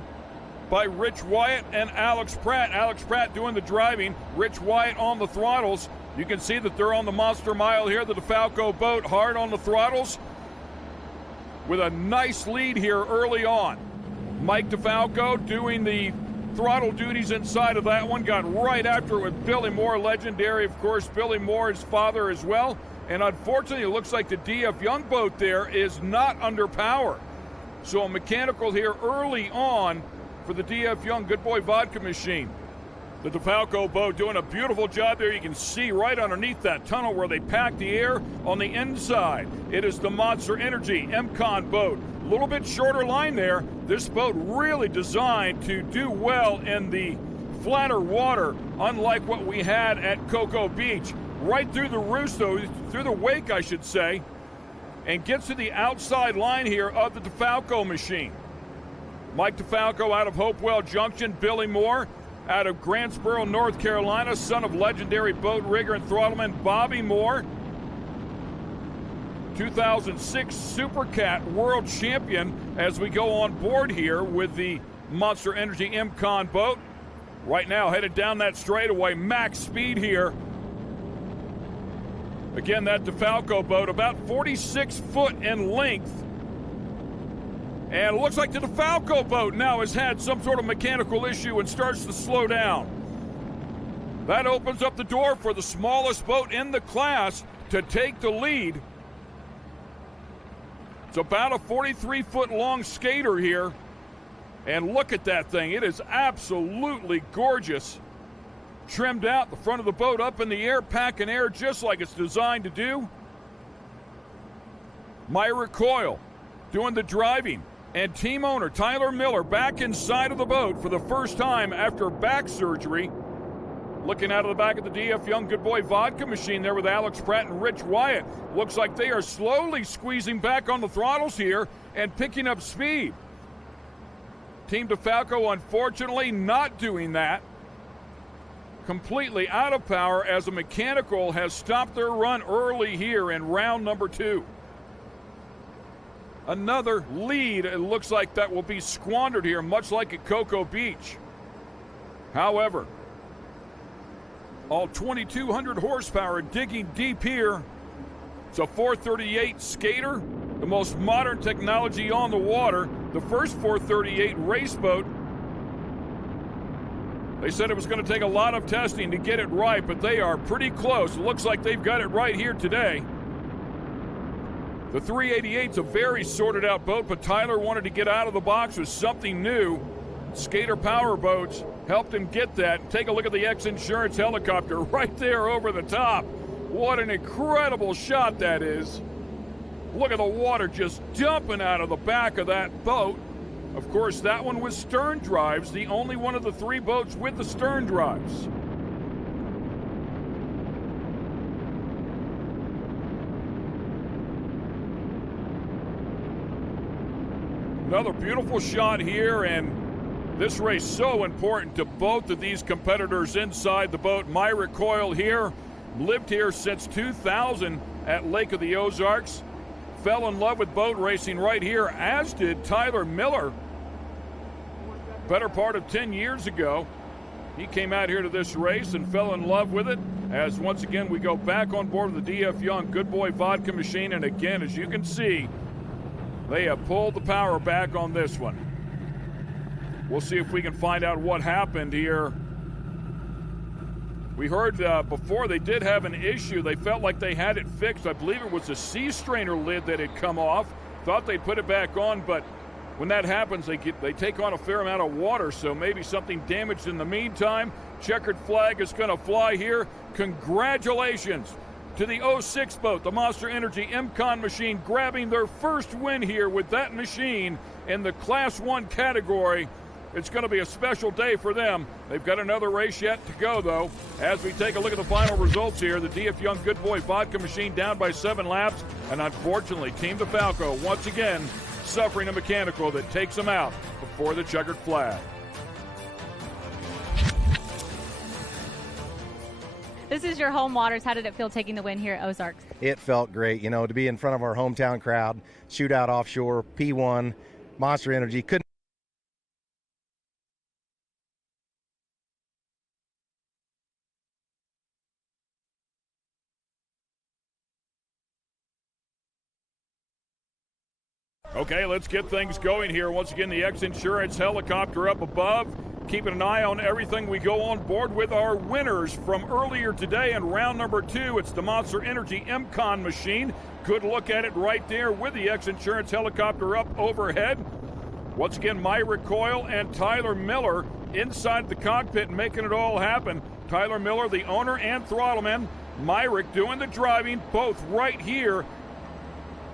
by Rich Wyatt and Alex Pratt. Alex Pratt doing the driving, Rich Wyatt on the throttles. You can see that they're on the Monster Mile here, the DeFalco boat hard on the throttles, with a nice lead here early on. Mike DeFalco doing the throttle duties inside of that one. Got right after it with Billy Moore, legendary, of course, Billy Moore's father as well. And unfortunately, it looks like the D.F. Young boat there is not under power. So a mechanical here early on for the D.F. Young Good Boy Vodka machine. The DeFalco boat doing a beautiful job there. You can see right underneath that tunnel where they pack the air on the inside. It is the Monster Energy MCon boat. A little bit shorter line there. This boat really designed to do well in the flatter water, unlike what we had at Cocoa Beach. Right through the roost, though, through the wake, I should say, and gets to the outside line here of the DeFalco machine. Mike DeFalco out of Hopewell Junction, Billy Moore out of Grantsboro, North Carolina, son of legendary boat rigger and throttleman Bobby Moore. 2006 Supercat world champion as we go on board here with the Monster Energy MCon boat. Right now headed down that straightaway, max speed here. Again, that DeFalco boat about 46 foot in length. And it looks like the DeFalco boat now has had some sort of mechanical issue and starts to slow down. That opens up the door for the smallest boat in the class to take the lead. It's about a 43-foot long skater here. And look at that thing. It is absolutely gorgeous. Trimmed out, the front of the boat up in the air, packing air just like it's designed to do. Myra Coyle doing the driving. And team owner Tyler Miller back inside of the boat for the first time after back surgery. Looking out of the back of the D.F. Young Good Boy Vodka machine there with Alex Pratt and Rich Wyatt. Looks like they are slowly squeezing back on the throttles here and picking up speed. Team DeFalco, unfortunately, not doing that. Completely out of power as a mechanical has stopped their run early here in round number 2. Another lead, it looks like that will be squandered here, much like at Cocoa Beach. However, all 2,200 horsepower digging deep here. It's a 438 skater, the most modern technology on the water. The first 438 race boat, they said it was going to take a lot of testing to get it right, but they are pretty close. It looks like they've got it right here today. The 388's a very sorted out boat, but Tyler wanted to get out of the box with something new. Skater power boats helped him get that. Take a look at the X Insurance helicopter right there over the top. What an incredible shot that is. Look at the water just dumping out of the back of that boat. Of course, that one was stern drives, the only one of the 3 boats with the stern drives. Another beautiful shot here, and this race so important to both of these competitors inside the boat. Myrick Coyle here, lived here since 2000 at Lake of the Ozarks. Fell in love with boat racing right here, as did Tyler Miller. Better part of 10 years ago, he came out here to this race and fell in love with it, as once again we go back on board with the D.F. Young Good Boy vodka machine. And again, as you can see, they have pulled the power back on this one. We'll see if we can find out what happened here. We heard before they did have an issue. They felt like they had it fixed. I believe it was the sea strainer lid that had come off. Thought they'd put it back on, but when that happens, they take on a fair amount of water, so maybe something damaged in the meantime. Checkered flag is going to fly here. Congratulations to the 06 boat, the Monster Energy M-Con machine, grabbing their first win here with that machine in the Class 1 category. It's going to be a special day for them. They've got another race yet to go, though. As we take a look at the final results here, the D.F. Young Good Boy vodka machine down by 7 laps, and unfortunately, Team DeFalco once again suffering a mechanical that takes them out before the checkered flag. This is your home waters. How did it feel taking the win here at Ozarks? It felt great, to be in front of our hometown crowd, shootout offshore, P1, Monster Energy. Couldn't. Okay, let's get things going here. Once again, the X-Insurance helicopter up above, keeping an eye on everything. We go on board with our winners from earlier today in round number 2. It's the Monster Energy M-Con machine. Good look at it right there with the X-Insurance helicopter up overhead. Once again, Myrick Coyle and Tyler Miller inside the cockpit making it all happen. Tyler Miller, the owner and throttleman. Myrick doing the driving, both right here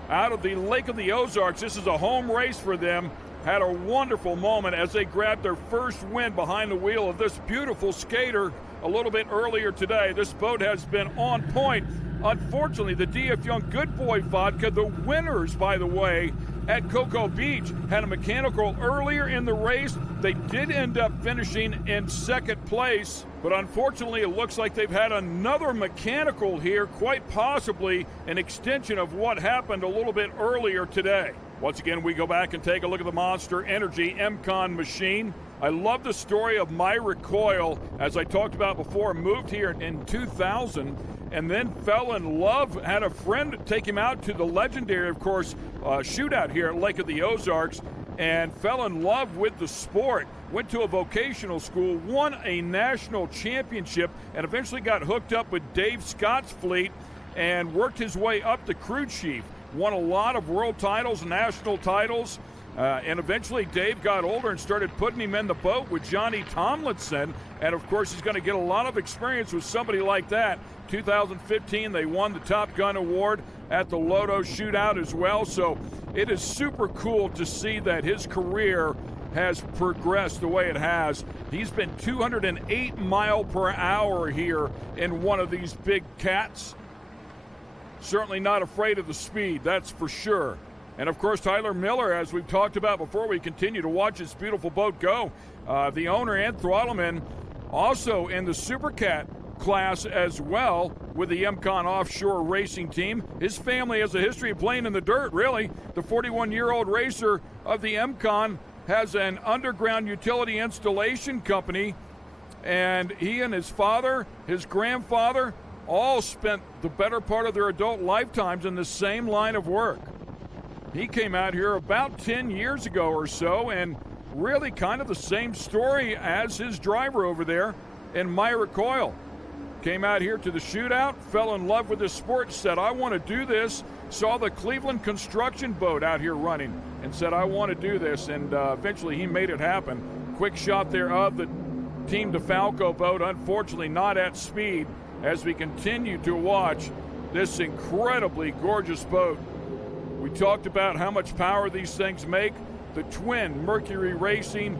out of the Lake of the Ozarks. This is a home race for them. Had a wonderful moment as they grabbed their first win behind the wheel of this beautiful skater a little bit earlier today. This boat has been on point. Unfortunately, the D.F. Young Good Boy vodka, the winners, by the way, at Cocoa Beach, had a mechanical earlier in the race. They did end up finishing in second place, but unfortunately it looks like they've had another mechanical here, quite possibly an extension of what happened a little bit earlier today. Once again, we go back and take a look at the Monster Energy M-Con machine. I love the story of Myrick Coyle, as I talked about before, moved here in 2000 and then fell in love, had a friend take him out to the legendary, of course, shootout here at Lake of the Ozarks, and fell in love with the sport. Went to a vocational school, won a national championship, and eventually got hooked up with Dave Scott's fleet and worked his way up to crew chief. Won a lot of world titles, national titles, and eventually Dave got older and started putting him in the boat with Johnny Tomlinson, and of course he's going to get a lot of experience with somebody like that. 2015, they won the Top Gun Award at the Loto Shootout as well, so it is super cool to see that his career has progressed the way it has. He's been 208 mile per hour here in one of these big cats. Certainly not afraid of the speed, that's for sure. And of course, Tyler Miller, as we've talked about before, we continue to watch this beautiful boat go. The owner and throttleman also in the Supercat class as well with the M-Con offshore racing team. His family has a history of playing in the dirt, really. The 41-year-old racer of the M-Con has an underground utility installation company, and he and his father, his grandfather, all spent the better part of their adult lifetimes in the same line of work. He came out here about 10 years ago or so, and really kind of the same story as his driver over there in Myrick Coyle. Came out here to the shootout, fell in love with this sport, said, I want to do this. Saw the Cleveland construction boat out here running and said, I want to do this, and eventually he made it happen. Quick shot there of the Team DeFalco boat, unfortunately not at speed, as we continue to watch this incredibly gorgeous boat. We talked about how much power these things make. The twin Mercury Racing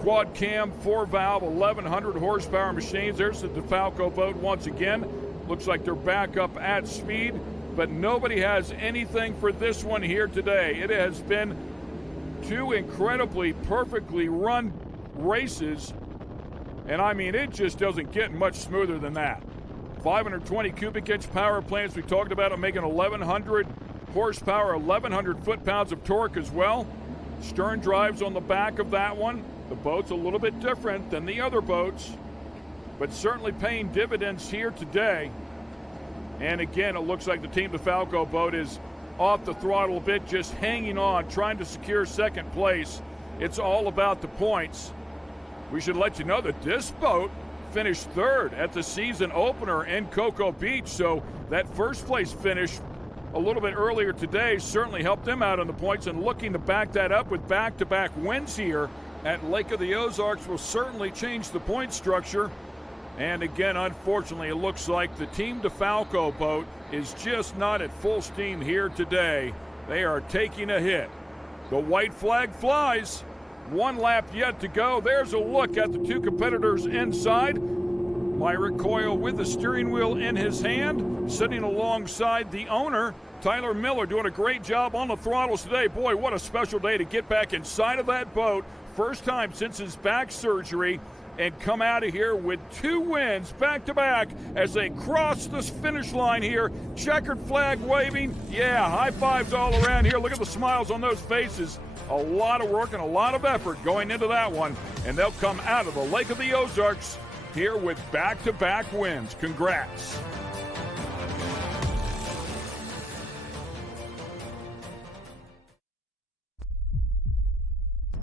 quad cam 4-valve 1100 horsepower machines. There's the DeFalco boat once again. Looks like they're back up at speed, but nobody has anything for this one here today. It has been 2 incredibly perfectly run races, and I mean, it just doesn't get much smoother than that. 520 cubic inch power plants, we talked about it making 1,100 horsepower, 1,100 foot-pounds of torque as well. Stern drives on the back of that one. The boat's a little bit different than the other boats, but certainly paying dividends here today. And again, it looks like the Team DeFalco boat is off the throttle a bit, just hanging on, trying to secure second place. It's all about the points. We should let you know that this boat finished third at the season opener in Cocoa Beach, so that first place finish a little bit earlier today certainly helped them out on the points, and looking to back that up with back-to-back wins here at Lake of the Ozarks will certainly change the point structure. And again, unfortunately, it looks like the Team DeFalco boat is just not at full steam here today. They are taking a hit. The white flag flies. 1 lap yet to go. There's a look at the 2 competitors inside. Myrick Coyle with the steering wheel in his hand, sitting alongside the owner, Tyler Miller, doing a great job on the throttles today. Boy, what a special day to get back inside of that boat. First time since his back surgery, and come out of here with 2 wins back-to-back as they cross this finish line here. Checkered flag waving. Yeah, high fives all around here. Look at the smiles on those faces. A lot of work and a lot of effort going into that one, and they'll come out of the Lake of the Ozarks here with back-to-back wins. Congrats.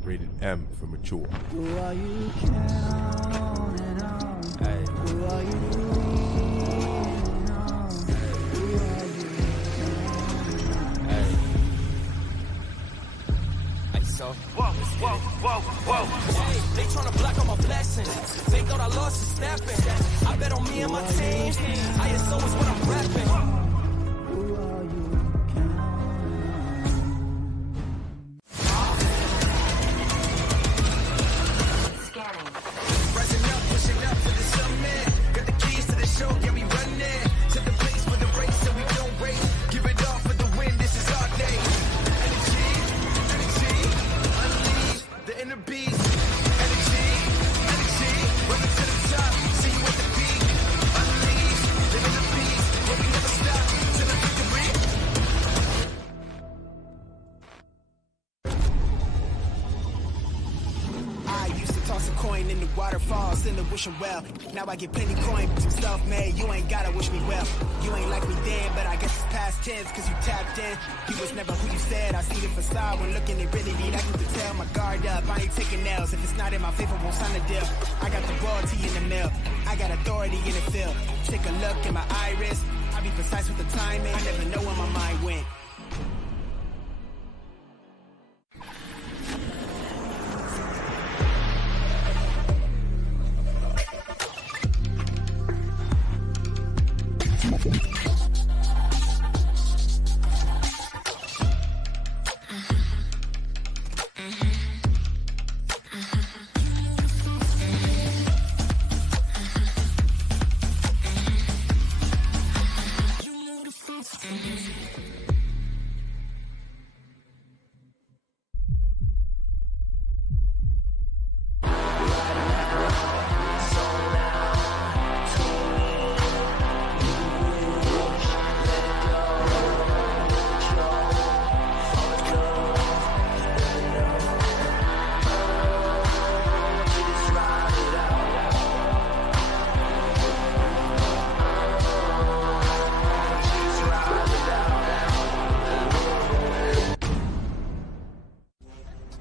Rated M for mature. Who are you counting on? Hey. Who are you leaning on? Who are you counting on? Hey. Hey, so. Whoa. Hey, they tryna block all my blessings. They thought I lost the stepping. I bet on me and my team. ISO is what I'm rapping. Who are you counting on? Rising up, pushing up to the summit. Got the keys to the show, yeah, we run it. Set the pace for the race, so we don't wait. Give it all for the win, this is our day. Energy, unleash the inner beast. Energy, running to the top, see you at the peak. Unleash the inner beast, where we never stop till the victory. I used to toss a coin in the waterfalls, in the wishing well. Now I get plenty coin, self-made, you ain't gotta wish me well. You ain't like me then, but I guess it's past tense, cause you tapped in. You was never who you said, I see the facade when looking at really need. I can tell my guard up, I ain't taking L's. If it's not in my favor, won't sign a deal. I got the royalty in the mill, I got authority in the field. Take a look in my iris, I be precise with the timing. I never know where my mind went.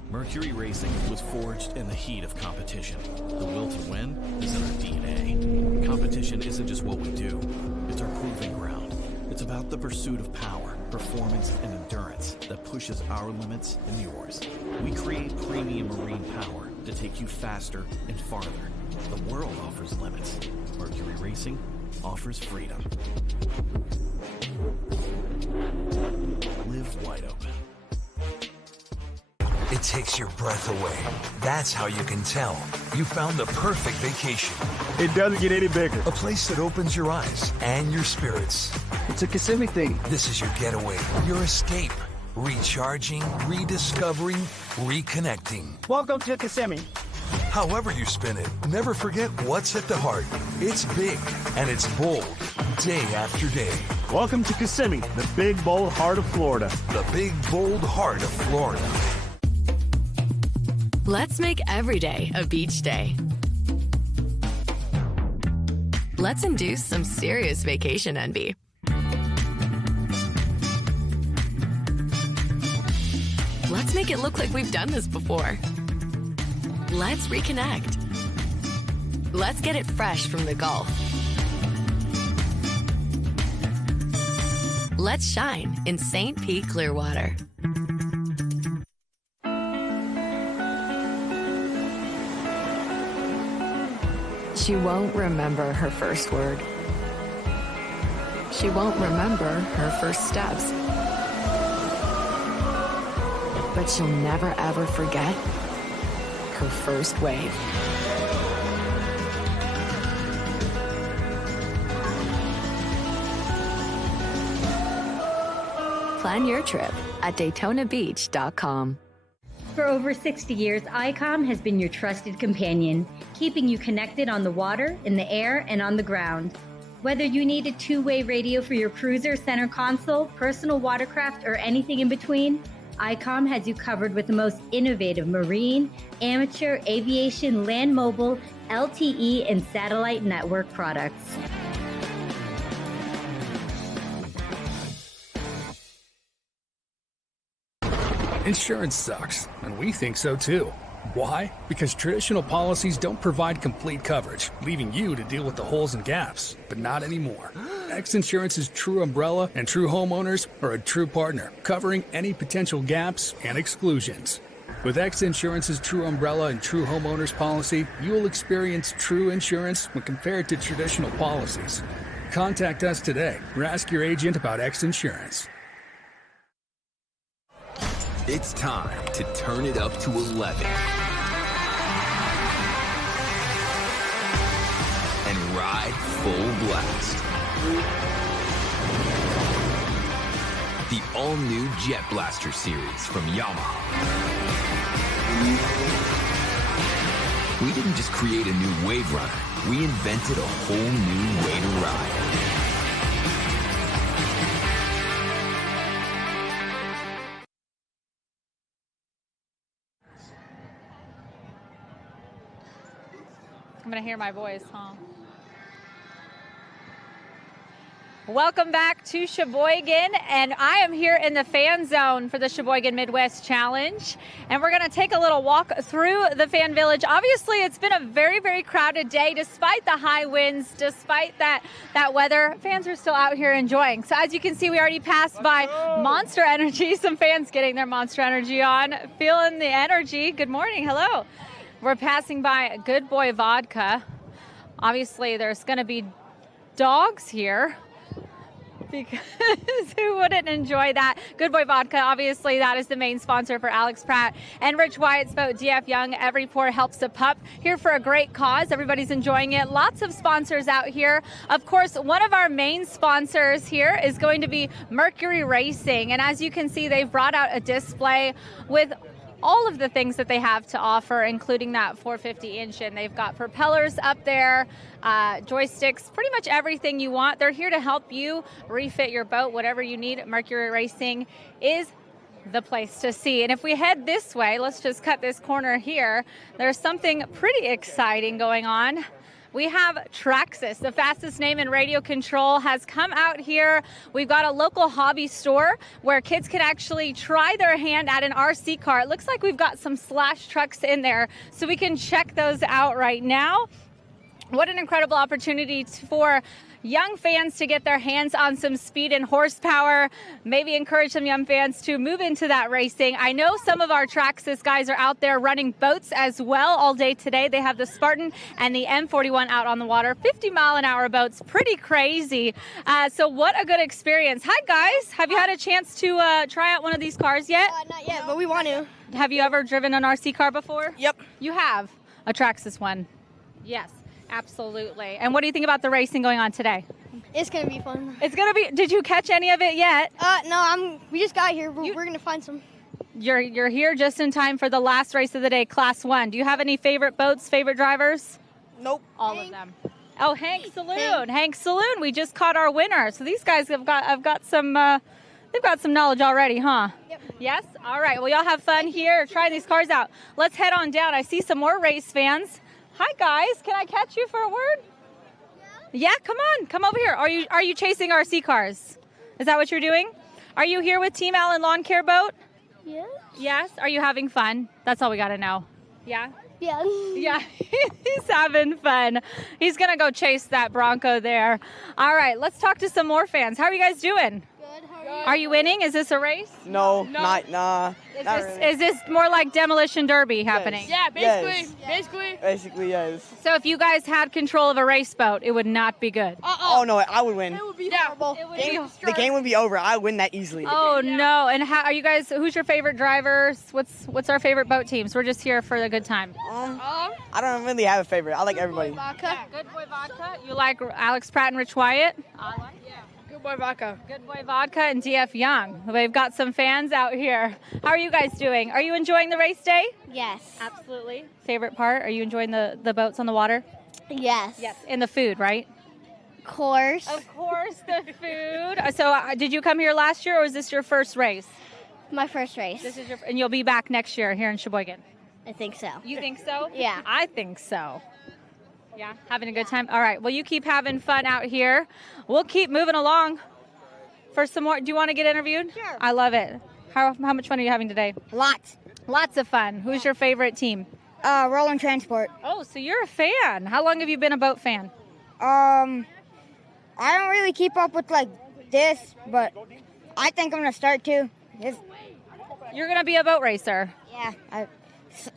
Mercury Racing was forged in the heat of competition. The will to win is in our DNA. Competition isn't just what we do, it's our proving ground. It's about the pursuit of power, performance, and endurance that pushes our limits and yours. We create premium marine power to take you faster and farther. The world offers limits. Mercury Racing offers freedom. Live wide open. It takes your breath away. That's how you can tell you found the perfect vacation. It doesn't get any bigger. A place that opens your eyes and your spirits. It's a Kissimmee thing. This is your getaway, your escape. recharging, rediscovering, reconnecting. Welcome to Kissimmee. However you spin it, never forget what's at the heart. It's big and it's bold, day after day. Welcome to Kissimmee, the big, bold heart of Florida. The big, bold heart of Florida. Let's make every day a beach day. Let's induce some serious vacation envy. Let's make it look like we've done this before. Let's reconnect. Let's get it fresh from the Gulf. Let's shine in St. Pete Clearwater. She won't remember her first word. She won't remember her first steps. But she'll never ever forget her first wave. Plan your trip at DaytonaBeach.com. For over 60 years, ICOM has been your trusted companion, keeping you connected on the water, in the air, and on the ground. Whether you need a two-way radio for your cruiser, center console, personal watercraft, or anything in between, ICOM has you covered with the most innovative marine, amateur, aviation, land mobile, LTE, and satellite network products. Insurance sucks, and we think so too. Why? Because traditional policies don't provide complete coverage, leaving you to deal with the holes and gaps. But not anymore. X Insurance's true umbrella and true homeowners are a true partner, covering any potential gaps and exclusions. With X Insurance's true umbrella and true homeowners policy, you will experience true insurance when compared to traditional policies. Contact us today or ask your agent about X Insurance. It's time to turn it up to 11 and ride full blast. The all-new Jet Blaster series from Yamaha. We didn't just create a new wave runner, we invented a whole new way to ride. I'm going to hear my voice, huh? Welcome back to Sheboygan, and I am here in the fan zone for the Sheboygan Midwest Challenge, and we're going to take a little walk through the fan village. Obviously, it's been a very, very crowded day, despite the high winds, despite that weather. Fans are still out here enjoying. So as you can see, we already passed by Monster Energy. Some fans getting their Monster Energy on, feeling the energy. Good morning. Hello. We're passing by Good Boy Vodka. Obviously, there's going to be dogs here, because who wouldn't enjoy that? Good Boy Vodka, obviously, that is the main sponsor for Alex Pratt and Rich Wyatt's boat, DF Young. Every pour helps a pup. Here for a great cause. Everybody's enjoying it. Lots of sponsors out here. Of course, one of our main sponsors here is going to be Mercury Racing. And as you can see, they've brought out a display with all of the things that they have to offer, including that 450 engine. They've got propellers up there, joysticks, pretty much everything you want. They're here to help you refit your boat, whatever you need. Mercury Racing is the place to see. And if we head this way, let's just cut this corner here, there's something pretty exciting going on. We have Traxxas, the fastest name in radio control, has come out here. We've got a local hobby store where kids can actually try their hand at an RC car. It looks like we've got some Slash trucks in there, so we can check those out right now. What an incredible opportunity for young fans to get their hands on some speed and horsepower, maybe encourage some young fans to move into that racing. I know some of our Traxxas guys are out there running boats as well all day today. They have the Spartan and the M41 out on the water, 50-mile-an-hour boats, pretty crazy. So what a good experience. Hi, guys. Have you had a chance to try out one of these cars yet? Not yet, but we want to. Have you ever driven an RC car before? Yep. You have? A Traxxas one? Yes. Absolutely. And what do you think about the racing going on today? It's gonna be fun. It's gonna be. Did you catch any of it yet? No, we just got here. We're gonna find some. You're here just in time for the last race of the day, Class 1. Do you have any favorite boats, favorite drivers? Nope. All of them. Oh, Hank Saloon. Hank Saloon. We just caught our winner. So these guys have got some they've got some knowledge already, huh? Yep. Yes? All right. Well, y'all have fun here. Try these cars out. Let's head on down. I see some more race fans. Hi guys. Can I catch you for a word? Yeah, come on. Come over here. Are you chasing RC cars? Is that what you're doing? Are you here with Team Allen Lawn Care Boat? Yes. Yes. Are you having fun? That's all we got to know. Yeah? Yeah. Yeah, he's having fun. He's going to go chase that Bronco there. All right, let's talk to some more fans. How are you guys doing? Good. Are you winning? Is this a race? No. Nah. Is this more like demolition derby happening? Yeah, Yes. basically. Basically, yes. So if you guys had control of a race boat, it would not be good. Oh, no, I would win. It would be horrible. The game would be over. I would win that easily. Oh no! And how are you guys? Who's your favorite drivers? What's our favorite boat teams? We're just here for a good time. I don't really have a favorite. I like everybody. Good Boy Vodka. You like Alex Pratt and Rich Wyatt? Good boy vodka. Good Boy Vodka and DF Young. We've got some fans out here. How are you guys doing? Are you enjoying the race day? Yes. Absolutely. Favorite part? Are you enjoying the boats on the water? Yes. Yes. And the food, right? Of course. Of course, the food. So, did you come here last year, or is this your first race? My first race. This is and you'll be back next year here in Sheboygan. I think so. You think so? Yeah. I think so. Yeah, having a good time. All right. Well, you keep having fun out here. We'll keep moving along for some more. Do you want to get interviewed? Sure. I love it. How much fun are you having today? Lots. Lots of fun. Who's your favorite team? Rolling Transport. Oh, so you're a fan. How long have you been a boat fan? I don't really keep up with like this, but I think I'm gonna start to. You're gonna be a boat racer. Yeah.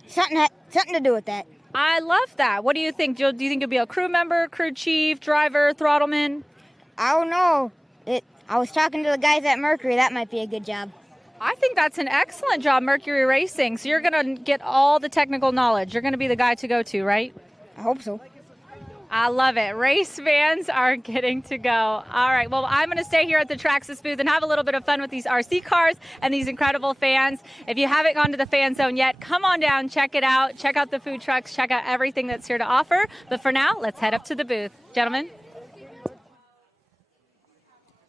Something to do with that. I love that. What do you think? Do you think you'll be a crew member, crew chief, driver, throttleman? I don't know. I was talking to the guys at Mercury. That might be a good job. I think that's an excellent job, Mercury Racing. So you're going to get all the technical knowledge. You're going to be the guy to go to, right? I hope so. I love it. Race fans are getting to go. All right. Well, I'm going to stay here at the Traxxas booth and have a little bit of fun with these RC cars and these incredible fans. If you haven't gone to the fan zone yet, come on down, check it out. Check out the food trucks. Check out everything that's here to offer. But for now, let's head up to the booth. Gentlemen.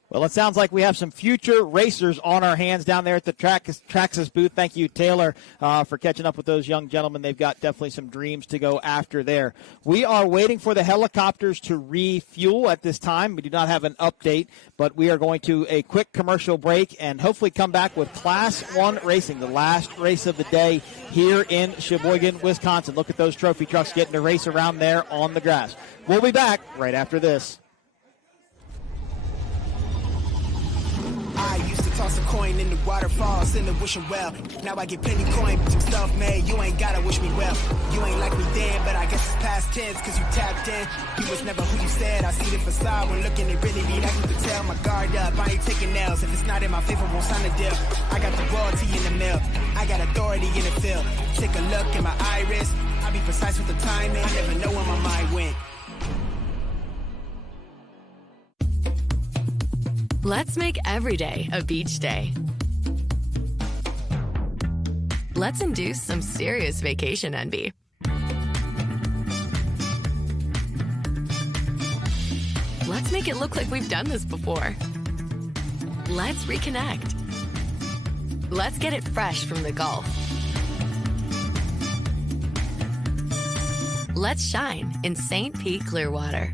Well, it sounds like we have some future racers on our hands down there at the Traxxas booth. Thank you, Taylor, for catching up with those young gentlemen. They've got definitely some dreams to go after there. We are waiting for the helicopters to refuel at this time. We do not have an update, but we are going to a quick commercial break and hopefully come back with Class 1 racing, the last race of the day here in Sheboygan, Wisconsin. Look at those trophy trucks getting to race around there on the grass. We'll be back right after this. I used to toss a coin in the waterfalls in the wishing well. Now I get plenty coin, stuff made. You ain't gotta wish me well. You ain't like me then, but I guess it's past tense, cause you tapped in. You was never who you said. I see the facade when looking, it really be like you could tell. My guard up, I ain't taking nails. If it's not in my favor, won't sign a deal. I got the royalty in the mill. I got authority in the field. Take a look in my iris. I be precise with the timing. I never know where my mind went. Let's make every day a beach day. Let's induce some serious vacation envy. Let's make it look like we've done this before. Let's reconnect. Let's get it fresh from the Gulf. Let's shine in St. Pete Clearwater.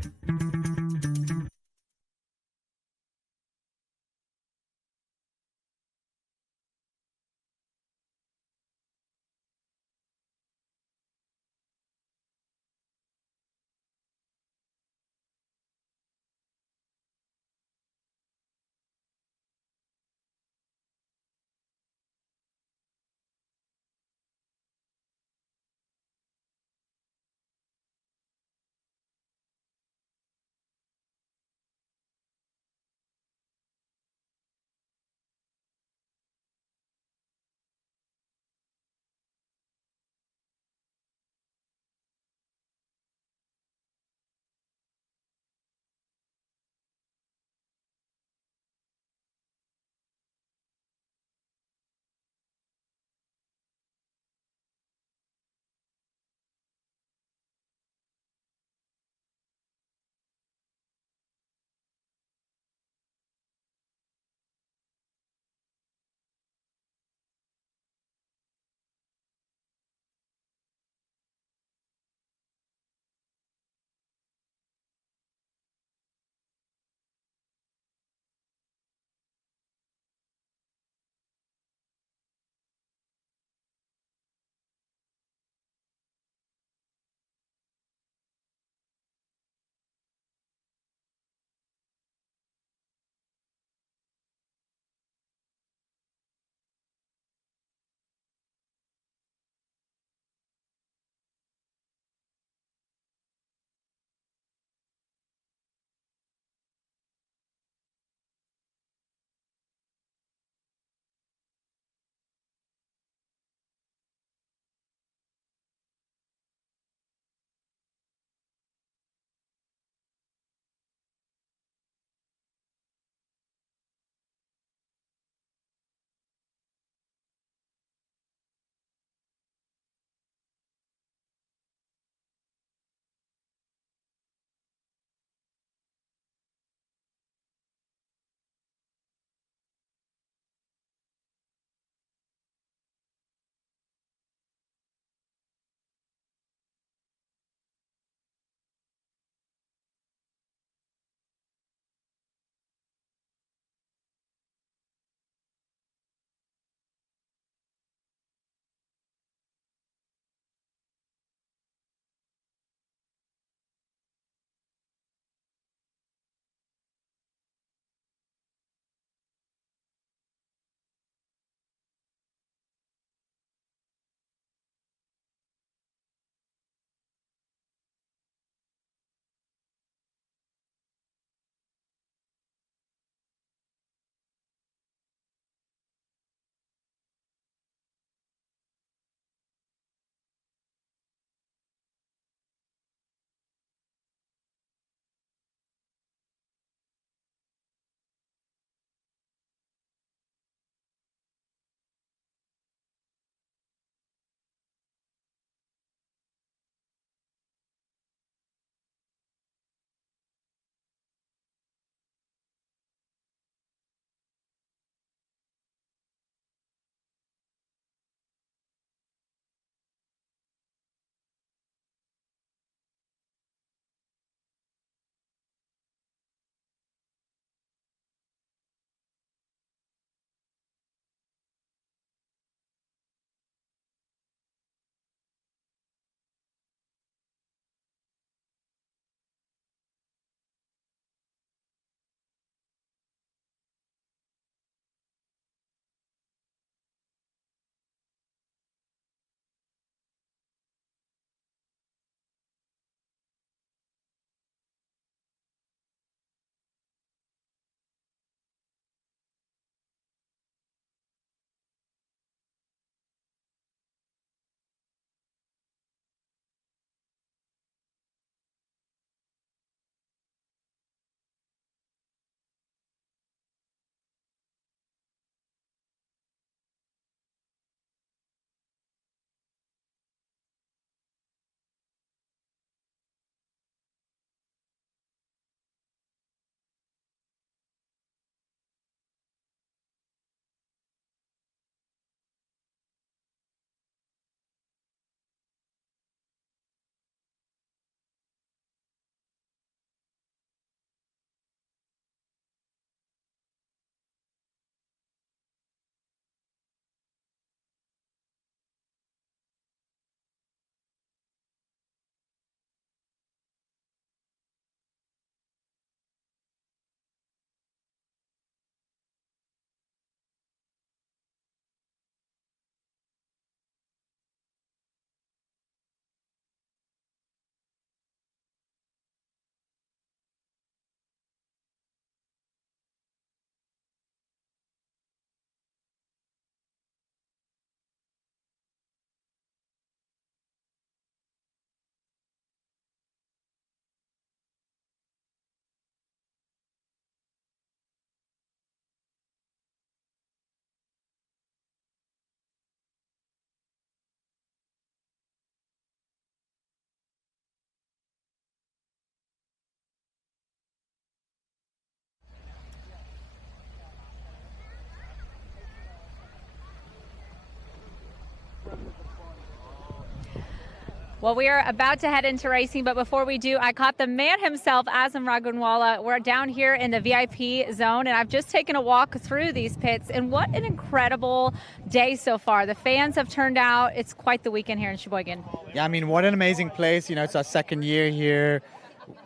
Well, we are about to head into racing, but before we do, I caught the man himself, Azam Ragunwala. We're down here in the VIP zone, and I've just taken a walk through these pits, and what an incredible day so far. The fans have turned out. It's quite the weekend here in Sheboygan. Yeah, I mean, what an amazing place. You know, it's our second year here.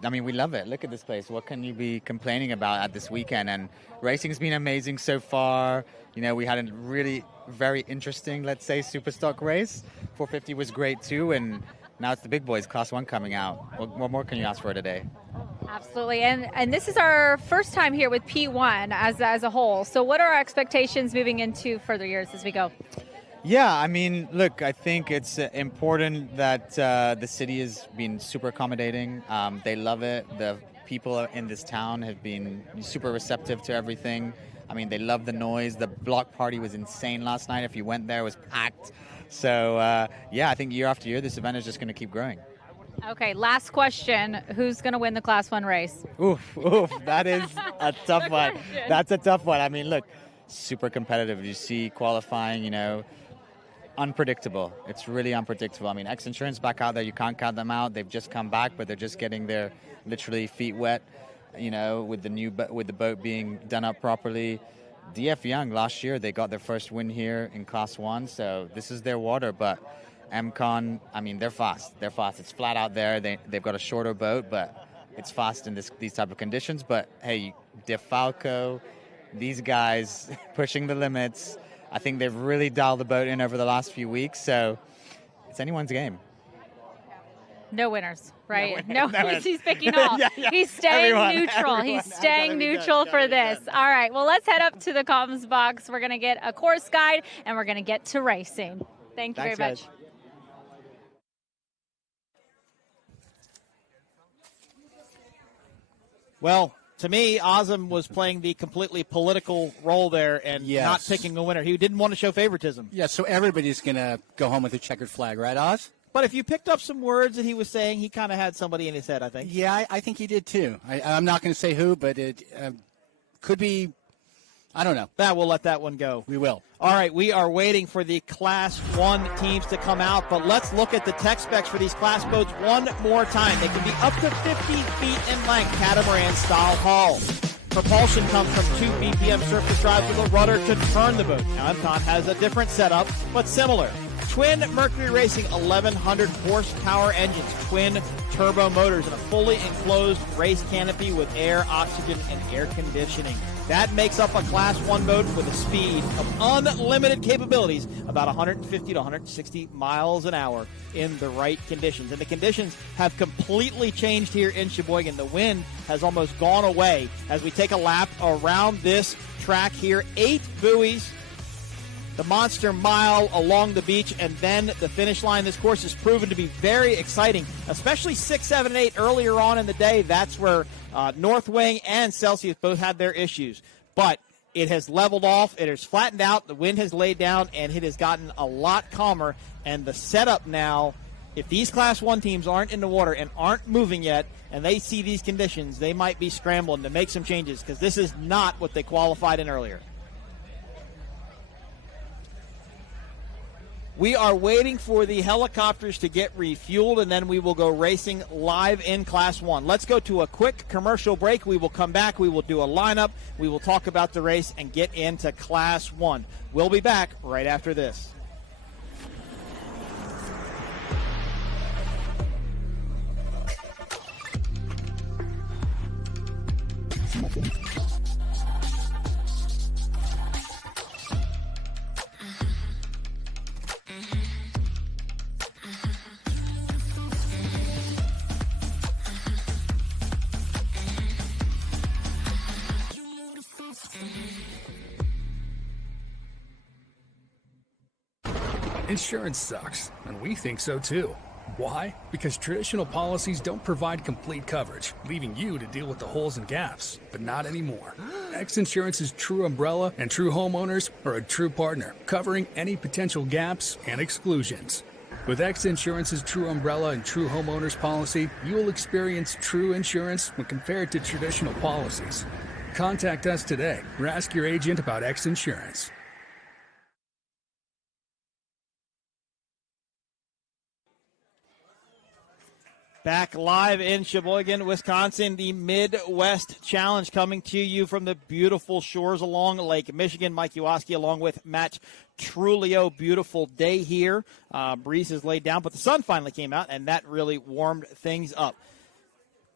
I mean, we love it. Look at this place. What can you be complaining about at this weekend? And racing's been amazing so far. You know, we had a really very interesting, let's say, Superstock race. 450 was great too, and now it's the big boys, Class 1 coming out. What more can you ask for today? Absolutely, and this is our first time here with P1 as a whole. So what are our expectations moving into further years as we go? Yeah, I mean, look, I think it's important that the city has been super accommodating. They love it. The people in this town have been super receptive to everything. I mean, they love the noise. The block party was insane last night. If you went there, it was packed. So, yeah, I think year after year, this event is just going to keep growing. Okay, last question. Who's going to win the Class 1 race? Oof, that is a tough one. That's a tough one. I mean, look, super competitive. You see qualifying, you know, unpredictable. It's really unpredictable. I mean, X Insurance back out there, you can't count them out. They've just come back, but they're just getting their literally feet wet, you know, with the boat being done up properly. DF Young last year, they got their first win here in Class 1, so this is their water. But MCon, I mean, they're fast. They're fast. It's flat out there. They've got a shorter boat, but it's fast in these type of conditions. But hey, DeFalco, these guys pushing the limits. I think they've really dialed the boat in over the last few weeks, so it's anyone's game. No winners, right? No, he's picking all. Yeah. He's staying neutral. Everyone. He's staying neutral for this. All right, well, let's head up to the comms box. We're going to get a course guide, and we're going to get to racing. Thank you very much. Well, to me, Azam was playing the completely political role there and not picking a winner. He didn't want to show favoritism. Yeah, so everybody's going to go home with a checkered flag, right, Oz? But if you picked up some words that he was saying, he kind of had somebody in his head, I think. Yeah, I think he did too. I'm not going to say who, but it could be, I don't know. We'll let that one go. We will. All right, we are waiting for the Class 1 teams to come out, but let's look at the tech specs for these class boats one more time. They can be up to 50 feet in length, catamaran-style hull. Propulsion comes from 2 BPM surface drives with a rudder to turn the boat. Now, MCon has a different setup, but similar. Twin Mercury Racing 1,100 horsepower engines, twin turbo motors, and a fully enclosed race canopy with air, oxygen, and air conditioning. That makes up a Class 1 boat with a speed of unlimited capabilities, about 150 to 160 miles an hour in the right conditions. And the conditions have completely changed here in Sheboygan. The wind has almost gone away as we take a lap around this track here. 8 buoys, the Monster Mile along the beach, and then the finish line. This course has proven to be very exciting, especially 6, 7, and 8 earlier on in the day. That's where North Wing and Celsius both had their issues. But it has leveled off. It has flattened out. The wind has laid down, and it has gotten a lot calmer. And the setup now, if these Class 1 teams aren't in the water and aren't moving yet, and they see these conditions, they might be scrambling to make some changes because this is not what they qualified in earlier. We are waiting for the helicopters to get refueled, and then we will go racing live in Class 1. Let's go to a quick commercial break. We will come back. We will do a lineup. We will talk about the race and get into Class 1. We'll be back right after this. Insurance sucks, and we think so too. Why? Because traditional policies don't provide complete coverage, leaving you to deal with the holes and gaps. But not anymore. X Insurance's True Umbrella and True Homeowners are a true partner, covering any potential gaps and exclusions. With X Insurance's True Umbrella and True Homeowners policy, you will experience true insurance when compared to traditional policies. Contact us today or ask your agent about X Insurance. Back live in Sheboygan, Wisconsin, the Midwest Challenge coming to you from the beautiful shores along Lake Michigan. Mike Uoski along with Matt Trulio. Beautiful day here. Breeze has laid down, but the sun finally came out, and that really warmed things up.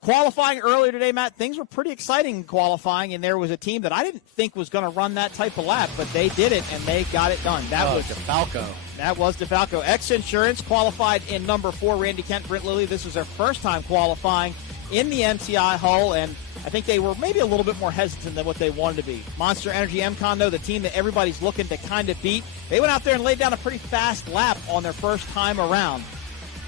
Qualifying earlier today, Matt, things were pretty exciting in qualifying, and there was a team that I didn't think was going to run that type of lap, but they did it, and they got it done. That was DeFalco. That was DeFalco. X Insurance qualified in number 4. Randy Kent, Brent Lilly. This was their first time qualifying in the MCI hull, and I think they were maybe a little bit more hesitant than what they wanted to be. Monster Energy MCon, though, the team that everybody's looking to kind of beat, they went out there and laid down a pretty fast lap on their first time around,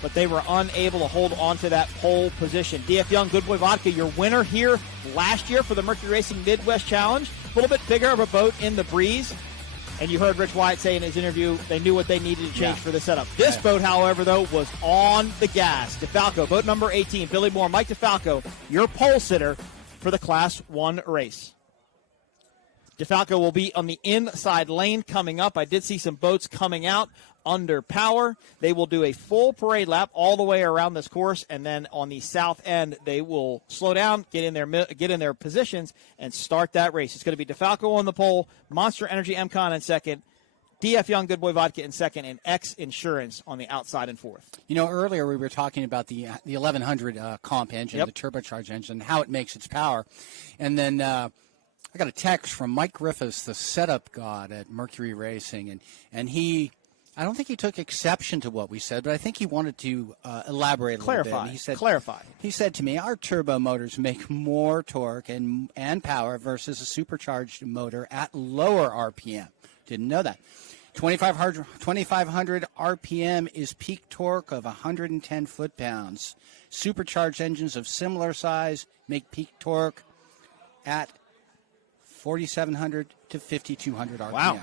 but they were unable to hold on to that pole position. DF Young, Good Boy Vodka, your winner here last year for the Mercury Racing Midwest Challenge. A little bit bigger of a boat in the breeze. And you heard Rich Wyatt say in his interview they knew what they needed to change for the setup. This boat, however, though, was on the gas. DeFalco, boat number 18, Billy Moore, Mike DeFalco, your pole sitter for the Class 1 race. DeFalco will be on the inside lane coming up. I did see some boats coming out under power. They will do a full parade lap all the way around this course, and then on the south end, they will slow down, get in their positions, and start that race. It's going to be DeFalco on the pole, Monster Energy MCon in second, DF Young, Good Boy Vodka in second, and X Insurance on the outside in fourth. You know, earlier we were talking about the 1100 comp engine, the turbocharged engine, how it makes its power, and then I got a text from Mike Griffiths, the setup god at Mercury Racing, and he, I don't think he took exception to what we said, but I think he wanted to elaborate a little bit. He said, clarify. He said to me, our turbo motors make more torque and power versus a supercharged motor at lower RPM. Didn't know that. 2,500 RPM is peak torque of 110 foot-pounds. Supercharged engines of similar size make peak torque at 4,700 to 5,200 RPM. Wow.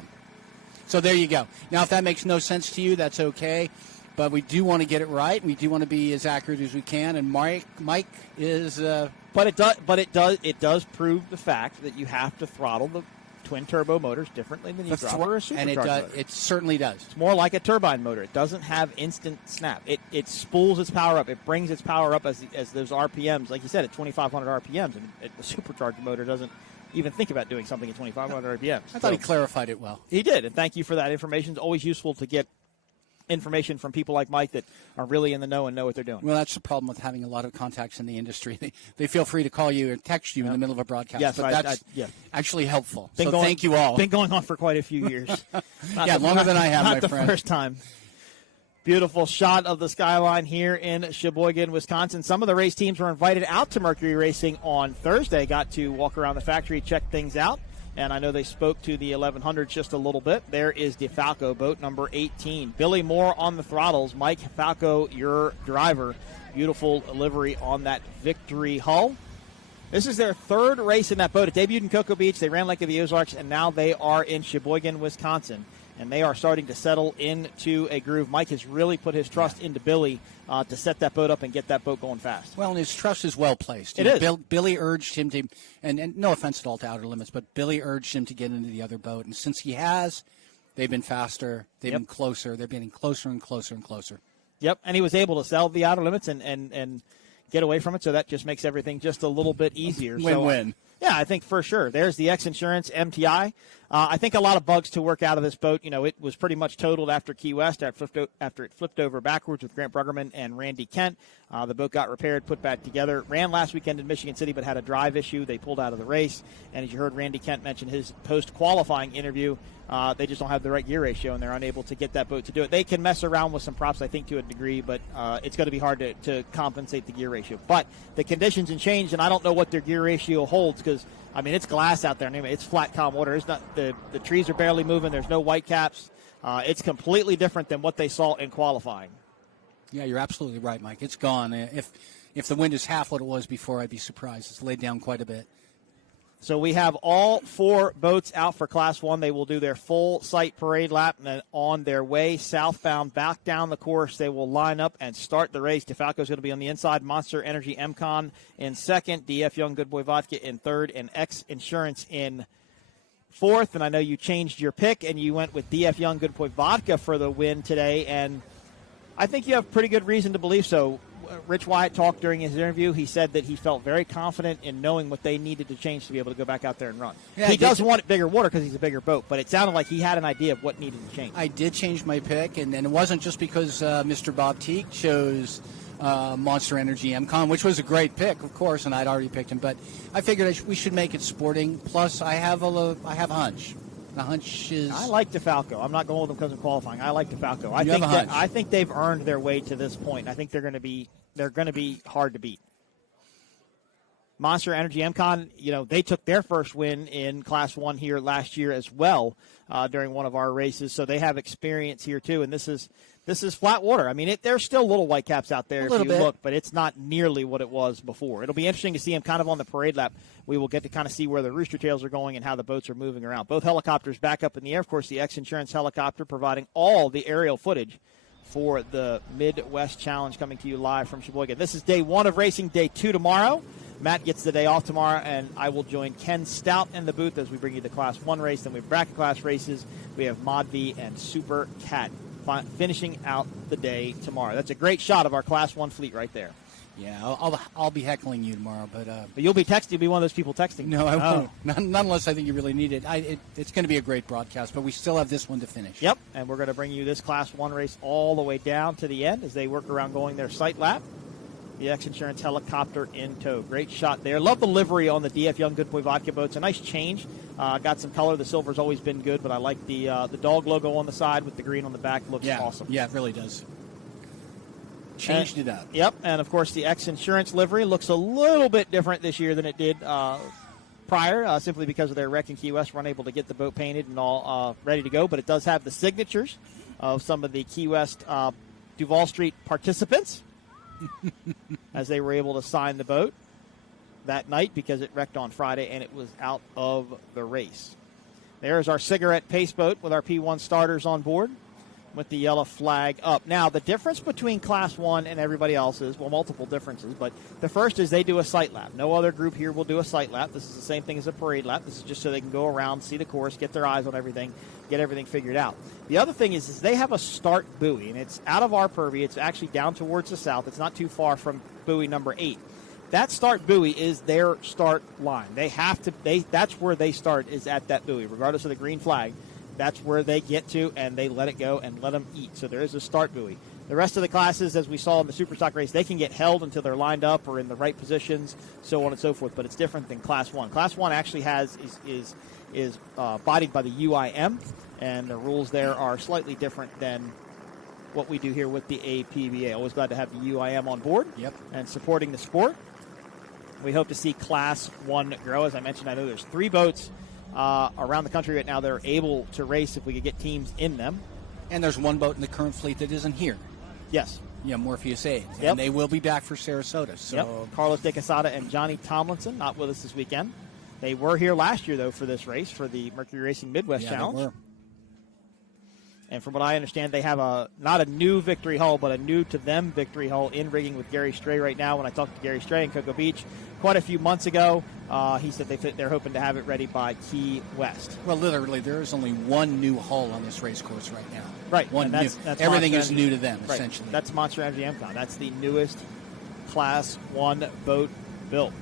So there you go. Now, if that makes no sense to you, that's okay. But we do want to get it right. We do want to be as accurate as we can. And Mike is. But it does prove the fact that you have to throttle the twin turbo motors differently than you throttle a supercharged motor. It certainly does. It's more like a turbine motor. It doesn't have instant snap. It spools its power up. It brings its power up as those RPMs. Like you said, at 2,500 RPMs, and the supercharged motor doesn't even think about doing something at 2,500 RPMs. I thought he clarified it well. He did, and thank you for that information. It's always useful to get information from people like Mike that are really in the know and know what they're doing. Well, that's the problem with having a lot of contacts in the industry. They feel free to call you or text you in the middle of a broadcast. Yes, but that's actually helpful. So thank you all. Been going on for quite a few years. Longer than I have, my friend. Not the first time. Beautiful shot of the skyline here in Sheboygan, Wisconsin. Some of the race teams were invited out to Mercury Racing on Thursday, got to walk around the factory, check things out. And I know they spoke to the 1100s just a little bit. There is DeFalco, boat number 18. Billy Moore on the throttles. Mike Falco, your driver. Beautiful livery on that Victory hull. This is their third race in that boat. It debuted in Cocoa Beach. They ran Lake of the Ozarks, and now they are in Sheboygan, Wisconsin. And they are starting to settle into a groove. Mike has really put his trust into Billy to set that boat up and get that boat going fast. Well, and his trust is well placed. It is. Billy urged him to, and no offense at all to Outer Limits, but Billy urged him to get into the other boat. And since he has, they've been faster. They've been closer. They're getting closer and closer and closer. Yep, and he was able to sell the Outer Limits and get away from it, so that just makes everything just a little bit easier. Win-win. Yeah, I think for sure. There's the X Insurance MTI. I think a lot of bugs to work out of this boat. You know, it was pretty much totaled after Key West after it flipped over backwards with Grant Bruggerman and Randy Kent. The boat got repaired, put back together. Ran last weekend in Michigan City, but had a drive issue. They pulled out of the race. And as you heard Randy Kent mention his post-qualifying interview, they just don't have the right gear ratio, and they're unable to get that boat to do it. They can mess around with some props, I think, to a degree, but it's going to be hard to compensate the gear ratio. But the conditions have changed, and I don't know what their gear ratio holds because, I mean, it's glass out there. It's flat calm water. It's not the trees are barely moving. There's no white caps. It's completely different than what they saw in qualifying. Yeah, you're absolutely right, Mike. It's gone. If the wind is half what it was before, I'd be surprised. It's laid down quite a bit. So we have all four boats out for Class 1. They will do their full site parade lap, and then on their way southbound back down the course, they will line up and start the race. DeFalco is going to be on the inside, Monster Energy MCon in second, DF Young Good Boy Vodka in third, and X Insurance in fourth. And I know you changed your pick, and you went with DF Young Good Boy Vodka for the win today, and I think you have pretty good reason to believe so. Rich Wyatt talked during his interview. He said that he felt very confident in knowing what they needed to change to be able to go back out there and run. Yeah, he does want bigger water because he's a bigger boat, but it sounded like he had an idea of what needed to change. I did change my pick, and it wasn't just because Mr. Bob Teague chose Monster Energy MCon, which was a great pick, of course, and I'd already picked him. But I figured we should make it sporting. Plus, I have a hunch. The hunch is. I like DeFalco. I'm not going with them because of qualifying. I like DeFalco. I think they've earned their way to this point. I think they're going to be hard to beat. Monster Energy MCon, they took their first win in Class 1 here last year as well during one of our races, so they have experience here too. And this is flat water. I mean, there's still little white caps out there if you look, but it's not nearly what it was before. It'll be interesting to see them kind of on the parade lap. We will get to kind of see where the rooster tails are going and how the boats are moving around. Both helicopters back up in the air. Of course, the X Insurance helicopter providing all the aerial footage for the Midwest Challenge coming to you live from Sheboygan. This is day 1 of racing, day 2 tomorrow. Matt gets the day off tomorrow, and I will join Ken Stout in the booth as we bring you the Class 1 race. Then we have bracket class races. We have Mod V and Supercat finishing out the day tomorrow. That's a great shot of our Class 1 fleet right there. Yeah, I'll be heckling you tomorrow, but you'll be texting. You'll be one of those people texting. No, I won't. Not unless I think you really need it. It's going to be a great broadcast, but we still have this one to finish. Yep, and we're going to bring you this Class 1 race all the way down to the end as they work around going their sight lap. The X Insurance helicopter in tow. Great shot there. Love the livery on the DF Young Good Boy Vodka boats. A nice change. Got some color. The silver's always been good, but I like the dog logo on the side with the green on the back. Looks awesome. Yeah, it really does. Changed it up. Yep, and of course the X Insurance livery looks a little bit different this year than it did prior, simply because of their wreck in Key West. We're unable to get the boat painted and all ready to go, but it does have the signatures of some of the Key West Duval Street participants as they were able to sign the boat that night because it wrecked on Friday and it was out of the race. There's our cigarette pace boat with our P1 starters on board with the yellow flag up. Now, the difference between Class 1 and everybody else is, well, multiple differences, but the first is they do a sight lap. No other group here will do a sight lap. This is the same thing as a parade lap. This is just so they can go around, see the course, get their eyes on everything, get everything figured out. The other thing is they have a start buoy, and it's out of our purview. It's actually down towards the south. It's not too far from buoy number 8. That start buoy is their start line. That's where they start, is at that buoy, regardless of the green flag. That's where they get to, and they let it go and let them eat. So there is a start buoy. The rest of the classes, as we saw in the Superstock race, they can get held until they're lined up or in the right positions, so on and so forth. But it's different than Class 1. Class 1 actually is bodied by the UIM, and the rules there are slightly different than what we do here with the APBA. Always glad to have the UIM on board and supporting the sport. We hope to see Class 1 grow. As I mentioned, I know there's 3 boats around the country right now that are able to race if we could get teams in them. And there's 1 boat in the current fleet that isn't here. Yes. Yeah, Morpheus 8. Yep. And they will be back for Sarasota. So Carlos De Quesada and Johnny Tomlinson not with us this weekend. They were here last year, though, for this race, for the Mercury Racing Midwest Challenge. They were. And from what I understand, they have not a new victory hull, but a new-to-them victory hull in rigging with Gary Stray right now. When I talked to Gary Stray in Cocoa Beach quite a few months ago, he said they're hoping to have it ready by Key West. Well, literally, there is only 1 new hull on this race course right now. Right. One new. Everything is new to them, essentially. That's Monster Energy MCon. That's the newest Class 1 boat built.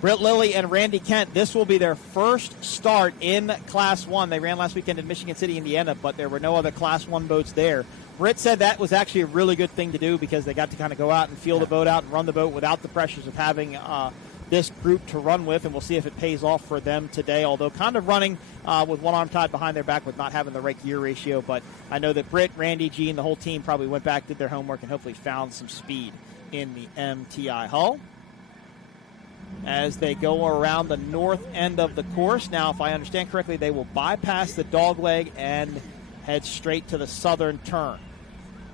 Britt Lilly and Randy Kent, this will be their first start in Class 1. They ran last weekend in Michigan City, Indiana, but there were no other Class 1 boats there. Britt said that was actually a really good thing to do because they got to kind of go out and feel the boat out and run the boat without the pressures of having this group to run with, and we'll see if it pays off for them today, although kind of running with one arm tied behind their back with not having the right gear ratio. But I know that Britt, Randy, Gene, the whole team probably went back, did their homework, and hopefully found some speed in the MTI hull as they go around the north end of the course. Now, if I understand correctly, they will bypass the dogleg and head straight to the southern turn.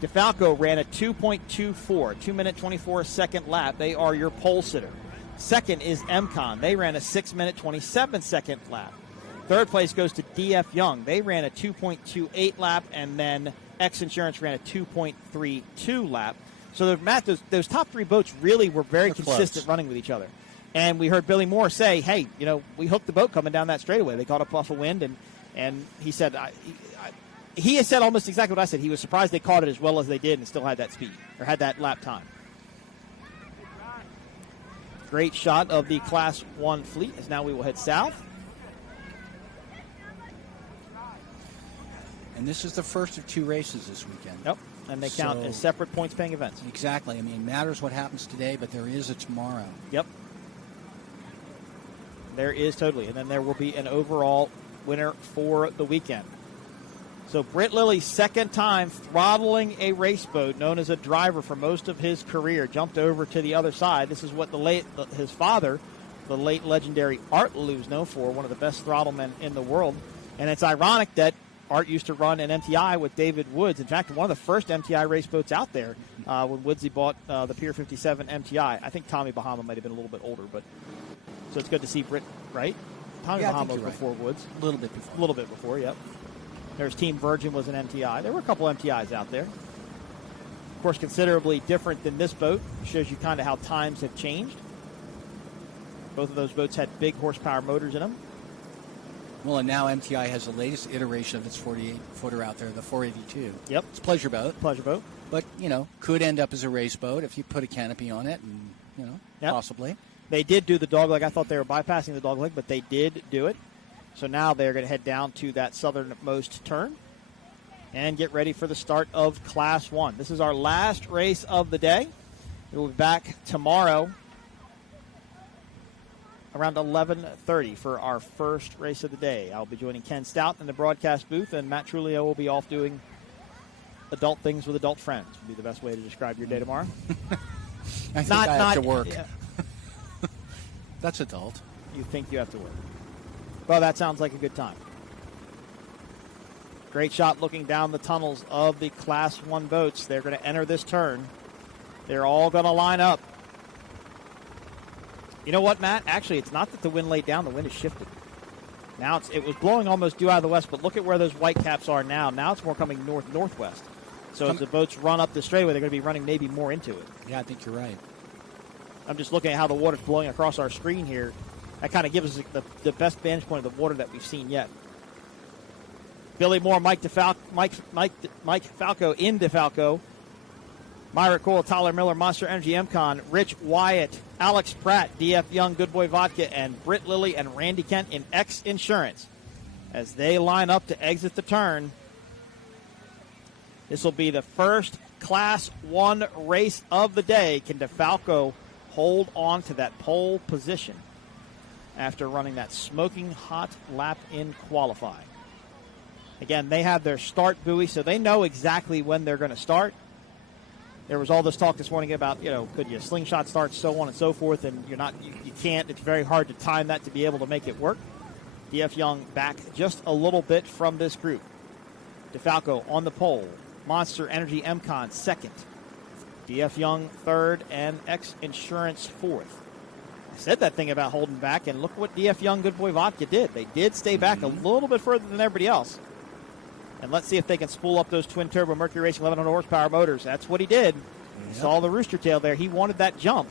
DeFalco ran a 2.24, 2-minute, 24-second lap. They are your pole sitter. Second is MCon. They ran a 6-minute, 27-second lap. Third place goes to DF Young. They ran a 2.28 lap, and then X Insurance ran a 2.32 lap. So, Matt, those top 3 boats really were very consistent running with each other. And we heard Billy Moore say, hey, we hooked the boat coming down that straightaway. They caught a puff of wind, and he said, he has said almost exactly what I said. He was surprised they caught it as well as they did and still had that speed, or had that lap time. Great shot of the Class 1 fleet as now we will head south. And this is the first of 2 races this weekend. Yep, and they count as separate points-paying events. Exactly. I mean, it matters what happens today, but there is a tomorrow. Yep. There is totally. And then there will be an overall winner for the weekend. So Britt Lilly's second time throttling a race boat, known as a driver for most of his career, jumped over to the other side. This is what his father, the late legendary Art Lilly, was known for, one of the best throttlemen in the world. And it's ironic that Art used to run an MTI with David Woods. In fact, one of the first MTI race boats out there when Woodsy bought the Pier 57 MTI. I think Tommy Bahama might have been a little bit older, but so it's good to see Britt, right? Tommy Bahama was before Woods. A little bit before. A little bit before, yep. There's Team Virgin was an MTI. There were a couple MTIs out there. Of course, considerably different than this boat. Shows you kind of how times have changed. Both of those boats had big horsepower motors in them. Well, and now MTI has the latest iteration of its 48-footer out there, the 482. Yep. It's a pleasure boat. Pleasure boat. But, could end up as a race boat if you put a canopy on it and, possibly. They did do the dogleg. I thought they were bypassing the dogleg, but they did do it. So now they're going to head down to that southernmost turn and get ready for the start of Class 1. This is our last race of the day. We'll be back tomorrow around 11:30 for our first race of the day. I'll be joining Ken Stout in the broadcast booth, and Matt Trulio will be off doing adult things with adult friends. Would be the best way to describe your day tomorrow. I think I have to work. Yeah. That's adult. You think you have to work. Well, that sounds like a good time. Great shot looking down the tunnels of the Class 1 boats. They're going to enter this turn. They're all going to line up. You know what, Matt? Actually, it's not that the wind laid down. The wind has shifted. Now it was blowing almost due out of the west, but look at where those white caps are now. Now it's more coming north-northwest. So as the boats run up the straightaway, they're going to be running maybe more into it. Yeah, I think you're right. I'm just looking at how the water's blowing across our screen here. That kind of gives us the best vantage point of the water that we've seen yet. Billy Moore, Mike Falco in DeFalco. Myra Cole, Tyler Miller, Monster Energy MCon, Rich Wyatt, Alex Pratt, DF Young, Good Boy Vodka, and Britt Lilly and Randy Kent in X Insurance. As they line up to exit the turn, this will be the first Class 1 race of the day. Can DeFalco hold on to that pole position after running that smoking hot lap in qualifying? Again, they have their start buoy, so they know exactly when they're going to start. There was all this talk this morning about, could you slingshot start, so on and so forth, and you can't. It's very hard to time that to be able to make it work. DF Young back just a little bit from this group. DeFalco on the pole. Monster Energy MCon second. DF Young third, and X Insurance fourth. I said that thing about holding back, and look what DF Young Good Boy Vodka did. They did stay back a little bit further than everybody else. And let's see if they can spool up those twin-turbo Mercury Racing 1100 horsepower motors. That's what he did. Yep. Saw the rooster tail there. He wanted that jump.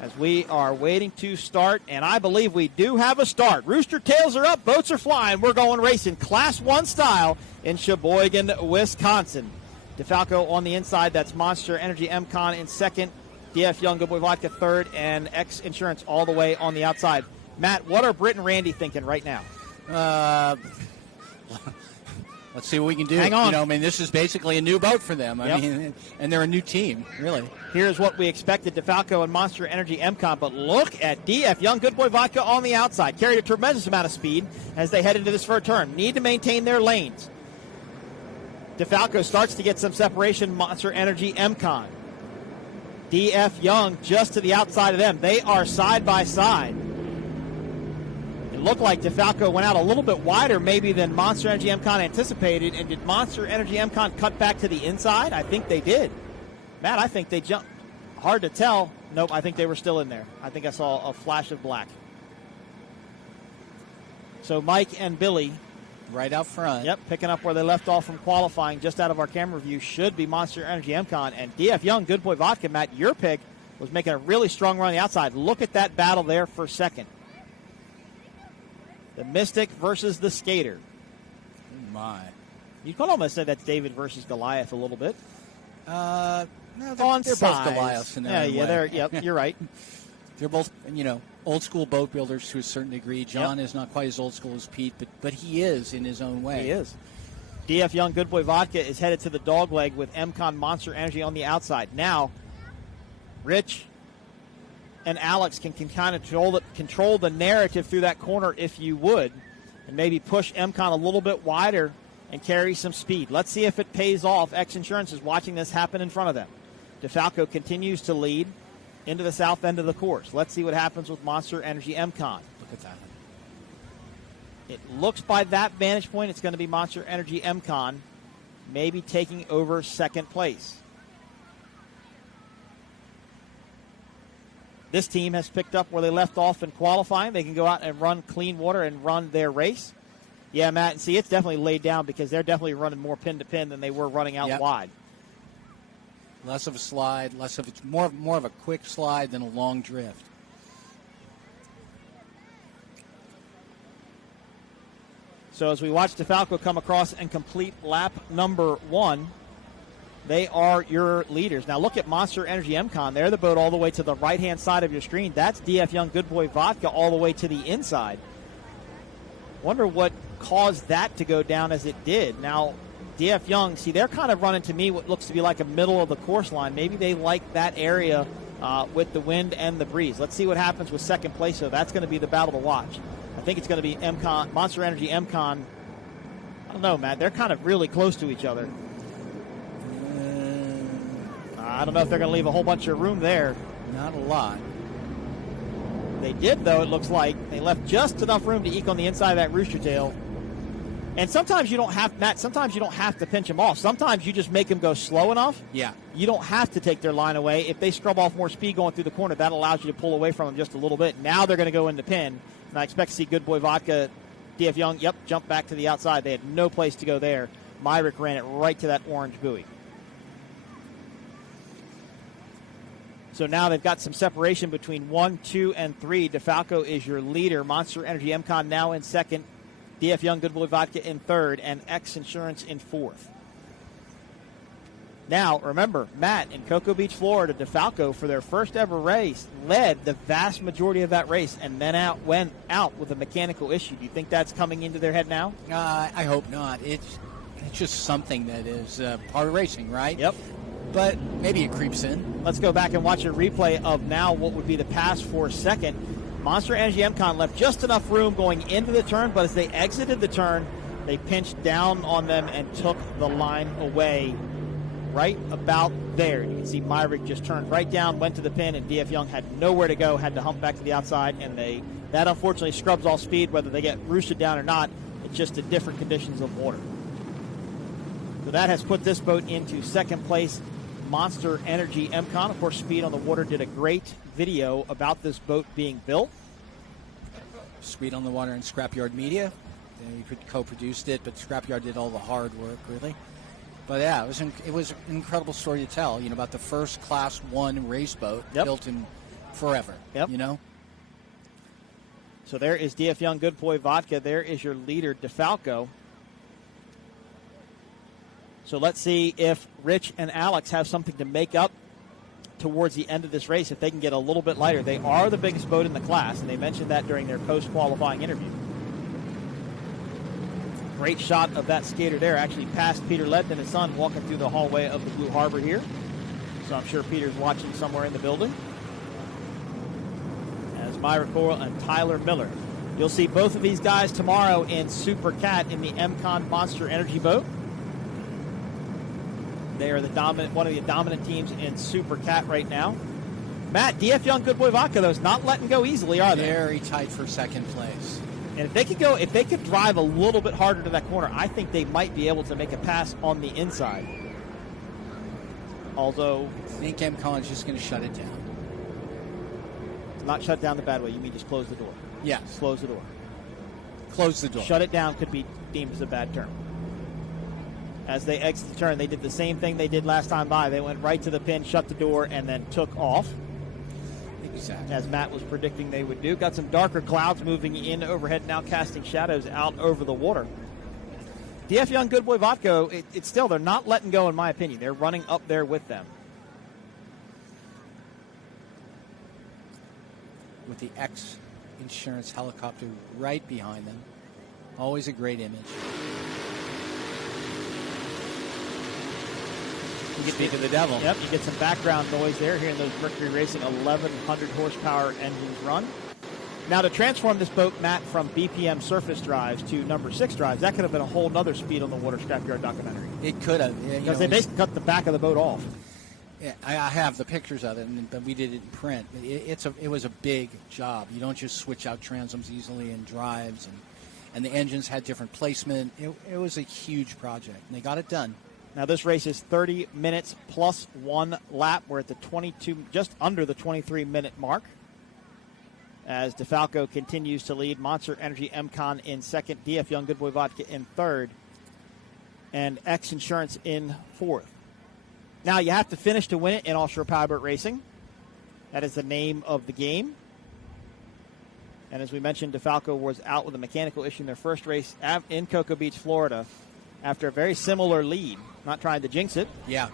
As we are waiting to start, and I believe we do have a start. Rooster tails are up, boats are flying. We're going racing Class 1 style in Sheboygan, Wisconsin. DeFalco on the inside. That's Monster Energy MCon in second. DF Young Good Boy Vodka third, and X Insurance all the way on the outside. Matt, what are Britt and Randy thinking right now? Let's see what we can do. Hang on. This is basically a new boat for them. I mean, and they're a new team, really. Here's what we expected, DeFalco and Monster Energy MCon, but look at DF Young Good Boy Vodka on the outside. Carried a tremendous amount of speed as they head into this first turn. Need to maintain their lanes. DeFalco starts to get some separation, Monster Energy MCon. DF Young just to the outside of them. They are side by side. It looked like DeFalco went out a little bit wider maybe than Monster Energy MCon anticipated. And did Monster Energy MCon cut back to the inside? I think they did. Matt, I think they jumped. Hard to tell. Nope, I think they were still in there. I think I saw a flash of black. So Mike and Billy right out front. Yep, picking up where they left off from qualifying just out of our camera view should be Monster Energy MCon. And DF Young, Good Boy Vodka, Matt, your pick, was making a really strong run on the outside. Look at that battle there for second. The Mystic versus the Skater. My. You could almost say that's David versus Goliath a little bit. No, on they're size. both Goliaths in their own way. Yep, you're right. They're both, old school boat builders to a certain degree. John is not quite as old school as Pete, but he is in his own way. He is. DF Young Good Boy Vodka is headed to the dog leg with MCon Monster Energy on the outside. Now, Rich and Alex can kind of control the narrative through that corner if you would, and maybe push MCon a little bit wider and carry some speed. Let's see if it pays off. X Insurance is watching this happen in front of them. DeFalco continues to lead into the south end of the course. Let's see what happens with Monster Energy MCon. Look at that. It looks by that vantage point it's going to be Monster Energy MCon maybe taking over second place. This team has picked up where they left off in qualifying. They can go out and run clean water and run their race. Yeah, Matt, and see, it's definitely laid down because they're definitely running more pin to pin than they were running out wide. Less of a slide, more of a quick slide than a long drift. So as we watch DeFalco come across and complete lap number 1, they are your leaders. Now look at Monster Energy MCon. They're the boat all the way to the right-hand side of your screen. That's DF Young Good Boy Vodka all the way to the inside. Wonder what caused that to go down as it did. Now, DF Young, see, they're kind of running to me what looks to be like a middle of the course line. Maybe they like that area with the wind and the breeze. Let's see what happens with second place, so that's going to be the battle to watch. I think it's going to be MCon, Monster Energy MCon. I don't know, Matt. They're kind of really close to each other. I don't know if they're going to leave a whole bunch of room there. Not a lot. They did, though, it looks like. They left just enough room to eke on the inside of that rooster tail. And sometimes you don't have, Matt, sometimes you don't have to pinch them off. Sometimes you just make them go slow enough. Yeah. You don't have to take their line away. If they scrub off more speed going through the corner, that allows you to pull away from them just a little bit. Now they're going to go into pin. And I expect to see Good Boy Vodka, DF Young, jump back to the outside. They had no place to go there. Myrick ran it right to that orange buoy. So now they've got some separation between 1, 2, and 3. DeFalco is your leader. Monster Energy MCon now in second. DF Young Good Boy Vodka in third. And X Insurance in fourth. Now, remember, Matt, in Cocoa Beach, Florida, DeFalco, for their first ever race, led the vast majority of that race and then went out with a mechanical issue. Do you think that's coming into their head now? I hope not. It's just something that is part of racing, right? Yep. But maybe it creeps in. Let's go back and watch a replay of now what would be the pass for second. Monster Energy MCon left just enough room going into the turn, but as they exited the turn, they pinched down on them and took the line away right about there. You can see Myrick just turned right down, went to the pin, and DF Young had nowhere to go, had to hump back to the outside, and that unfortunately scrubs all speed, whether they get roosted down or not. It's just the different conditions of water. So that has put this boat into second place. Monster Energy MCon. Of course, Speed on the Water did a great video about this boat being built. Speed on the Water and Scrapyard Media. They co-produced it, but Scrapyard did all the hard work, really. But yeah, it was an incredible story to tell, about the first Class 1 race boat built in forever, So there is DF Young Good Boy Vodka. There is your leader, DeFalco. So let's see if Rich and Alex have something to make up towards the end of this race, if they can get a little bit lighter. They are the biggest boat in the class, and they mentioned that during their post-qualifying interview. Great shot of that skater there, actually past Peter Ledden and his son walking through the hallway of the Blue Harbor here. So I'm sure Peter's watching somewhere in the building. As Myra Coral and Tyler Miller. You'll see both of these guys tomorrow in Supercat in the MCon Monster Energy boat. They are one of the dominant teams in Supercat right now. Matt, DF Young Good Boy Vodka, though, is not letting go easily, are they? Very tight for second place. And if they could drive a little bit harder to that corner, I think they might be able to make a pass on the inside. Although, I think MCon is just going to shut it down. Not shut down the bad way. You mean just close the door? Yeah. Close the door. Close the door. Shut it down could be deemed as a bad term. As they exit the turn, they did the same thing they did last time by. They went right to the pin, shut the door, and then took off. Exactly. As Matt was predicting they would do. Got some darker clouds moving in overhead, now casting shadows out over the water. DF Young Good Boy Vodka, it's still, they're not letting go, in my opinion. They're running up there with them. with the X Insurance helicopter right behind them. Always a great image. You get Speak of the devil. Yep, you get some background noise there, hearing those Mercury Racing 1100 horsepower engines run. Now, to transform this boat, Matt, from BPM surface drives to number 6 drives, that could have been a whole nother speed on the water scrapyard documentary. It could have. Because they basically cut the back of the boat off. Yeah, I have the pictures of it, but we did it in print. It was a big job. You don't just switch out transoms easily and drives, and the engines had different placement. It was a huge project, and they got it done. Now, this race is 30 minutes plus 1 lap. We're at the 22, just under the 23-minute mark. As DeFalco continues to lead, Monster Energy MCon in second, DF Young Good Boy Vodka in third, and X Insurance in fourth. Now, you have to finish to win it in offshore powerboat racing. That is the name of the game. And as we mentioned, DeFalco was out with a mechanical issue in their first race in Cocoa Beach, Florida, after a very similar lead. Not trying to jinx it. Yeah.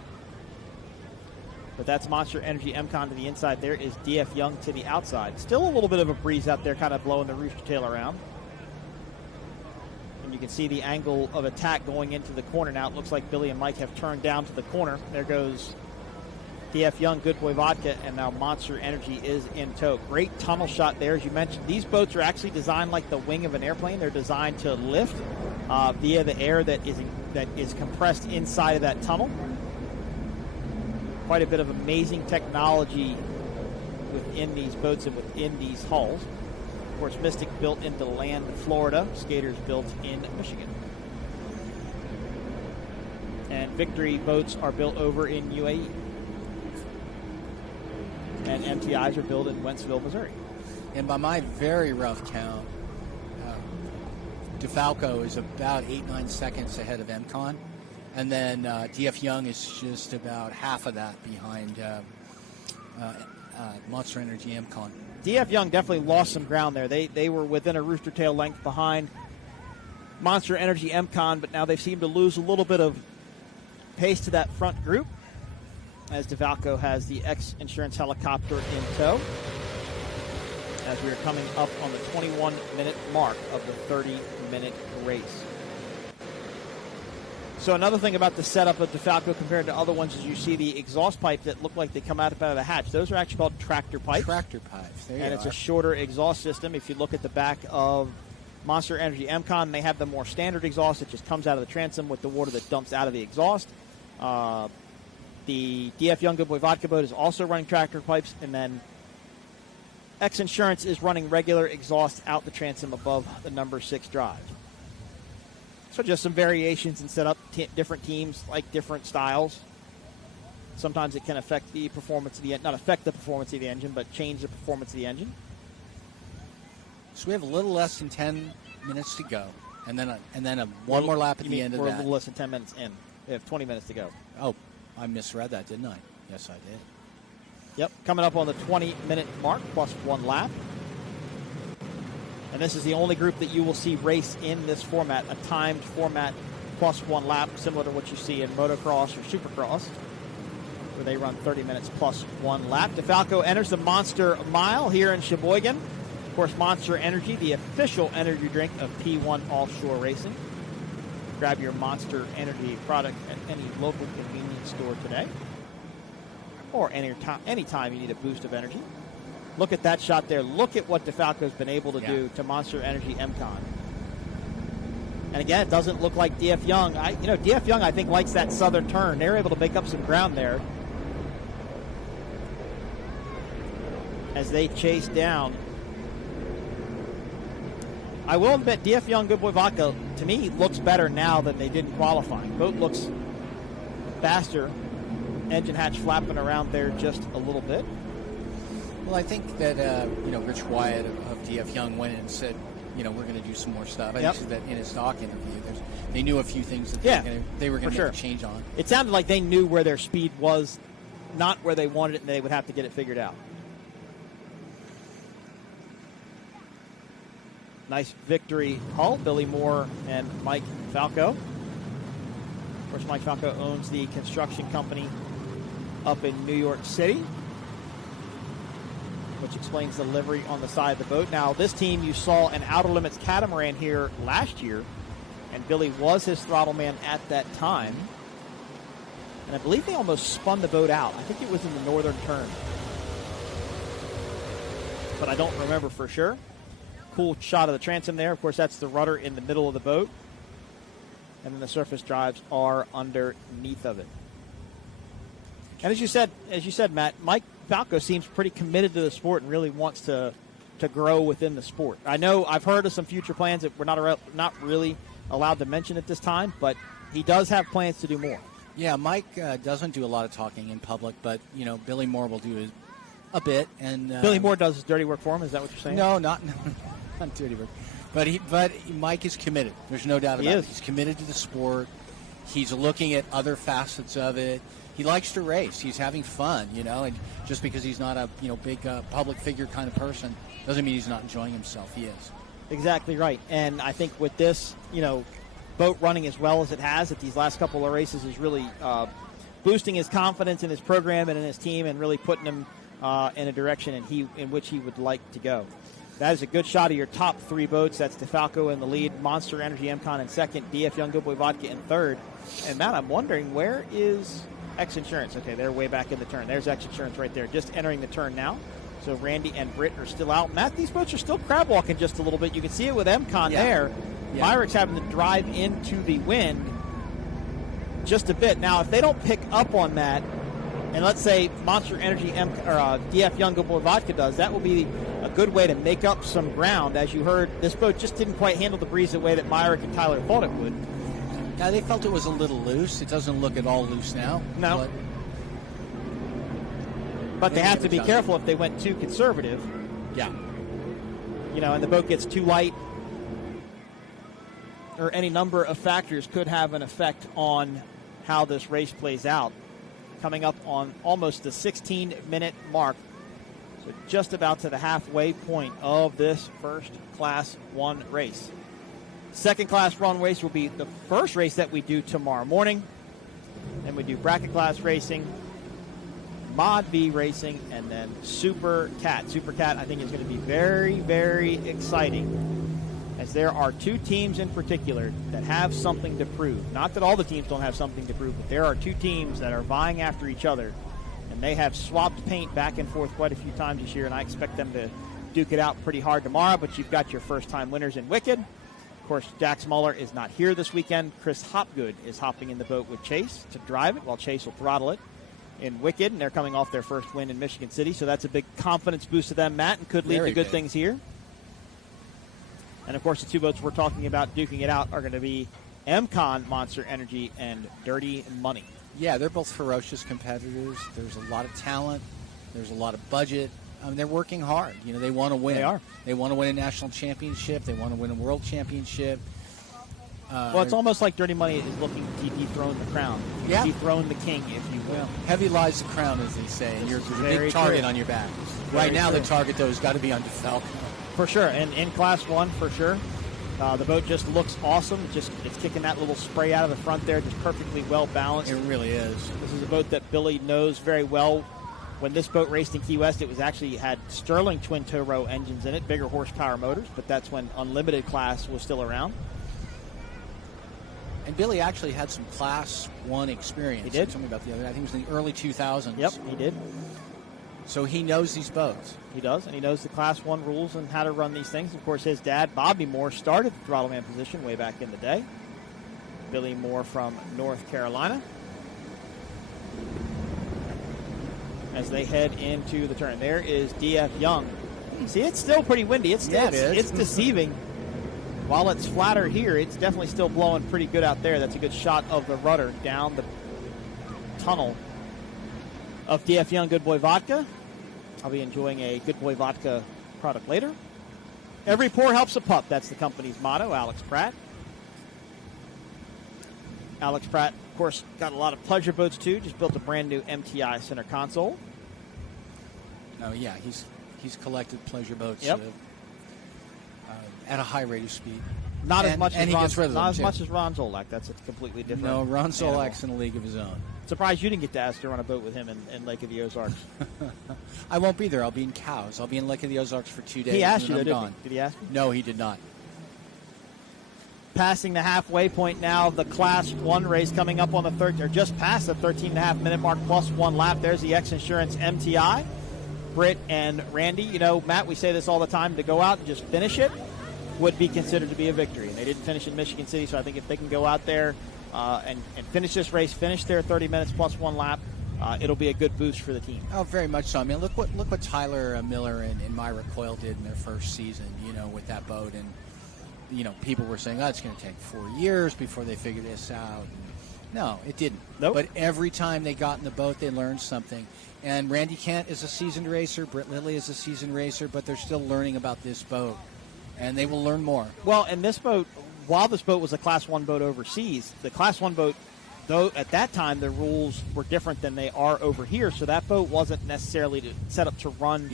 But that's Monster Energy MCon to the inside. There is DF Young to the outside. Still a little bit of a breeze out there, kind of blowing the rooster tail around. And you can see the angle of attack going into the corner now. It looks like Billy and Mike have turned down to the corner. There goes DF Young, Good Boy Vodka, and now Monster Energy is in tow. Great tunnel shot there. As you mentioned, these boats are actually designed like the wing of an airplane. They're designed to lift via the air that is compressed inside of that tunnel. Quite a bit of amazing technology within these boats and within these hulls. Of course, Mystic built in DeLand, Florida. Skaters built in Michigan. And Victory boats are built over in UAE. And MTIs are built in Wentzville, Missouri. And by my very rough count, DeFalco is about 8-9 seconds ahead of MCon. And then DF Young is just about half of that behind Monster Energy MCon. DF Young definitely lost some ground there. They were within a rooster tail length behind Monster Energy MCon, but now they seem to lose a little bit of pace to that front group as DeFalco has the X Insurance helicopter in tow as we are coming up on the 21-minute mark of the 30-minute race. So another thing about the setup of DeFalco compared to other ones is you see the exhaust pipes that look like they come out of the hatch. Those are actually called tractor pipes. Tractor pipes. There you and it's a shorter exhaust system. If you look at the back of Monster Energy MCon, they have the more standard exhaust. It just comes out of the transom with the water that dumps out of the exhaust. The DF Young Good Boy Vodka boat is also running tractor pipes, and then X Insurance is running regular exhaust out the transom above the number 6 drive. So just some variations in setup. Different teams like different styles. Sometimes it can affect the performance of the not affect the performance of the engine, but change the performance of the engine. So we have a little less than 10 minutes to go, and then one more lap at the end of that. We're a little less than 10 minutes in. We have 20 minutes to go. Oh, I misread that, didn't I? Yes, I did. Yep, coming up on the 20-minute mark plus 1 lap. And this is the only group that you will see race in this format, a timed format plus 1 lap, similar to what you see in motocross or supercross, where they run 30 minutes plus 1 lap. DeFalco enters the Monster Mile here in Sheboygan. Of course, Monster Energy, the official energy drink of P1 Offshore Racing. Grab your Monster Energy product at any local convenience store today, or anytime you need a boost of energy. Look at that shot there. Look at what DeFalco's been able to do to Monster Energy MCon. And again, it doesn't look like DF Young. DF Young, I think, likes that southern turn. They're able to make up some ground there as they chase down. I will admit, DF Young Good Boy Vodka, to me, looks better now than they did in qualifying. Boat looks faster. Engine hatch flapping around there just a little bit. Well, I think that, Rich Wyatt of DF Young went in and said, we're going to do some more stuff. I think he said that in his stock interview. They knew a few things that they were going to make a change on. It sounded like they knew where their speed was, not where they wanted it, and they would have to get it figured out. Nice victory hull, Billy Moore and Mike Falco. Of course, Mike Falco owns the construction company up in New York City. which explains the livery on the side of the boat. Now, this team, you saw an Outer Limits catamaran here last year, and Billy was his throttle man at that time. And I believe they almost spun the boat out. I think it was in the northern turn, but I don't remember for sure. Cool shot of the transom there. Of course, that's the rudder in the middle of the boat, and then the surface drives are underneath of it. And as you said, Matt, Mike Falco seems pretty committed to the sport and really wants to grow within the sport. I know I've heard of some future plans that we're not really allowed to mention at this time, but he does have plans to do more. Yeah, Mike doesn't do a lot of talking in public, but Billy Moore will do a bit. And Billy Moore does his dirty work for him. Is that what you're saying? No, not dirty work. But Mike is committed. There's no doubt about it. He's committed to the sport. He's looking at other facets of it. He likes to race. He's having fun, and just because he's not a big public figure kind of person doesn't mean he's not enjoying himself. He is. Exactly right. And I think with this, boat running as well as it has at these last couple of races is really boosting his confidence in his program and in his team, and really putting him in a direction in which he would like to go. That is a good shot of your top three boats. That's DeFalco in the lead, Monster Energy MCon in second, DF Young Good Boy Vodka in third. And Matt, I'm wondering, where is X Insurance? Okay, they're way back in the turn. There's X Insurance right there, just entering the turn now. So Randy and Britt are still out. Matt, these boats are still crab walking just a little bit. You can see it with MCon there. Yeah. Myrick's having to drive into the wind just a bit. Now, if they don't pick up on that, and let's say Monster Energy DF Young Good Boy Vodka does, that will be a good way to make up some ground. As you heard, this boat just didn't quite handle the breeze the way that Myrick and Tyler thought it would. Yeah, they felt it was a little loose. It doesn't look at all loose now. No. But they have to be careful if they went too conservative. Yeah. And the boat gets too light, or any number of factors could have an effect on how this race plays out. Coming up on almost the 16-minute mark, so just about to the halfway point of this first Class 1 race. Second Class 1 race will be the first race that we do tomorrow morning. Then we do bracket class racing, Mod V racing, and then Supercat. Supercat, I think, is going to be very, very exciting, as there are two teams in particular that have something to prove. Not that all the teams don't have something to prove, but there are two teams that are vying after each other, and they have swapped paint back and forth quite a few times this year, and I expect them to duke it out pretty hard tomorrow. But you've got your first-time winners in Wicked. Of course, Jax Muller is not here this weekend. Chris Hopgood is hopping in the boat with Chase to drive it, while Chase will throttle it in Wicked, and they're coming off their first win in Michigan City, so that's a big confidence boost to them, Matt, and could lead to good things here. And, of course, the two boats we're talking about duking it out are going to be MCon, Monster Energy, and Dirty Money. Yeah, they're both ferocious competitors. There's a lot of talent. There's a lot of budget. I mean, they're working hard. They want to win. They are. They want to win a national championship. They want to win a world championship. Well, it's almost like Dirty Money is looking to dethrone the crown. Yeah. Dethrone the king, if you will. Heavy lies the crown, as they say, and you're a big target on your back. Right now, the target, though, has got to be on DeFalco. For sure, and in Class 1, for sure. The boat just looks awesome. It's kicking that little spray out of the front there, just perfectly well balanced. It really is. This is a boat that Billy knows very well. When this boat raced in Key West, it was actually had Sterling twin tow row engines in it, bigger horsepower motors, but that's when Unlimited class was still around. And Billy actually had some Class 1 experience. He did. He told me about the other day. I think it was in the early 2000s. Yep, he did. So he knows these boats. He does, and he knows the Class 1 rules and how to run these things. Of course, his dad, Bobby Moore, started the throttle man position way back in the day. Billy Moore from North Carolina. As they head into the turn. There is DF Young. See, it's still pretty windy. It's deceiving. While it's flatter here, it's definitely still blowing pretty good out there. That's a good shot of the rudder down the tunnel of DF Young Good Boy Vodka. I'll be enjoying a Good Boy Vodka product later. Every pour helps a pup. That's the company's motto. Alex Pratt. Alex Pratt, of course, got a lot of pleasure boats too. Just built a brand new MTI center console. Oh yeah, he's collected pleasure boats at a high rate of speed. Not as much as he gets rid of them, not as too. much as Ron Zolak. That's a completely different. No, Ron animal. Zolak's in a league of his own. Surprised you didn't get to ask to run a boat with him in Lake of the Ozarks. I won't be there. I'll be in Cows. I'll be in Lake of the Ozarks for 2 days. He asked and you, then though, I'm did he ask you? No, he did not. Passing the halfway point now, the Class 1 race coming up on the third, or just past the 13.5-minute mark, plus 1 lap. There's the X Insurance MTI. Britt and Randy, you know, Matt, we say this all the time, to go out and just finish it would be considered to be a victory. And they didn't finish in Michigan City, so I think if they can go out there and finish this race, finish their 30 minutes plus 1 lap, it'll be a good boost for the team. Oh, very much so. I mean, look what Tyler Miller and Myra Coyle did in their first season, you know, with that boat. And, you know, people were saying, oh, it's going to take 4 years before they figure this out. And no, it didn't. Nope. But every time they got in the boat, they learned something. And Randy Kent is a seasoned racer. Britt Lilly is a seasoned racer, but they're still learning about this boat. And they will learn more. Well, and this boat, while this boat was a Class 1 boat overseas, the Class 1 boat, though at that time the rules were different than they are over here, so that boat wasn't necessarily set up to run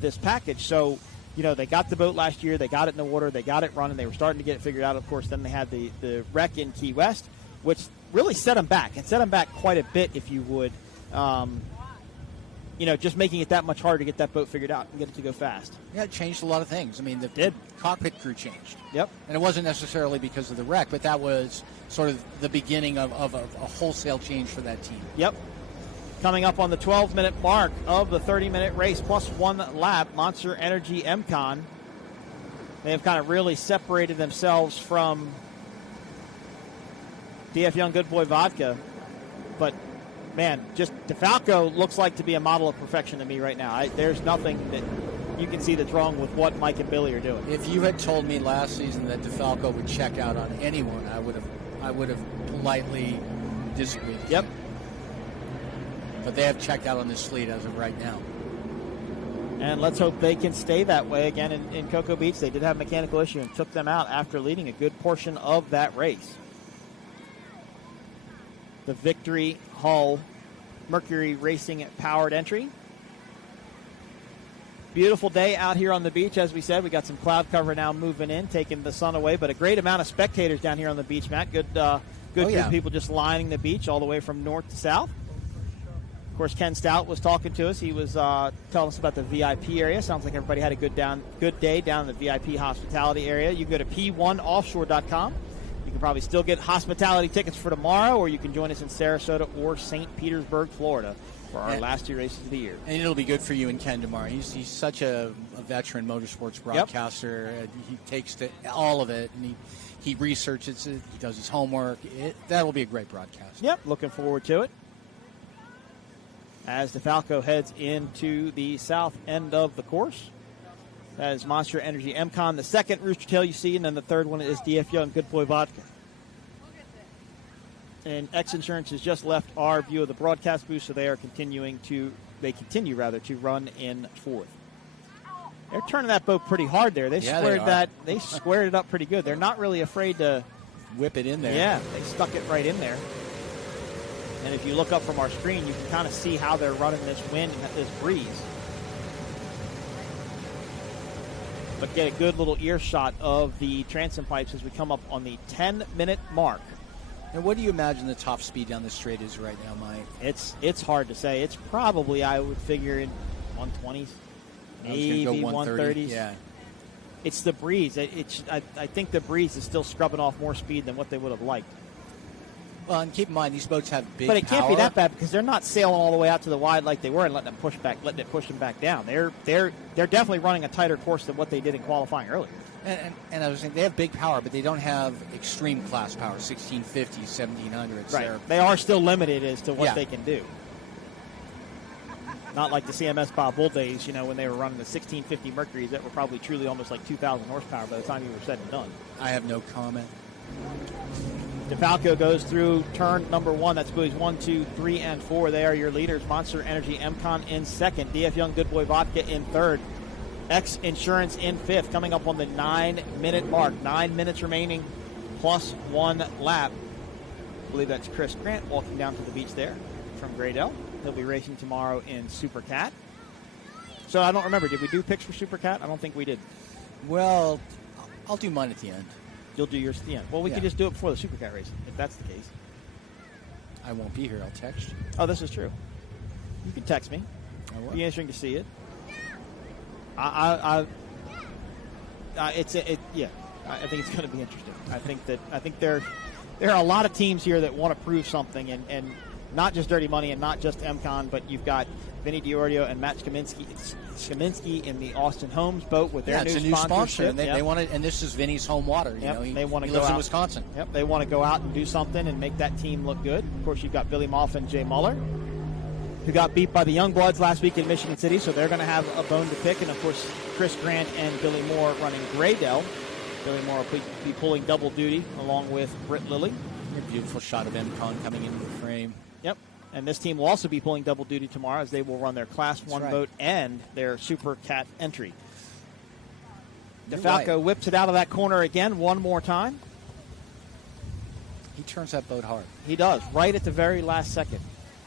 this package. So, you know, they got the boat last year, they got it in the water, they got it running, they were starting to get it figured out. Of course, then they had the wreck in Key West, which really set them back, and set them back quite a bit, if you would. You know, just making it that much harder to get that boat figured out and get it to go fast. Yeah, it changed a lot of things. I mean, the cockpit crew changed. Yep. And it wasn't necessarily because of the wreck, but that was sort of the beginning of a wholesale change for that team. Yep. Coming up on the 12-minute mark of the 30-minute race, plus 1 lap, Monster Energy MCon. They have kind of really separated themselves from DF Young Good Boy Vodka. But, man, just DeFalco looks like to be a model of perfection to me right now. There's nothing that you can see that's wrong with what Mike and Billy are doing. If you had told me last season that DeFalco would check out on anyone, I would have politely disagreed. Yep. But they have checked out on this fleet as of right now. And let's hope they can stay that way again in Cocoa Beach. They did have a mechanical issue and took them out after leading a good portion of that race. The Victory Hull Mercury Racing powered entry. Beautiful day out here on the beach. As we said, we got some cloud cover now moving in, taking the sun away, but a great amount of spectators down here on the beach, Matt. Good group of people just lining the beach all the way from north to south. Of course, Ken Stout was talking to us. He was telling us about the VIP area. Sounds like everybody had a good day down in the VIP hospitality area. You can go to p1offshore.com. You can probably still get hospitality tickets for tomorrow, or you can join us in Sarasota or St. Petersburg, Florida, for our last 2 races of the year. And it'll be good for you and Ken tomorrow. He's such a veteran motorsports broadcaster. Yep. He takes all of it, and he researches it. He does his homework. That'll be a great broadcast. Yep, looking forward to it. As DeFalco heads into the south end of the course. That is Monster Energy MCon, the second Rooster Tail you see, and then the third one is DF Young Good Boy Vodka. And X Insurance has just left our view of the broadcast booth, so they continue to run in fourth. They're turning that boat pretty hard there. They squared it up pretty good. They're not really afraid to whip it in there. Yeah, they stuck it right in there. And if you look up from our screen, you can kind of see how they're running this wind and this breeze. But get a good little earshot of the transom pipes as we come up on the 10-minute mark. And what do you imagine the top speed down the straight is right now, Mike? It's hard to say. It's probably, I would figure, in 120s, maybe 130s. Yeah. It's the breeze. I think the breeze is still scrubbing off more speed than what they would have liked. Well, and keep in mind, these boats have big But it can't power. be that bad because they're not sailing all the way out to the wide like they were and letting it push them back down. They're definitely running a tighter course than what they did in qualifying earlier. And I was saying, they have big power, but they don't have extreme class power, 1650s, 1700s. Right. They are still limited as to what they can do. Not like the CMS Bob Bull days, when they were running the 1650 Mercuries that were probably truly almost like 2,000 horsepower by the time you were said and done. I have no comment. DeFalco goes through turn number 1. That's buoys 1, 2, 3, and 4. They are your leaders. Monster Energy MCon in second. DF Young Good Boy Vodka in third. X Insurance in fifth. Coming up on the 9-minute mark. 9 minutes remaining plus 1 lap. I believe that's Chris Grant walking down to the beach there from Graydell. He'll be racing tomorrow in Supercat. So I don't remember. Did we do picks for Supercat? I don't think we did. Well, I'll do mine at the end. You'll do yours. Yeah. Well, we Yeah. could just do it before the Supercat race if that's the case. I won't be here. I'll text you. Oh, this is true. You can text me. I will. Be answering to see it. Yeah. I think it's going to be interesting. I think there are a lot of teams here that want to prove something, and not just Dirty Money and not just MCon, but you've got Vinny Diorio and Matt Skaminski in the Austin Holmes boat with their it's a new sponsor, sponsorship. and they want it. And this is Vinny's home water. You know, they want he to go lives out in Wisconsin. Yep, they want to go out and do something and make that team look good. Of course, you've got Billy Moff and Jay Muller, who got beat by the Youngbloods last week in Michigan City, so they're going to have a bone to pick. And, of course, Chris Grant and Billy Moore running Graydell. Billy Moore will be pulling double duty along with Britt Lilly. A beautiful shot of MCon coming into the frame. Yep. And this team will also be pulling double duty tomorrow as they will run their Class 1 boat and their Supercat entry. DeFalco whips it out of that corner again one more time. He turns that boat hard. He does, right at the very last second.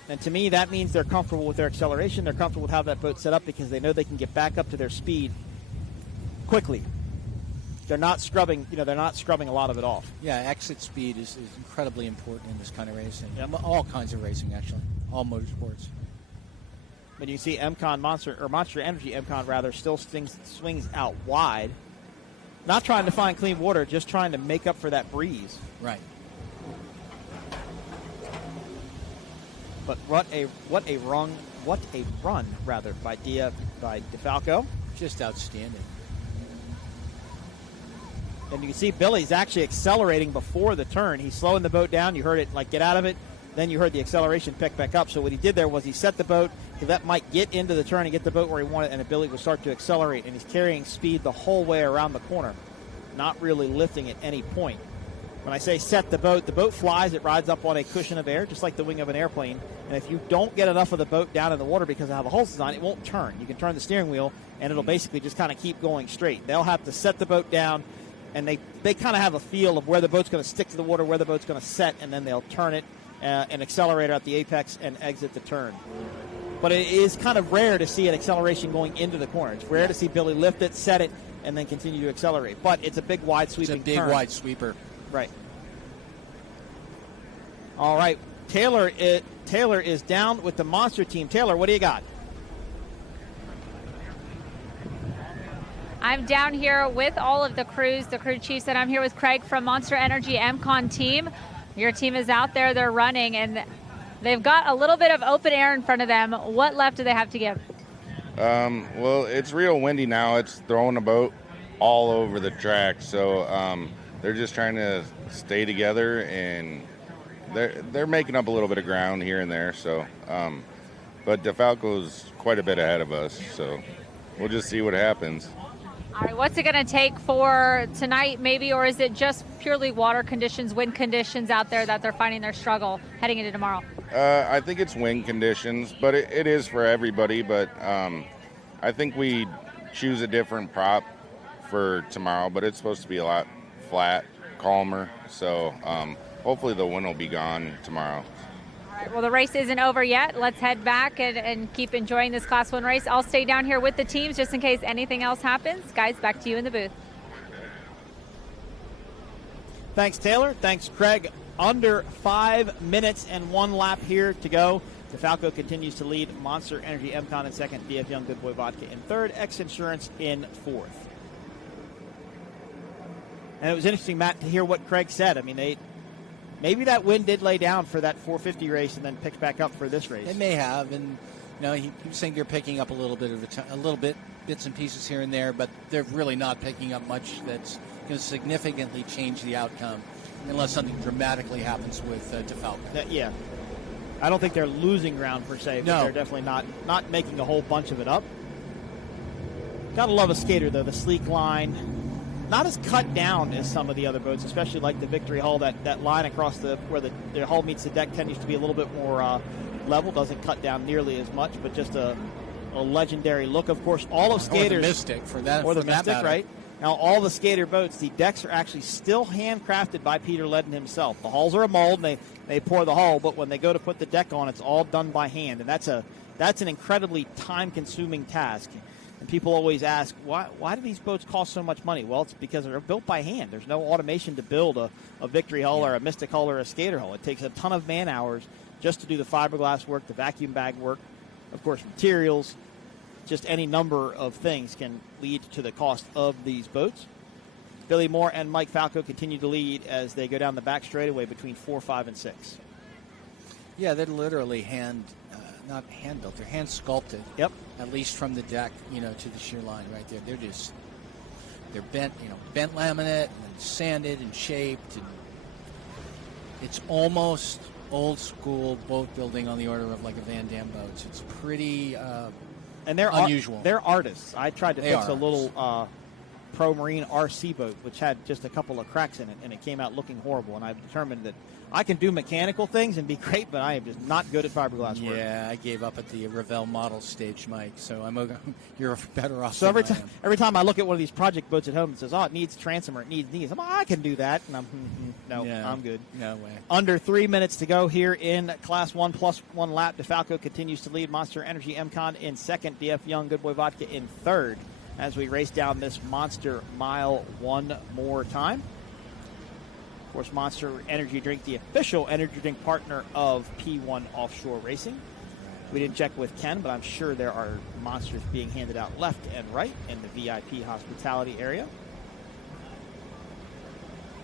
And to me, that means they're comfortable with their acceleration. They're comfortable with how that boat's set up because they know they can get back up to their speed quickly. They're not scrubbing, they're not scrubbing a lot of it off. Yeah, exit speed is incredibly important in this kind of racing. Yeah, all kinds of racing, actually. All motorsports. But you see Monster Energy MCon rather still swings out wide. Not trying to find clean water, just trying to make up for that breeze. Right. But what a run rather by DeFalco. Just outstanding. And you can see Billy's actually accelerating before the turn. He's slowing the boat down. You heard it get out of it. Then you heard the acceleration pick back up. So what he did there was he set the boat. He let Mike get into the turn and get the boat where he wanted, and Billy would start to accelerate. And he's carrying speed the whole way around the corner, not really lifting at any point. When I say set the boat flies. It rides up on a cushion of air, just like the wing of an airplane. And if you don't get enough of the boat down in the water because of how the hull's designed, it won't turn. You can turn the steering wheel, and it'll basically just kind of keep going straight. They'll have to set the boat down, and they kind of have a feel of where the boat's going to stick to the water, where the boat's going to set, and then they'll turn it and accelerate at the apex and exit the turn. But it is kind of rare to see an acceleration going into the corner. It's rare to see Billy lift it, set it, and then continue to accelerate. But it's a big, wide sweeping turn. It's a big, wide sweeper. Right. All right. Taylor is down with the Monster team. Taylor, what do you got? I'm down here with all of the crews, the crew chiefs, and I'm here with Craig from Monster Energy MCon team. Your team is out there, they're running, and they've got a little bit of open air in front of them. What left do they have to give? Well, it's real windy now. It's throwing a boat all over the track, so they're just trying to stay together, and they're making up a little bit of ground here and there. So, but DeFalco's quite a bit ahead of us, so we'll just see what happens. All right, what's it going to take for tonight maybe, or is it just purely water conditions, wind conditions out there that they're finding their struggle heading into tomorrow? I think it's wind conditions, but it is for everybody. But I think we choose a different prop for tomorrow, but it's supposed to be a lot flat, calmer. So hopefully the wind will be gone tomorrow. All right, well, the race isn't over yet. Let's head back and keep enjoying this Class 1 race. I'll stay down here with the teams just in case anything else happens. Guys, back to you in the booth. Thanks, Taylor. Thanks, Craig. Under 5 minutes and 1 lap here to go. DeFalco continues to lead. Monster Energy MCon in second. DF Young Good Boy Vodka in third. X Insurance in fourth. And it was interesting, Matt, to hear what Craig said. I mean, maybe that wind did lay down for that 450 race and then picked back up for this race. It may have, and he was saying they're picking up a little bit bits and pieces here and there, but they're really not picking up much that's going to significantly change the outcome unless something dramatically happens with DeFalco. Yeah. I don't think they're losing ground per se, but they're definitely not making a whole bunch of it up. Gotta love a skater, though. The sleek line, not as cut down as some of the other boats, especially like the Victory Hull. That line across where the hull meets the deck tends to be a little bit more level. Doesn't cut down nearly as much, but just a legendary look. Of course, all of skaters. Or the Mystic, for that. Or the for that Mystic, matter. right? Now, all the skater boats, the decks are actually still handcrafted by Peter Ledden himself. The hulls are a mold, and they pour the hull, but when they go to put the deck on, it's all done by hand, and that's an incredibly time-consuming task. And people always ask, why do these boats cost so much money? Well, it's because they're built by hand. There's no automation to build a Victory hull or a Mystic hull or a Skater hull. It takes a ton of man hours just to do the fiberglass work, the vacuum bag work, of course, materials. Just any number of things can lead to the cost of these boats. Billy Moore and Mike Falco continue to lead as they go down the back straightaway between 4, 5, and 6. Yeah, they're literally not hand built, they're hand sculpted. Yep. At least from the deck, to the shear line right there. They're bent, bent laminate and sanded and shaped. And it's almost old school boat building on the order of like a Van Dam boat. It's pretty and they're unusual. They're artists. I tried to fix a artists. little Pro Marine RC boat, which had just a couple of cracks in it, and it came out looking horrible. And I've determined that I can do mechanical things and be great, but I am just not good at fiberglass work. Yeah, I gave up at the Revell model stage, Mike. So you're better off. So than every time I look at one of these project boats at home and says, "Oh, it needs transom or it needs knees," I can do that, and I'm good. No way. Under 3 minutes to go here in Class 1 plus 1 lap. DeFalco continues to lead. Monster Energy MCon in second. DF Young Good Boy Vodka in third. As we race down this Monster Mile one more time. Of course, Monster Energy Drink, the official energy drink partner of P1 Offshore Racing. We didn't check with Ken, but I'm sure there are Monsters being handed out left and right in the VIP hospitality area.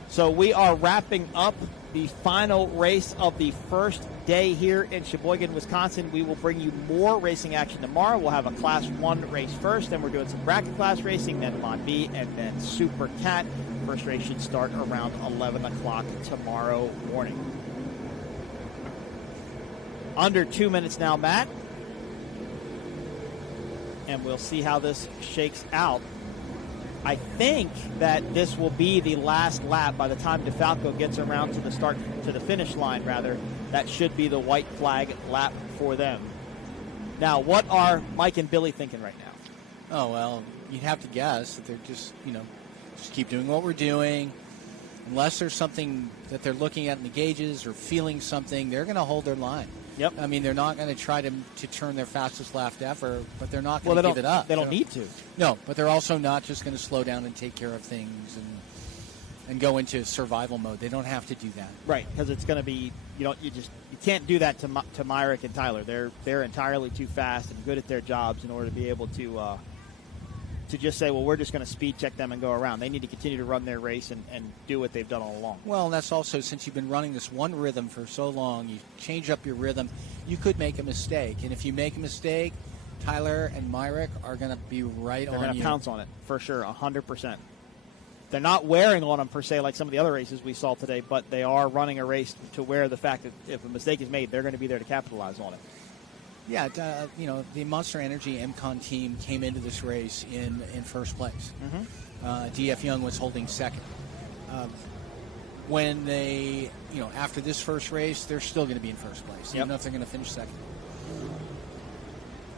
So we are wrapping up the final race of the first day here in Sheboygan, Wisconsin. We will bring you more racing action tomorrow. We'll have a Class 1 race first, then we're doing some bracket class racing, then Mod B, and then Supercat. First race should start around 11 o'clock tomorrow morning. Under 2 minutes now, Matt. And we'll see how this shakes out. I think that this will be the last lap by the time DeFalco gets around to the finish line, rather. That should be the white flag lap for them. Now, what are Mike and Billy thinking right now? Oh, well, you'd have to guess that they're just keep doing what we're doing. Unless there's something that they're looking at in the gauges or feeling something, they're going to hold their line. Yep. I mean, they're not going to try to turn their fastest lap ever, but they're not going to give it up. They don't need to. No, but they're also not just going to slow down and take care of things and go into survival mode. They don't have to do that. Right, because it's going to be, you can't do that to Myrick and Tyler. They're entirely too fast and good at their jobs in order to be able to just say, well, we're just going to speed check them and go around. They need to continue to run their race and do what they've done all along. Well, that's also, since you've been running this one rhythm for so long, you change up your rhythm, you could make a mistake. And if you make a mistake, Tyler and Myrick are going to be right on you. They're going to pounce on it, for sure, 100%. They're not wearing on them, per se, like some of the other races we saw today, but they are running a race to where the fact that if a mistake is made, they're going to be there to capitalize on it. Yeah, the Monster Energy MCon team came into this race in first place. Mm-hmm. DF Young was holding second. When they, after this first race, they're still going to be in first place, even if they're going to finish second.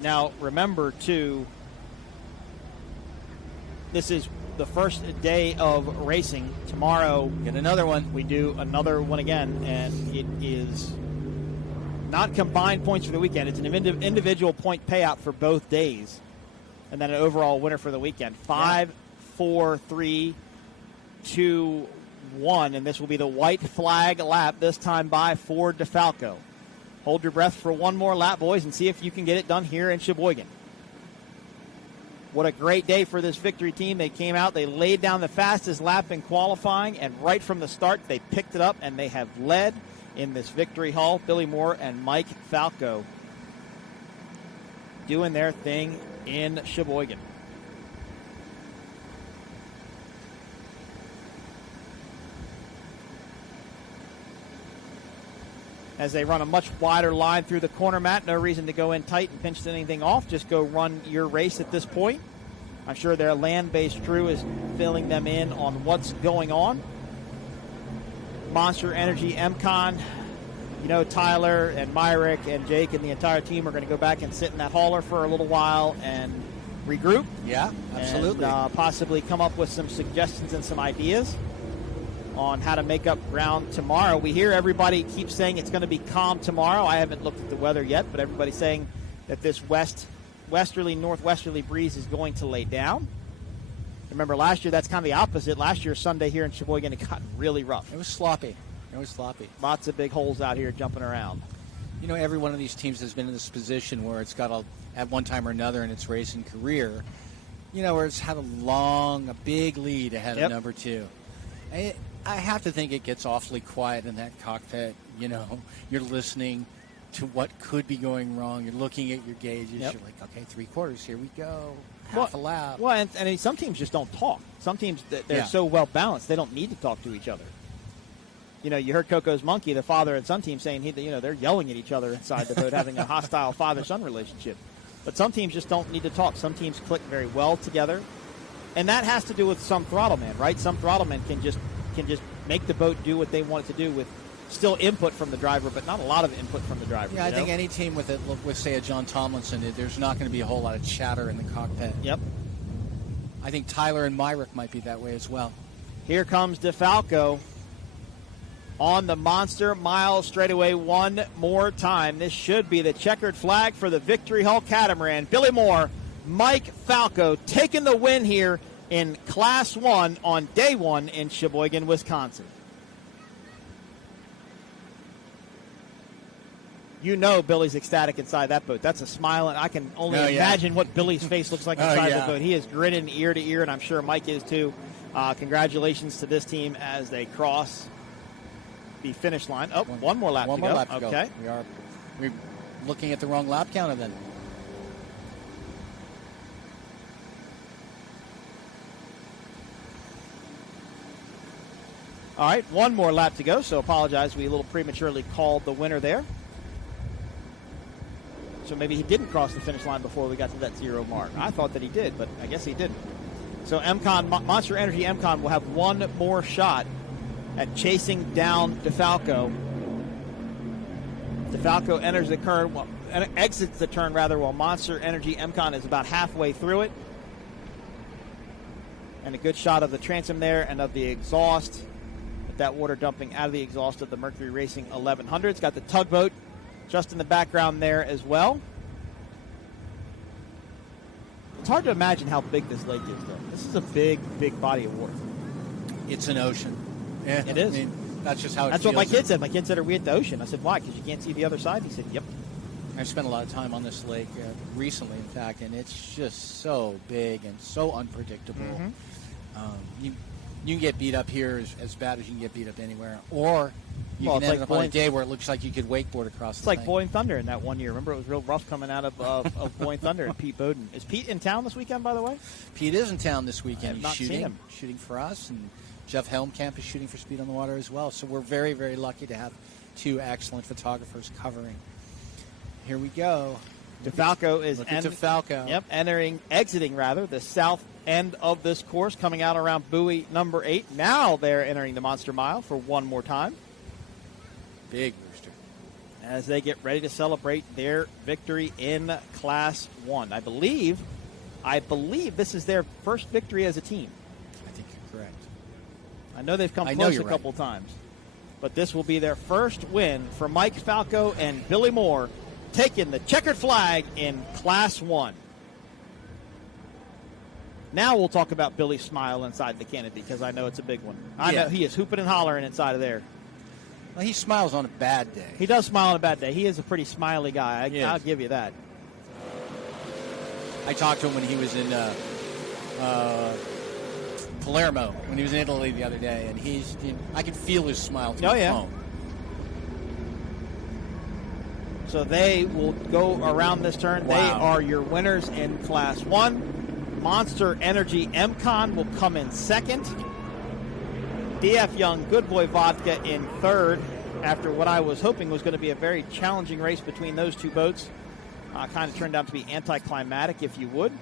Now, remember, too, this is the first day of racing. Tomorrow, get another one. We do another one again, and it is not combined points for the weekend. It's an individual point payout for both days, and then an overall winner for the weekend. 5, 4, 3, 2, 1, and this will be the white flag lap, this time by Ford DeFalco. Hold your breath for one more lap, boys, and see if you can get it done here in Sheboygan. What a great day for this victory team. They came out, they laid down the fastest lap in qualifying, and right from the start, they picked it up, and they have led in this victory haul. Billy Moore and Mike Falco doing their thing in Sheboygan. As they run a much wider line through the corner, Matt, no reason to go in tight and pinch anything off. Just go run your race at this point. I'm sure their land-based crew is filling them in on what's going on. Monster Energy MCon, Tyler and Myrick and Jake and the entire team are going to go back and sit in that hauler for a little while and regroup. Yeah, absolutely. And possibly come up with some suggestions and some ideas on how to make up ground tomorrow. We hear everybody keep saying it's going to be calm tomorrow. I haven't looked at the weather yet, but everybody's saying that this west westerly, northwesterly breeze is going to lay down. Remember, last year, that's kind of the opposite. Last year, Sunday here in Sheboygan, it got really rough. It was sloppy. Lots of big holes out here jumping around. You know, every one of these teams has been in this position where it's got at one time or another in its racing career, where it's had a big lead ahead of number 2. I have to think it gets awfully quiet in that cockpit. You're listening to what could be going wrong. You're looking at your gauges. You're like, okay, 3/4, here we go. Half a lap. Well, and some teams just don't talk. Some teams, they're so well balanced, they don't need to talk to each other. You heard Coco's Monkey, the father and son team, saying they're yelling at each other inside the boat, having a hostile father-son relationship. But some teams just don't need to talk. Some teams click very well together, and that has to do with some throttleman, right? Some throttlemen can just make the boat do what they want it to do with still input from the driver, but not a lot of input from the driver. Yeah, I think any team with say, a John Tomlinson, there's not going to be a whole lot of chatter in the cockpit. Yep. I think Tyler and Myrick might be that way as well. Here comes DeFalco on the Monster Mile straightaway one more time. This should be the checkered flag for the Victory Hull Catamaran. Billy Moore, Mike Falco taking the win here in Class 1 on day 1 in Sheboygan, Wisconsin. Billy's ecstatic inside that boat. That's a smile, and I can only imagine what Billy's face looks like inside the boat. He is grinning ear to ear, and I'm sure Mike is too. Congratulations to this team as they cross the finish line. Oh, one more lap to go. Okay. We're looking at the wrong lap counter then. All right, one more lap to go, so apologize. We a little prematurely called the winner there. So maybe he didn't cross the finish line before we got to that 0 mark. I thought that he did, but I guess he didn't. So Monster Energy MCON will have one more shot at chasing down DeFalco. DeFalco exits the turn while Monster Energy MCON is about halfway through it. And a good shot of the transom there and of the exhaust. With that water dumping out of the exhaust of the Mercury Racing 1100. It's got the tugboat just in the background there as well. It's hard to imagine how big this lake is, though. This is a big, big body of water. It's an ocean. Yeah, it is. I mean, that's just how it That's feels. what my kid said. My kid said, are we at the ocean? I said, why? Because you can't see the other side? He said, yep. I've spent a lot of time on this lake recently, in fact, and it's just so big and so unpredictable. Mm-hmm. You can get beat up here as bad as you can get beat up anywhere, or you can end up on a day where it looks like you could wakeboard across the thing. It's like Boyne Thunder in that one year. Remember, it was real rough coming out of Boyne Thunder and Pete Bowden. Is Pete in town this weekend, by the way? Pete is in town this weekend. I have He's not seen him. shooting for us, and Jeff Helmkamp is shooting for Speed on the Water as well. So we're very, very lucky to have two excellent photographers covering. Here we go. DeFalco is exiting the south end of this course, coming out around buoy number 8. Now they're entering the Monster Mile for one more time. Big booster. As they get ready to celebrate their victory in Class 1. I believe this is their first victory as a team. I think you're correct. I know they've come close a couple times, but this will be their first win for Mike Falco and Billy Moore, taking the checkered flag in Class 1. Now we'll talk about Billy's smile inside the canopy, because I know it's a big one. I know he is hooping and hollering inside of there. Well, he smiles on a bad day. He does smile on a bad day. He is a pretty smiley guy. I'll give you that. I talked to him when he was in Palermo, when he was in Italy the other day, and I can feel his smile through the phone. So they will go around this turn. Wow. They are your winners in Class 1. Monster Energy MCON will come in second. DF Young Good Boy Vodka in third, after what I was hoping was going to be a very challenging race between those two boats. Kind of turned out to be anticlimactic, if you would.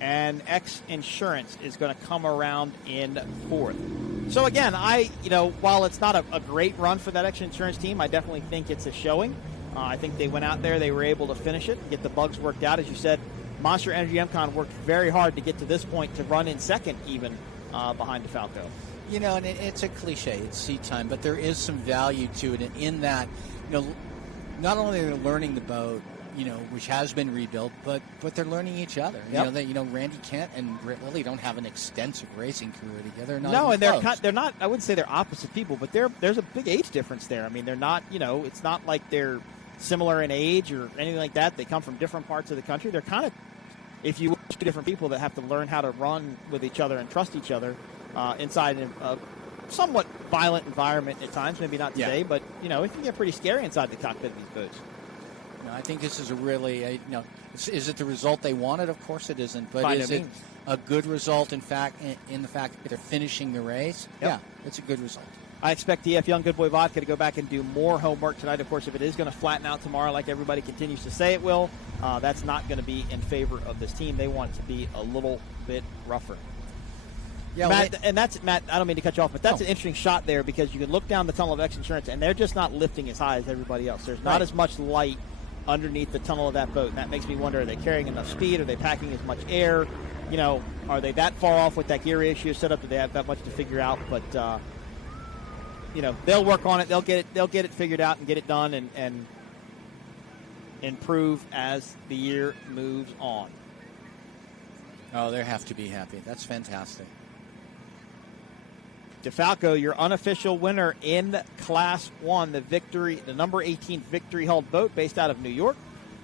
And X Insurance is going to come around in fourth. So again, while it's not a great run for that X Insurance team, I definitely think it's a showing. I think they went out there, they were able to finish it, get the bugs worked out. As you said, Monster Energy MCON worked very hard to get to this point, to run in second even behind DeFalco. And it's a cliche, it's seat time, but there is some value to it in that, not only are they learning the boat, which has been rebuilt, but they're learning each other. Yep. Randy Kent and Britt Lilly don't have an extensive racing career together. No, and they're not. I wouldn't say they're opposite people, but there's a big age difference there. I mean, they're not. It's not like they're similar in age or anything like that. They come from different parts of the country. They're kind of, if you will, two different people that have to learn how to run with each other and trust each other inside a somewhat violent environment at times. Maybe not today, but it can get pretty scary inside the cockpit of these boats. I think this is a really, is it the result they wanted? Of course it isn't. But is it a good result, in the fact that they're finishing the race? Yep. Yeah, it's a good result. I expect DF Young Good Boy Vodka to go back and do more homework tonight. Of course, if it is going to flatten out tomorrow like everybody continues to say it will, that's not going to be in favor of this team. They want it to be a little bit rougher. Yeah, Matt, I don't mean to cut you off, but that's an interesting shot there because you can look down the tunnel of X Insurance, and they're just not lifting as high as everybody else. There's not as much light underneath the tunnel of that boat, and that makes me wonder, are they carrying enough speed? Are they packing as much air? Are they that far off with that gear ratio set up? Do they have that much to figure out? But they'll work on it. They'll get it figured out and get it done and improve as the year moves on. Oh, they have to be happy. That's fantastic. DeFalco, your unofficial winner in Class 1, the number 18 Victory Hull boat based out of New York.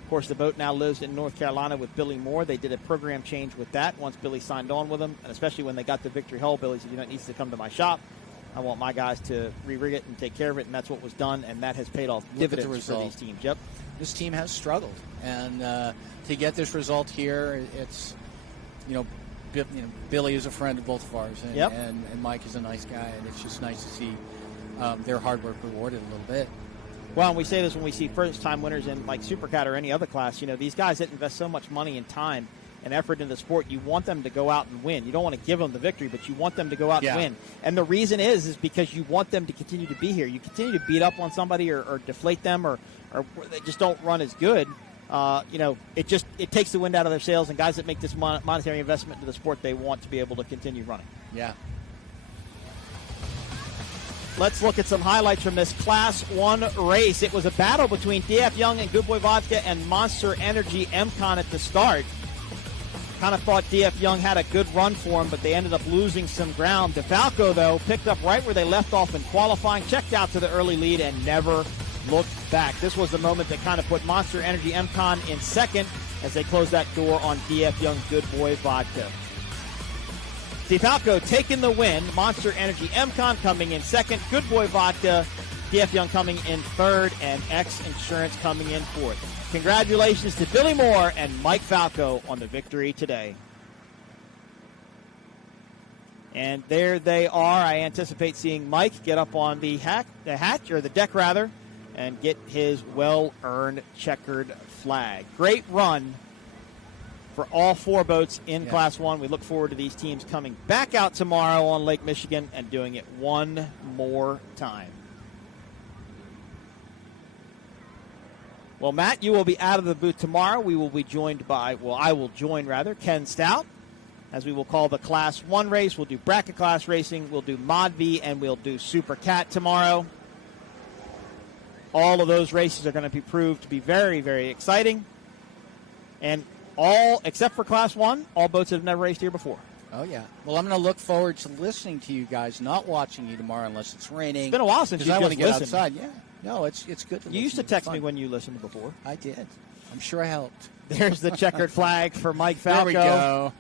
Of course, the boat now lives in North Carolina with Billy Moore. They did a program change with that once Billy signed on with them, and especially when they got the Victory Hull, Billy said, it needs to come to my shop. I want my guys to re-rig it and take care of it, and that's what was done, and that has paid off dividends for these teams. Yep. This team has struggled, and to get this result here, it's, Billy is a friend of both of ours, and Mike is a nice guy, and it's just nice to see their hard work rewarded a little bit. Well, and we say this when we see first-time winners in like Supercat or any other class. These guys that invest so much money and time and effort in the sport, you want them to go out and win. You don't want to give them the victory, but you want them to go out and win. And the reason is because you want them to continue to be here. You continue to beat up on somebody or deflate them or they just don't run as good. It takes the wind out of their sails, and guys that make this monetary investment into the sport, they want to be able to continue running. Yeah. Let's look at some highlights from this Class 1 race. It was a battle between DF Young and Good Boy Vodka and Monster Energy MCon at the start. Kind of thought DF Young had a good run for him, but they ended up losing some ground. DeFalco, though, picked up right where they left off in qualifying, checked out to the early lead, and never looked back. This was the moment that kind of put Monster Energy MCon in second as they closed that door on DF Young Good Boy Vodka. DeFalco taking the win. Monster Energy MCon coming in second. Good Boy Vodka, DF Young coming in third, and X Insurance coming in fourth. Congratulations to Billy Moore and Mike Falco on the victory today. And there they are. I anticipate seeing Mike get up on the deck rather, and get his well-earned checkered flag. Great run for all four boats in Class 1. We look forward to these teams coming back out tomorrow on Lake Michigan and doing it one more time. Well, Matt, you will be out of the booth tomorrow. We will be joined by, I will join Ken Stout, as we will call the Class 1 race. We'll do bracket class racing, we'll do Mod V, and we'll do Supercat tomorrow. All of those races are going to be proved to be very, very exciting. And all, except for Class 1, all boats that have never raced here before. Oh, yeah. Well, I'm going to look forward to listening to you guys, not watching you tomorrow unless it's raining. It's been a while since you I want to get listened. Outside. Yeah. No, it's good to You used to text me when you listened before. I did. I'm sure I helped. There's the checkered flag for Mike Falco. There we go.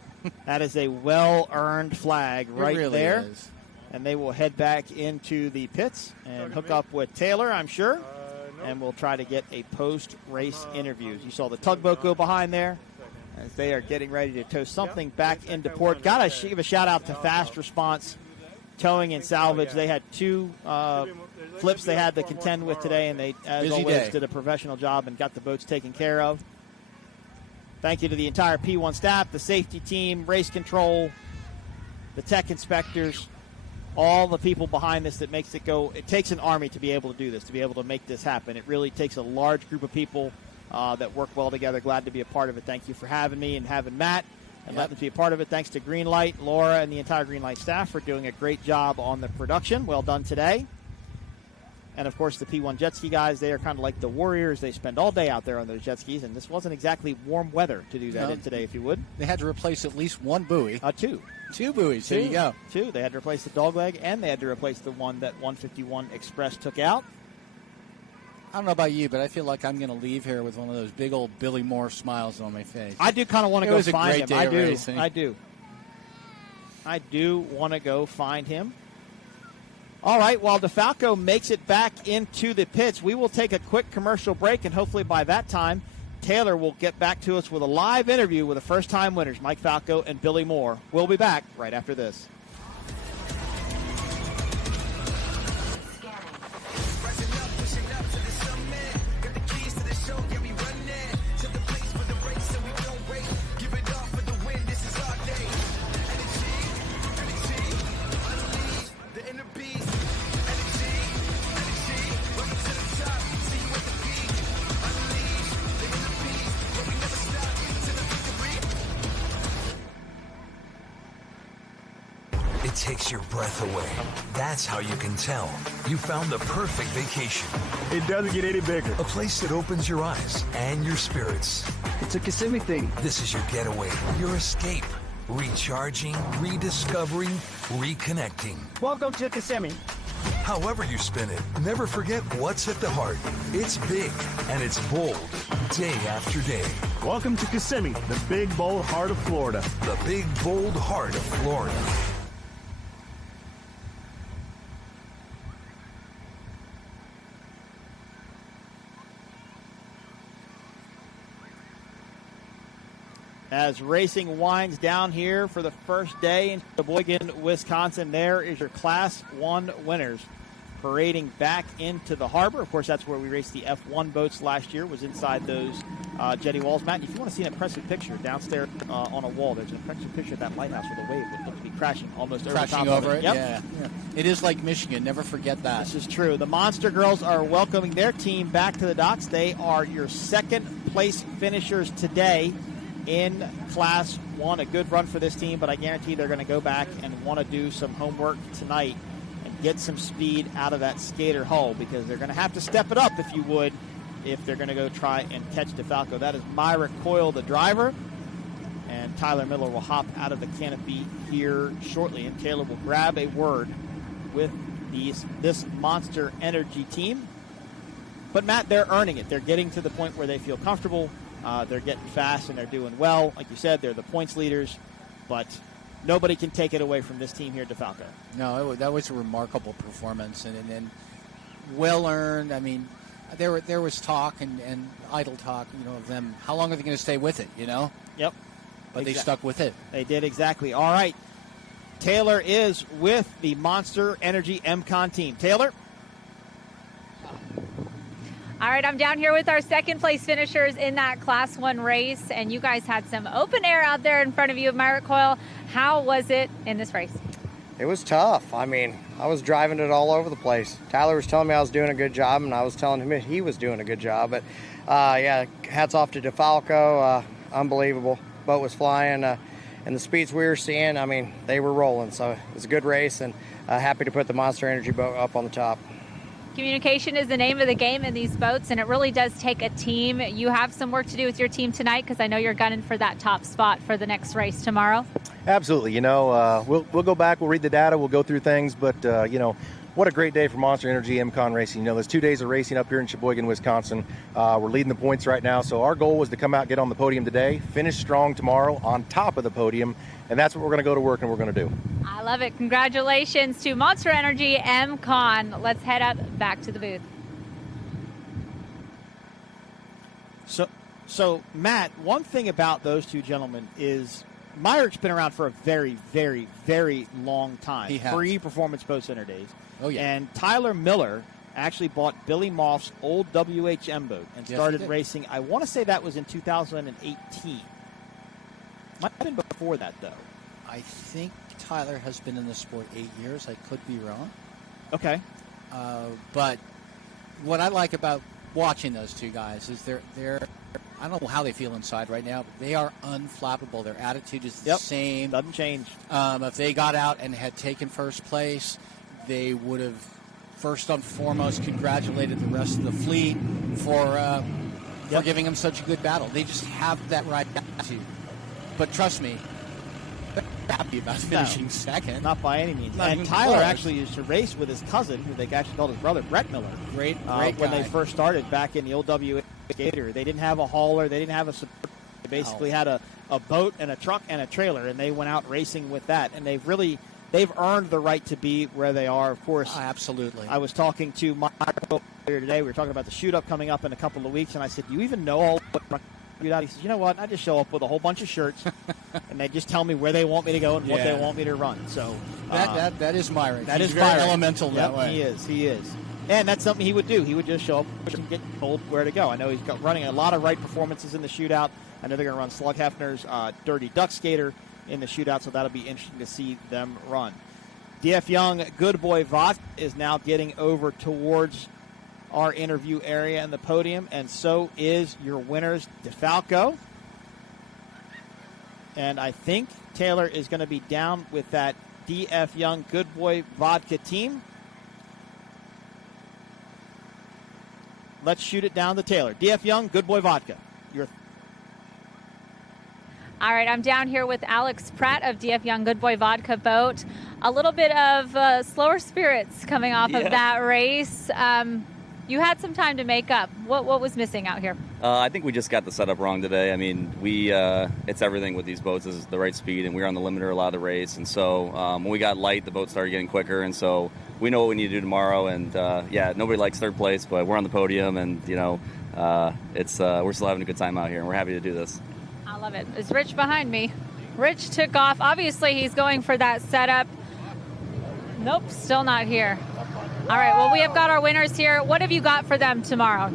That is a well-earned flag right really there. Is. And they will head back into the pits and hook up with Taylor, I'm sure. And we'll try to get a post-race interview. You saw the tugboat go behind there as they are getting ready to tow something back into port. Got to give a shout-out to Fast Response Towing and Salvage. They had two flips they had to contend with today, and they, as always, did a professional job and got the boats taken care of. Thank you to the entire P1 staff, the safety team, race control, the tech inspectors, all the people behind this that makes it go. It takes an army to be able to do this, to be able to make this happen. It really takes a large group of people that work well together. Glad to be a part of it. Thank you for having me and having Matt and letting us be a part of it. Thanks to Greenlight, Laura, and the entire Greenlight staff for doing a great job on the production. Well done today. And, of course, the P1 jet ski guys, they are kind of like the warriors. They spend all day out there on those jet skis, and this wasn't exactly warm weather to do that in today, if you would. They had to replace at least one buoy. Two. Two buoys. There you go. Two. They had to replace the dogleg, and they had to replace the one that 151 Express took out. I don't know about you, but I feel like I'm going to leave here with one of those big old Billy Moore smiles on my face. I do kind of want to go find him. I do. I do want to go find him. All right, while DeFalco makes it back into the pits, we will take a quick commercial break, and hopefully by that time, Taylor will get back to us with a live interview with the first-time winners, Mike Falco and Billy Moore. We'll be back right after this. It takes your breath away. That's how you can tell you found the perfect vacation. It doesn't get any bigger. A place that opens your eyes and your spirits. It's a Kissimmee thing. This is your getaway, your escape. Recharging, rediscovering, reconnecting. Welcome to Kissimmee. However you spin it, never forget what's at the heart. It's big and it's bold, day after day. Welcome to Kissimmee, the big, bold heart of Florida. The big, bold heart of Florida. As racing winds down here for the first day in Sheboygan, Wisconsin, there is your Class 1 winners parading back into the harbor. Of course, that's where we raced the F1 boats last year, was inside those jetty walls. Matt, if you want to see an impressive picture downstairs on a wall, there's an impressive picture of that lighthouse where the wave would look to be crashing almost over the top over of it. Yep. Yeah. It is like Michigan. Never forget that. This is true. The Monster Girls are welcoming their team back to the docks. They are your second place finishers today in Class 1. A good run for this team, but I guarantee they're going to go back and want to do some homework tonight and get some speed out of that skater hull, because they're going to have to step it up, if you would, if they're going to go try and catch DeFalco. That is Myra Coyle, the driver, and Tyler Miller will hop out of the canopy here shortly, and Taylor will grab a word with this Monster Energy team. But, Matt, they're earning it. They're getting to the point where they feel comfortable. They're getting fast and they're doing well. Like you said, they're the points leaders, but nobody can take it away from this team here at DeFalco. No, that was a remarkable performance and well earned. I mean, there was talk and idle talk, of them. How long are they going to stay with it? Yep. But they stuck with it. They did, exactly. All right. Taylor is with the Monster Energy MCon team. Taylor. All right, I'm down here with our second place finishers in that Class 1 race, and you guys had some open air out there in front of you, Myrick Coyle. How was it in this race? It was tough. I mean, I was driving it all over the place. Tyler was telling me I was doing a good job, and I was telling him he was doing a good job. But, yeah, hats off to DeFalco. Unbelievable. Boat was flying, and the speeds we were seeing, I mean, they were rolling. So it was a good race, and happy to put the Monster Energy boat up on the top. Communication is the name of the game in these boats, and it really does take a team. You have some work to do with your team tonight, because I know you're gunning for that top spot for the next race tomorrow. Absolutely. We'll go back, we'll read the data, we'll go through things, but, what a great day for Monster Energy MCon racing. There's 2 days of racing up here in Sheboygan, Wisconsin. We're leading the points right now, so our goal was to come out, get on the podium today, finish strong tomorrow on top of the podium, and that's what we're going to go to work and we're going to do. I love it. Congratulations to Monster Energy MCon. Let's head up back to the booth. So Matt, one thing about those two gentlemen is Myrick's been around for a very, very, very long time. He has. Pre-Performance Boat Center days. Oh, yeah. And Tyler Miller actually bought Billy Moff's old WHM boat and started racing. I want to say that was in 2018. Might have been before that, though. I think Tyler has been in the sport 8 years. I could be wrong. Okay. But what I like about watching those two guys is they're I don't know how they feel inside right now, but they are unflappable. Their attitude is the same. Doesn't change. If they got out and had taken first place, they would have first and foremost congratulated the rest of the fleet for giving them such a good battle. They just have that right attitude. But trust me, they're happy about finishing second. Not by any means. Not And even Tyler close. actually used to race with his cousin, who they actually called his brother, Brett Miller. Great when guy. they first started back in the old WA Gator. They didn't have a hauler. They didn't have a support. They basically had a boat and a truck and a trailer, and they went out racing with that. And they've earned the right to be where they are, of course. Absolutely. I was talking to Michael earlier today. We were talking about the shoot-up coming up in a couple of weeks, and I said, do you even know all what shoot-out? He says, you know what? I just show up with a whole bunch of shirts, and they just tell me where they want me to go and what they want me to run. So that is Myron. That He's is very Byron. elemental that way. He is. And that's something he would do. He would just show up and get told where to go. I know he's running a lot of right performances in the shootout. I know they're going to run Slug Hefner's Dirty Duck Skater in the shootout, so that'll be interesting to see them run. DF Young Good Boy Vodka is now getting over towards our interview area and the podium, and so is your winners, DeFalco. And I think Taylor is going to be down with that DF Young Good Boy Vodka team. Let's shoot it down to Taylor. DF Young, Good Boy Vodka. All right, I'm down here with Alex Pratt of DF Young Good Boy Vodka Boat. A little bit of slower spirits coming off of that race. You had some time to make up. What was missing out here? I think we just got the setup wrong today. I mean, it's everything with these boats is the right speed, and we were on the limiter a lot of the race. And so when we got light, the boat started getting quicker, and so we know what we need to do tomorrow. And nobody likes third place, but we're on the podium, and we're still having a good time out here, and we're happy to do this. I love it. Is Rich behind me? Rich took off. Obviously, he's going for that setup. Nope, still not here. All right, well, we have got our winners here. What have you got for them tomorrow?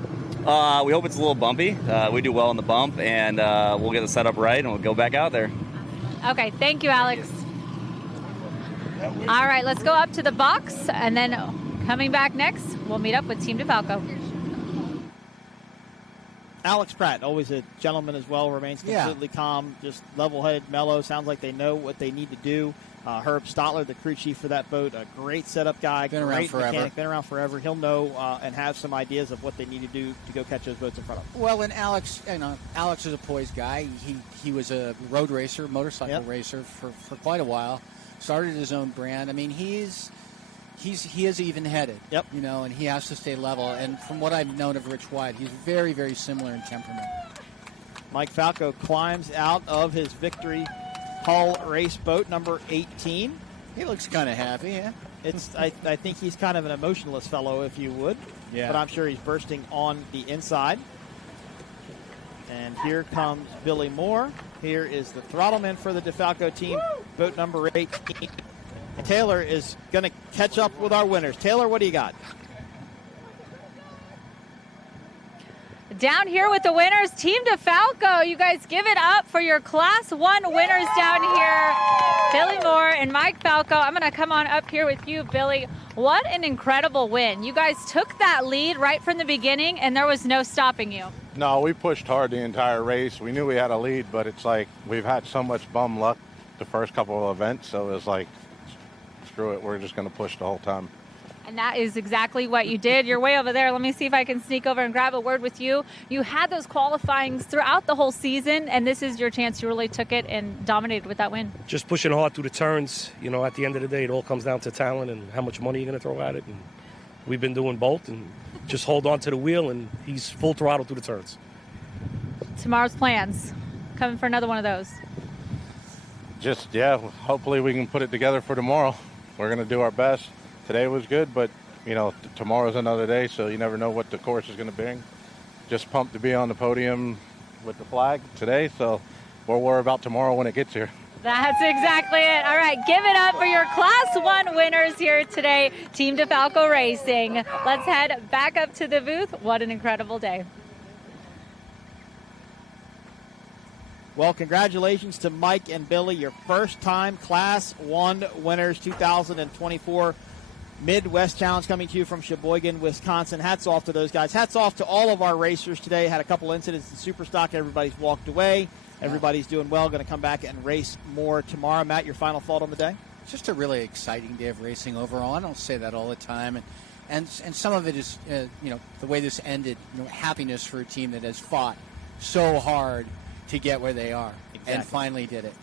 We hope it's a little bumpy. We do well in the bump, and we'll get the setup right, and we'll go back out there. Okay, thank you, Alex. All right, let's go up to the box, and then coming back next, we'll meet up with Team DeFalco. Alex Pratt, always a gentleman as well, remains completely calm, just level-headed, mellow. Sounds like they know what they need to do. Herb Stotler, the crew chief for that boat, a great setup guy, Been around great forever. mechanic, been around forever. He'll know and have some ideas of what they need to do to go catch those boats in front of them. Well, and Alex is a poised guy. He was a road racer, motorcycle racer for quite a while. Started his own brand. I mean, he is even-headed. Yep. And he has to stay level. And from what I've known of Rich White, he's very, very similar in temperament. Mike Falco climbs out of his Victory Hull race boat, number 18. He looks kind of happy, yeah. I think he's kind of an emotionless fellow, if you would. Yeah. But I'm sure he's bursting on the inside. And here comes Billy Moore. Here is the throttleman for the DeFalco team, boat number 18. And Taylor is going to catch up with our winners. Taylor, what do you got? Down here with the winners, Team DeFalco. You guys give it up for your Class 1 winners down here. Billy Moore and Mike Falco. I'm going to come on up here with you, Billy. What an incredible win. You guys took that lead right from the beginning, and there was no stopping you. No, we pushed hard the entire race. We knew we had a lead, but it's like we've had so much bum luck the first couple of events, so it was like, screw it, we're just going to push the whole time. And that is exactly what you did. You're way over there. Let me see if I can sneak over and grab a word with you. You had those qualifyings throughout the whole season, and this is your chance. You really took it and dominated with that win. Just pushing hard through the turns. At the end of the day, it all comes down to talent and how much money you're going to throw at it. And we've been doing both, and just hold on to the wheel, and he's full throttle through the turns. Tomorrow's plans. Coming for another one of those. Hopefully we can put it together for tomorrow. We're going to do our best. Today was good, but, tomorrow's another day, so you never know what the course is going to bring. Just pumped to be on the podium with the flag today, so we'll worry about tomorrow when it gets here. That's exactly it. All right, give it up for your Class 1 winners here today, Team DeFalco Racing. Let's head back up to the booth. What an incredible day. Well, congratulations to Mike and Billy, your first-time Class 1 winners, 2024 Midwest Challenge coming to you from Sheboygan, Wisconsin. Hats off to those guys. Hats off to all of our racers today. Had a couple incidents in Superstock. Everybody's walked away. Everybody's doing well. Going to come back and race more tomorrow. Matt, your final thought on the day? Just a really exciting day of racing overall. I don't say that all the time. And And some of it is, the way this ended, happiness for a team that has fought so hard to get where they are and finally did it.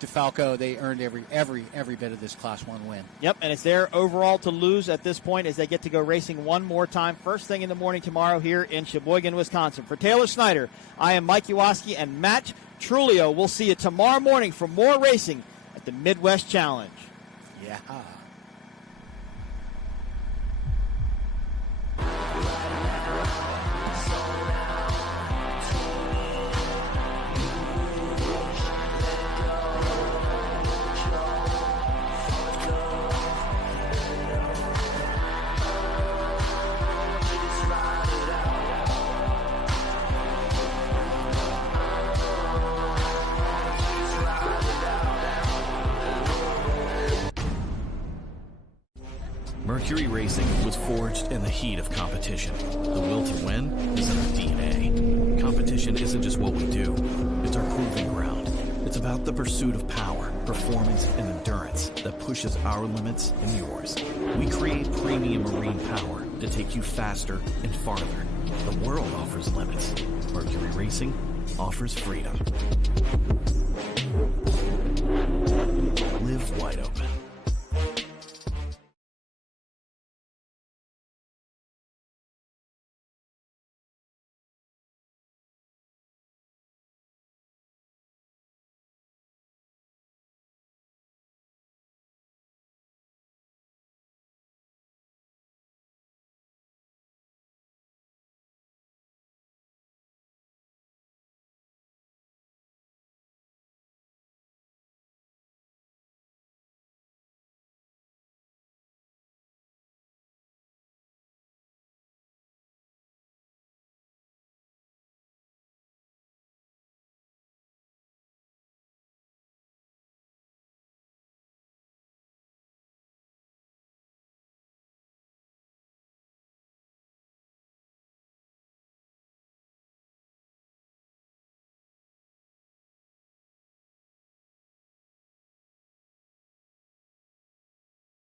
DeFalco, they earned every bit of this Class 1 win. Yep, and it's their overall to lose at this point as they get to go racing one more time first thing in the morning tomorrow here in Sheboygan, Wisconsin. For Taylor Snyder, I am Mike Iwaski and Matt Trulio. We'll see you tomorrow morning for more racing at the Midwest Challenge. Yeah. Mercury Racing was forged in the heat of competition. The will to win is in our DNA. Competition isn't just what we do, it's our proving ground. It's about the pursuit of power, performance, and endurance that pushes our limits and yours. We create premium marine power to take you faster and farther. The world offers limits. Mercury Racing offers freedom. Live wide open.